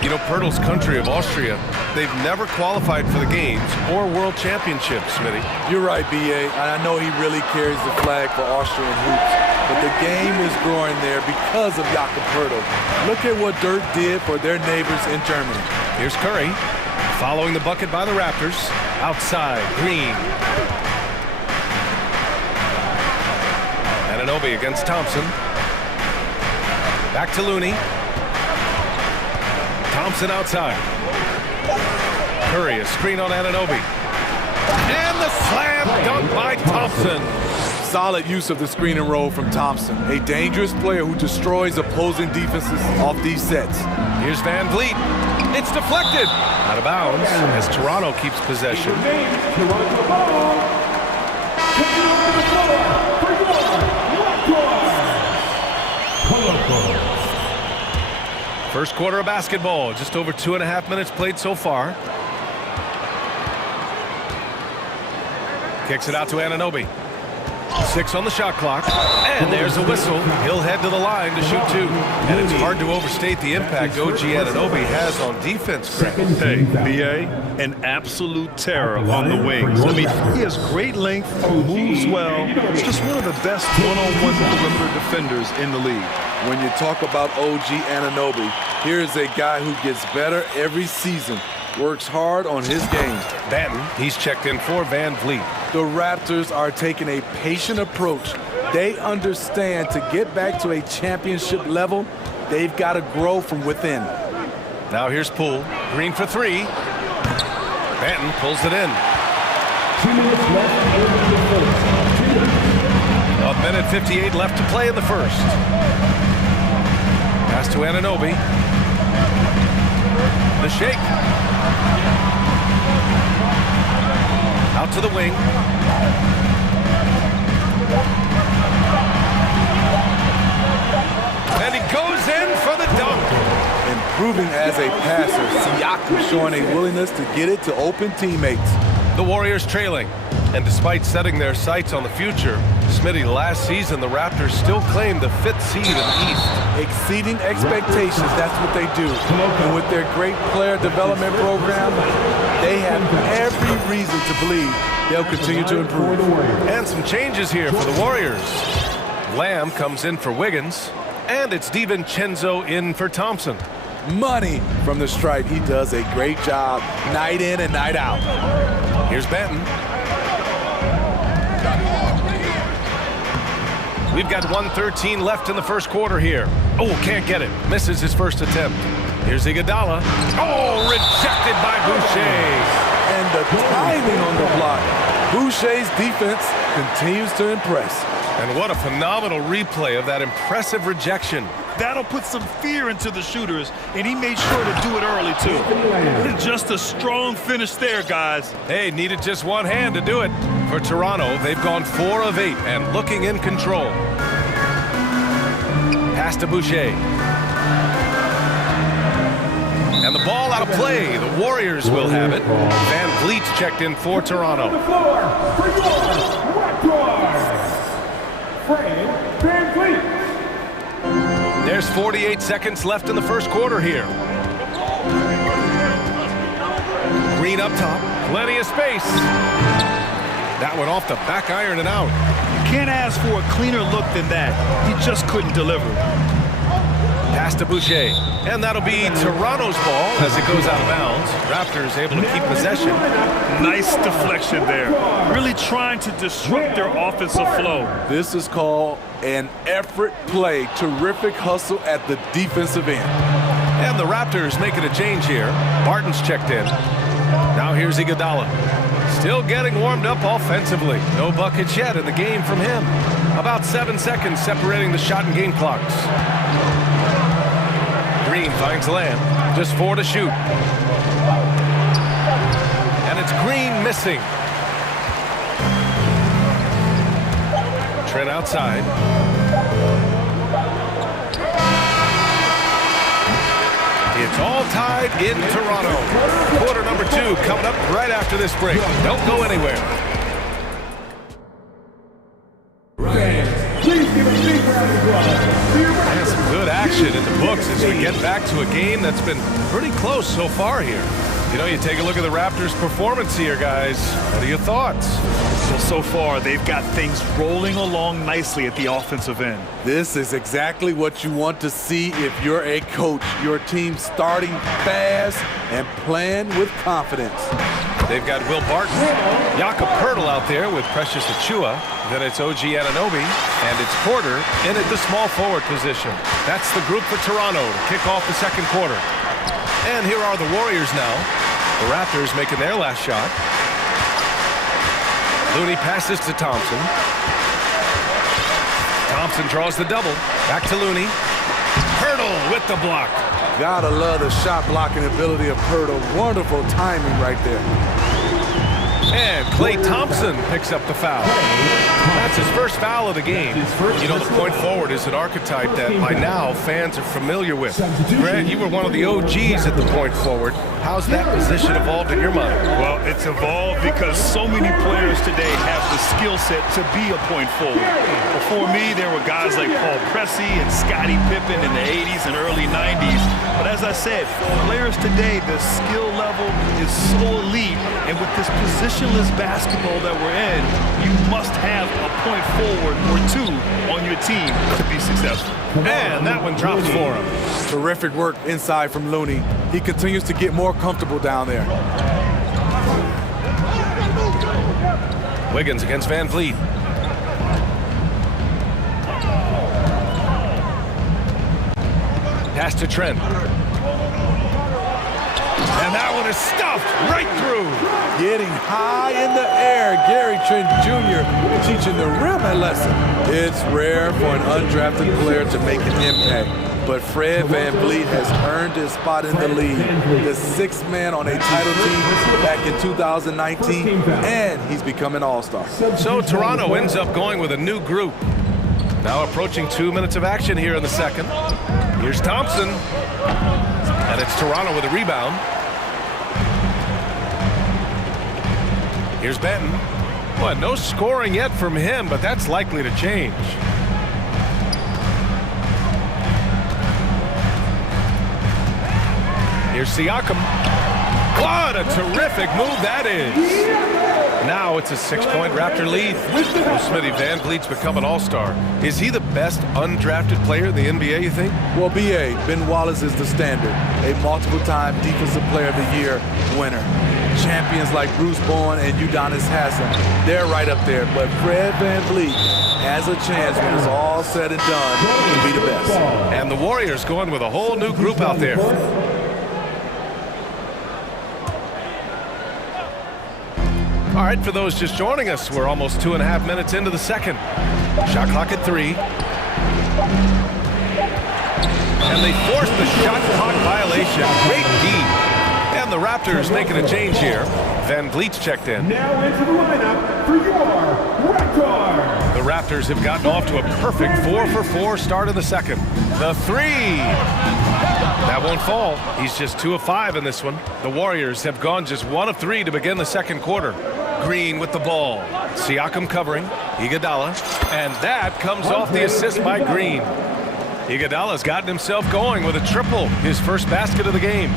You know, Poeltl's country of Austria, they've never qualified for the games or world championships, Smitty. You're right, B.A. I know he really carries the flag for Austrian hoops, but the game is growing there because of Jakob Poeltl. Look at what Dirk did for their neighbors in Germany. Here's Curry, following the bucket by the Raptors. Outside, Green. Anunoby against Thompson. Back to Looney. Thompson outside. Curry, a screen on Anunoby. And the slam dunk by Thompson. Solid use of the screen and roll from Thompson. A dangerous player who destroys opposing defenses off these sets. Here's Van Vliet. It's deflected. Out of bounds as Toronto keeps possession. First quarter of basketball, just over 2.5 minutes played so far. Kicks it out to Anunoby. 6 on the shot clock, and there's a whistle. He'll head to the line to shoot 2. And it's hard to overstate the impact OG Anunoby has on defense, Greg. Hey, B.A., an absolute terror on the wings. I mean, he has great length, moves well. He's just one of the best one-on-one perimeter defenders in the league. When you talk about OG Anunoby, here's a guy who gets better every season, works hard on his game. Banton, he's checked in for Van Vliet. The Raptors are taking a patient approach. They understand to get back to a championship level, they've got to grow from within. Now here's Poole. Green for 3. Banton pulls it in. 2 minutes left in the first. 1 minute 58 left to play in the first. Pass to Anunoby. The shake. Out to the wing. And he goes in for the dunk. Improving as a passer, Siakam showing a willingness to get it to open teammates. The Warriors trailing. And despite setting their sights on the future, Smitty, last season the Raptors still claimed the 5th seed in the East. Exceeding expectations, that's what they do. And with their great player development program, they have every reason to believe they'll continue to improve. And some changes here for the Warriors. Lamb comes in for Wiggins, and it's DiVincenzo in for Thompson. money from the stripe. He does a great job night in and night out. Here's Benton. We've got 1:13 left in the first quarter here. Oh, can't get it. Misses his first attempt. Here's Iguodala. Oh, rejected by Boucher. And the timing on the block. Boucher's defense continues to impress. And what a phenomenal replay of that impressive rejection. That'll put some fear into the shooters, and he made sure to do it early, too. Just a strong finish there, guys. Hey, needed just one hand to do it. For Toronto, they've gone 4 of 8 and looking in control. Pass to Boucher. And the ball out of play. The Warriors will have it. Van Vliet's checked in for Toronto. There's 48 seconds left in the first quarter here. Green up top. Plenty of space. That one off the back iron and out. You can't ask for a cleaner look than that. He just couldn't deliver. Pass to Boucher. And that'll be Toronto's ball as it goes out of bounds. Raptors able to keep possession. Nice deflection there. Really trying to disrupt their offensive flow. This is called an effort play. Terrific hustle at the defensive end. And the Raptors making a change here. Barton's checked in. Now here's Iguodala. Still getting warmed up offensively. No buckets yet in the game from him. About 7 seconds separating the shot and game clocks. Green finds Lamb. Just 4 to shoot. And it's Green missing. Trent outside. It's all tied in Toronto. Quarter number 2 coming up right after this break. Don't go anywhere. Please give a big round of applause. And some good action in the books as we get back to a game that's been pretty close so far here. You know, you take a look at the Raptors' performance here, guys. What are your thoughts? Well, so far, they've got things rolling along nicely at the offensive end. This is exactly what you want to see if you're a coach. Your team starting fast and playing with confidence. They've got Will Barton, Jakob Poeltl out there with Precious Achiuwa. Then it's OG Anunoby, and it's Porter in at the small forward position. That's the group for Toronto to kick off the second quarter. And here are the Warriors now. The Raptors making their last shot. Looney passes to Thompson. Thompson draws the double. Back to Looney. Poeltl with the block. Gotta love the shot blocking ability of Poeltl. Wonderful timing right there. And Klay Thompson picks up the foul. That's his first foul of the game. You know, the point forward is an archetype that by now fans are familiar with. Grant, you were one of the OGs at the point forward. How's that position evolved in your mind? Well, it's evolved because so many players today have the skill set to be a point forward. Before me, there were guys like Paul Pressey and Scottie Pippen in the 80s and early 90s. But as I said, players today, the skill level is so elite. And with this positionless basketball that we're in, you must have a point forward or 2 on your team to be successful. And that one drops for him. Terrific work inside from Looney. He continues to get more comfortable down there. Wiggins against Van Vliet. Pass to Trent. And that one is stuffed right through. Getting high in the air. Gary Trent Jr. teaching the rim a lesson. It's rare for an undrafted player to make an impact. But Fred Van Vliet has earned his spot in the league. The 6th man on a title team back in 2019, and he's become an all-star. So Toronto ends up going with a new group. Now approaching 2 minutes of action here in the second. Here's Thompson. And it's Toronto with a rebound. Here's Benton. Well, no scoring yet from him, but that's likely to change. Here's Siakam. What a terrific move that is. Now it's a 6-point Raptor lead. Well, Smithy, Van Vliet's become an all-star. Is he the best undrafted player in the NBA, you think? Well, B.A., Ben Wallace is the standard, a multiple-time Defensive Player of the Year winner. Champions like Bruce Bowen and Udonis Haslem, they're right up there. But Fred Van Vliet has a chance when it's all said and done to be the best. And the Warriors going with a whole new group out there. All right, for those just joining us, we're almost 2.5 minutes into the second. Shot clock at 3. And they forced the shot clock violation. Great D. And the Raptors making a change here. Van Vliet's checked in. Now into the lineup for your Raptors. The Raptors have gotten off to a perfect 4-for-4 start in the second. The 3. That won't fall. He's just 2 of 5 in this one. The Warriors have gone just 1 of 3 to begin the second quarter. Green with the ball. Siakam covering. Iguodala. And that comes off the assist by Green. Iguodala's gotten himself going with a triple. His first basket of the game.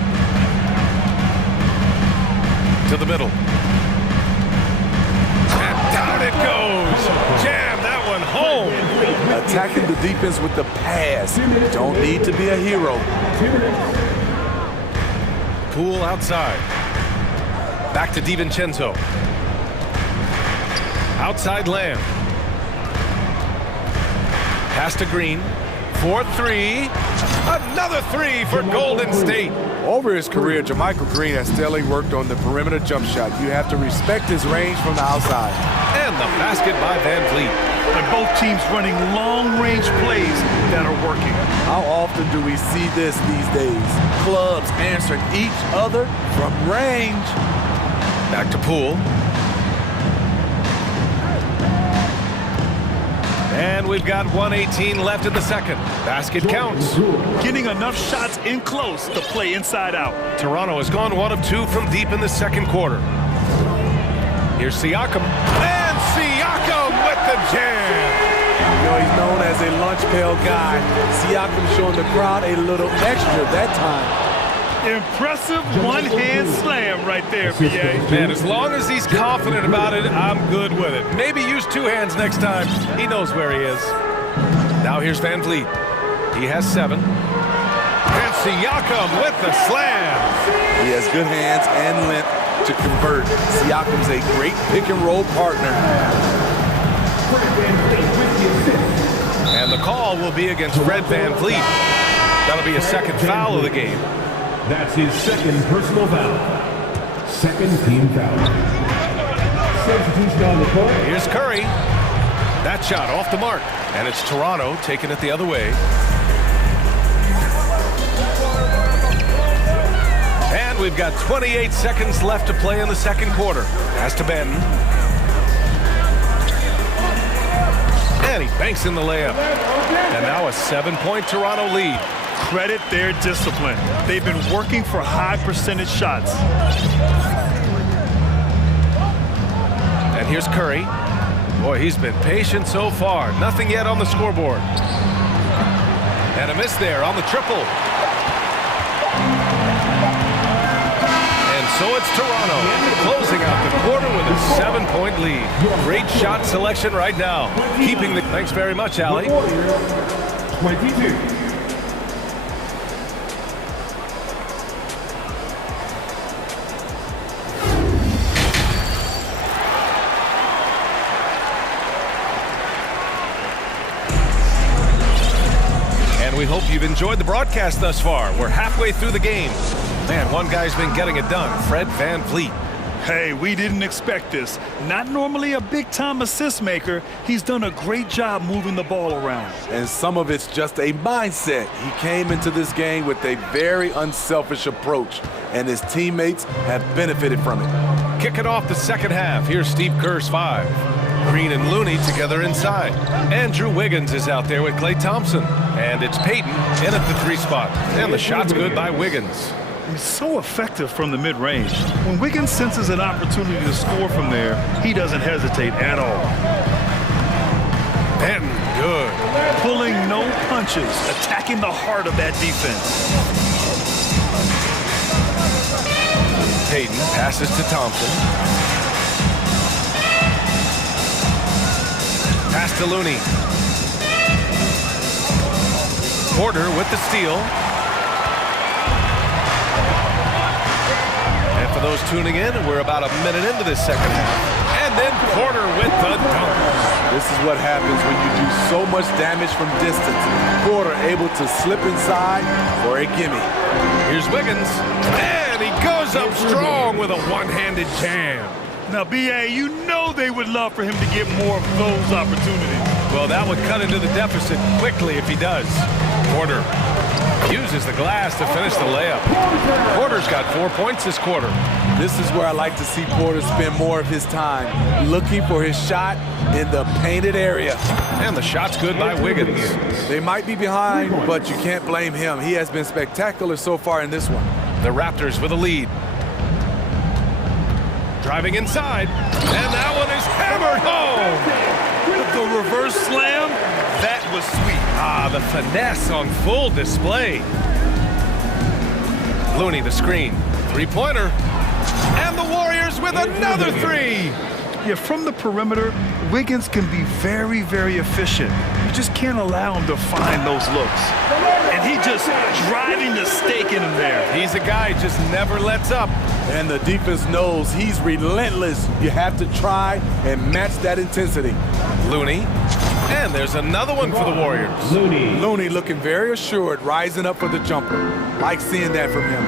To the middle. And down it goes. Jam that one home. Attacking the defense with the pass. Don't need to be a hero. Poole outside. Back to DiVincenzo. Outside Lamb. Pass to Green. 4-3. Another 3 for Golden State. Over his career, Jermichael Green has steadily worked on the perimeter jump shot. You have to respect his range from the outside. And the basket by Van Vliet. And both teams running long-range plays that are working. How often do we see this these days? Clubs answering each other from range. Back to Poole. And we've got 1:18 left in the second. Basket counts. Getting enough shots in close to play inside out. Toronto has gone 1 of 2 from deep in the second quarter. Here's Siakam. And Siakam with the jam. You know, he's known as a lunch pail guy. Siakam showing the crowd a little extra that time. Impressive one-hand slam right there, B.A. Man, as long as he's confident about it, I'm good with it. Maybe use 2 hands next time. He knows where he is. Now here's Van Vliet. He has 7. And Siakam with the slam. He has good hands and length to convert. Siakam's a great pick-and-roll partner. And the call will be against Fred Van Vliet. That'll be a second foul of the game. That's his second personal foul. Second team foul. Substitution on the court. Here's Curry. That shot off the mark. And it's Toronto taking it the other way. And we've got 28 seconds left to play in the second quarter. Pass to Benton. And he banks in the layup. And now a 7-point Toronto lead. Credit their discipline. They've been working for high percentage shots. And here's Curry. Boy, he's been patient so far. Nothing yet on the scoreboard. And a miss there on the triple. And so it's Toronto closing out the quarter with a 7-point lead. Great shot selection right now. Keeping the... Thanks very much, Allie. 22. We hope you've enjoyed the broadcast thus far. We're halfway through the game. Man, one guy's been getting it done, Fred Van Vliet. Hey, we didn't expect this. Not normally a big-time assist maker, he's done a great job moving the ball around. And some of it's just a mindset. He came into this game with a very unselfish approach, and his teammates have benefited from it. Kicking off the second half, here's Steve Kerr's 5. Green and Looney together inside. Andrew Wiggins is out there with Klay Thompson. And it's Payton in at the 3 spot. And the shot's good by Wiggins. He's so effective from the mid-range. When Wiggins senses an opportunity to score from there, he doesn't hesitate at all. Benton, good. Pulling no punches, attacking the heart of that defense. Payton passes to Thompson. Pass to Looney. Porter with the steal. And for those tuning in, we're about a minute into this second half. And then Porter with the dunk. This is what happens when you do so much damage from distance. Porter able to slip inside for a gimme. Here's Wiggins. And he goes up strong with a one-handed jam. Now, B.A., you know they would love for him to get more of those opportunities. Well, that would cut into the deficit quickly if he does. Porter uses the glass to finish the layup. Porter's got 4 points this quarter. This is where I like to see Porter spend more of his time, looking for his shot in the painted area. And the shot's good by Wiggins. They might be behind, but you can't blame him. He has been spectacular so far in this one. The Raptors with a lead. Driving inside, and that one is hammered home. The reverse slam, that was sweet. Ah, the finesse on full display. Looney, the screen. Three-pointer. And the Warriors with another three. Yeah, from the perimeter, Wiggins can be very, very efficient. You just can't allow him to find those looks. And he just driving the stake in him there. He's a guy who just never lets up. And the defense knows he's relentless. You have to try and match that intensity. Looney. And there's another one for the Warriors. Looney looking very assured, rising up for the jumper. Like seeing that from him.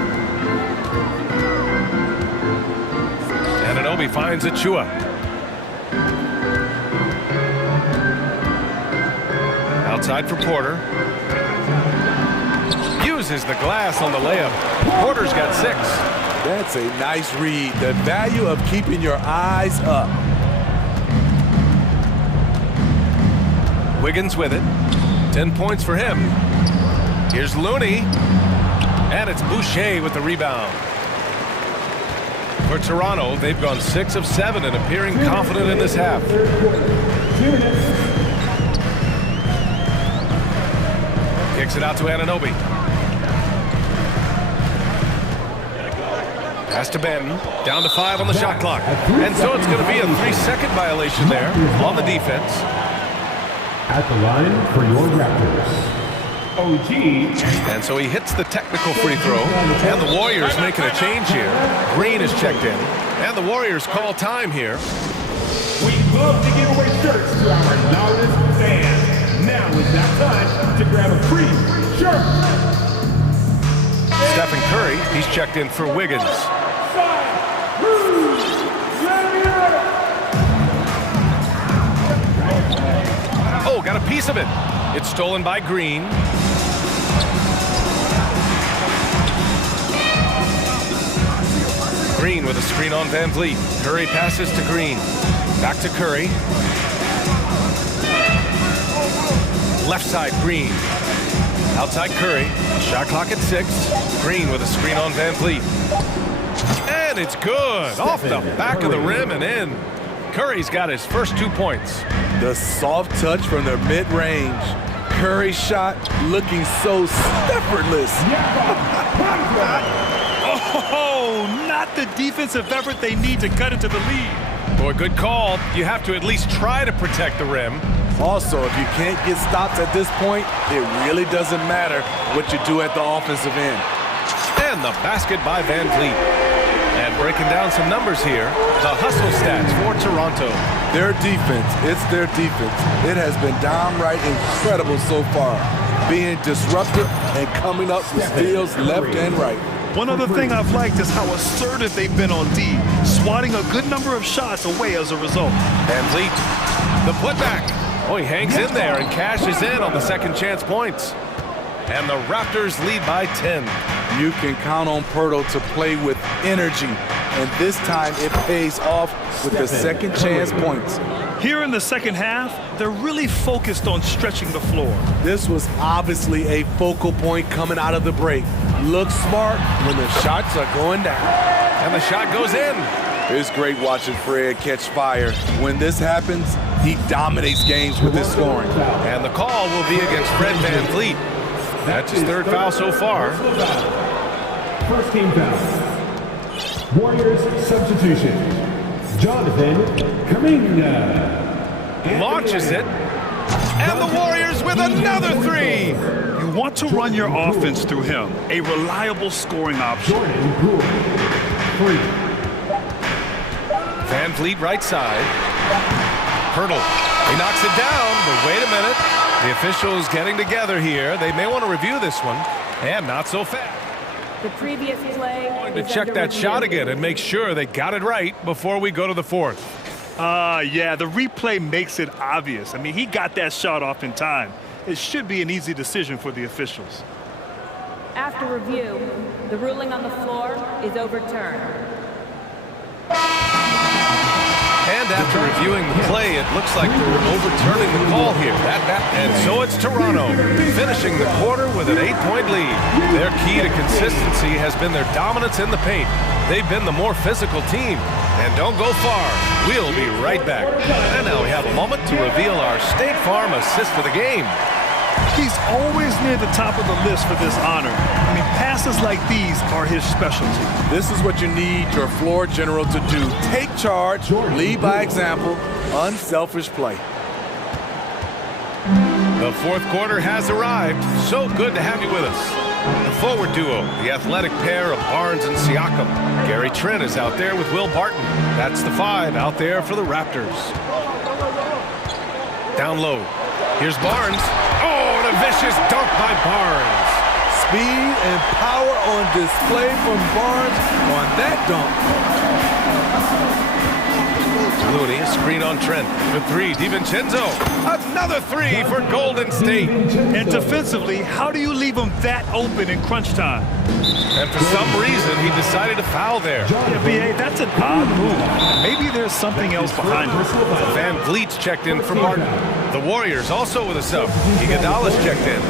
Anunoby finds Achua. Outside for Porter. Uses the glass on the layup. Porter's got 6. That's a nice read. The value of keeping your eyes up. Wiggins with it. 10 points for him. Here's Looney. And it's Boucher with the rebound. For Toronto, they've gone 6 of 7 and appearing confident in this half. Kicks it out to Anunoby. Pass to Benton. Down to 5 on the shot clock. And so it's going to be a 3-second violation there on the defense. At the line for your Raptors, OG. And so he hits the technical free throw. And the Warriors making a change here. Green is checked in. And the Warriors call time here. We love to give away shirts to our loudest fans. Now is that time to grab a free shirt. Stephen Curry, he's checked in for Wiggins. Oh, got a piece of it. It's stolen by Green. Green with a screen on Van Vliet. Curry passes to Green. Back to Curry. Left side, Green. Outside Curry. Shot clock at 6. Green with a screen on Van Vliet. And it's good. Off the back of the rim and in. Curry's got his first 2 points. The soft touch from the mid-range. Curry's shot looking so effortless. Oh, not the defensive effort they need to cut into the lead. Boy, good call. You have to at least try to protect the rim. Also, if you can't get stops at this point, it really doesn't matter what you do at the offensive end. And the basket by Van Vliet. And breaking down some numbers here, the hustle stats for Toronto. Their defense, it's their defense. It has been downright incredible so far, being disruptive and coming up with steals left and right. One other thing I've liked is how assertive they've been on D, swatting a good number of shots away as a result. Van Vliet, the putback. Oh, he hangs in there and cashes in on the second chance points. And the Raptors lead by 10. You can count on Pirtle to play with energy, and this time it pays off with the second chance points. Here in the second half, they're really focused on stretching the floor. This was obviously a focal point coming out of the break. Look smart when the shots are going down. And the shot goes in. It's great watching Fred catch fire. When this happens, he dominates games with his scoring. And the call will be against Fred Van Vliet. That's his third foul so far. First team foul. Warriors substitution. Jonathan Kuminga. launches it, and the Warriors with another three. You want to run your offense through him, a reliable scoring option. Van Vliet right side. Hurdle. He knocks it down, but wait a minute. The officials getting together here. They may want to review this one, and not so fast. The previous play To check that shot again and make sure they got it right before we go to the fourth. Yeah, the replay makes it obvious. I mean, he got that shot off in time. It should be an easy decision for the officials. After review, the ruling on the floor is overturned. And after reviewing the play, it looks like they're overturning the call here. And so it's Toronto, finishing the quarter with an 8-point lead. Their key to consistency has been their dominance in the paint. They've been the more physical team. And don't go far. We'll be right back. And now we have a moment to reveal our State Farm assist of the game. He's always near the top of the list for this honor. I mean, passes like these are his specialty. This is what you need your floor general to do. Take charge, lead by example, unselfish play. The fourth quarter has arrived. So good to have you with us. The forward duo, the athletic pair of Barnes and Siakam. Gary Trent is out there with Will Barton. That's the 5 out there for the Raptors. Down low. Here's Barnes. Oh, and a vicious dunk by Barnes. Speed and power on display from Barnes on that dunk. Looney, screen on Trent. For 3, DiVincenzo. Another 3 for Golden State. And defensively, how do you leave him that open in crunch time? And for some reason, he decided to foul there. Yeah, B.A., that's an odd move. Maybe there's something else behind it. Van Vliet's checked in for Martin. The Warriors also with a sub. Iguodala's checked in.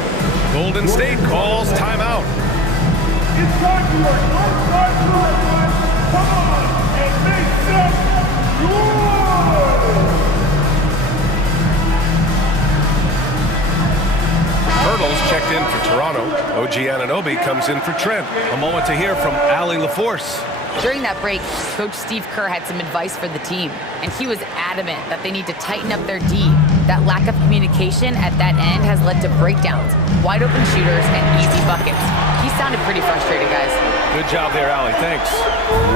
Golden State calls timeout. It's time to work. Come on and make some Hurdle's checked in for Toronto. OG Anunoby comes in for Trent. A moment to hear from Allie LaForce. During that break, Coach Steve Kerr had some advice for the team, and he was adamant that they need to tighten up their D. That lack of communication at that end has led to breakdowns, wide open shooters, and easy buckets. He sounded pretty frustrated, guys. Good job there, Allie. Thanks.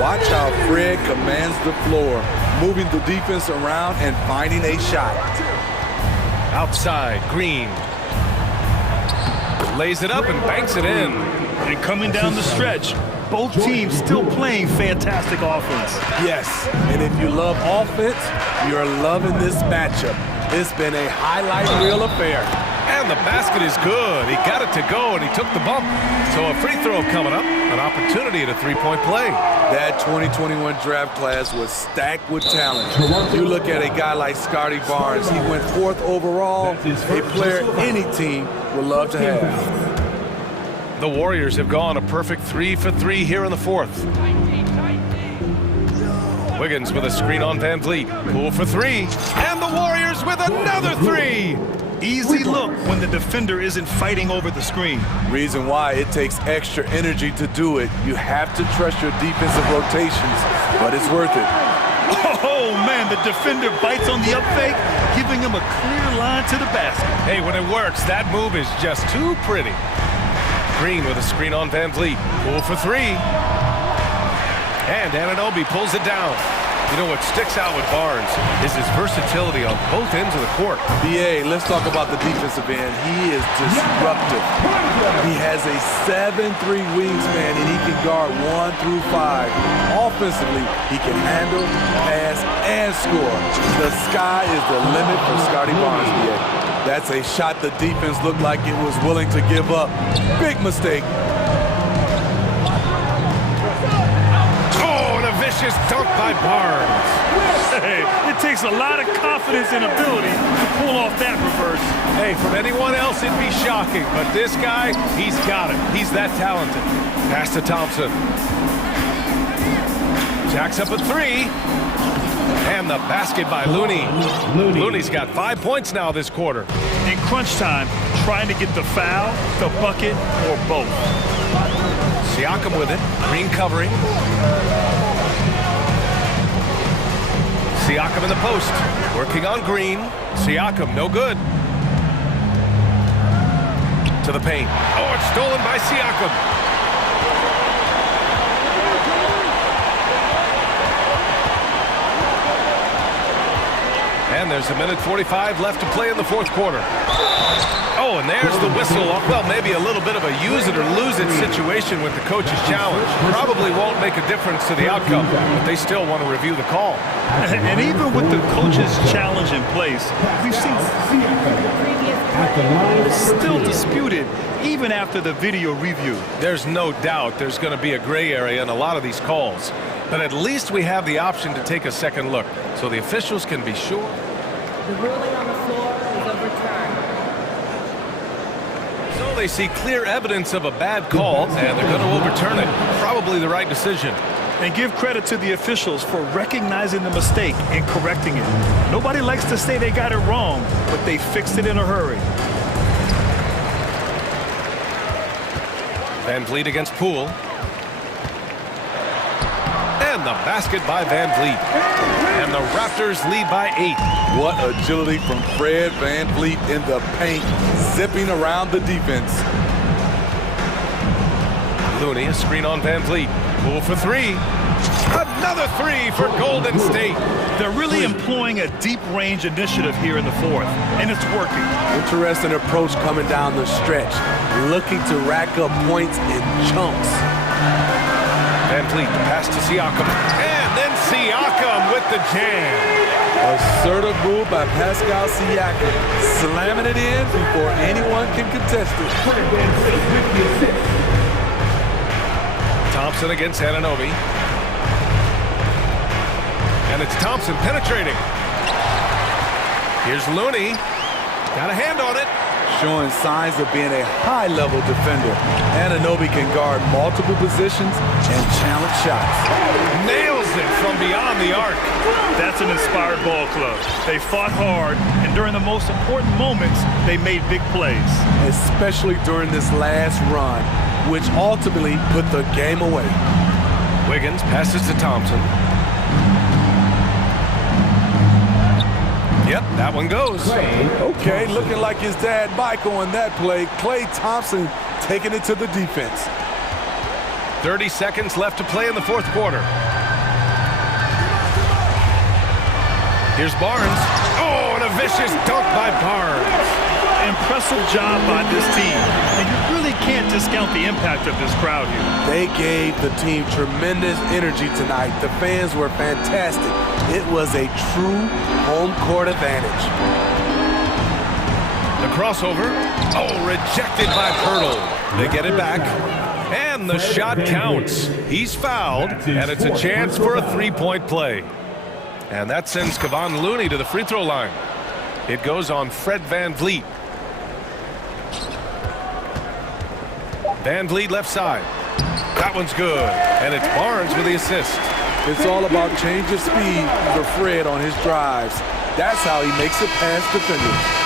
Watch how Fred commands the floor, moving the defense around and finding a shot. Outside, Green. Lays it up and banks it in. And coming down the stretch, both teams still playing fantastic offense. Yes, and if you love offense, you're loving this matchup. It's been a highlight reel affair. And the basket is good. He got it to go, and he took the bump. So a free throw coming up, an opportunity at a three-point play. That 2021 draft class was stacked with talent. You look at a guy like Scotty Barnes. He went 4th overall, a player any team would love to have. The Warriors have gone a perfect 3 for 3 here in the fourth. Wiggins with a screen on Van Vliet. Poole for 3. And the Warriors with another 3. Easy look when the defender isn't fighting over the screen. Reason why it takes extra energy to do it. You have to trust your defensive rotations, but it's worth it. Oh, man, the defender bites on the up fake, giving him a clear line to the basket. Hey, when it works, that move is just too pretty. Green with a screen on Van Vliet. Poole for 3. And Anunoby pulls it down. You know what sticks out with Barnes is his versatility on both ends of the court. BA, let's talk about the defensive end. He is disruptive. He has a 7'3" wingspan, and he can guard 1 through 5. Offensively, he can handle, pass, and score. The sky is the limit for Scotty Barnes, BA. That's a shot the defense looked like it was willing to give up. Big mistake. Vicious dunk by Barnes. Hey, it takes a lot of confidence and ability to pull off that reverse. Hey, from anyone else, it'd be shocking, but this guy, he's got it. He's that talented. Pass to Thompson. Jacks up a 3. And the basket by Looney. Looney's got 5 points now this quarter. In crunch time, trying to get the foul, the bucket, or both. Siakam with it. Green covering. Siakam in the post. Working on Green. Siakam, no good. To the paint. Oh, it's stolen by Siakam. And there's 1:45 left to play in the fourth quarter. Oh, and there's the whistle. Well, maybe a little bit of a use it or lose it situation with the coach's challenge. Probably won't make a difference to the outcome, but they still want to review the call. And even with the coach's challenge in place, we've seen still disputed even after the video review. There's no doubt there's going to be a gray area in a lot of these calls, but at least we have the option to take a second look, so the officials can be sure. The ruling on the floor is overturned. So they see clear evidence of a bad call, and they're going to overturn it. Probably the right decision. And give credit to the officials for recognizing the mistake and correcting it. Nobody likes to say they got it wrong, but they fixed it in a hurry. Van Vliet against Poole. And the basket by Van Vliet. And the Raptors lead by 8. What agility from Fred Van Vliet in the paint, zipping around the defense. Looney, a screen on Van Vliet. Poole for 3. Another 3 for Golden State. They're really employing a deep range initiative here in the fourth, and it's working. Interesting approach coming down the stretch, looking to rack up points in chunks. Van Vliet, pass to Siakam. And then Siakam with the jam. Assertive move by Pascal Siakam, slamming it in before anyone can contest it. Thompson against Anunoby. And it's Thompson penetrating. Here's Looney. Got a hand on it. Showing signs of being a high-level defender. Anunoby can guard multiple positions and challenge shots. Nails it from beyond the arc. That's an inspired ball club. They fought hard, and during the most important moments, they made big plays. Especially during this last run, which ultimately put the game away. Wiggins passes to Thompson. Yep, that one goes. Okay, looking like his dad Michael on that play. Klay Thompson taking it to the defense. 30 seconds left to play in the fourth quarter. Here's Barnes. Oh, and a vicious dunk by Barnes. Impressive job by this team, and you really can't discount the impact of this crowd here. They gave the team tremendous energy tonight. The fans were fantastic. It was a true home court advantage. The crossover. Oh, rejected by Pirtle. They get it back. And the shot counts. He's fouled, and it's a chance for a three-point play. And that sends Kevon Looney to the free throw line. It goes on Fred Van Vliet. Van Vliet left side. That one's good. And it's Barnes with the assist. It's all about change of speed for Fred on his drives. That's how he makes it past defenders.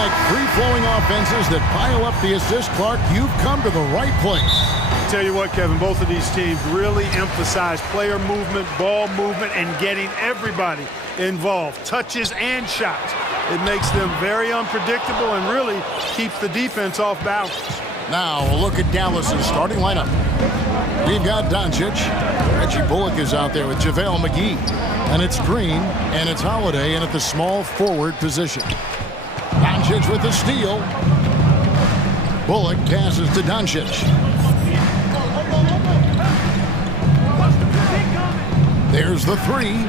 like free-flowing offenses that pile up the assist, Clark, you've come to the right place. Tell you what, Kevin, both of these teams really emphasize player movement, ball movement, and getting everybody involved, touches and shots. It makes them very unpredictable and really keeps the defense off balance. Now, a look at Dallas's starting lineup. We've got Doncic. Reggie Bullock is out there with JaVale McGee. And it's Green, and it's Holiday in at the small forward position. Doncic with the steal. Bullock passes to Doncic. There's the three.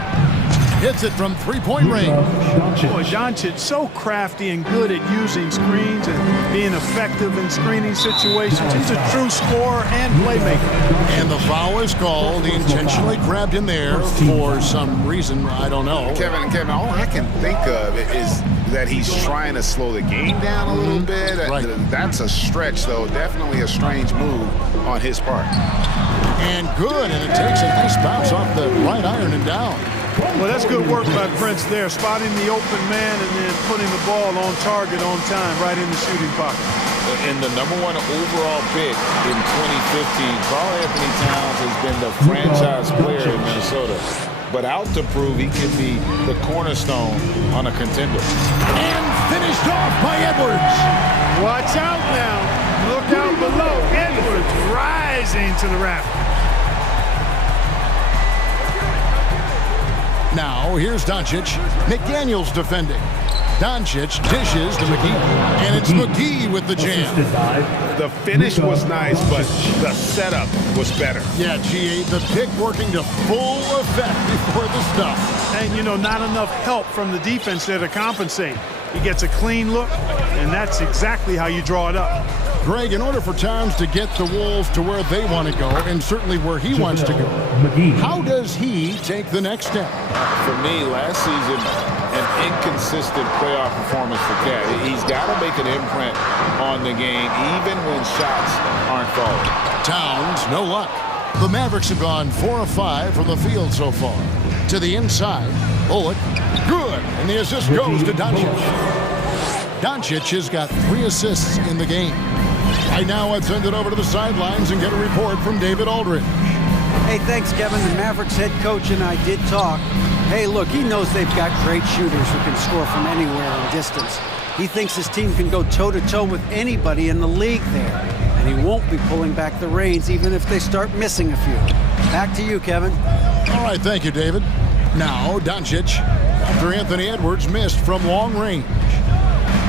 Hits it from three-point range. Boy, Doncic so crafty and good at using screens and being effective in screening situations. He's a true scorer and playmaker. And the foul is called. He intentionally grabbed in there for some reason. I don't know. Kevin, all I can think of is that he's trying to slow the game down a little bit. Right. That's a stretch, though. Definitely a strange move on his part. And good, and it takes a nice bounce off the right iron and down. Well, that's good work by Prince there, spotting the open man and then putting the ball on target on time, right in the shooting pocket. And the #1 overall pick in 2015, Karl Anthony Towns has been the franchise player in Minnesota. But out to prove he can be the cornerstone on a contender. And finished off by Edwards. Watch out now. Look out below. Edwards rising to the rafters. Now, here's Doncic. McDaniels defending. Doncic dishes to McGee. And it's McGee with the jam. The finish was nice, but the setup was better. Yeah, G8, the pick working to full effect before the stop. And, you know, not enough help from the defense there to compensate. He gets a clean look, and that's exactly how you draw it up. Greg, in order for Towns to get the Wolves to where they want to go, and certainly where he wants to go, how does he take the next step? For me, last season, an inconsistent playoff performance for Cat. He's got to make an imprint on the game, even when shots aren't falling. Towns, no luck. The Mavericks have gone 4 of 5 from the field so far. To the inside, Bullock, good, and the assist goes to Doncic. Doncic has got 3 assists in the game. Right now, let's send it over to the sidelines and get a report from David Aldridge. Hey, thanks, Kevin. The Mavericks head coach and I did talk. Hey, look, he knows they've got great shooters who can score from anywhere in distance. He thinks his team can go toe-to-toe with anybody in the league there. And he won't be pulling back the reins even if they start missing a few. Back to you, Kevin. All right, thank you, David. Now, Doncic, after Anthony Edwards missed from long range.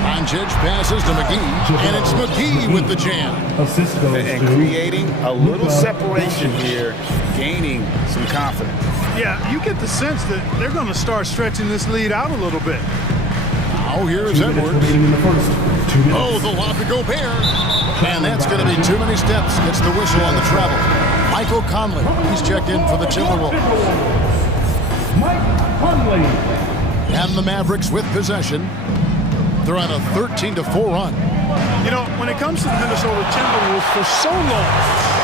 Doncic passes to McGee, and it's McGee with the jam. And creating a little separation here, gaining some confidence. Yeah, you get the sense that they're going to start stretching this lead out a little bit. Now here's Edwards. Oh, the lob to Gobert. And that's going to be too many steps. Gets the whistle on the travel. Michael Conley, he's checked in for the Timberwolves. Mike Conley. And the Mavericks with possession. They're on a 13-4 run. You know, when it comes to the Minnesota Timberwolves, for so long,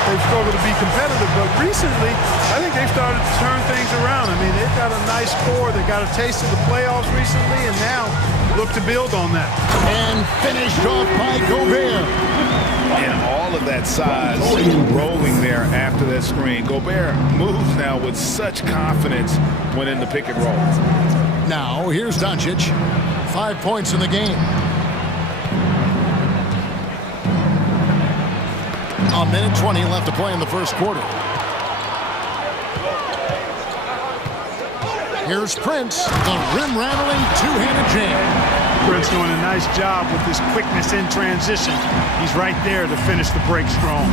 they've struggled to be competitive. But recently, I think they've started to turn things around. I mean, they've got a nice core. They got a taste of the playoffs recently, and now look to build on that. And finished off by Gobert. And all of that size rolling there after that screen. Gobert moves now with such confidence when in the pick and roll. Now, here's Doncic. 5 points in the game. A minute 20 left to play in the first quarter. Here's Prince, the rim-rattling two-handed jam. Prince doing a nice job with his quickness in transition. He's right there to finish the break strong.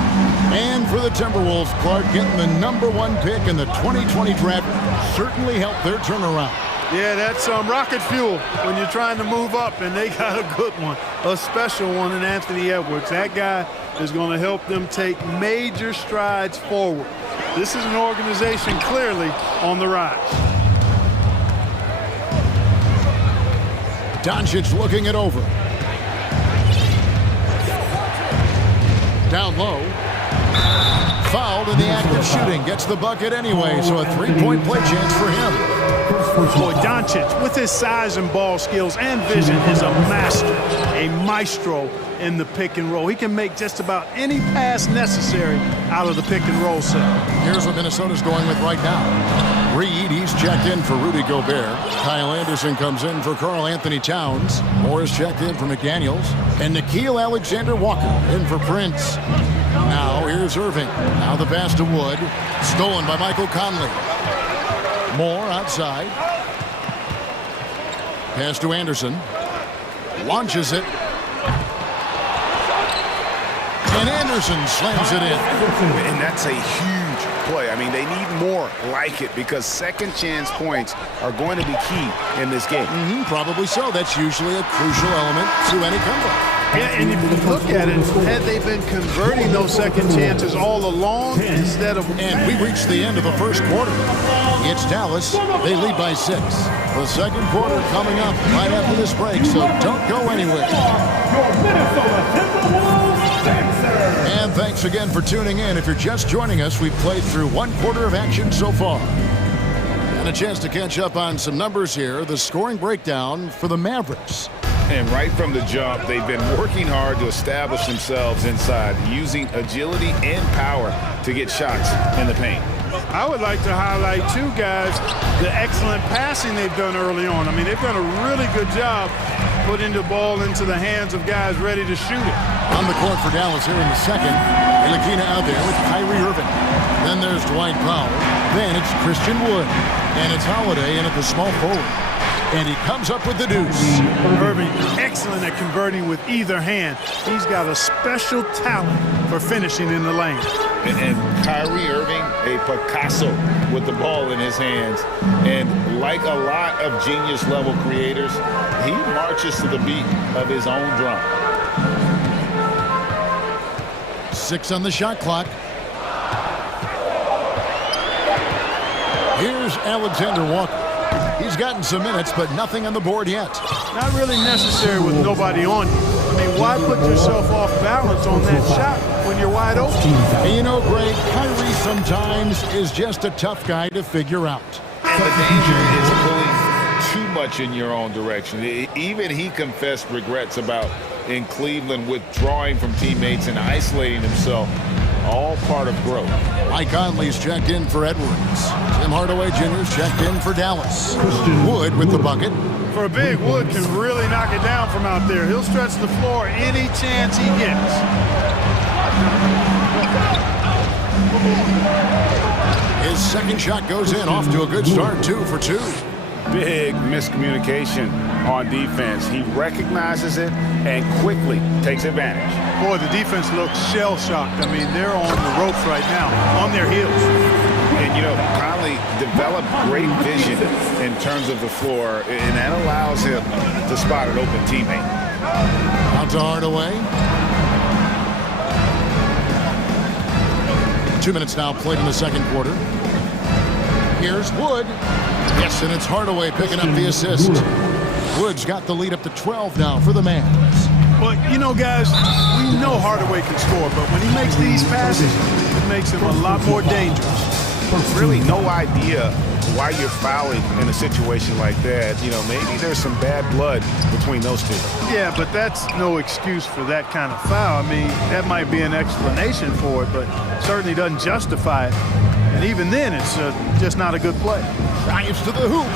And for the Timberwolves, Clark, getting the #1 pick in the 2020 draft certainly helped their turnaround. Yeah, that's rocket fuel when you're trying to move up, and they got a good one, a special one in Anthony Edwards. That guy is going to help them take major strides forward. This is an organization clearly on the rise. Doncic looking it over. Down low. Fouled in the act of shooting. Gets the bucket anyway, so a three-point play chance for him. Boy, Doncic, with his size and ball skills and vision, is a master, a maestro in the pick and roll. He can make just about any pass necessary out of the pick and roll set. Here's what Minnesota's going with right now. Reed, he's checked in for Rudy Gobert. Kyle Anderson comes in for Karl Anthony Towns. Morris checked in for McDaniels. And Nickeil Alexander-Walker in for Prince. Now here's Irving. Now the pass to Wood. Stolen by Michael Conley. Moore outside. Pass to Anderson. Launches it. And Anderson slams it in. And that's a huge play. I mean, they need more like it because second chance points are going to be key in this game. Probably so. That's usually a crucial element to any comeback. Yeah, and if you look at it, had they been converting those second chances all along instead of... And we reached the end of the first quarter. It's Dallas. They lead by 6. The second quarter coming up right after this break, so don't go anywhere. And thanks again for tuning in. If you're just joining us, we've played through one quarter of action so far. And a chance to catch up on some numbers here. The scoring breakdown for the Mavericks. And right from the jump, they've been working hard to establish themselves inside, using agility and power to get shots in the paint. I would like to highlight, too, guys, the excellent passing they've done early on. I mean, they've done a really good job putting the ball into the hands of guys ready to shoot it. On the court for Dallas here in the second. Ilakina out there with Kyrie Irving. Then there's Dwight Powell. Then it's Christian Wood. And it's Holiday in at the small forward. And he comes up with the deuce. Irving, excellent at converting with either hand. He's got a special talent for finishing in the lane. And Kyrie Irving, a Picasso with the ball in his hands. And like a lot of genius-level creators, he marches to the beat of his own drum. 6 on the shot clock. Here's Alexander Walker. He's gotten some minutes, but nothing on the board yet. Not really necessary with nobody on you. I mean, why put yourself off balance on that shot when you're wide open? And you know, Greg, Kyrie sometimes is just a tough guy to figure out. And the danger is pulling too much in your own direction. Even he confessed regrets about in Cleveland withdrawing from teammates and isolating himself. All part of growth. Mike Conley's checked in for Edwards. Tim Hardaway Jr.'s checked in for Dallas. Wood with the bucket. For a big, Wood can really knock it down from out there. He'll stretch the floor any chance he gets. His second shot goes in, off to a good start, 2 for 2. Big miscommunication on defense. He recognizes it and quickly takes advantage. Boy, the defense looks shell-shocked. I mean, they're on the ropes right now, on their heels. And, you know, Conley developed great vision in terms of the floor, and that allows him to spot an open teammate. Out to Hardaway. 2 minutes now played in the second quarter. Here's Wood. Yes, and it's Hardaway picking up the assist. Wood's got the lead up to 12 now for the Mavs. Well, you know, guys, we know Hardaway can score, but when he makes these passes, it makes him a lot more dangerous. Really no idea why you're fouling in a situation like that. You know, maybe there's some bad blood between those two. Yeah, but that's no excuse for that kind of foul. I mean, that might be an explanation for it, but certainly doesn't justify it. And even then, it's just not a good play. Drives to the hoop.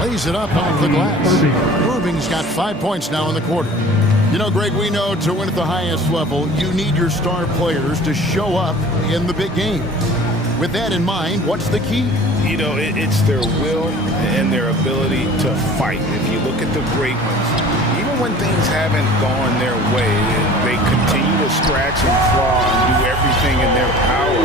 Lays it up off the glass. Irving's got 5 points now in the quarter. You know, Greg, we know to win at the highest level, you need your star players to show up in the big game. With that in mind, what's the key? You know, it's their will and their ability to fight. If you look at the great ones, even when things haven't gone their way, they continue to scratch and claw and do everything in their power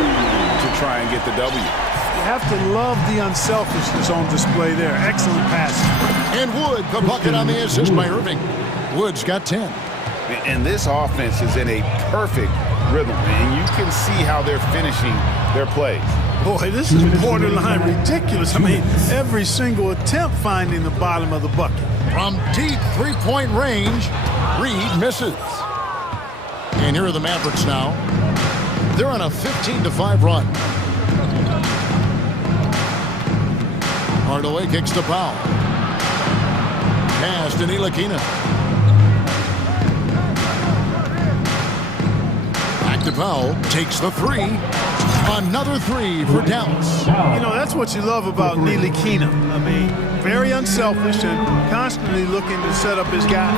to try and get the W. You have to love the unselfishness on display there. Excellent pass. And Wood, the bucket on the assist by Irving. Wood's got 10. And this offense is in a perfect rhythm, and you can see how they're finishing their plays. Boy, this is borderline ridiculous. I mean, every single attempt finding the bottom of the bucket. From deep three-point range, Reed misses. And here are the Mavericks now. They're on a 15-5 run. Hardaway kicks to Powell. Pass to Ntilikina. Back to Powell. Takes the three. Another three for Dallas. You know, that's what you love about Ntilikina. I mean, very unselfish and constantly looking to set up his guys.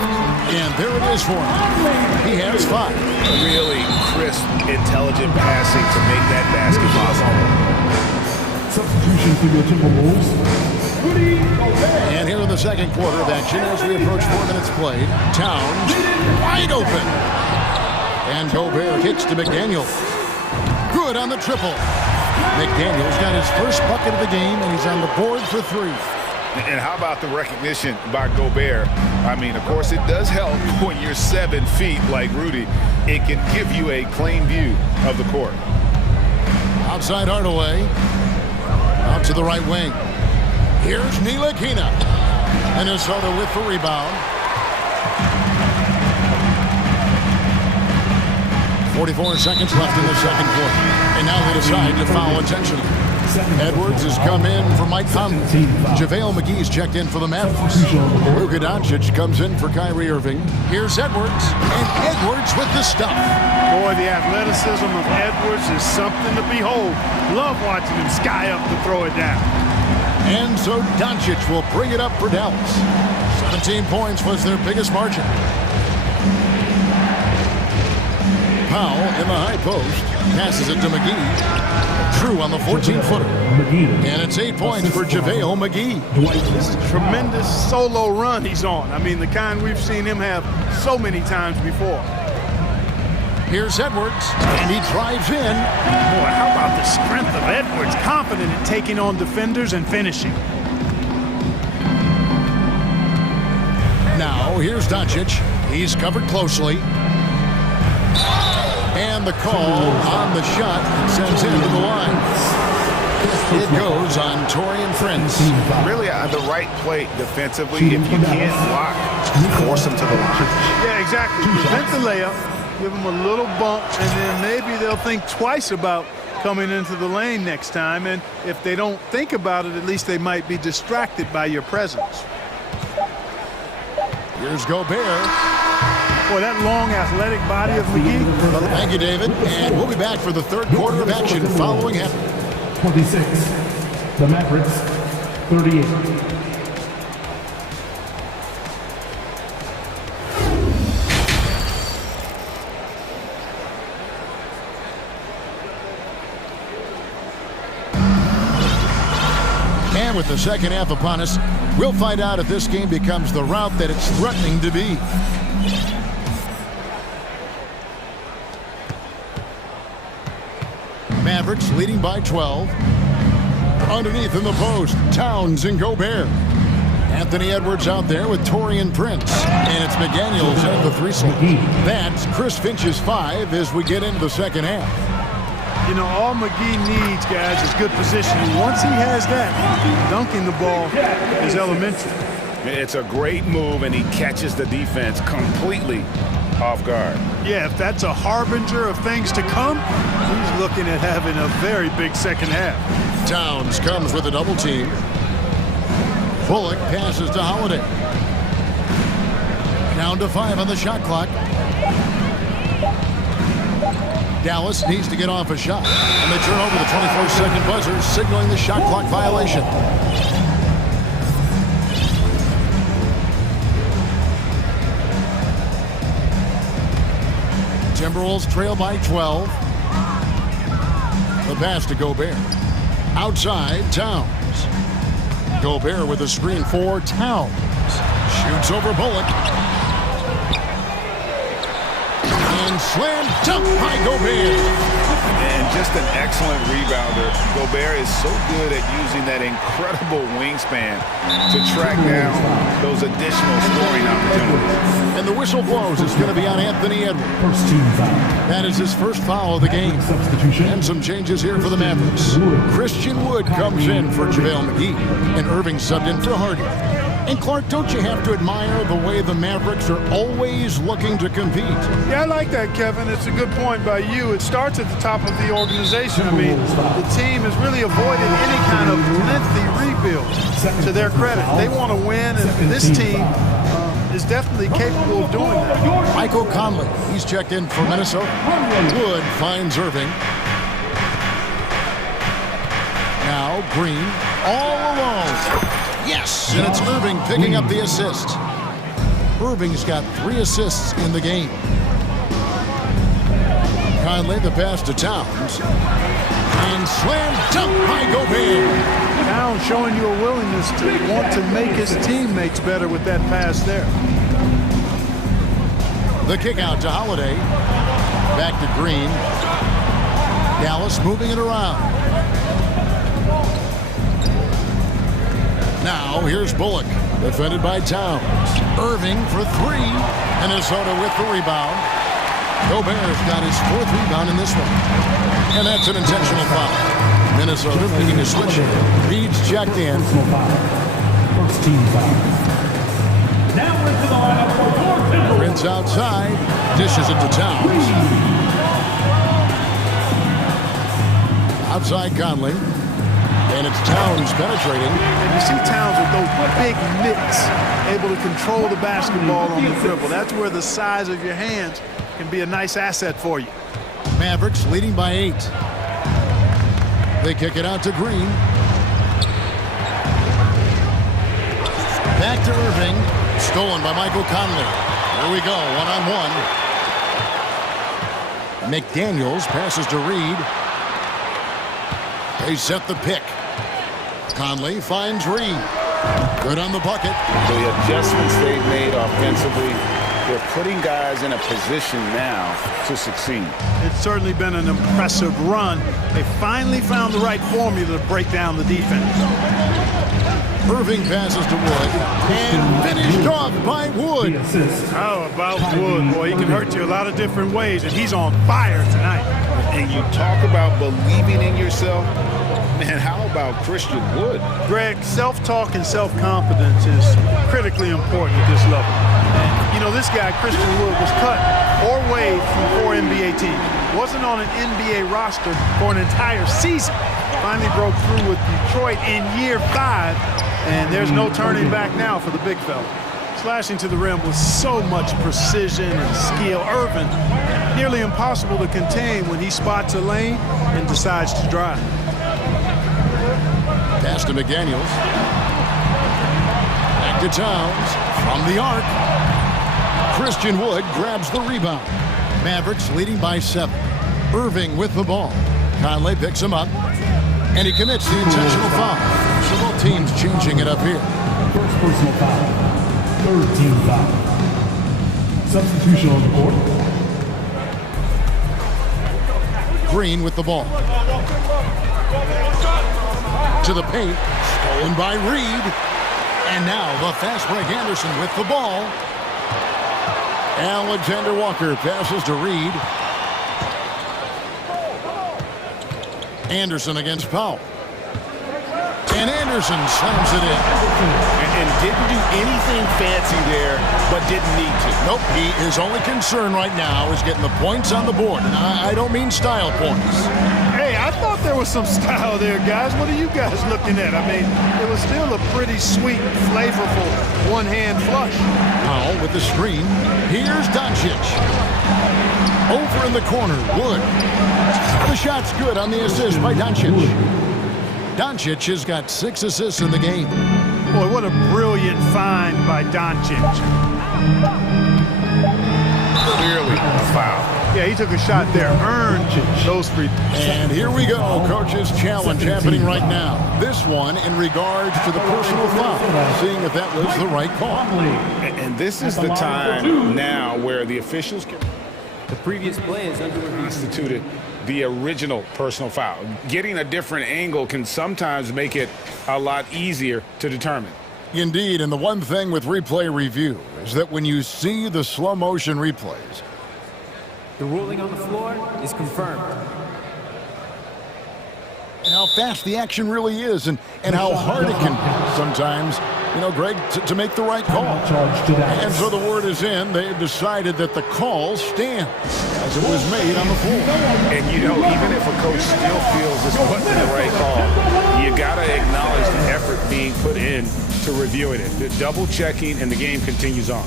And there it is for him. He has 5. Really crisp, intelligent passing to make that basket possible. Substitution for your Timberwolves. And here in the second quarter of action, as we approach 4 minutes played, Towns wide open. And Gobert kicks to McDaniel. Good on the triple. McDaniel's got his first bucket of the game, and he's on the board for 3. And how about the recognition by Gobert? I mean, of course, it does help when you're 7 feet like Rudy. It can give you a clean view of the court. Outside Hardaway. Out to the right wing. Here's Ntilikina. Minnesota with the rebound. 44 seconds left in the second quarter. And now they decide to foul intentionally. Edwards has come in for Mike Conley. JaVale McGee's checked in for the Mavericks. Luka Doncic comes in for Kyrie Irving. Here's Edwards, and Edwards with the stuff. Boy, the athleticism of Edwards is something to behold. Love watching him sky up to throw it down. And so Doncic will bring it up for Dallas. 17 points was their biggest margin. Powell in the high post. Passes it to McGee. True on the 14-footer. And it's 8 points for JaVale McGee. This is a tremendous solo run he's on. I mean, the kind we've seen him have so many times before. Here's Edwards, and he drives in. Boy, how about the strength of Edwards, confident in taking on defenders and finishing. Now, here's Doncic. He's covered closely. And the call on the shot sends him to the line. It goes on Taurean Prince. Really the right play defensively. If you can't block, force him to the line. Yeah, exactly. Prevent the layup, give him a little bump, and then maybe they'll think twice about coming into the lane next time. And if they don't think about it, at least they might be distracted by your presence. Here's Gobert. Boy, that long, athletic body of McGee. Thank you, David. And we'll be back for the third quarter of action following him. 26. The Mavericks, 38. And with the second half upon us, we'll find out if this game becomes the route that it's threatening to be. Mavericks leading by 12. Underneath in the post, Towns and Gobert. Anthony Edwards out there with Taurean Prince. And it's McDaniels at the 3 slot. That's Chris Finch's 5 as we get into the second half. You know, all McGee needs, guys, is good positioning. Once he has that, dunking the ball is elementary. It's a great move, and he catches the defense completely off guard. Yeah, if that's a harbinger of things to come, he's looking at having a very big second half. Towns comes with a double team. Bullock passes to Holiday. Down to 5 on the shot clock. Dallas needs to get off a shot. And they turn over the 24-second buzzer, signaling the shot clock violation. Timberwolves trail by 12. The pass to Gobert. Outside, Towns. Gobert with a screen for Towns. Shoots over Bullock. And slam dunk by Gobert. And just an excellent rebounder. Gobert is so good at using that incredible wingspan to track down those additional scoring opportunities. And the whistle blows. It's going to be on Anthony Edwards. That is his first foul of the game. And some changes here for the Mavericks. Christian Wood comes in for JaVale McGee. And Irving subbed in for Hardy. And Clark, don't you have to admire the way the Mavericks are always looking to compete? Yeah, I like that, Kevin. It's a good point by you. It starts at the top of the organization. I mean, the team has really avoided any kind of lengthy rebuild, to their credit. They want to win, and this team is definitely capable of doing that. Michael Conley, he's checked in for Minnesota. Wood finds Irving. Now Green, all alone. Yes, and it's Irving picking up the assist. Irving's got 3 assists in the game. Conley, the pass to Towns. And slam dunk by Gobert. Towns showing you a willingness to want to make his teammates better with that pass there. The kick out to Holiday. Back to Green. Dallas moving it around. Now here's Bullock, defended by Towns. Irving for 3. Minnesota with the rebound. Gobert's got his 4th rebound in this one. And that's an intentional foul. Minnesota making a switch. Reed's checked in. First team foul. Now into the lineup for 4 Prince outside. Dishes it to Towns. Outside Conley. And it's Towns penetrating. And you see Towns with those big mitts, able to control the basketball on the dribble. That's where the size of your hands can be a nice asset for you. Mavericks leading by 8. They kick it out to Green. Back to Irving. Stolen by Michael Conley. Here we go, one-on-one. McDaniels passes to Reed. They set the pick. Conley finds Reed. Good on the bucket. The adjustments they've made offensively, they're putting guys in a position now to succeed. It's certainly been an impressive run. They finally found the right formula to break down the defense. Irving passes to Wood. And finished off by Wood. How about Wood? Boy, he can hurt you a lot of different ways, and he's on fire tonight. And you talk about believing in yourself. Man, how about Christian Wood? Greg, self-talk and self-confidence is critically important at this level. And, you know, this guy, Christian Wood, was cut or waived from 4 NBA teams. Wasn't on an NBA roster for an entire season. Finally broke through with Detroit in year 5, and there's no turning back now for the big fella. Slashing to the rim with so much precision and skill. Irvin, nearly impossible to contain when he spots a lane and decides to drive. Pass to McDaniels. Back to Towns. From the arc. Christian Wood grabs the rebound. Mavericks leading by 7. Irving with the ball. Conley picks him up. And he commits the intentional foul. So both teams changing it up here. First personal foul. 3rd team foul. Substitution on the court. Green with the ball. To the paint. Stolen by Reed. And now the fast break Anderson with the ball. Alexander Walker passes to Reed. Anderson against Powell. And Anderson slams it in. And didn't do anything fancy there, but didn't need to. Nope, his only concern right now is getting the points on the board. And I don't mean style points. Hey, I thought there was some style there, guys. What are you guys looking at? I mean, it was still a pretty sweet, flavorful one-hand flush. Powell with the screen. Here's Doncic. Over in the corner, Wood. The shot's good on the assist by Doncic. Doncic has got 6 assists in the game. Boy, what a brilliant find by Doncic. Clearly a foul. Yeah, he took a shot there, earned those free. And here we go, coach's challenge happening right now. This one in regards to the personal foul, seeing if that was the right call. And this is the time now where the officials can... The previous play is under review. Instituted the original personal foul. Getting a different angle can sometimes make it a lot easier to determine. Indeed, and the one thing with replay review is that when you see the slow motion replays, the ruling on the floor is confirmed. And how fast the action really is and how hard it can be sometimes you know, Greg, to make the right call. And so the word is in. They've decided that the call stands as it was made on the floor. And, you know, even if a coach still feels this wasn't the right call, you got to acknowledge the effort being put in to reviewing it. The double checking, and the game continues on.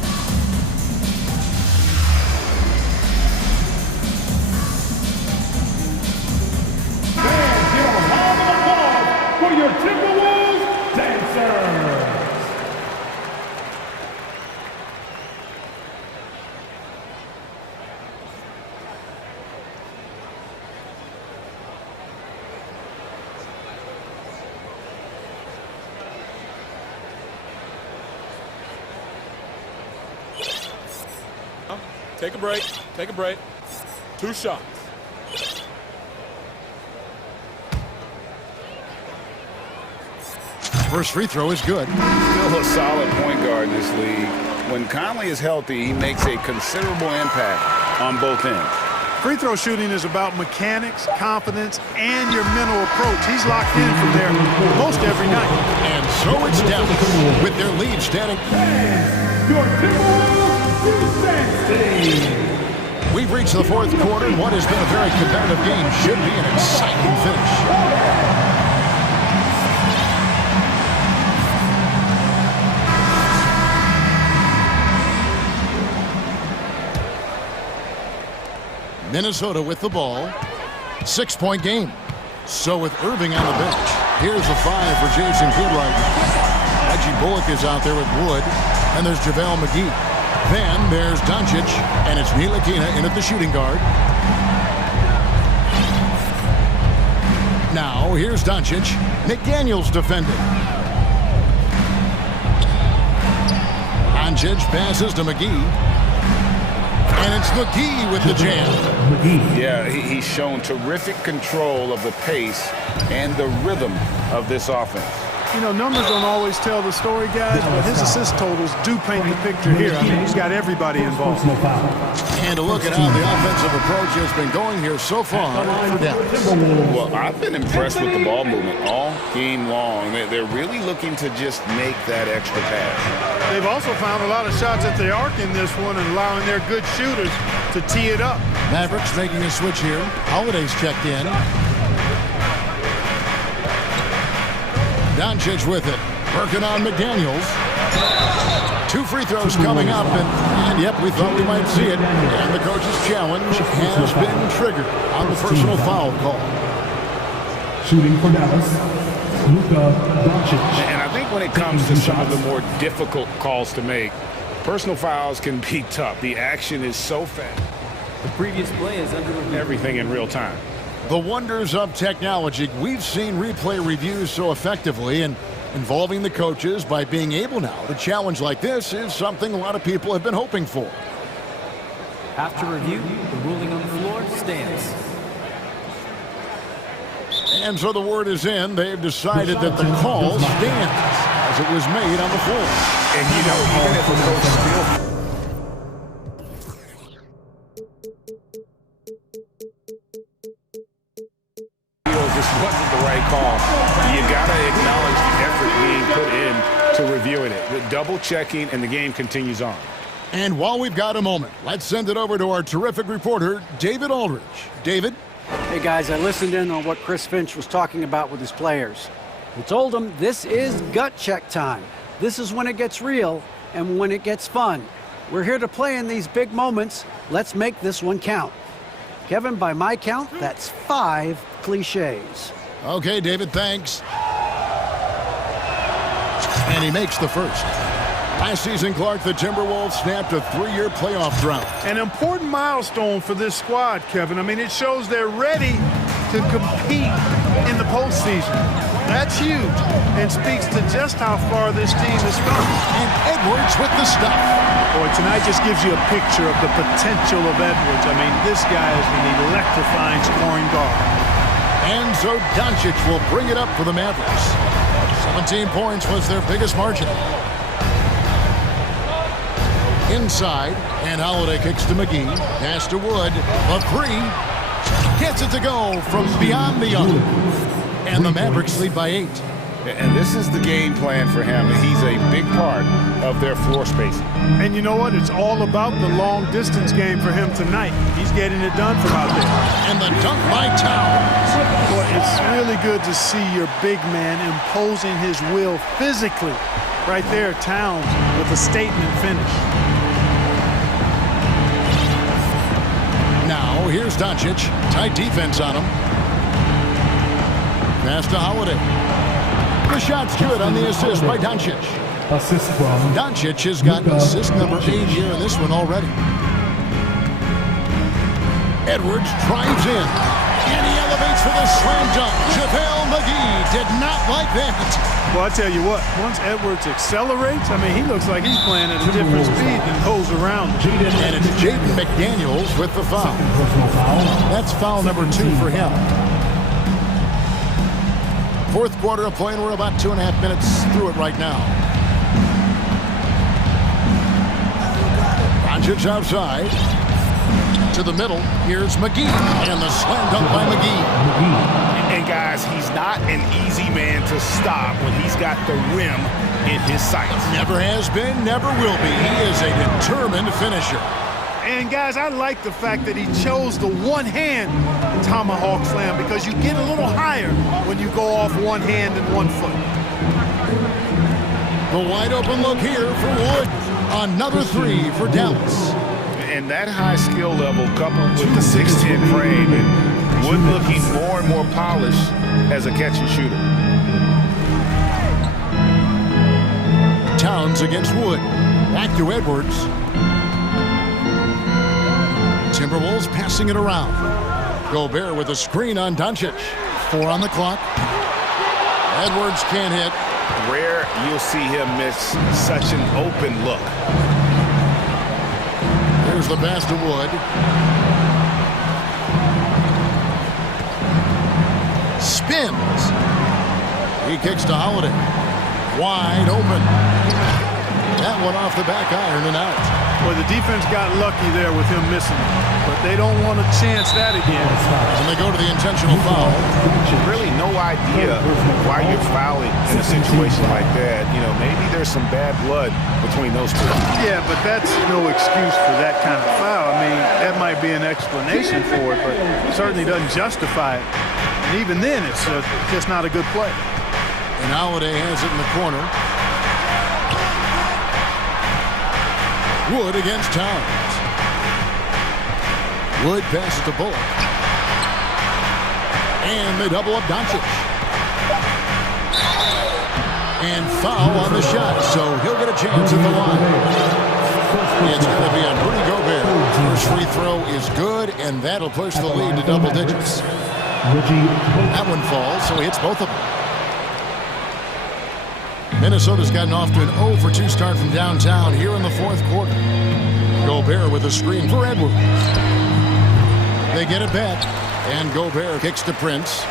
For your Timberwolves dancers. Take a break. Take a break. 2 shots. First free throw is good. Still a solid point guard in this league. When Conley is healthy, he makes a considerable impact on both ends. Free throw shooting is about mechanics, confidence, and your mental approach. He's locked in from there most every night. And so it's Dallas with their lead standing. Your Timberwolves dancing. We've reached the fourth quarter, and what has been a very competitive game should be an exciting finish. Minnesota with the ball. 6-point game. So with Irving on the bench, here's the 5 for Jason Goodright. Reggie Bullock is out there with Wood, and there's JaVale McGee. Then there's Doncic, and it's Ntilikina in at the shooting guard. Now here's Doncic. McDaniels defending. Doncic passes to McGee. And it's McGee with the jam. Yeah, he's shown terrific control of the pace and the rhythm of this offense. You know, numbers don't always tell the story, guys, but his assist totals do paint the picture here. I mean, he's got everybody involved. And to look at how the offensive approach has been going here so far for Dallas. Well, I've been impressed with the ball movement all game long. They're really looking to just make that extra pass. They've also found a lot of shots at the arc in this one and allowing their good shooters to tee it up. Mavericks making a switch here. Holiday's checked in. Doncic with it. Working on McDaniels. 2 free throws coming up, and yep, we thought we might see it. And the coach's challenge has been triggered on the personal foul call. Shooting for Dallas, Luka Doncic. And I think when it comes to some of the more difficult calls to make, personal fouls can be tough. The action is so fast. The previous play is under review. Everything in real time. The wonders of technology. We've seen replay reviews so effectively, and involving the coaches by being able now to challenge like this is something a lot of people have been hoping for. After review, the ruling on the floor stands. And so the word is in. They've decided that the call stands as it was made on the floor. And you know, even if a coach still this wasn't the right call, you got to acknowledge the effort being put in to reviewing it. The double checking, and the game continues on. And while we've got a moment, let's send it over to our terrific reporter, David Aldridge. David? Hey, guys, I listened in on what Chris Finch was talking about with his players. He told them this is gut check time. This is when it gets real and when it gets fun. We're here to play in these big moments. Let's make this one count. Kevin, by my count, that's 5 cliches. Okay, David, thanks. And he makes the first. Last season, Clark, the Timberwolves snapped a 3-year playoff drought. An important milestone for this squad, Kevin. I mean, it shows they're ready to compete in the postseason. That's huge and speaks to just how far this team has come. And Edwards with the stuff. Boy, tonight just gives you a picture of the potential of Edwards. I mean, this guy is an electrifying scoring guard. And so Doncic will bring it up for the Mavericks. 17 points was their biggest margin. Inside, and Holiday kicks to McGee. Pass to Wood. A 3. Gets it to go from beyond the arc. And the Mavericks lead by 8. And this is the game plan for him. He's a big part of their floor spacing. And you know what? It's all about the long distance game for him tonight. He's getting it done from out there. And the dunk by Towns. Well, it's really good to see your big man imposing his will physically. Right there, Towns with a statement finish. Now, here's Doncic. Tight defense on him. Pass to Holiday. The shot's good on the assist by Doncic. Assist from Doncic has got assist number 8 here in this one already. Edwards drives in. And he elevates for the slam dunk. JaVale McGee did not like that. Well, I tell you what, once Edwards accelerates, I mean, he looks like he's playing at a different speed than those around him. And it's Jaden McDaniels with the foul. That's foul number 2 for him. Fourth quarter of play, and we're about 2.5 minutes through it right now. Doncic outside. To the middle, here's McGee. And the slam dunk by McGee. And guys, he's not an easy man to stop when he's got the rim in his sights. Never has been, never will be. He is a determined finisher. And guys, I like the fact that he chose the one-hand tomahawk slam because you get a little higher when you go off one hand and 1 foot. The wide open look here for Wood. Another 3 for Dallas. And that high skill level coupled with the 6'10 frame and Wood looking more and more polished as a catch and shooter. Towns against Wood. Back to Edwards. Timberwolves passing it around. Gobert with a screen on Doncic. 4 on the clock. Edwards can't hit. Rare you'll see him miss such an open look. Here's the pass to Wood. Spins. He kicks to Holiday. Wide open. That one off the back iron and out. Well, the defense got lucky there with him missing, but they don't want to chance that again. And they go to the intentional foul. Really no idea why you're fouling in a situation like that. You know, maybe there's some bad blood between those two. Yeah, but that's no excuse for that kind of foul. I mean, that might be an explanation for it, but it certainly doesn't justify it. And even then, it's just not a good play. And Holiday has it in the corner. Wood against Towns. Wood passes to Bullock. And they double up Doncic. And foul on the shot, so he'll get a chance at the line. It's going to be on Rudy Gobert. First free throw is good, and that'll push the lead to double digits. That one falls, so he hits both of them. Minnesota's gotten off to an 0-for-2 start from downtown here in the fourth quarter. Gobert with a screen for Edwards. They get it back, and Gobert kicks to Prince.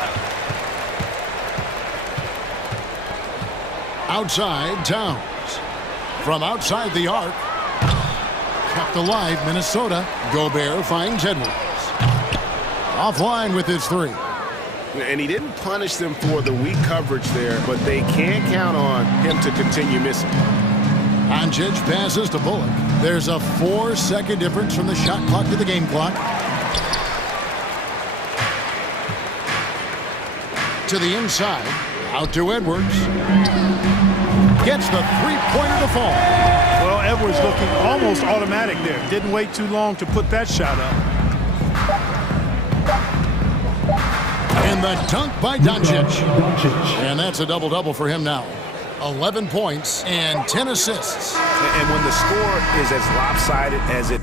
Outside, Towns. From outside the arc. Kept alive, Minnesota. Gobert finds Edwards. Offline with his 3. And he didn't punish them for the weak coverage there, but they can't count on him to continue missing. Doncic passes to Bullock. There's a 4-second difference from the shot clock to the game clock. To the inside. Out to Edwards. Gets the three-pointer to fall. Well, Edwards looking almost automatic there. Didn't wait too long to put that shot up. And the dunk by Doncic. And that's a double-double for him now. 11 points and 10 assists. And when the score is as lopsided as it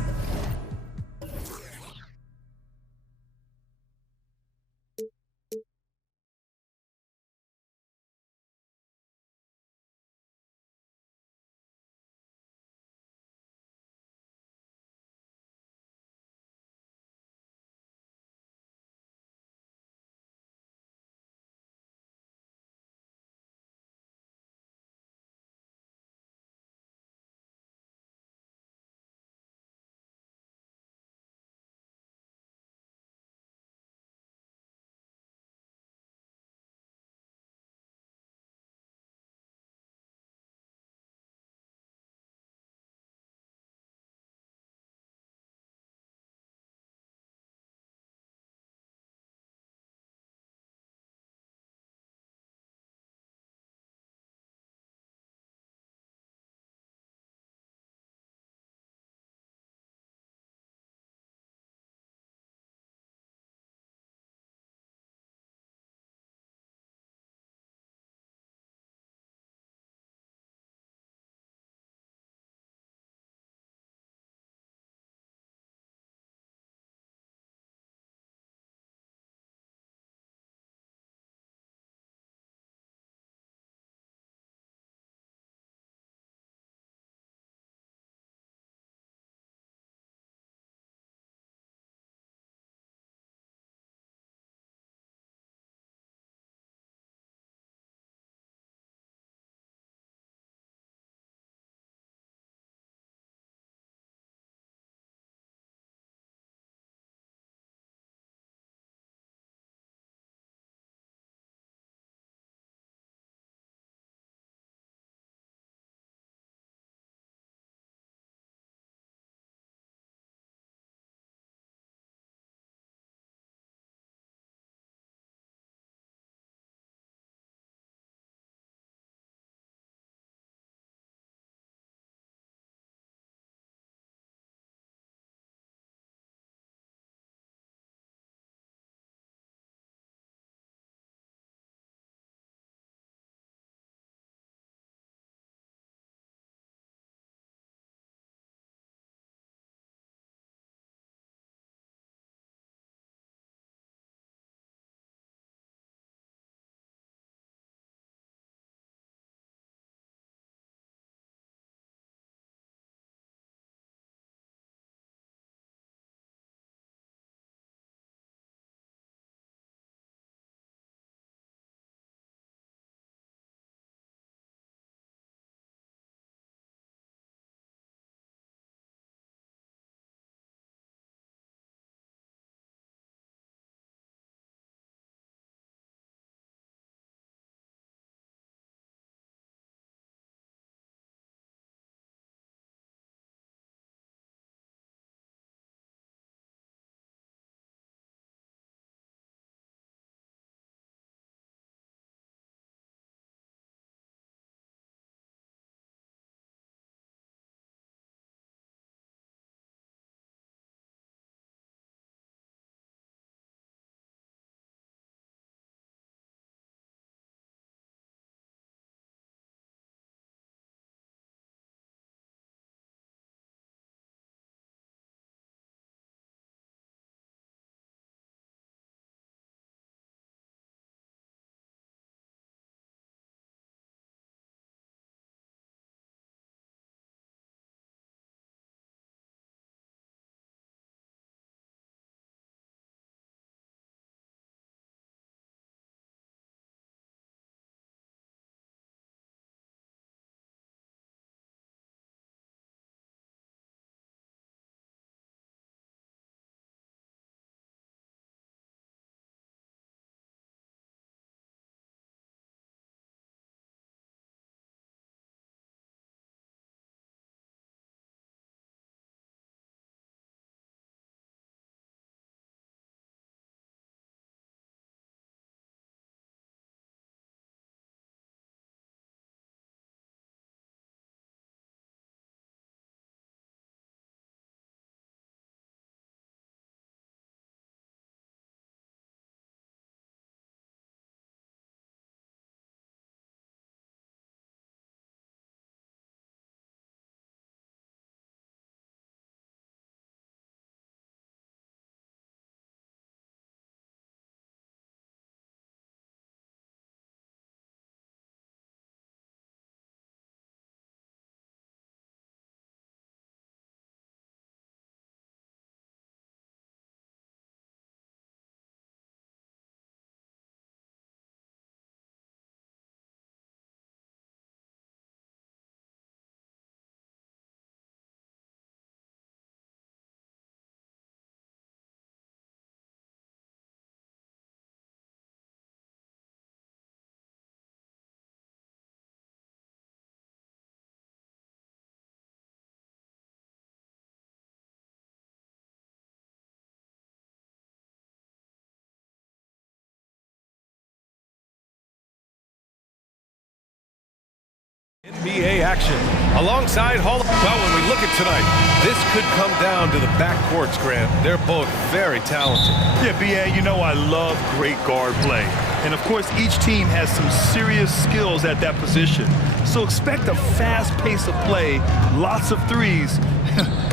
NBA action. Alongside Hall. Well, when we look at tonight, this could come down to the backcourts, Grant. They're both very talented. Yeah, B.A., you know I love great guard play. And, of course, each team has some serious skills at that position. So expect a fast pace of play, lots of threes.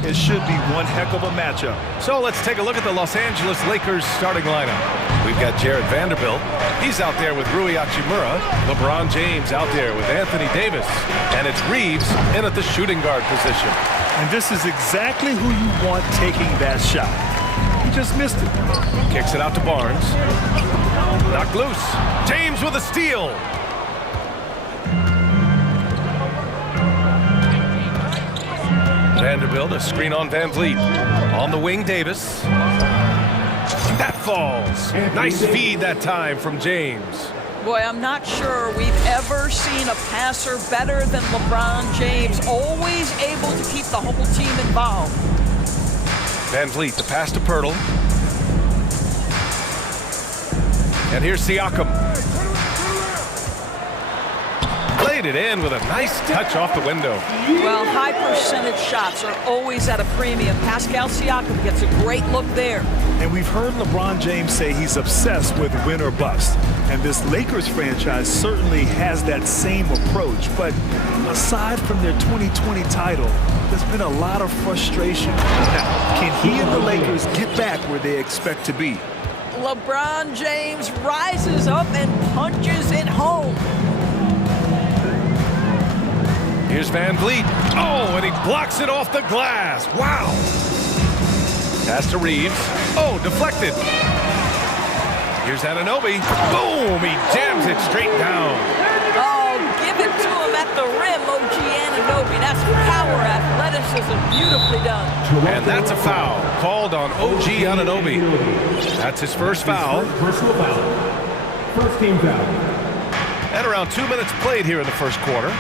It should be one heck of a matchup. So let's take a look at the Los Angeles Lakers starting lineup. We've got Jared Vanderbilt. He's out there with Rui Hachimura. LeBron James out there with Anthony Davis. And it's Reeves in at the shooting guard position. And this is exactly who you want taking that shot. He just missed it. Kicks it out to Barnes. Knocked loose. James with a steal. Vanderbilt, a screen on Van Vliet. On the wing, Davis. That falls. Nice feed that time from James. Boy, I'm not sure we've ever seen a passer better than LeBron James, always able to keep the whole team involved. Van Vliet, the pass to Pirtle. And here's Siakam. Played it in with a nice touch off the window. Well, high percentage shots are always at a premium. Pascal Siakam gets a great look there. And we've heard LeBron James say he's obsessed with win or bust. And this Lakers franchise certainly has that same approach. But aside from their 2020 title, there's been a lot of frustration. Now, can he and the Lakers get back where they expect to be? LeBron James rises up and punches it home. Here's Van Vliet. Oh, and he blocks it off the glass. Wow. Pass to Reeves. Oh, deflected. Here's Anunoby. Boom, he jams it straight down. Oh, give it to him at the rim, OG Anunoby. That's power, athleticism, beautifully done. And that's a foul called on OG Anunoby. That's his first foul. Personal foul. First team foul. And around 2 minutes played here in the first quarter.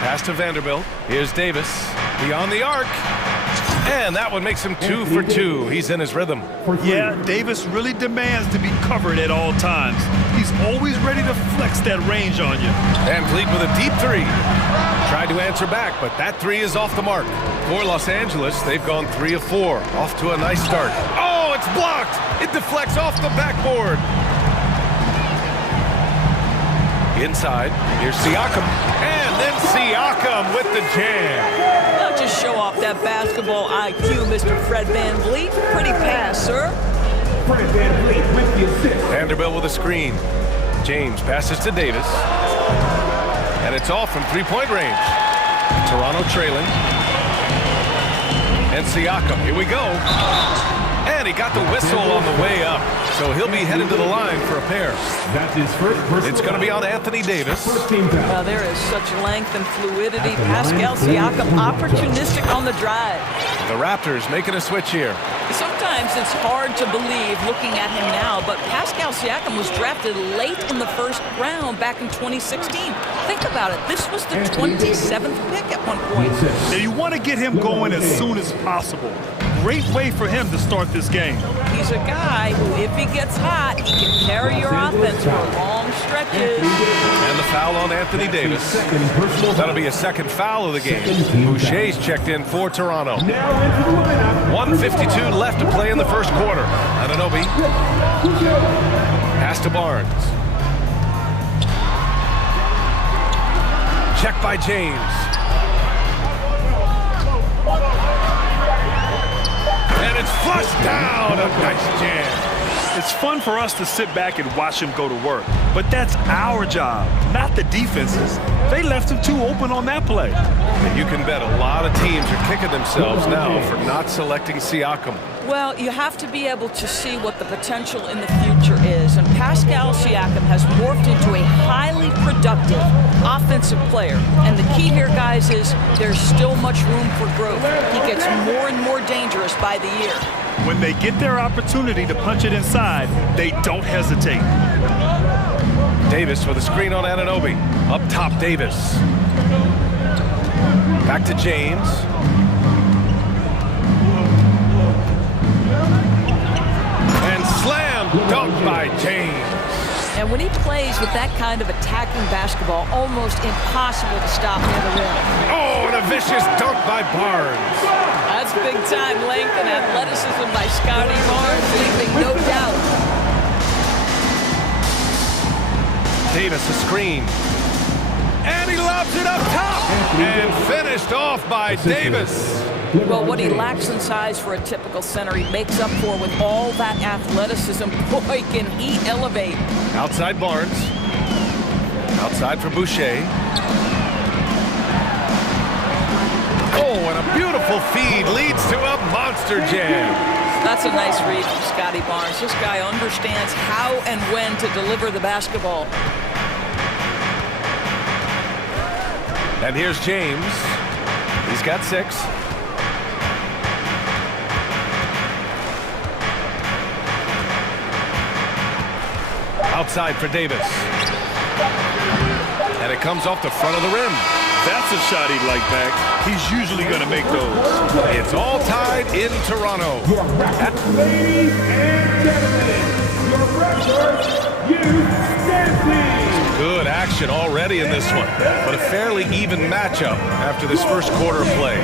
Pass to Vanderbilt. Here's Davis. Beyond the arc. And that one makes him 2 for 2. He's in his rhythm. Yeah, Davis really demands to be covered at all times. He's always ready to flex that range on you. Van Vliet with a deep three. Tried to answer back, but that three is off the mark. For Los Angeles, they've gone 3 of 4. Off to a nice start. Oh, it's blocked. It deflects off the backboard. Inside, here's Siakam. And then Siakam with the jam. Don't just show off that basketball IQ, Mr. Fred Van Vliet. Pretty pass, sir. Fred Van Vliet with the assist. Vanderbilt with a screen. James passes to Davis. And it's off from three-point range. Toronto trailing. And Siakam, here we go. And he got the whistle on the way up. So he'll be headed to the line for a pair. That's his first personal. It's going to be on Anthony Davis. Well, there is such length and fluidity. Pascal Siakam opportunistic on the drive. The Raptors making a switch here. Sometimes it's hard to believe looking at him now, but Pascal Siakam was drafted late in the first round back in 2016. Think about it. This was the 27th pick at one point. Now you want to get him going as soon as possible. Great way for him to start this game. He's a guy who, if he gets hot, he can carry your offense for long stretches. And the foul on Anthony Davis. That'll be a second foul of the game. Boucher's checked in for Toronto. 1:52 left to play in the first quarter. Anunoby. Pass to Barnes. Check by James. And it's flushed down. A nice jam. It's fun for us to sit back and watch him go to work, but that's our job, not the defense's. They left him too open on that play. And you can bet a lot of teams are kicking themselves now for not selecting Siakam. Well, you have to be able to see what the potential in the future is, and Pascal Siakam has morphed into a highly productive offensive player. And the key here, guys, is there's still much room for growth. He gets more and more dangerous by the year. When they get their opportunity to punch it inside, they don't hesitate. Davis with a screen on Anunoby. Up top, Davis. Back to James. And slam dunk by James. And when he plays with that kind of attacking basketball, almost impossible to stop near the rim. Oh, and a vicious dunk by Barnes. That's big-time length and athleticism by Scotty Barnes, leaving no doubt. Davis a screen. And he lobs it up top. And finished off by Davis. Well, what he lacks in size for a typical center, he makes up for with all that athleticism. Boy, can he elevate. Outside Barnes. Outside for Boucher. Oh, and a beautiful feed leads to a monster jam. That's a nice read from Scotty Barnes. This guy understands how and when to deliver the basketball. And here's James. He's got 6. Outside for Davis. And it comes off the front of the rim. That's a shot he'd like back. He's usually going to make those. It's all tied in Toronto. Ladies and gentlemen, your record, you dancing. Good action already in this one, but a fairly even matchup after this first quarter of play.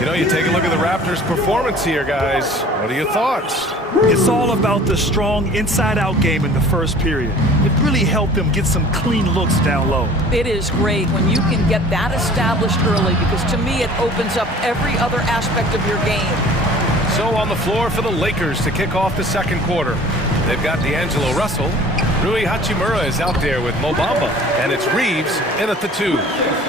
You know, you take a look at the Raptors' performance here, guys. What are your thoughts? It's all about the strong inside-out game in the first period. It really helped them get some clean looks down low. It is great when you can get that established early, because to me it opens up every other aspect of your game. So on the floor for the Lakers to kick off the second quarter. They've got D'Angelo Russell. Rui Hachimura is out there with Mo Bamba, and it's Reeves in at the 2.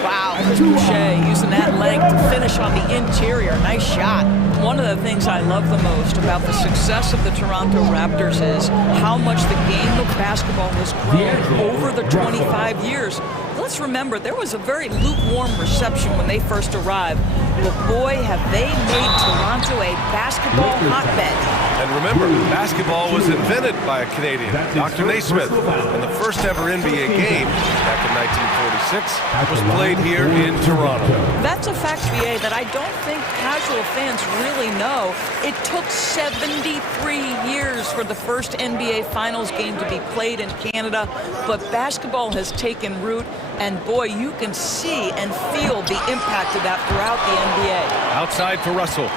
Wow, Chris Boucher using that length to finish on the interior. Nice shot. One of the things I love the most about the success of the Toronto Raptors is how much the game of basketball has grown over the 25 years. Let's remember, there was a very lukewarm reception when they first arrived. But boy, have they made Toronto a basketball hotbed. And remember, basketball was invented by a Canadian, Dr. Naismith, and the first ever NBA game back in 1946 was played here in Toronto. That's a fact, BA, that I don't think casual fans really know. It took 73 years for the first NBA Finals game to be played in Canada, but basketball has taken root, and boy, you can see and feel the impact of that throughout the NBA. Outside for Russell.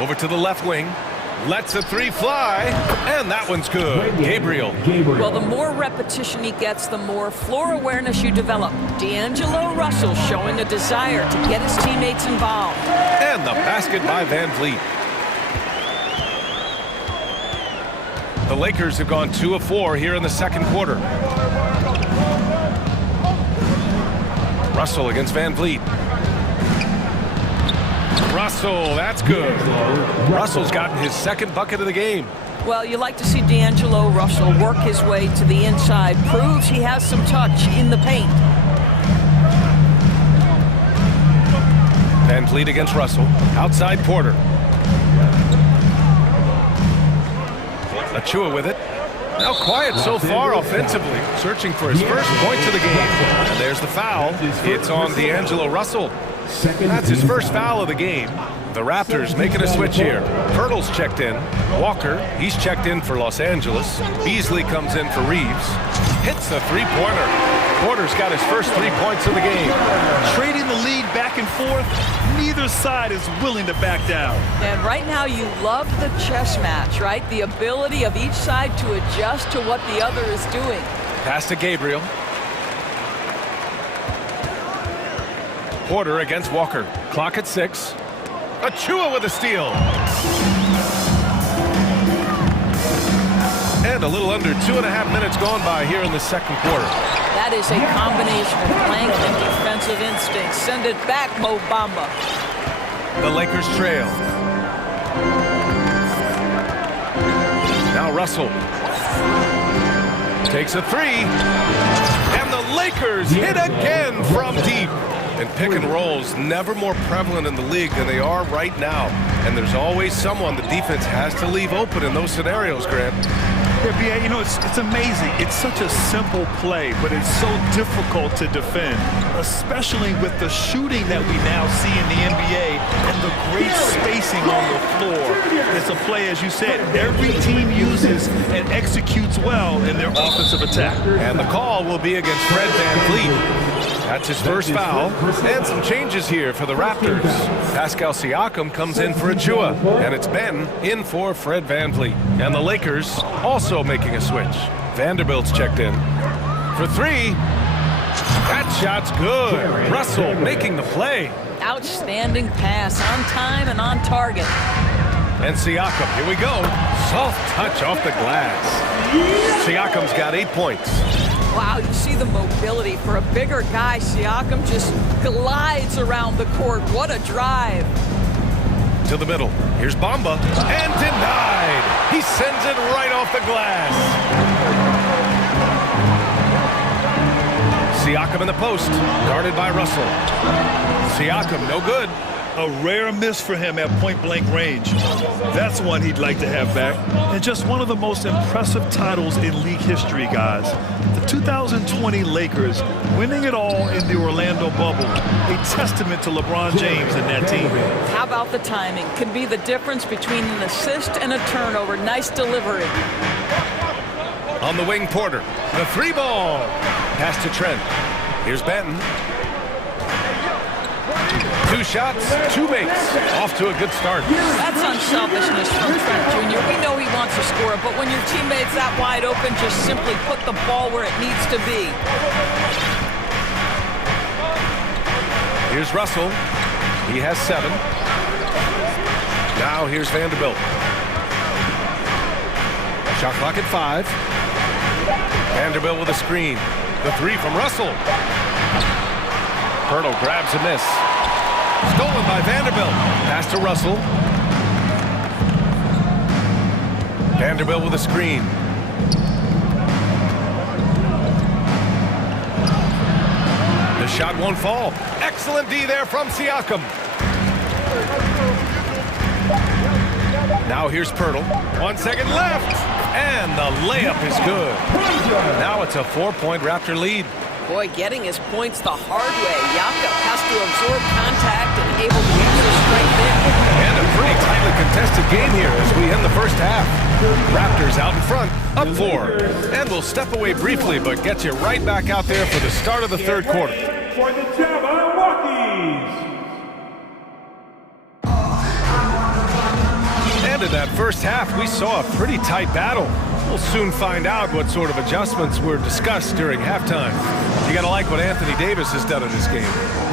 Over to the left wing. Lets a 3 fly, and that one's good. Gabriel. Well, the more repetition he gets, the more floor awareness you develop. D'Angelo Russell showing a desire to get his teammates involved. And the basket by Van Vliet. The Lakers have gone 2 of 4 here in the second quarter. Russell against Van Vliet. Russell, that's good. Russell's gotten his second bucket of the game. Well, you like to see D'Angelo Russell work his way to the inside. Proves he has some touch in the paint. Van Vliet against Russell. Outside Porter. Achua with it. Now quiet so far offensively, searching for his first points of the game. And there's the foul. It's on D'Angelo Russell. That's his first foul of the game. The Raptors making a switch here. Pirtle's checked in. Walker, he's checked in for Los Angeles. Beasley comes in for Reeves. Hits a three-pointer. Porter's got his first 3 points of the game. Trading the lead back and forth, neither side is willing to back down. And right now you love the chess match, right? The ability of each side to adjust to what the other is doing. Pass to Gabriel. Porter against Walker. Clock at 6. Achua with a steal. And a little under 2.5 minutes gone by here in the second quarter. That is a combination of length and defensive instinct. Send it back, Mo Bamba. The Lakers trail. Now Russell. Takes a 3. And the Lakers hit again from deep. And pick and rolls never more prevalent in the league than they are right now. And there's always someone the defense has to leave open in those scenarios, Grant. Yeah, BA, you know, it's amazing. It's such a simple play, but it's so difficult to defend, especially with the shooting that we now see in the NBA and the great spacing on the floor. It's a play, as you said, every team uses resources and executes well in their offensive attack. And the call will be against Fred VanVleet. That's his first foul. And some changes here for the Raptors. Pascal Siakam comes in for Achua, and it's Ben in for Fred VanVleet. And the Lakers also making a switch. Vanderbilt's checked in for three. That shot's good. Russell making the play. Outstanding pass, on time and on target. And Siakam, here we go. Soft touch off the glass. Siakam's got 8 points. Wow, you see the mobility for a bigger guy. Siakam just glides around the court. What a drive. To the middle. Here's Bamba. And denied. He sends it right off the glass. Siakam in the post. Guarded by Russell. Siakam, no good. A rare miss for him at point-blank range. That's one he'd like to have back. And just one of the most impressive titles in league history, guys. The 2020 Lakers winning it all in the Orlando bubble. A testament to LeBron James and that team. How about the timing? Could be the difference between an assist and a turnover. Nice delivery. On the wing, Porter. The three ball. Pass to Trent. Here's Benton. 2 shots, 2 makes. Off to a good start. That's unselfishness from Trent Jr. We know he wants to score, but when your teammate's that wide open, just simply put the ball where it needs to be. Here's Russell. He has 7. Now here's Vanderbilt. Shot clock at 5. Vanderbilt with a screen. The 3 from Russell. Pirtle grabs a miss. Stolen by Vanderbilt. Pass to Russell. Vanderbilt with a screen. The shot won't fall. Excellent D there from Siakam. Now here's Pirtle. 1 second left. And the layup is good. Now it's a 4-point Raptor lead. Boy, getting his points the hard way. Jakob has to absorb contact and able to use his strength in. And a pretty tightly contested game here as we end the first half. Raptors out in front, up 4. And we'll step away briefly, but get you right back out there for the start of the third quarter. For the Jabberwockies. And in that first half, we saw a pretty tight battle. We'll soon find out what sort of adjustments were discussed during halftime. You gotta like what Anthony Davis has done in this game.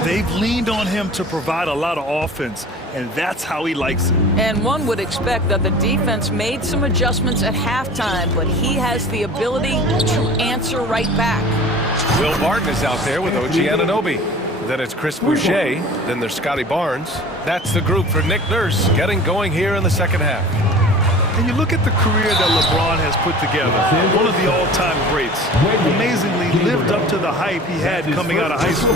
They've leaned on him to provide a lot of offense, and that's how he likes it. And one would expect that the defense made some adjustments at halftime, but he has the ability to answer right back. Will Barton is out there with OG Anunoby. Then it's Chris Boucher. Then there's Scotty Barnes. That's the group for Nick Nurse getting going here in the second half. And you look at the career that LeBron has put together, one of the all-time greats. Amazingly lived up to the hype he had coming out of high school.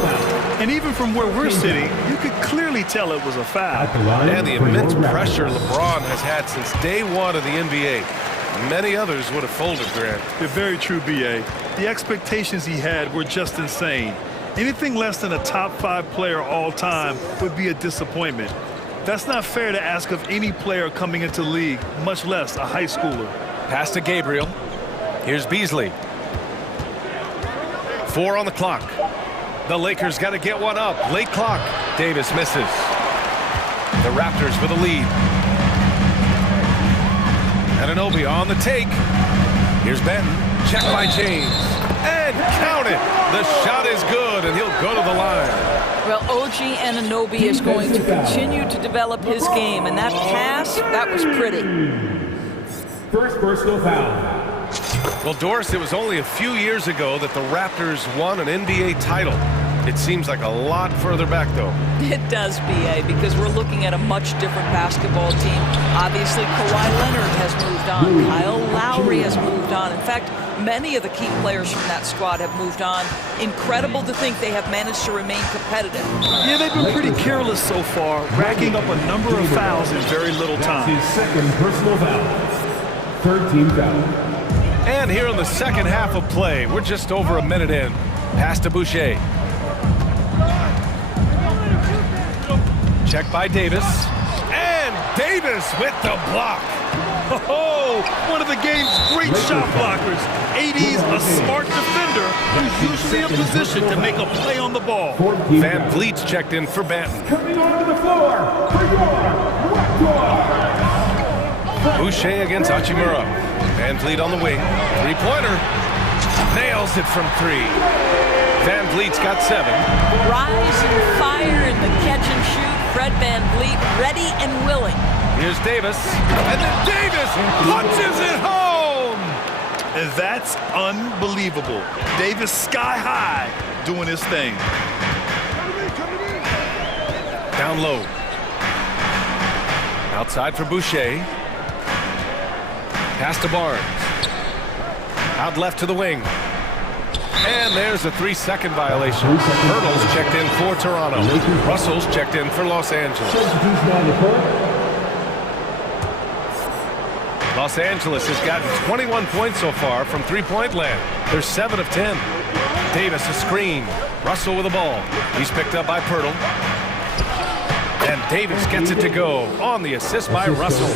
And even from where we're sitting, you could clearly tell it was a foul. And the immense pressure LeBron has had since day one of the NBA. Many others would have folded, Grant. You're very true, B.A. The expectations he had were just insane. Anything less than a top 5 player all time would be a disappointment. That's not fair to ask of any player coming into the league, much less a high schooler. Pass to Gabriel. Here's Beasley. 4 on the clock. The Lakers got to get one up. Late clock. Davis misses. The Raptors with a lead. Anunoby on the take. Here's Benton. Check by James. And count it. The shot is good, and he'll go to the line. Well, OG Anunoby is going to continue to develop his game, and that pass, that was pretty. First personal foul. Well, Doris, it was only a few years ago that the Raptors won an NBA title. It seems like a lot further back, though. It does, B.A., because we're looking at a much different basketball team. Obviously, Kawhi Leonard has moved on. Kyle Lowry has moved on. In fact, many of the key players from that squad have moved on. Incredible to think they have managed to remain competitive. Yeah, they've been pretty careless so far, racking up a number of fouls in very little time. His second personal foul. Third team foul. And here in the second half of play, we're just over a minute in. Pass to Boucher. Check by Davis. And Davis with the block. Oh, one of the game's great shot blockers. AD's a smart defender who's usually in position to make a play on the ball. Van Vliet's checked in for Banton. Coming onto the floor for your Boucher against Hachimura. Van Vliet on the wing. Three-pointer. Nails it from three. Van Vliet's got 7. Rise and fire in the catch and shoot. Fred Van Vliet ready and willing. Here's Davis. And then Davis punches it home! And that's unbelievable. Davis sky high doing his thing. Down low. Outside for Boucher. Pass to Barnes. Out left to the wing. And there's a 3-second violation. Hurdle's checked in for Toronto. Russell's checked in for Los Angeles. Los Angeles has gotten 21 points so far from three-point land. They're 7 of 10. Davis a screen. Russell with the ball. He's picked up by Pirtle. And Davis gets it to go on the assist by Russell.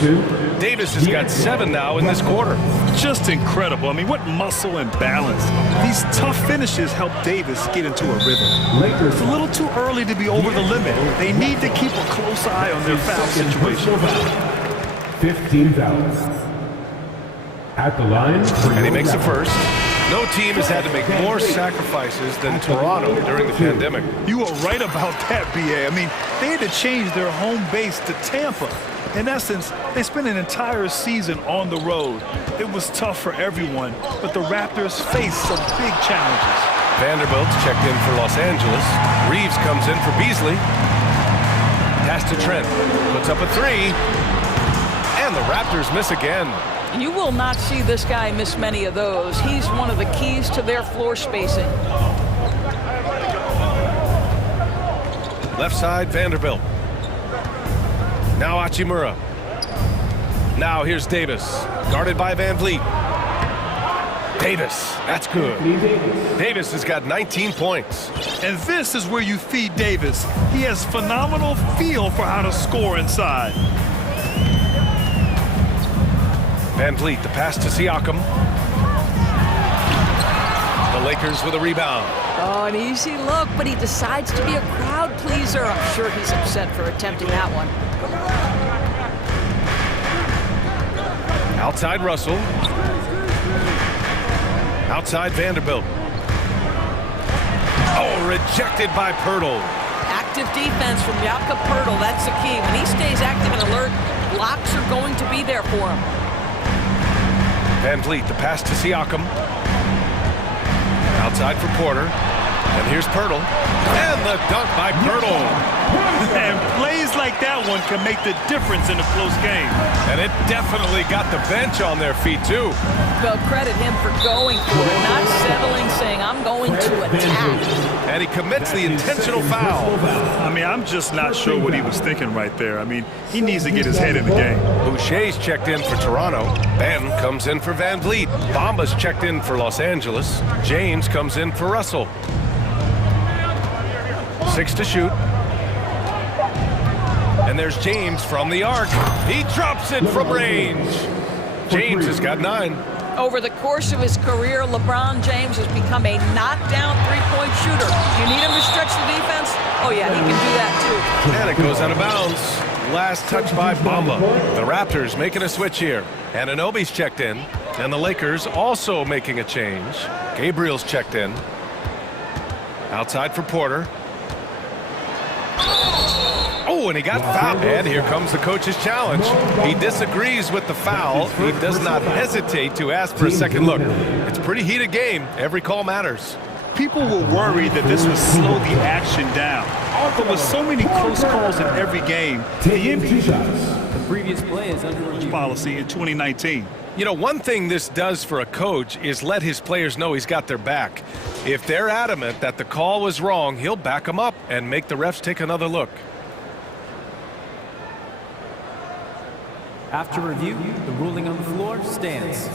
Davis has got 7 now in this quarter. Just incredible. I mean, what muscle and balance. These tough finishes help Davis get into a rhythm. It's a little too early to be over the limit. They need to keep a close eye on their foul situation. 15 fouls. At the line. And he makes the first. No team has had to make more sacrifices than Toronto during the pandemic. You are right about that, BA. I mean, they had to change their home base to Tampa. In essence, they spent an entire season on the road. It was tough for everyone, but the Raptors faced some big challenges. Vanderbilt's checked in for Los Angeles. Reeves comes in for Beasley. Pass to Trent. Puts up a 3. And the Raptors miss again. You will not see this guy miss many of those. He's one of the keys to their floor spacing. Left side, Vanderbilt. Now Hachimura. Now here's Davis. Guarded by Van Vliet. Davis, that's good. Davis has got 19 points. And this is where you feed Davis. He has phenomenal feel for how to score inside. Van Vliet, the pass to Siakam. The Lakers with a rebound. Oh, an easy look, but he decides to be a crowd pleaser. I'm sure he's upset for attempting that one. Outside Russell. Outside Vanderbilt. Oh, rejected by Pirtle. Active defense from Jakob Pirtle, that's the key. When he stays active and alert, blocks are going to be there for him. Van Vliet, the pass to Siakam. Outside for Porter. And here's Pirtle. And the dunk by Pirtle. And plays like that one can make the difference in a close game. And it definitely got the bench on their feet, too. Well, credit him for going for it, not settling, saying, I'm going to attack. And he commits the intentional foul. I mean, I'm just not sure what he was thinking right there. I mean, he needs to get his head in the game. Boucher's checked in for Toronto. Ben comes in for Van Vliet. Bamba's checked in for Los Angeles. James comes in for Russell. 6 to shoot. And there's James from the arc. He drops it from range. James has got 9. Over the course of his career, LeBron James has become a knockdown three-point shooter. You need him to stretch the defense? Oh, yeah, he can do that, too. And it goes out of bounds. Last touch by Bamba. The Raptors making a switch here. Anunoby's checked in. And the Lakers also making a change. Gabriel's checked in. Outside for Porter. Oh, and he got fouled. And here comes the coach's challenge. He disagrees with the foul. He does not hesitate to ask for a second look. It's a pretty heated game. Every call matters. People were worried that this would slow the action down. But with so many close calls in every game, the NBA The previous play is under review. policy in 2019. You know, one thing this does for a coach is let his players know he's got their back. If they're adamant that the call was wrong, he'll back them up and make the refs take another look. After review, the ruling on the floor stands.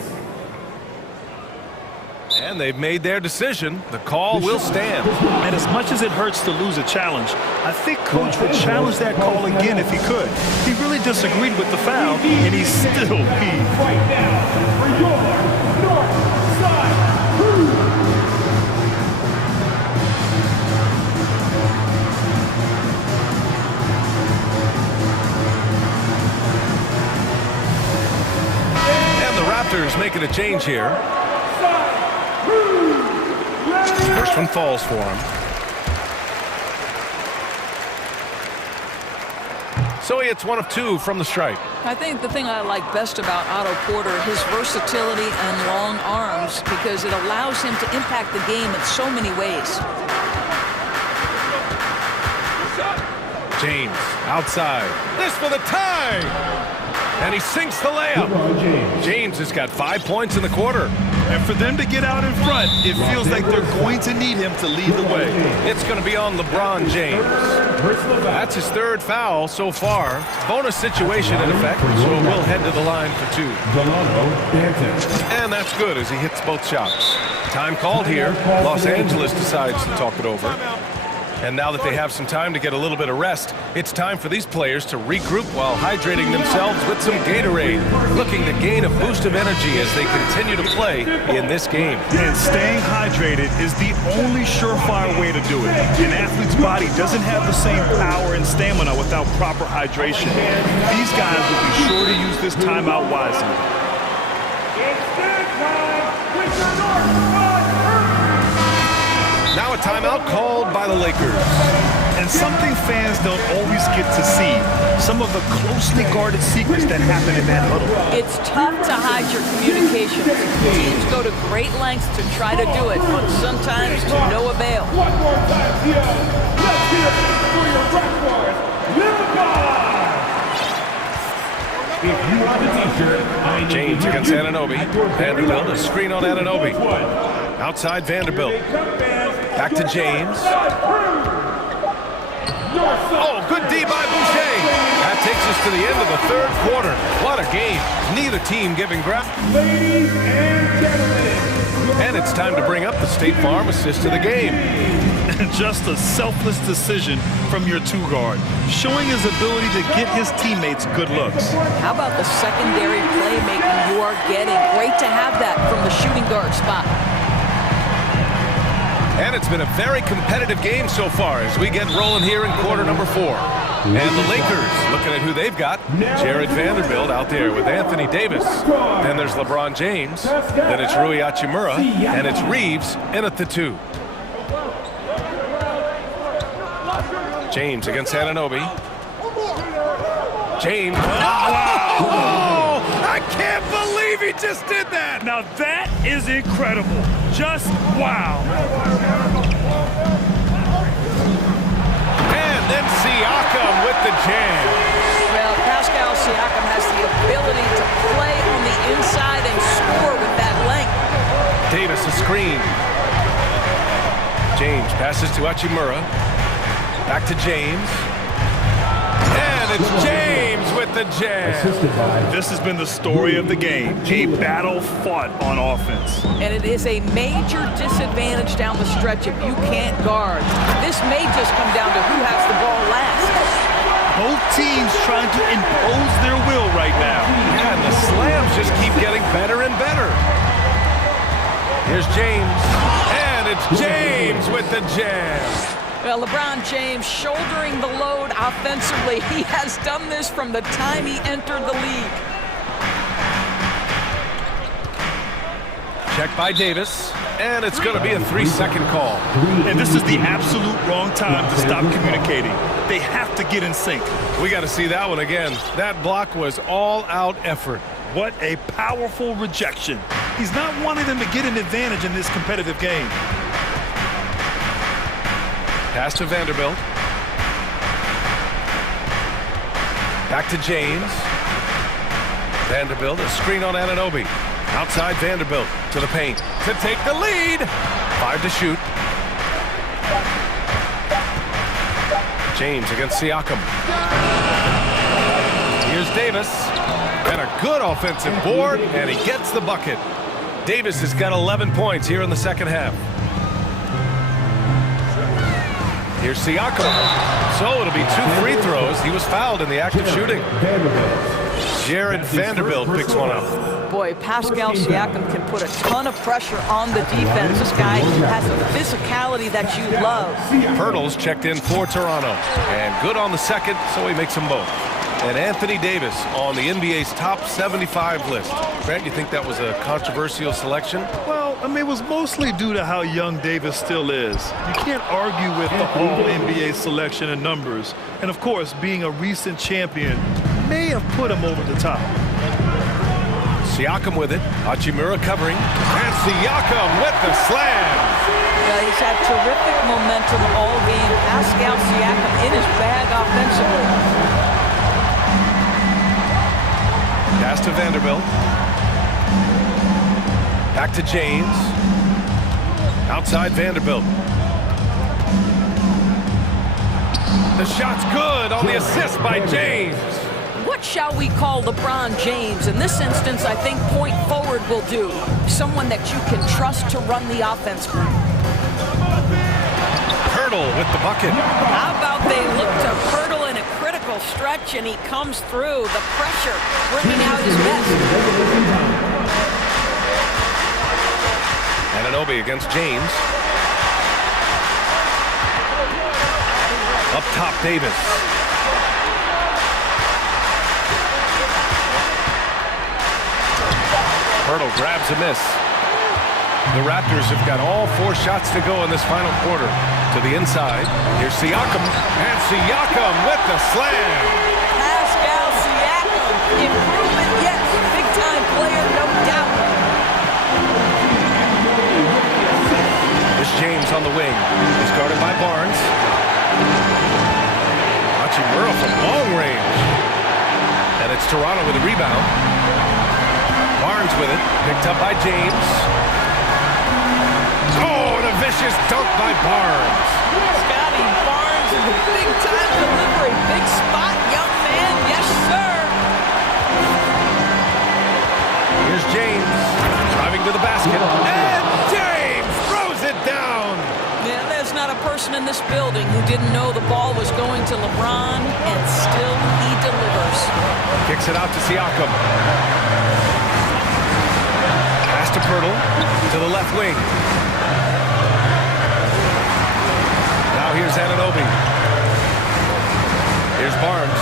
And they've made their decision. The call will stand. And as much as it hurts to lose a challenge, I think Coach would challenge that call again if he could. He really disagreed with the foul, and he's still peeved. Raptors making a change here. First one falls for him. So he hits 1 of 2 from the stripe. I think the thing I like best about Otto Porter, his versatility and long arms, because it allows him to impact the game in so many ways. James outside. This for the tie! And he sinks the layup. James has got 5 points in the quarter. And for them to get out in front, it feels like they're going to need him to lead the way. It's going to be on LeBron James. That's his 3rd foul so far. Bonus situation in effect, so we'll head to the line for 2. And that's good as he hits both shots. Time called here. Los Angeles decides to talk it over. And now that they have some time to get a little bit of rest, it's time for these players to regroup while hydrating themselves with some Gatorade, looking to gain a boost of energy as they continue to play in this game. And staying hydrated is the only surefire way to do it. An athlete's body doesn't have the same power and stamina without proper hydration. These guys will be sure to use this timeout wisely. Now a timeout called by the Lakers. And something fans don't always get to see, some of the closely guarded secrets that happen in that huddle. It's tough to hide your communications. Teams go to great lengths to try to do it, but sometimes to no avail. One more time, Theo. Let's hear it for your Raptors. If you want a t-shirt, James against Anunoby. Vanderbilt, a screen on Anunoby. Outside Vanderbilt. Back to James. Oh, good D by Boucher. That takes us to the end of the 3rd quarter. What a game. Neither team giving ground. Ladies and gentlemen. And it's time to bring up the State Farm assist of the game. Just a selfless decision from your 2-guard, showing his ability to get his teammates good looks. How about the secondary playmaking you are getting? Great to have that from the shooting guard spot. And it's been a very competitive game so far as we get rolling here in quarter number 4. And the Lakers looking at who they've got. Jared Vanderbilt out there with Anthony Davis. Then there's LeBron James. Then it's Rui Hachimura. And it's Reeves in at the 2. James against Anunoby. James. Oh, I can't believe he just did that. Now that is incredible. Just wow. And then Siakam with the jam. Well, Pascal Siakam has the ability to play on the inside and score with that length. Davis a screen. James passes to Hachimura. Back to James. And it's James with the jam. This has been the story of the game. A battle fought on offense. And it is a major disadvantage down the stretch if you can't guard. This may just come down to who has the ball last. Both teams trying to impose their will right now. Yeah, and the slams just keep getting better and better. Here's James. And it's James with the jam. Well, LeBron James shouldering the load offensively. He has done this from the time he entered the league. Check by Davis, and it's going to be a 3-second call. And this is the absolute wrong time to stop communicating. They have to get in sync. We got to see that one again. That block was all-out effort. What a powerful rejection. He's not wanting them to get an advantage in this competitive game. Pass to Vanderbilt. Back to James. Vanderbilt, a screen on Anunoby. Outside Vanderbilt to the paint to take the lead. 5 to shoot. James against Siakam. Here's Davis. And a good offensive board, and he gets the bucket. Davis has got 11 points here in the second half. Here's Siakam. So it'll be 2 free throws. He was fouled in the act of shooting. Jared Vanderbilt picks one up. Boy, Pascal Siakam can put a ton of pressure on the defense. This guy has a physicality that you love. Hurdles checked in for Toronto. And good on the second, so he makes them both. And Anthony Davis on the NBA's top 75 list. Grant, you think that was a controversial selection? Well, I mean, it was mostly due to how young Davis still is. You can't argue with the All-NBA selection and numbers. And, of course, being a recent champion may have put him over the top. Siakam with it. Hachimura covering. And Siakam with the slam. He's had terrific momentum all game. Pascal Siakam in his bag offensively. Pass to Vanderbilt. Back to James. Outside Vanderbilt. The shot's good on the assist by James. What shall we call LeBron James? In this instance, I think point forward will do. Someone that you can trust to run the offense. Hurdle with the bucket. How about they look to Hurdle in a critical stretch and he comes through. The pressure bringing out his best. Anunoby against James. Up top, Davis. Hurdle grabs a miss. The Raptors have got all 4 shots to go in this final quarter. To the inside. Here's Siakam. And Siakam with the slam. Pascal Siakam. Improvement, yes. Big-time player, no doubt. Here's James on the wing. He's guarded by Barnes. Hachimura from long range. And it's Toronto with a rebound. Barnes with it. Picked up by James. Oh, and a vicious dunk by Barnes. Scotty Barnes is a big-time delivery. Big spot, young man. Yes, sir. Here's James driving to the basket. And James throws it down. Yeah, there's not a person in this building who didn't know the ball was going to LeBron, and still he delivers. Kicks it out to Siakam. Pass to Pirtle to the left wing. Now here's Anunoby. Here's Barnes.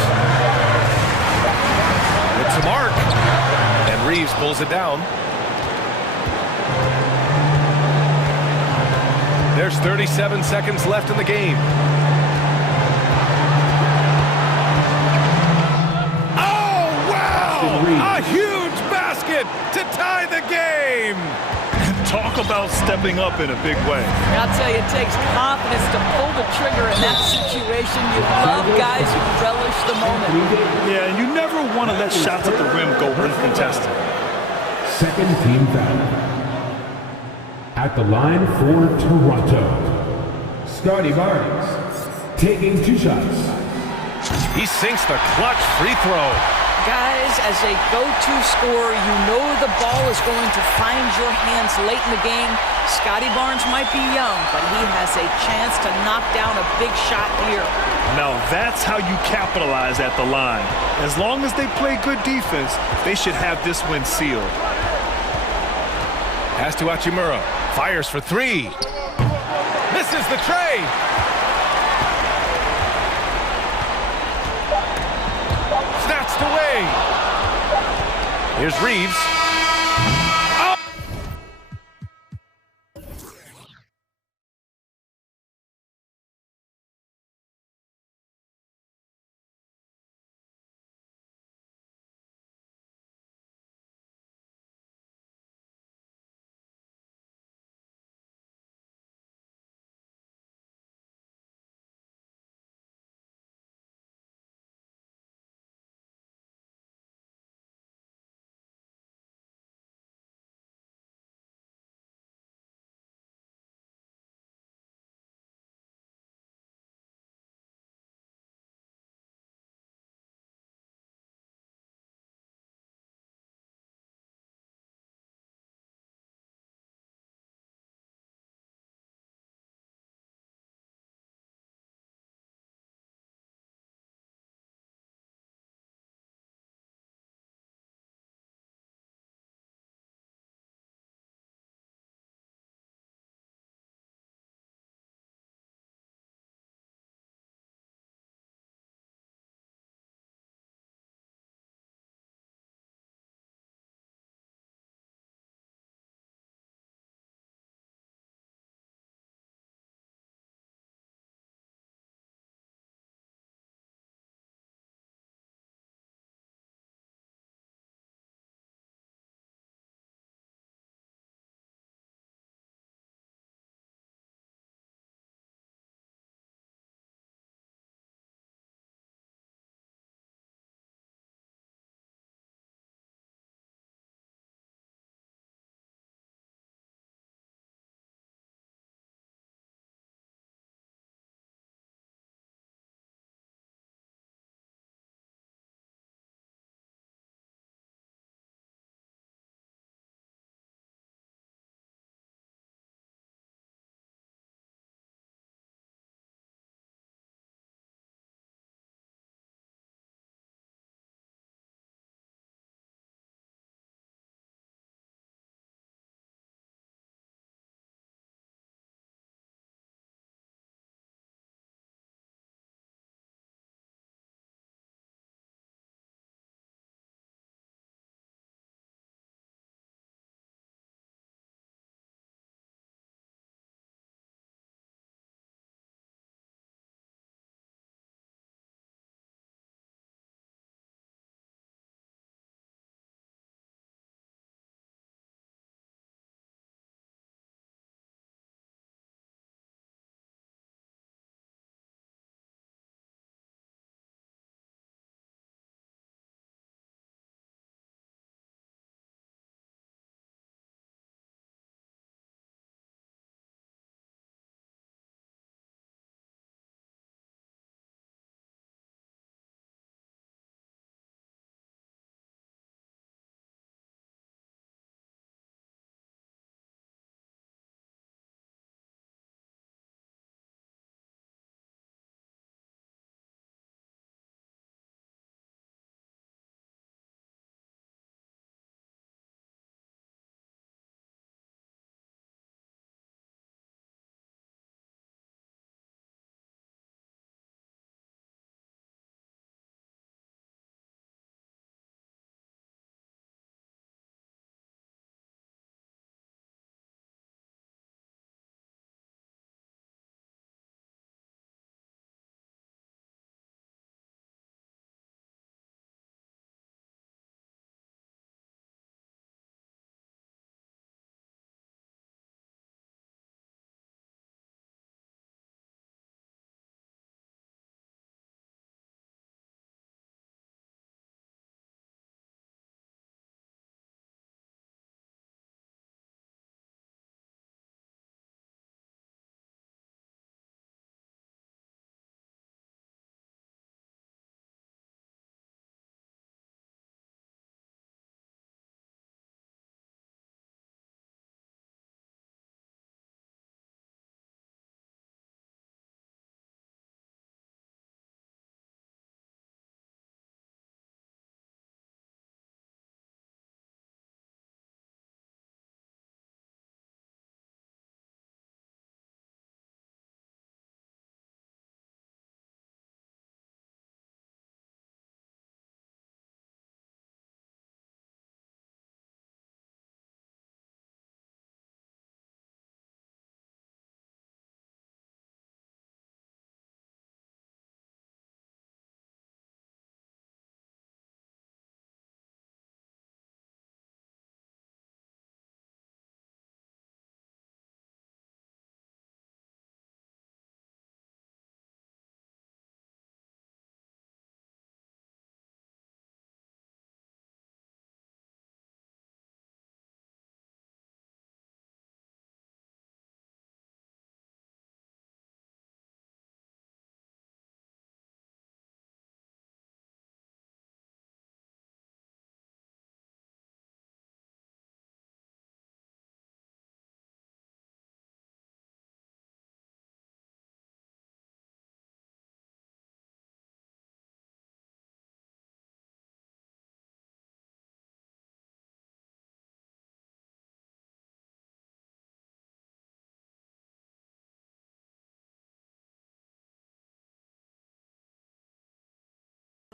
It's a mark. And Reeves pulls it down. There's 37 seconds left in the game. Oh, wow! A huge basket to tie the game! Talk about stepping up in a big way. I'll tell you, it takes confidence to pull the trigger in that situation. You love guys who relish the moment. Yeah, and you never want to let shots at the rim go uncontested. Second team foul. At the line for Toronto, Scotty Barnes taking 2 shots. He sinks the clutch free throw. Guys, as a go-to scorer, you know the ball is going to find your hands late in the game. Scotty Barnes might be young, but he has a chance to knock down a big shot here. Now that's how you capitalize at the line. As long as they play good defense, they should have this win sealed. Pass to Hachimura. Fires for 3. Misses the tray. Snatched away. Here's Reeves.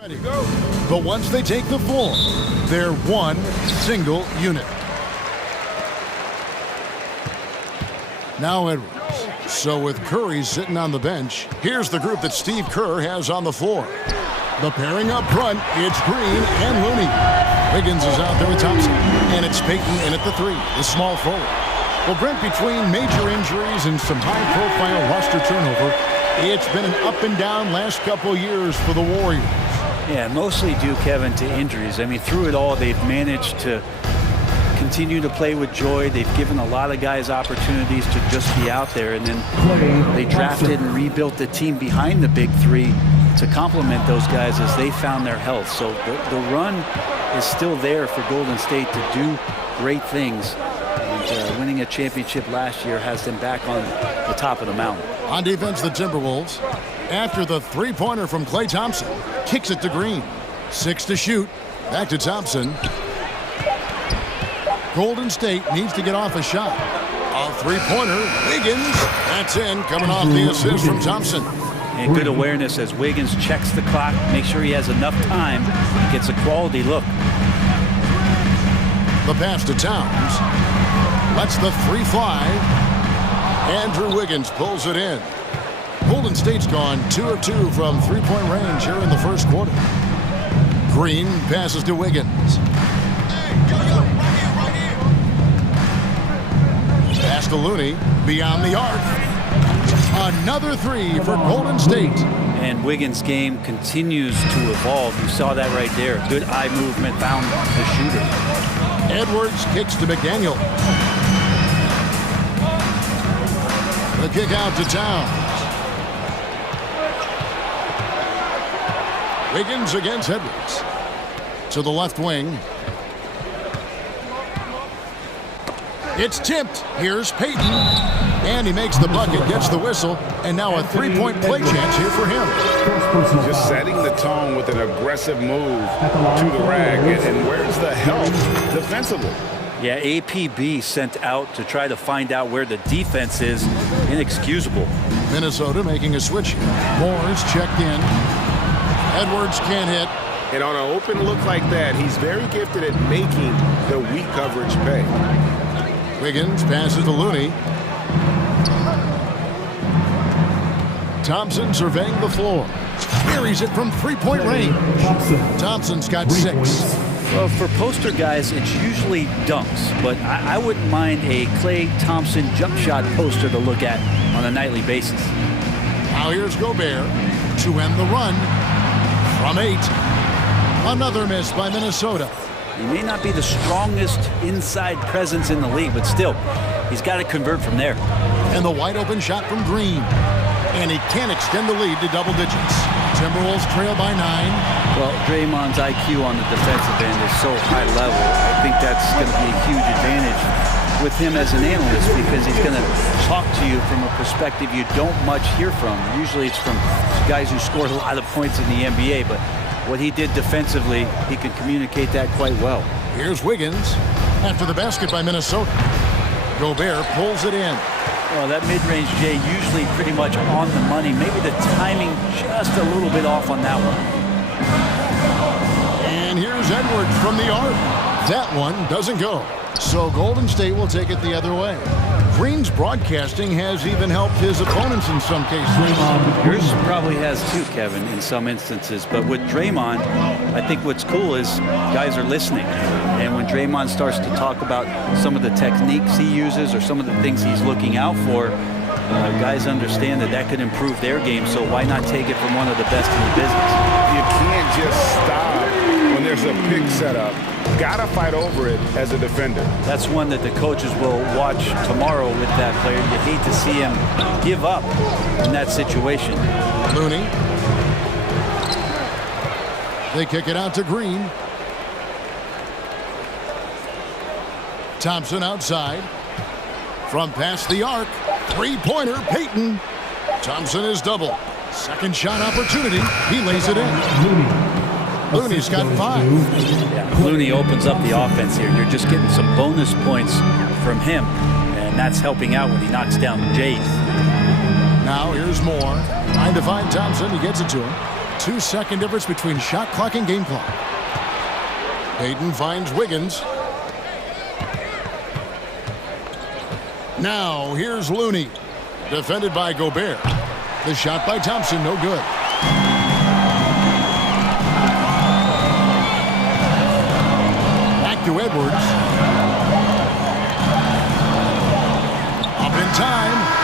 But once they take the floor, they're one single unit. Now Edwards. So with Curry sitting on the bench, here's the group that Steve Kerr has on the floor. The pairing up front, it's Green and Looney. Wiggins is out there with Thompson. And it's Payton in at the three, the small forward. Well, Brent, between major injuries and some high-profile roster turnover, it's been an up and down last couple years for the Warriors. Yeah, mostly due, Kevin, to injuries. I mean, through it all, they've managed to continue to play with joy. They've given a lot of guys opportunities to just be out there, and then they drafted and rebuilt the team behind the big three to complement those guys as they found their health. So the run is still there for Golden State to do great things. And winning a championship last year has them back on the top of the mountain. On defense, the Timberwolves, after the three-pointer from Klay Thompson, kicks it to Green. 6 to shoot. Back to Thompson. Golden State needs to get off a shot. A three-pointer. Wiggins. That's in, coming off the assist from Thompson. And good awareness as Wiggins checks the clock, make sure he has enough time, and gets a quality look. The pass to Towns. Lets the three fly. Andrew Wiggins pulls it in. Golden State's gone 2 of 2 from three-point range here in the first quarter. Green passes to Wiggins. Pass to Looney, beyond the arc. Another three for Golden State. And Wiggins' game continues to evolve. You saw that right there. Good eye movement, found the shooter. Edwards kicks to McDaniel. The kick out to Towns. Wiggins against Edwards. To the left wing. It's tipped. Here's Payton. And he makes the bucket, gets the whistle, and now a three-point play chance here for him. Just setting the tone with an aggressive move to the rack. And where's the help defensively? Yeah, APB sent out to try to find out where the defense is. Inexcusable. Minnesota making a switch here. Moore's checked in. Edwards can't hit. And on an open look like that, he's very gifted at making the weak coverage pay. Wiggins passes to Looney. Thompson surveying the floor. Buries it from three-point range. Thompson's got 6. Well, for poster guys, it's usually dunks, but I wouldn't mind a Klay Thompson jump shot poster to look at on a nightly basis. Now here's Gobert to end the run from 8. Another miss by Minnesota. He may not be the strongest inside presence in the league, but still, he's got to convert from there. And the wide open shot from Green. And he can't extend the lead to double digits. Timberwolves trail by 9. Well, Draymond's IQ on the defensive end is so high level. I think that's going to be a huge advantage with him as an analyst, because he's going to talk to you from a perspective you don't much hear from. Usually it's from guys who scored a lot of points in the NBA, but what he did defensively, he could communicate that quite well. Here's Wiggins after the basket by Minnesota. Gobert pulls it in. Well, that mid-range, Jay, usually pretty much on the money. Maybe the timing just a little bit off on that one. And here's Edwards from the arc. That one doesn't go. So Golden State will take it the other way. Green's broadcasting has even helped his opponents in some cases. Yours probably has too, Kevin, in some instances. But with Draymond, I think what's cool is guys are listening. And when Draymond starts to talk about some of the techniques he uses or some of the things he's looking out for, guys understand that that could improve their game. So why not take it from one of the best in the business? You can't just stop when there's a pick set up. Gotta fight over it as a defender. That's one that the coaches will watch tomorrow with that player. You hate to see him give up in that situation. Looney. They kick it out to Green. Thompson outside. From past the arc. Three-pointer, Payton. Thompson is double. Second shot opportunity. He lays it in. Looney's got 5. Yeah, Looney opens up the offense here. You're just getting some bonus points from him, and that's helping out when he knocks down Jays. Now here's Moore. Trying to find Thompson. He gets it to him. 2-second difference between shot clock and game clock. Payton finds Wiggins. Now, here's Looney. Defended by Gobert. The shot by Thompson, no good. Back to Edwards. Up in time.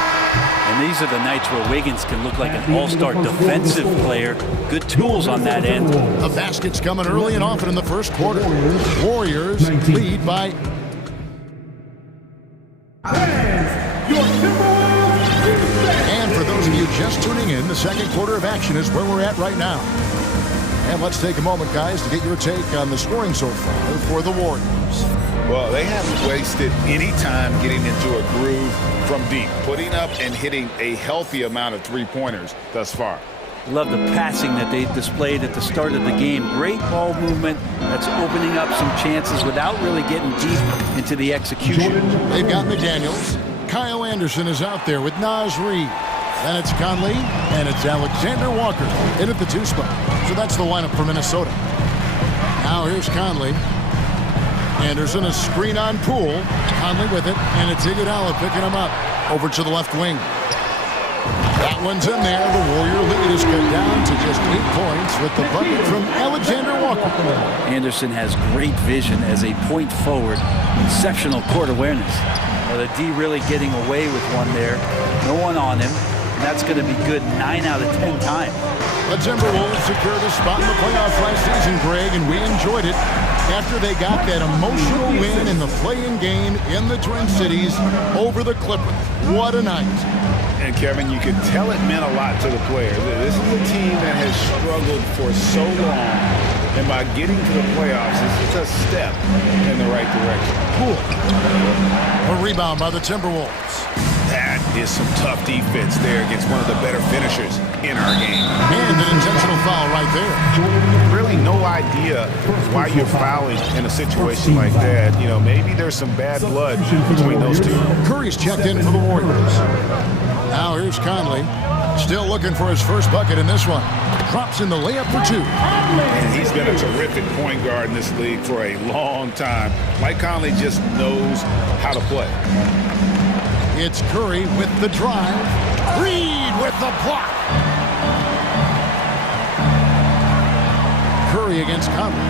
And these are the nights where Wiggins can look like an all-star defensive player. Good tools on that end. The basket's coming early and often in the first quarter. Warriors lead by... And for those of you just tuning in, the second quarter of action is where we're at right now. And let's take a moment, guys, to get your take on the scoring so far for the Warriors. Well, they haven't wasted any time getting into a groove from deep, putting up and hitting a healthy amount of three-pointers thus far. Love the passing that they displayed at the start of the game. Great ball movement that's opening up some chances without really getting deep into the execution. They've got McDaniels. Kyle Anderson is out there with Naz Reid. Then it's Conley, and it's Alexander Walker in at the 2 spot. So that's the lineup for Minnesota. Now here's Conley. Anderson, a screen on Poole. Conley with it, and it's Iguodala picking him up. Over to the left wing. That one's in there. The Warrior lead is cut down to just 8 points with the bucket from Alexander Walker. Anderson has great vision as a point forward. Exceptional court awareness. The D really getting away with one there. No one on him. And that's going to be good 9 out of 10 times. The Timberwolves secured a spot in the playoffs last season, Greg, and we enjoyed it after they got that emotional win in the play-in game in the Twin Cities over the Clippers. What a night. And Kevin, you could tell it meant a lot to the players. This is a team that has struggled for so long, and by getting to the playoffs, it's a step in the right direction. Cool. A rebound by the Timberwolves. That is some tough defense there against one of the better finishers in our game. And an intentional foul right there. Really no idea why you're fouling in a situation like that. You know, maybe there's some bad blood between those two. Curry's checked in for the Warriors. Now here's Conley. Still looking for his first bucket in this one. Drops in the layup for 2. And he's been a terrific point guard in this league for a long time. Mike Conley just knows how to play. It's Curry with the drive. Reed with the block. Curry against Conley.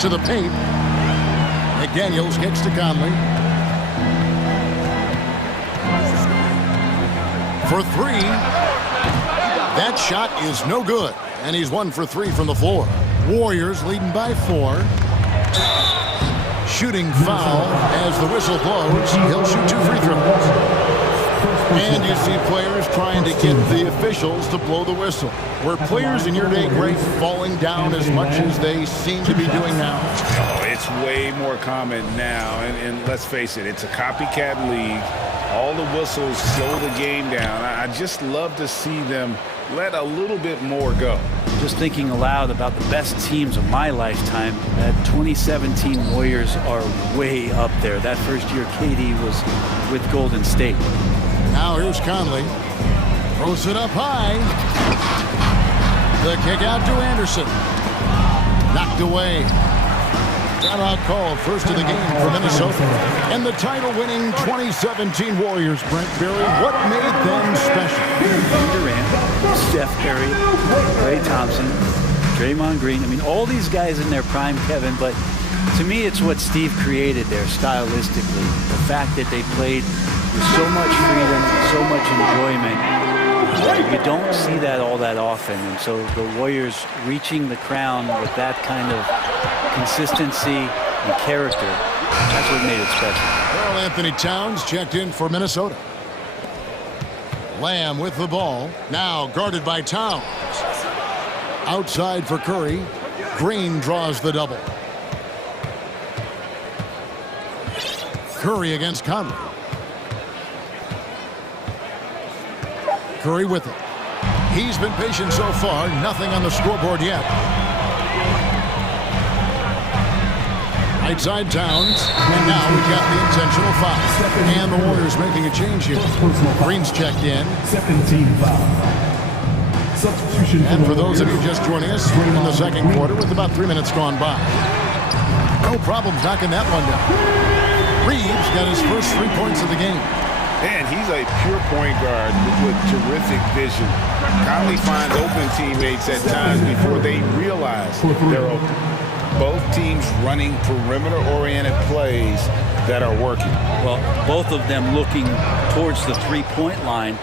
To the paint. McDaniels kicks to Conley. For 3. That shot is no good. And he's 1 for 3 from the floor. Warriors leading by 4. Shooting foul as the whistle blows. He'll shoot 2 free throws. And you see players trying to get the officials to blow the whistle. Were players in your day, Greg, falling down as much as they seem to be doing now? Oh, it's way more common now. And let's face it, it's a copycat league. All the whistles slow the game down. I just love to see them let a little bit more go. Just thinking aloud about the best teams of my lifetime, that 2017 Warriors are way up there. That first year KD was with Golden State. Now here's Conley. Throws it up high. The kick out to Anderson. Knocked away. Timeout called, first of the game for Minnesota. And the title-winning 2017 Warriors, Brent Berry, what made them special? Durant, Steph Curry, Klay Thompson, Draymond Green. I mean, all these guys in their prime, Kevin, but to me, it's what Steve created there stylistically. The fact that they played with so much freedom, so much enjoyment. You don't see that all that often. And so the Warriors reaching the crown with that kind of consistency and character, that's what made it special. Karl Anthony Towns checked in for Minnesota. Lamb with the ball. Now guarded by Towns. Outside for Curry. Green draws the double. Curry against Conley. Curry with it. He's been patient so far. Nothing on the scoreboard yet. Right side Towns. And now we've got the intentional foul. And the Warriors making a change here. Green's checked in. Second team foul. Substitution. And for those of you just joining us, we're in the second quarter with about 3 minutes gone by. No problems knocking that one down. Reeves got his first 3 points of the game. And he's a pure point guard with terrific vision. Conley finds open teammates at times before they realize they're open. Both teams running perimeter-oriented plays that are working. Well, both of them looking towards the three-point line,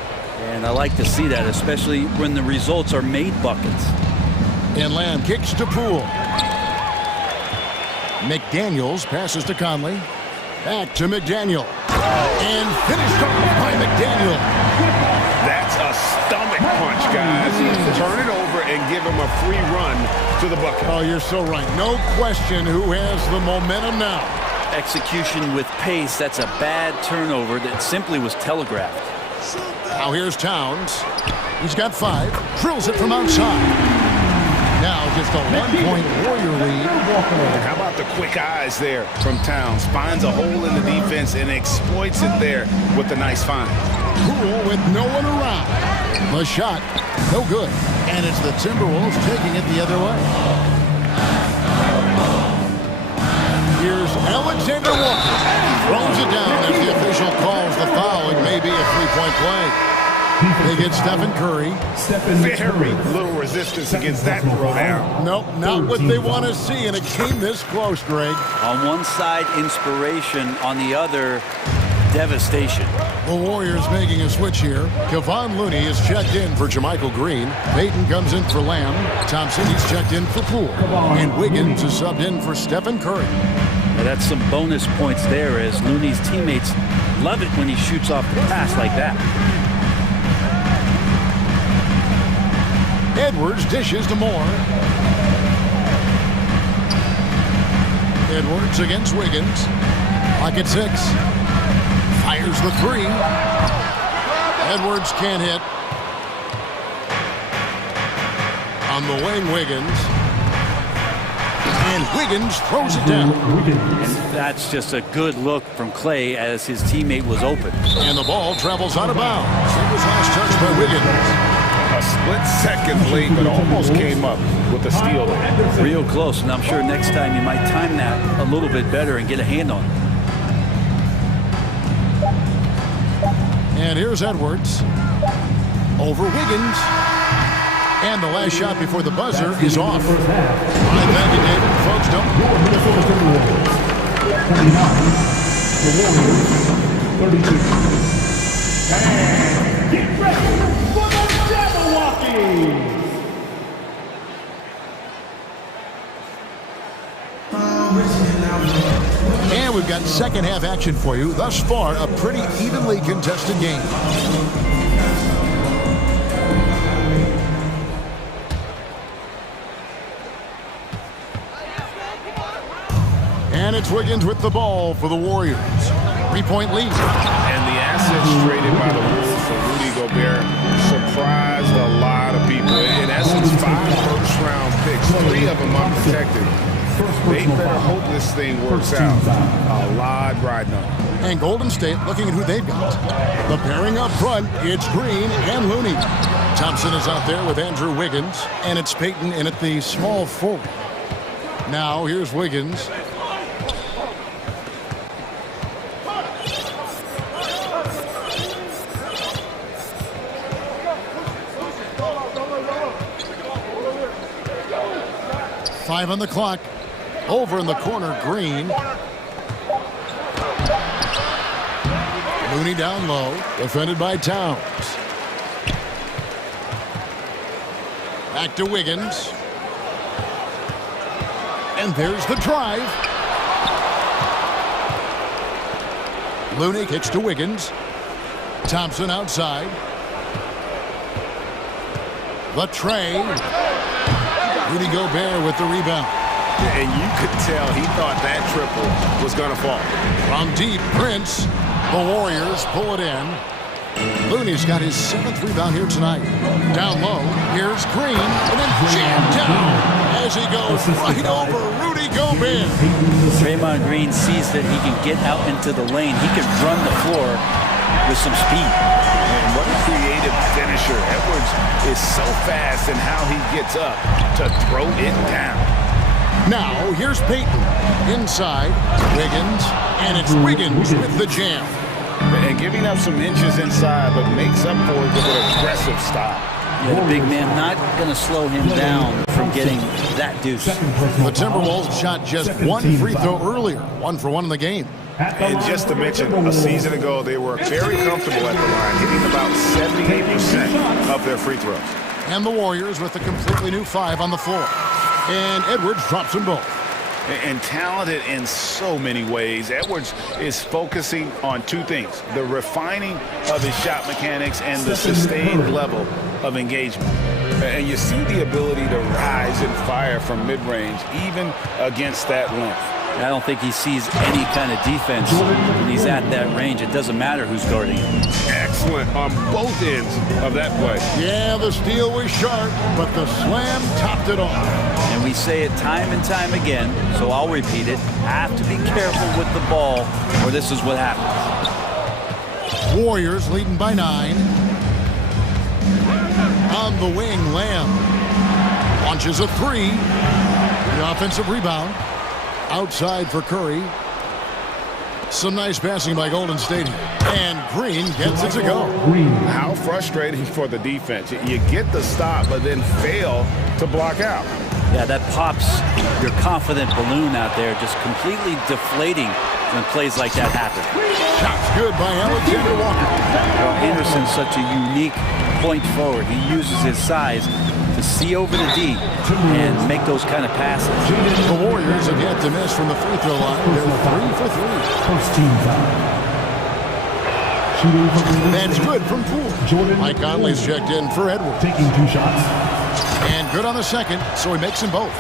and I like to see that, especially when the results are made buckets. And Lamb kicks to Poole. McDaniels passes to Conley. Back to McDaniel. And finished off by McDaniel. That's a stomach punch, guys. Turn it over and give him a free run to the bucket. Oh, you're so right. No question who has the momentum now. Execution with pace, that's a bad turnover that simply was telegraphed. Now here's Towns. He's got 5. Drills it from outside. Now just a 1-point Warrior lead. How about the quick eyes there from Towns? Finds a hole in the defense and exploits it there with a nice find. Poole with no one around. The shot, no good. And it's the Timberwolves taking it the other way. Here's Alexander Walker. Throws it down as the official calls the foul. It may be a 3-point play. They get Stephen Curry. Very little resistance against that throw down. Nope, not what they want to see, and it came this close, Greg. On one side, inspiration. On the other, devastation. The Warriors making a switch here. Kevon Looney is checked in for Jermichael Green. Payton comes in for Lamb. Thompson, he's checked in for Poole. And Wiggins is subbed in for Stephen Curry. Now that's some bonus points there, as Looney's teammates love it when he shoots off the pass like that. Edwards dishes to Moore. Edwards against Wiggins. Pocket 6. Fires the 3. Edwards can't hit. On the wing, Wiggins. And Wiggins throws it down. And that's just a good look from Clay as his teammate was open. And the ball travels out of bounds. It was last touched by Wiggins. A split second late, but almost came up with a steal there. Real close, and I'm sure next time you might time that a little bit better and get a hand on it. And here's Edwards. Over Wiggins. And the last shot before the buzzer is off. Right back to David. Folks, don't. The Warriors, 32. And get ready for the Jabberwockies! And we've got second half action for you. Thus far, a pretty evenly contested game. And it's Wiggins with the ball for the Warriors. 3-point lead. And the assets traded by the Wolves for Rudy Gobert surprised a lot of people. In essence, 5 first-round picks, 3 of them unprotected. They better hope this thing works out. A lot riding on it. And Golden State looking at who they've got. The pairing up front, it's Green and Looney. Thompson is out there with Andrew Wiggins, and it's Payton in at the small forward. Now here's Wiggins. Five on the clock. Over in the corner, Green. Looney down low, defended by Towns. Back to Wiggins. And there's the drive. Looney kicks to Wiggins. Thompson outside. The tray. Rudy Gobert with the rebound. And you could tell he thought that triple was going to fall. From deep, Prince. The Warriors pull it in. Looney's got his 7th rebound here tonight. Down low, here's Green, and then jammed down as he goes right over Rudy Gobert. Draymond Green sees that he can get out into the lane. He can run the floor. with some speed. And what a creative finisher. Edwards is so fast in how he gets up to throw it down. Now, here's Peyton. Inside, Wiggins, and it's Wiggins with the jam. And giving up some inches inside, but makes up for it with an aggressive stop. Yeah, the big man not going to slow him down from getting that deuce. The Timberwolves shot just one free throw earlier, 1 for 1 in the game. And just to mention, a season ago, they were very comfortable at the line, hitting about 78% of their free throws. And the Warriors with a completely new 5 on the floor. And Edwards drops them both. And talented in so many ways. Edwards is focusing on two things: the refining of his shot mechanics and the sustained level of engagement. And you see the ability to rise and fire from mid-range, even against that length. I don't think he sees any kind of defense when he's at that range. It doesn't matter who's guarding him. Excellent on both ends of that play. Yeah, the steal was sharp, but the slam topped it off. And we say it time and time again, so I'll repeat it. Have to be careful with the ball, or this is what happens. Warriors leading by 9. On the wing, Lamb launches a 3. The offensive rebound. Outside for Curry. Some nice passing by Golden State. And Green gets it to go. How frustrating for the defense. You get the stop, but then fail to block out. Yeah, that pops your confident balloon out there, just completely deflating when plays like that happen. Shots good by Alexander Walker. Well, Anderson's such a unique point forward. He uses his size to see over the D and make those kind of passes. The Warriors have yet to miss from the free throw line. They're 3 for 3. First team foul. That's good from Poole. Mike Conley's checked in for Edwards. Taking 2 shots. And good on the second, so he makes them both.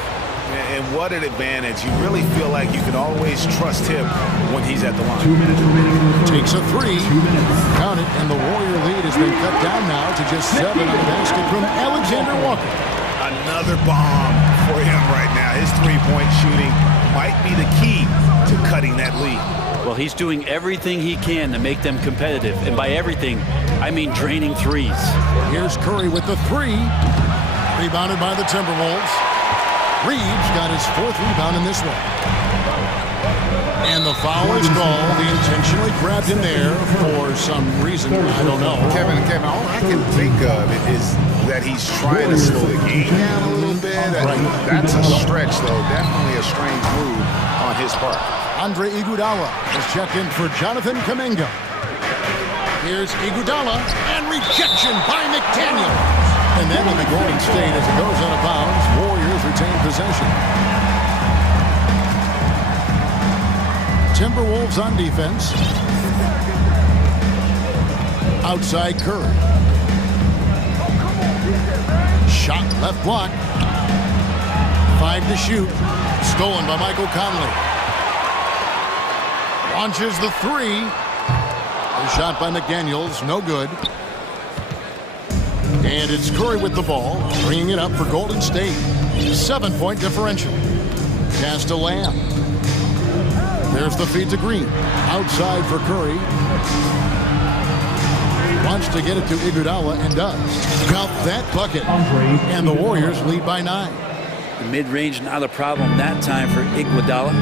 And what an advantage. You really feel like you can always trust him when he's at the line. 2 minutes remaining. Takes a 3. 2 minutes. Count it, and the Warrior lead has been cut down now to just 7 on the basket from Alexander Walker. Another bomb for him right now. His three-point shooting might be the key to cutting that lead. Well, he's doing everything he can to make them competitive. And by everything, I mean draining threes. Here's Curry with the 3. Rebounded by the Timberwolves. Reeves got his 4th rebound in this one. And the foul is called. He intentionally grabbed him there for some reason. I don't know. Kevin, all I can think of is that he's trying to slow the game down a little bit. That's a stretch, though. Definitely a strange move on his part. Andre Iguodala is checked in for Jonathan Kuminga. Here's Iguodala, and rejection by McDaniel. And that will be Golden State as it goes out of bounds. Warriors retain possession. Timberwolves on defense. Outside Curry. Shot left block. 5 to shoot. Stolen by Michael Conley. Launches the 3. The shot by McDaniels, no good. And it's Curry with the ball, bringing it up for Golden State. 7-point differential. Pass to Lamb. There's the feed to Green. Outside for Curry. Wants to get it to Iguodala and does. Count that bucket. And the Warriors lead by 9. The mid-range not a problem that time for Iguodala.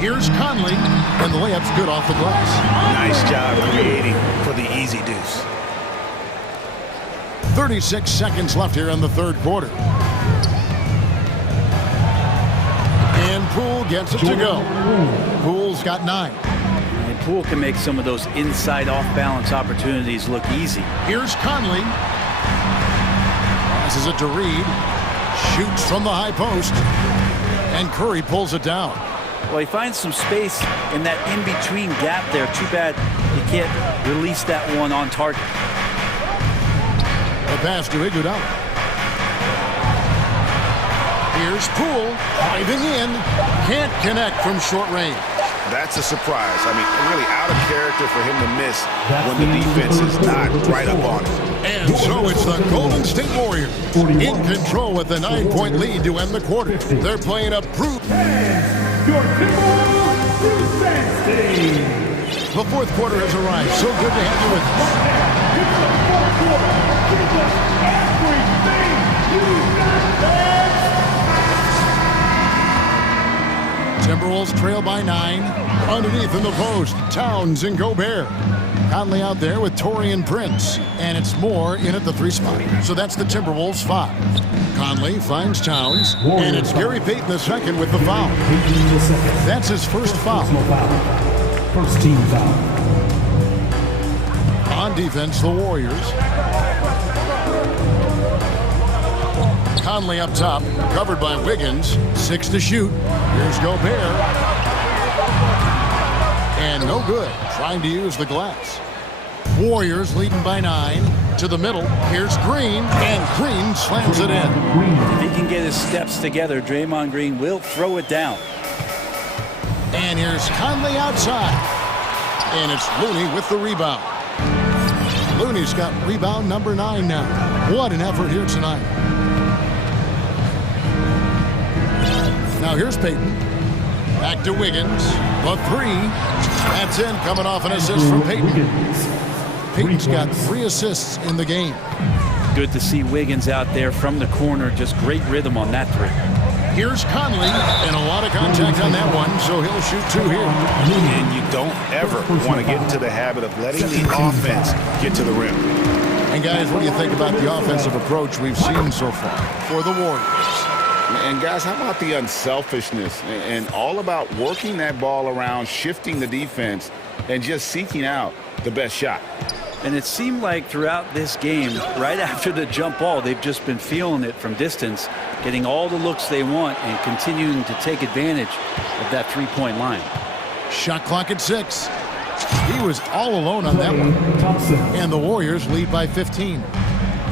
Here's Conley, and the layup's good off the glass. Nice job creating for the easy deuce. 36 seconds left here in the 3rd quarter. And Poole gets it to go. Poole's got 9. And Poole can make some of those inside off-balance opportunities look easy. Here's Conley. Passes it to Reed. Shoots from the high post. And Curry pulls it down. Well, he finds some space in that in-between gap there. Too bad he can't release that one on target. The pass to Iguodala. Here's Poole, diving in. Can't connect from short range. That's a surprise. I mean, really out of character for him to miss when the defense is not right up on it. And so it's the Golden State Warriors in control with a 9-point lead to end the quarter. They're playing a proof. Your Timberwolves defense team. The fourth quarter has arrived. So good to have you with us. Timberwolves trail by 9. Underneath in the post, Towns and Gobert. Conley out there with Torrey and Prince. And it's Moore in at the 3 spot. So that's the Timberwolves 5. Conley finds Towns. And it's Gary Payton the second with the foul. That's his first foul. First team foul. On defense, the Warriors. Conley up top, covered by Wiggins. 6 to shoot. Here's Gobert. And no good, trying to use the glass. Warriors leading by 9. To the middle, here's Green, and Green slams it in. If he can get his steps together, Draymond Green will throw it down. And here's Conley outside. And it's Looney with the rebound. Looney's got rebound number 9 now. What an effort here tonight. Now here's Payton. Back to Wiggins. The 3. That's in, coming off an assist from Payton. Payton's got 3 assists in the game. Good to see Wiggins out there from the corner. Just great rhythm on that 3. Here's Conley, and a lot of contact on that one, so he'll shoot 2 here. And you don't ever want to get into the habit of letting the offense get to the rim. And guys, what do you think about the offensive approach we've seen so far for the Warriors? And guys, how about the unselfishness and all about working that ball around, shifting the defense, and just seeking out the best shot. And it seemed like throughout this game, right after the jump ball, they've just been feeling it from distance, getting all the looks they want and continuing to take advantage of that 3-point line. Shot clock at 6. He was all alone on that one. And the Warriors lead by 15.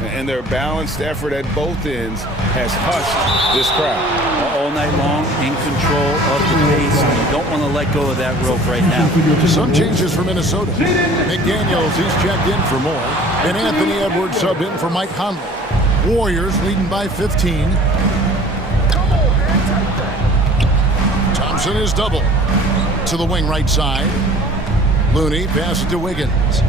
And their balanced effort at both ends has hushed this crowd. All night long, in control of the pace. And you don't want to let go of that rope right now. Some changes for Minnesota. McDaniels, he's checked in for Moore. And Anthony Edwards subbed in for Mike Conley. Warriors leading by 15. Thompson is double. To the wing right side. Looney passes to Wiggins.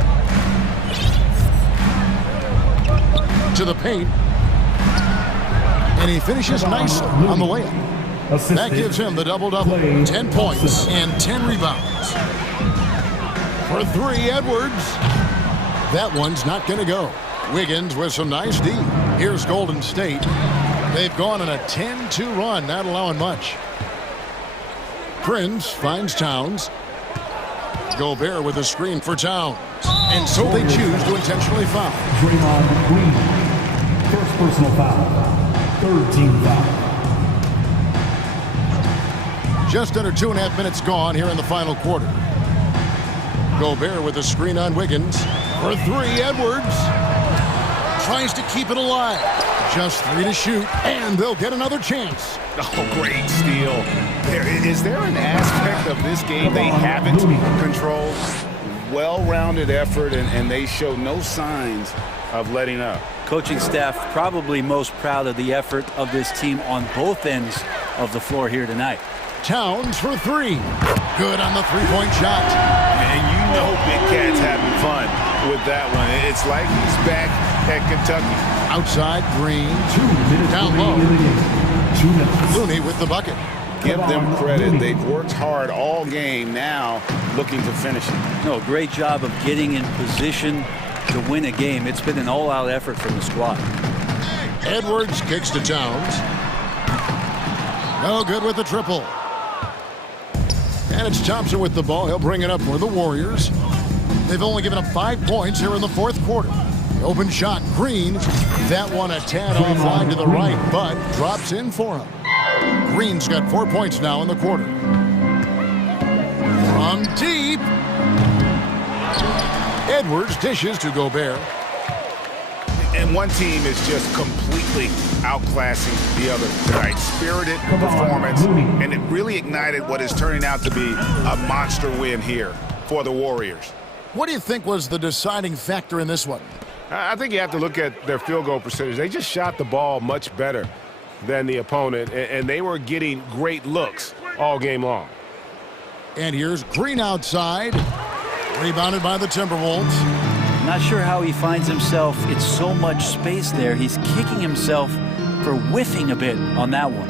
To the paint. And he finishes nicely on the layup. That gives him the double-double. 10 points and 10 rebounds. For 3, Edwards. That one's not going to go. Wiggins with some nice D. Here's Golden State. They've gone on a 10-2 run, not allowing much. Prince finds Towns. Gobert with a screen for Towns. And so they choose to intentionally foul. Draymond Green. First personal foul. Third team foul. Just under 2.5 minutes gone here in the final quarter. Gobert with a screen on Wiggins. For 3, Edwards. Tries to keep it alive. Just 3 to shoot, and they'll get another chance. Oh, great steal. Is there an aspect of this game they haven't controlled? Well-rounded effort, and they show no signs of letting up. Coaching staff probably most proud of the effort of this team on both ends of the floor here tonight. Towns for 3. Good on the 3-point shot. And you know Big Cat's having fun with that one. It's like he's back at Kentucky. Outside, Green. 2 minutes down low. 2 minutes. Looney with the bucket. Give them credit. They've worked hard all game, now looking to finish it. No, great job of getting in position to win a game. It's been an all-out effort from the squad. Edwards kicks to Towns. No good with the triple. And it's Thompson with the ball. He'll bring it up for the Warriors. They've only given up 5 points here in the fourth quarter. Open shot, Green. That one a tad offline to the right, but drops in for him. Green's got 4 points now in the quarter. From deep. Edwards dishes to Gobert. And one team is just completely outclassing the other tonight. Spirited performance, and it really ignited what is turning out to be a monster win here for the Warriors. What do you think was the deciding factor in this one? I think you have to look at their field goal percentage. They just shot the ball much better than the opponent, and they were getting great looks all game long. And here's Green outside. Rebounded by the Timberwolves. Not sure how he finds himself. It's so much space there. He's kicking himself for whiffing a bit on that one.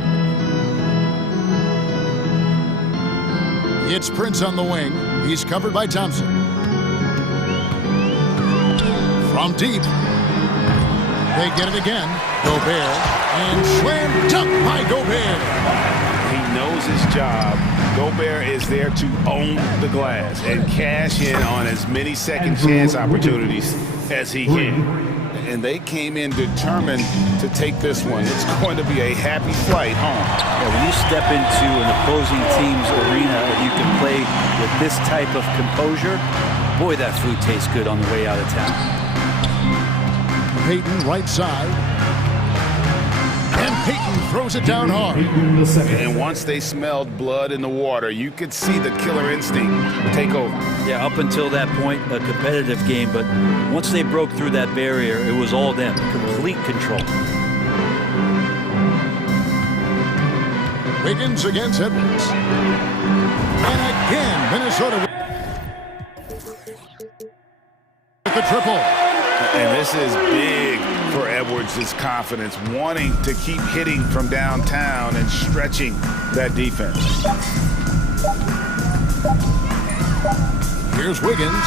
It's Prince on the wing. He's covered by Thompson. From deep. They get it again. Gobert. And slam dunk by Gobert. He knows his job. Gobert is there to own the glass and cash in on as many second chance opportunities as he can. And they came in determined to take this one. It's going to be a happy flight home. Yeah, when you step into an opposing team's arena and you can play with this type of composure, boy, that food tastes good on the way out of town. Peyton right side. And Peyton throws it down hard. And once they smelled blood in the water, you could see the killer instinct take over. Yeah, up until that point, a competitive game, but once they broke through that barrier, it was all them. Complete control. Wiggins against Edwards. And again, Minnesota with the triple. And this is big for Edwards' confidence, wanting to keep hitting from downtown and stretching that defense. Here's Wiggins.